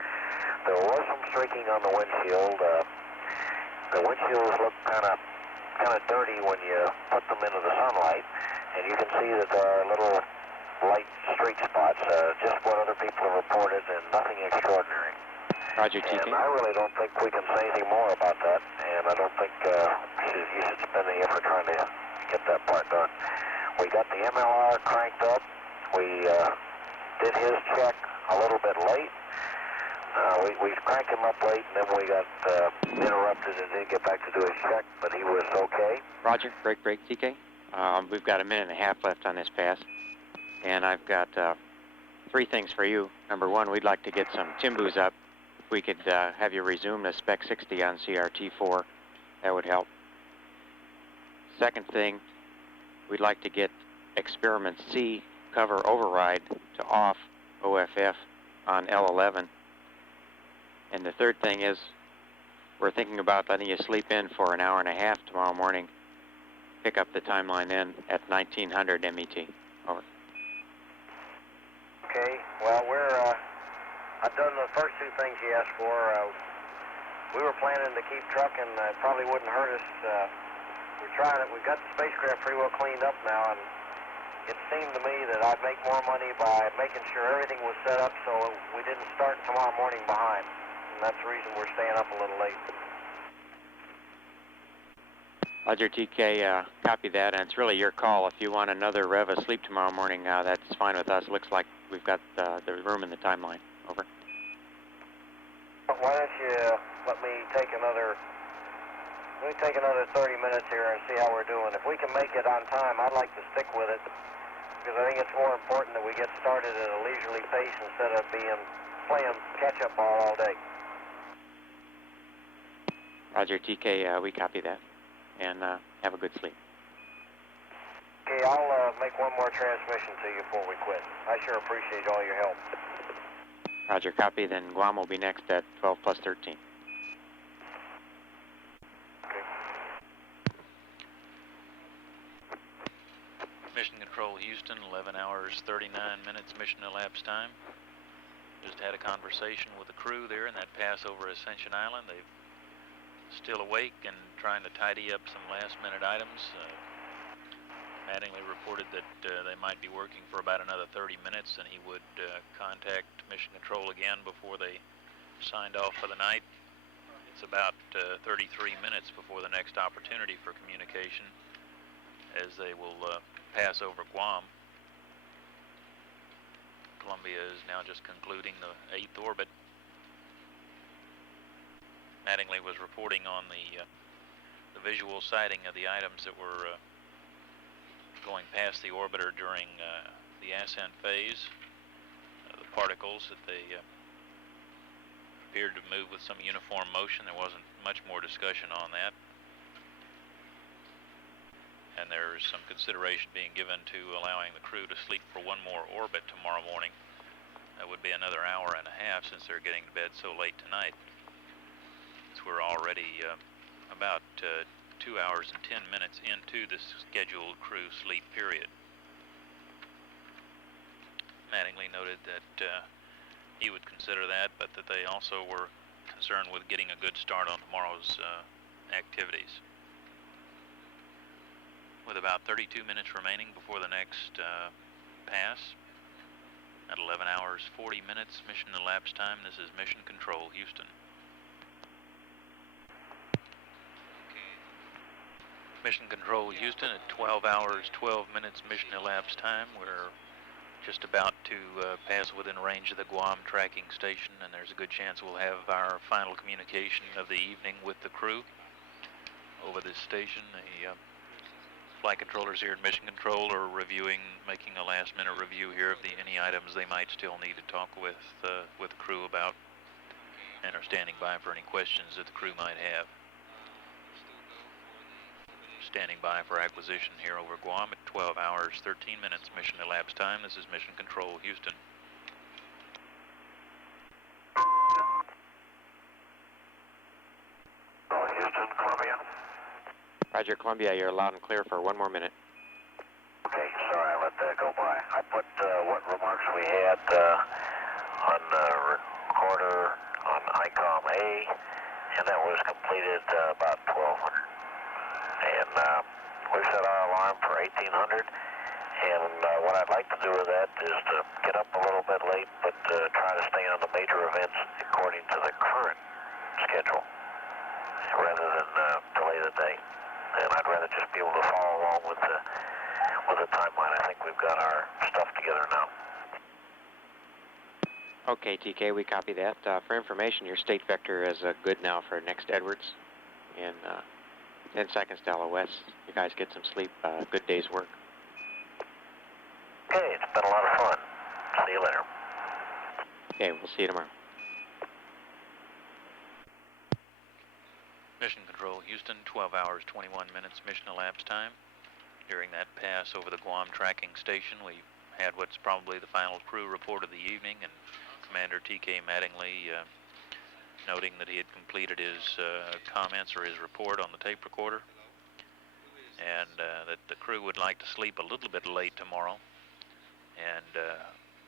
There was some streaking on the windshield. The windshields look kind of dirty when you put them into the sunlight, and you can see that there are little light streak spots, just what other people have reported, and nothing extraordinary. Roger, TK. And I really don't think we can say anything more about that, and I don't think you should spend any effort trying to get that part done. We got the MLR cranked up. We did his check a little bit late. We cranked him up late, and then we got interrupted and didn't get back to do his check, but he was okay. Roger, break, TK. We've got a minute and a half left on this pass, and I've got 3 things for you. Number 1, we'd like to get some Timbus up. If we could have you resume the Spec 60 on CRT-4, that would help. Second thing, we'd like to get Experiment C cover override to off OFF on L11. And the third thing is we're thinking about letting you sleep in for an hour and a half tomorrow morning. Pick up the timeline in at 1900 MET. Over. Okay, well, I've done the first 2 things you asked for. We were planning to keep trucking. It probably wouldn't hurt us. We're trying it. We've got the spacecraft pretty well cleaned up now, and it seemed to me that I'd make more money by making sure everything was set up so we didn't start tomorrow morning behind. And that's the reason we're staying up a little late. Roger, TK, copy that, and it's really your call. If you want another rev of sleep tomorrow morning, that's fine with us. Looks like we've got the room in the timeline. Over. Why don't you let me take another 30 minutes here and see how we're doing. If we can make it on time, I'd like to stick with it, because I think it's more important that we get started at a leisurely pace instead of playing catch-up ball all day. Roger, TK, we copy that. And have a good sleep. Okay, I'll make one more transmission to you before we quit. I sure appreciate all your help. Roger, copy. Then Guam will be next at 12 plus 13. Okay. Mission Control Houston, 11 hours, 39 minutes mission elapsed time. Just had a conversation with the crew there in that pass over Ascension Island. They're still awake and trying to tidy up some last-minute items. Mattingly reported that they might be working for about another 30 minutes, and he would contact Mission Control again before they signed off for the night. It's about 33 minutes before the next opportunity for communication, as they will pass over Guam. Columbia is now just concluding the 8th orbit. Mattingly was reporting on the visual sighting of the items that were going past the orbiter during the ascent phase. The particles that they appeared to move with some uniform motion. There wasn't much more discussion on that. And there's some consideration being given to allowing the crew to sleep for one more orbit tomorrow morning. That would be another hour and a half since they're getting to bed so late tonight. So we're already about 2 hours and 10 minutes into the scheduled crew sleep period. Mattingly noted that he would consider that, but that they also were concerned with getting a good start on tomorrow's activities. With about 32 minutes remaining before the next pass, at 11 hours 40 minutes mission elapsed time, this is Mission Control, Houston. Mission Control, Houston, at 12 hours 12 minutes mission elapsed time. We're just about to pass within range of the Guam tracking station, and there's a good chance we'll have our final communication of the evening with the crew over this station. The flight controllers here at Mission Control are making a last-minute review here of any items they might still need to talk with the crew about, and are standing by for any questions that the crew might have. Standing by for acquisition here over Guam at 12 hours 13 minutes mission elapsed time. This is Mission Control, Houston. Houston, Columbia. Roger, Columbia, you're loud and clear for one more minute. Okay, sorry I let that go by. I put what remarks we had on the recorder on ICOM A, and that was completed about 1200. And we set our alarm for 1800, and what I'd like to do with that is to get up a little bit late, but try to stay on the major events according to the current schedule, rather than delay the day. And I'd rather just be able to follow along with the timeline. I think we've got our stuff together now. Okay, TK, we copy that. For information, your state vector is good now for next Edwards. And 10 seconds to LOS. You guys get some sleep. Good day's work. Okay, it's been a lot of fun. See you later. Okay, we'll see you tomorrow. Mission Control, Houston, 12 hours 21 minutes mission elapsed time. During that pass over the Guam tracking station, we had what's probably the final crew report of the evening, and Commander T.K. Mattingly noting that he had completed his comments or his report on the tape recorder, and that the crew would like to sleep a little bit late tomorrow, and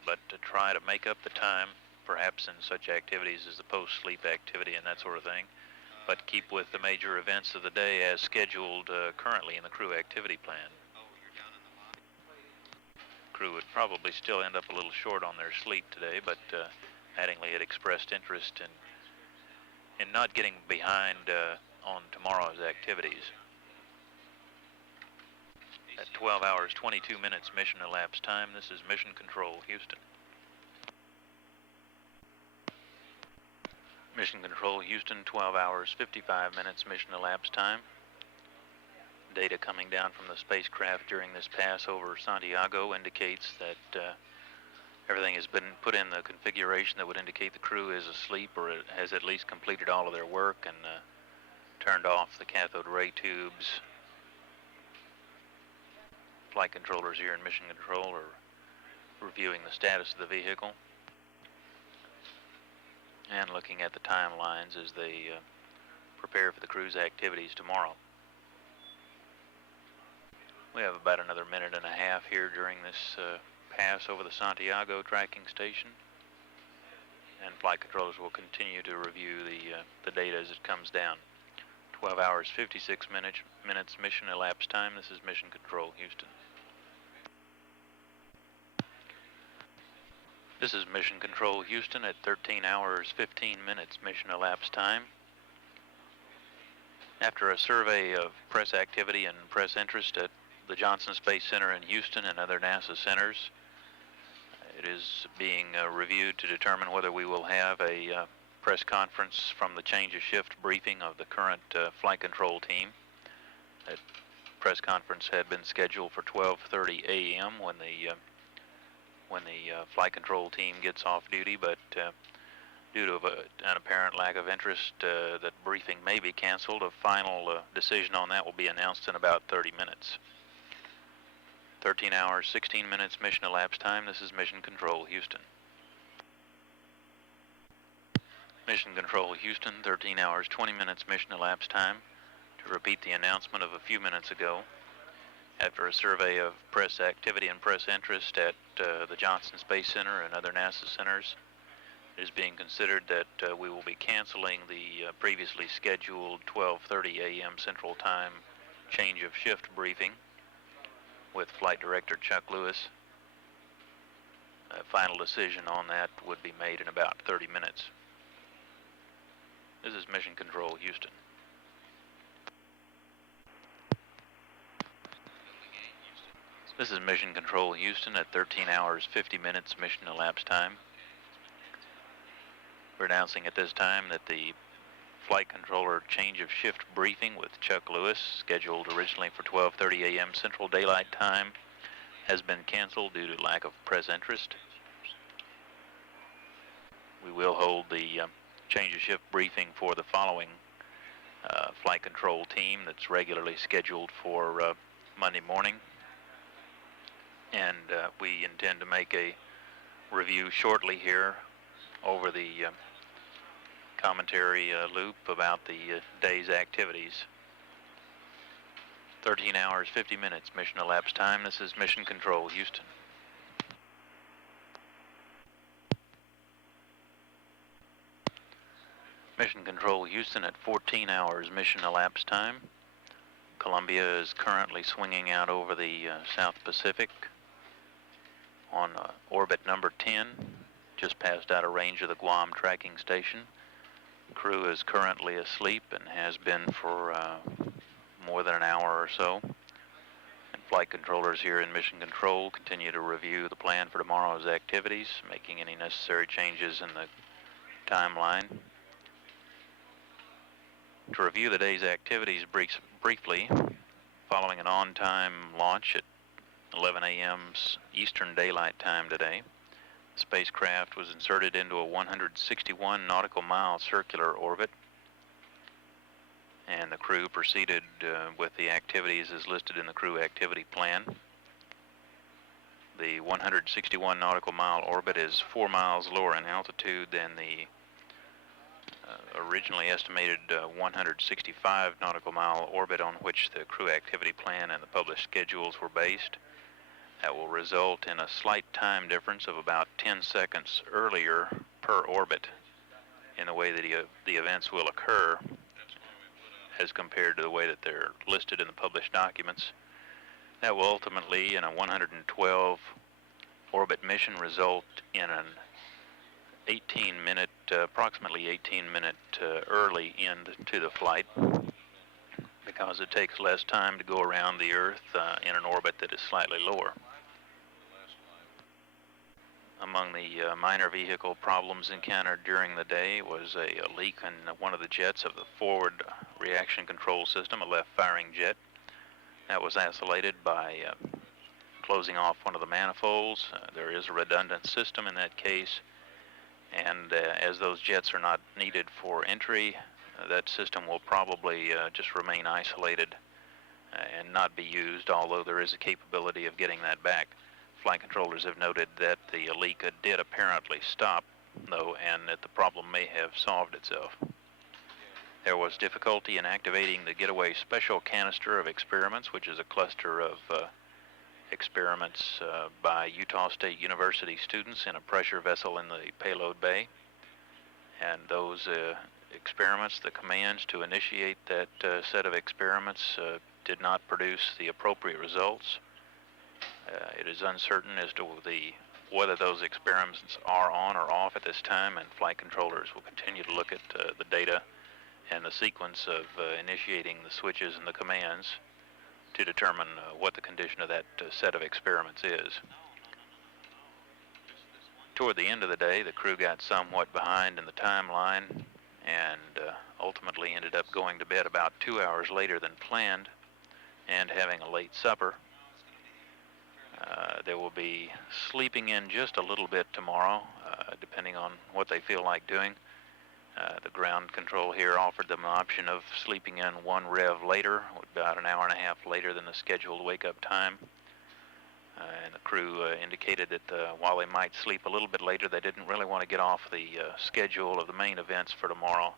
but to try to make up the time, perhaps in such activities as the post-sleep activity and that sort of thing, but keep with the major events of the day as scheduled currently in the crew activity plan. Crew would probably still end up a little short on their sleep today, but Mattingly had expressed interest in not getting behind on tomorrow's activities. At 12 hours 22 minutes mission elapsed time, this is Mission Control, Houston. Mission Control, Houston, 12 hours 55 minutes mission elapsed time. Data coming down from the spacecraft during this pass over Santiago indicates that everything has been put in the configuration that would indicate the crew is asleep, or it has at least completed all of their work and turned off the cathode ray tubes. Flight controllers here in Mission Control are reviewing the status of the vehicle and looking at the timelines as they prepare for the crew's activities tomorrow. We have about another minute and a half here during this pass over the Santiago tracking station, and flight controllers will continue to review the data as it comes down. 12 hours 56 minutes mission elapsed time. This is Mission Control, Houston. This is Mission Control, Houston at 13 hours 15 minutes mission elapsed time. After a survey of press activity and press interest at the Johnson Space Center in Houston and other NASA centers, it is being reviewed to determine whether we will have a press conference from the change of shift briefing of the current flight control team. That press conference had been scheduled for 12:30 a.m. when the flight control team gets off duty, but due to an apparent lack of interest, that briefing may be canceled. A final decision on that will be announced in about 30 minutes. 13 hours, 16 minutes mission elapsed time. This is Mission Control, Houston. Mission Control, Houston, 13 hours, 20 minutes mission elapsed time. To repeat the announcement of a few minutes ago, after a survey of press activity and press interest at the Johnson Space Center and other NASA centers, it is being considered that we will be canceling the previously scheduled 12:30 a.m. Central Time change of shift briefing with Flight Director Chuck Lewis. A final decision on that would be made in about 30 minutes. This is Mission Control, Houston. This is Mission Control, Houston at 13 hours 50 minutes mission elapsed time. We're announcing at this time that the flight controller change of shift briefing with Chuck Lewis, scheduled originally for 12:30 a.m. Central Daylight Time, has been canceled due to lack of press interest. We will hold the change of shift briefing for the following flight control team that's regularly scheduled for Monday morning. And we intend to make a review shortly here over the commentary loop about the day's activities. 13 hours, 50 minutes mission elapsed time. This is Mission Control, Houston. Mission Control, Houston at 14 hours mission elapsed time. Columbia is currently swinging out over the South Pacific on orbit number 10, just passed out of range of the Guam tracking station. Crew is currently asleep and has been for more than an hour or so. And flight controllers here in Mission Control continue to review the plan for tomorrow's activities, making any necessary changes in the timeline. To review the day's activities briefly, following an on-time launch at 11 a.m. Eastern Daylight Time today, the spacecraft was inserted into a 161 nautical mile circular orbit, and the crew proceeded with the activities as listed in the crew activity plan. The 161 nautical mile orbit is 4 miles lower in altitude than the originally estimated 165 nautical mile orbit on which the crew activity plan and the published schedules were based. That will result in a slight time difference of about 10 seconds earlier per orbit in the way that the events will occur as compared to the way that they're listed in the published documents. That will ultimately, in a 112 orbit mission, result in an approximately 18-minute early end to the flight, because it takes less time to go around the Earth in an orbit that is slightly lower. Among the minor vehicle problems encountered during the day was a leak in one of the jets of the forward reaction control system, a left-firing jet. That was isolated by closing off one of the manifolds. There is a redundant system in that case, and as those jets are not needed for entry, that system will probably just remain isolated and not be used, although there is a capability of getting that back. Flight controllers have noted that the leak did apparently stop, though, and that the problem may have solved itself. There was difficulty in activating the getaway special canister of experiments, which is a cluster of experiments by Utah State University students in a pressure vessel in the payload bay. And those experiments. The commands to initiate that set of experiments did not produce the appropriate results. It is uncertain as to whether those experiments are on or off at this time, and flight controllers will continue to look at the data and the sequence of initiating the switches and the commands to determine what the condition of that set of experiments is. Toward the end of the day, the crew got somewhat behind in the timeline and ultimately ended up going to bed about 2 hours later than planned and having a late supper. They will be sleeping in just a little bit tomorrow, depending on what they feel like doing. The ground control here offered them an option of sleeping in 1 rev later, about an hour and a half later than the scheduled wake-up time. And the crew indicated that while they might sleep a little bit later, they didn't really want to get off the schedule of the main events for tomorrow,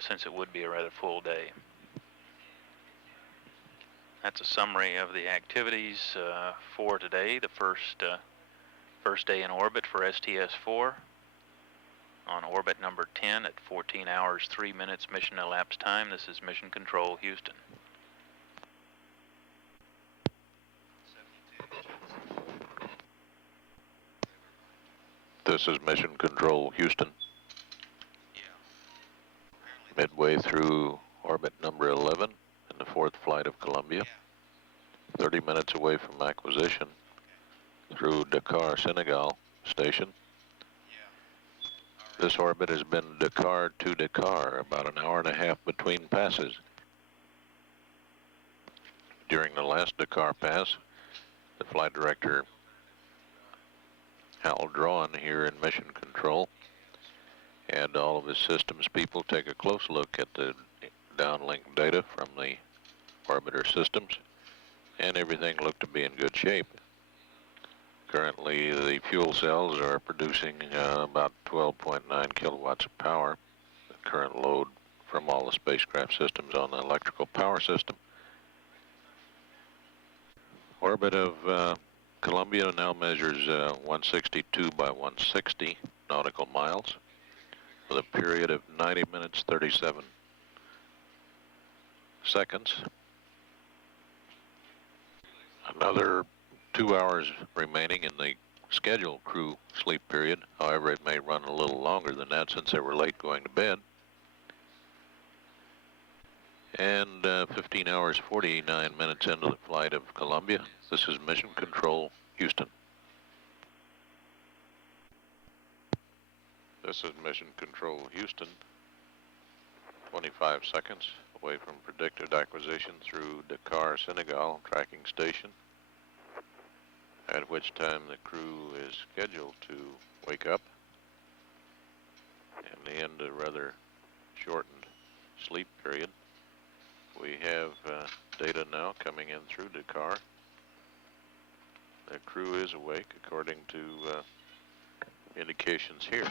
since it would be a rather full day. That's a summary of the activities for today, the first day in orbit for STS-4. On orbit number 10 at 14 hours, 3 minutes mission elapsed time. This is Mission Control, Houston. This is Mission Control, Houston. Midway through orbit number 11 in the 4th flight of Columbia. 30 minutes away from acquisition through Dakar, Senegal station. This orbit has been Dakar to Dakar, about an hour and a half between passes. During the last Dakar pass, the flight director, Hal Drawn, here in Mission Control, had all of his systems people take a close look at the downlink data from the orbiter systems, and everything looked to be in good shape. Currently, the fuel cells are producing about 12.9 kilowatts of power, the current load from all the spacecraft systems on the electrical power system. Orbit of Columbia now measures 162 by 160 nautical miles with a period of 90 minutes 37 seconds. Another 2 hours remaining in the scheduled crew sleep period. However, it may run a little longer than that since they were late going to bed. And 15 hours, 49 minutes into the flight of Columbia. This is Mission Control, Houston. This is Mission Control, Houston. 25 seconds away from predicted acquisition through Dakar, Senegal, tracking station, at which time the crew is scheduled to wake up and end a rather shortened sleep period. We have data now coming in through Dakar. The crew is awake according to indications here.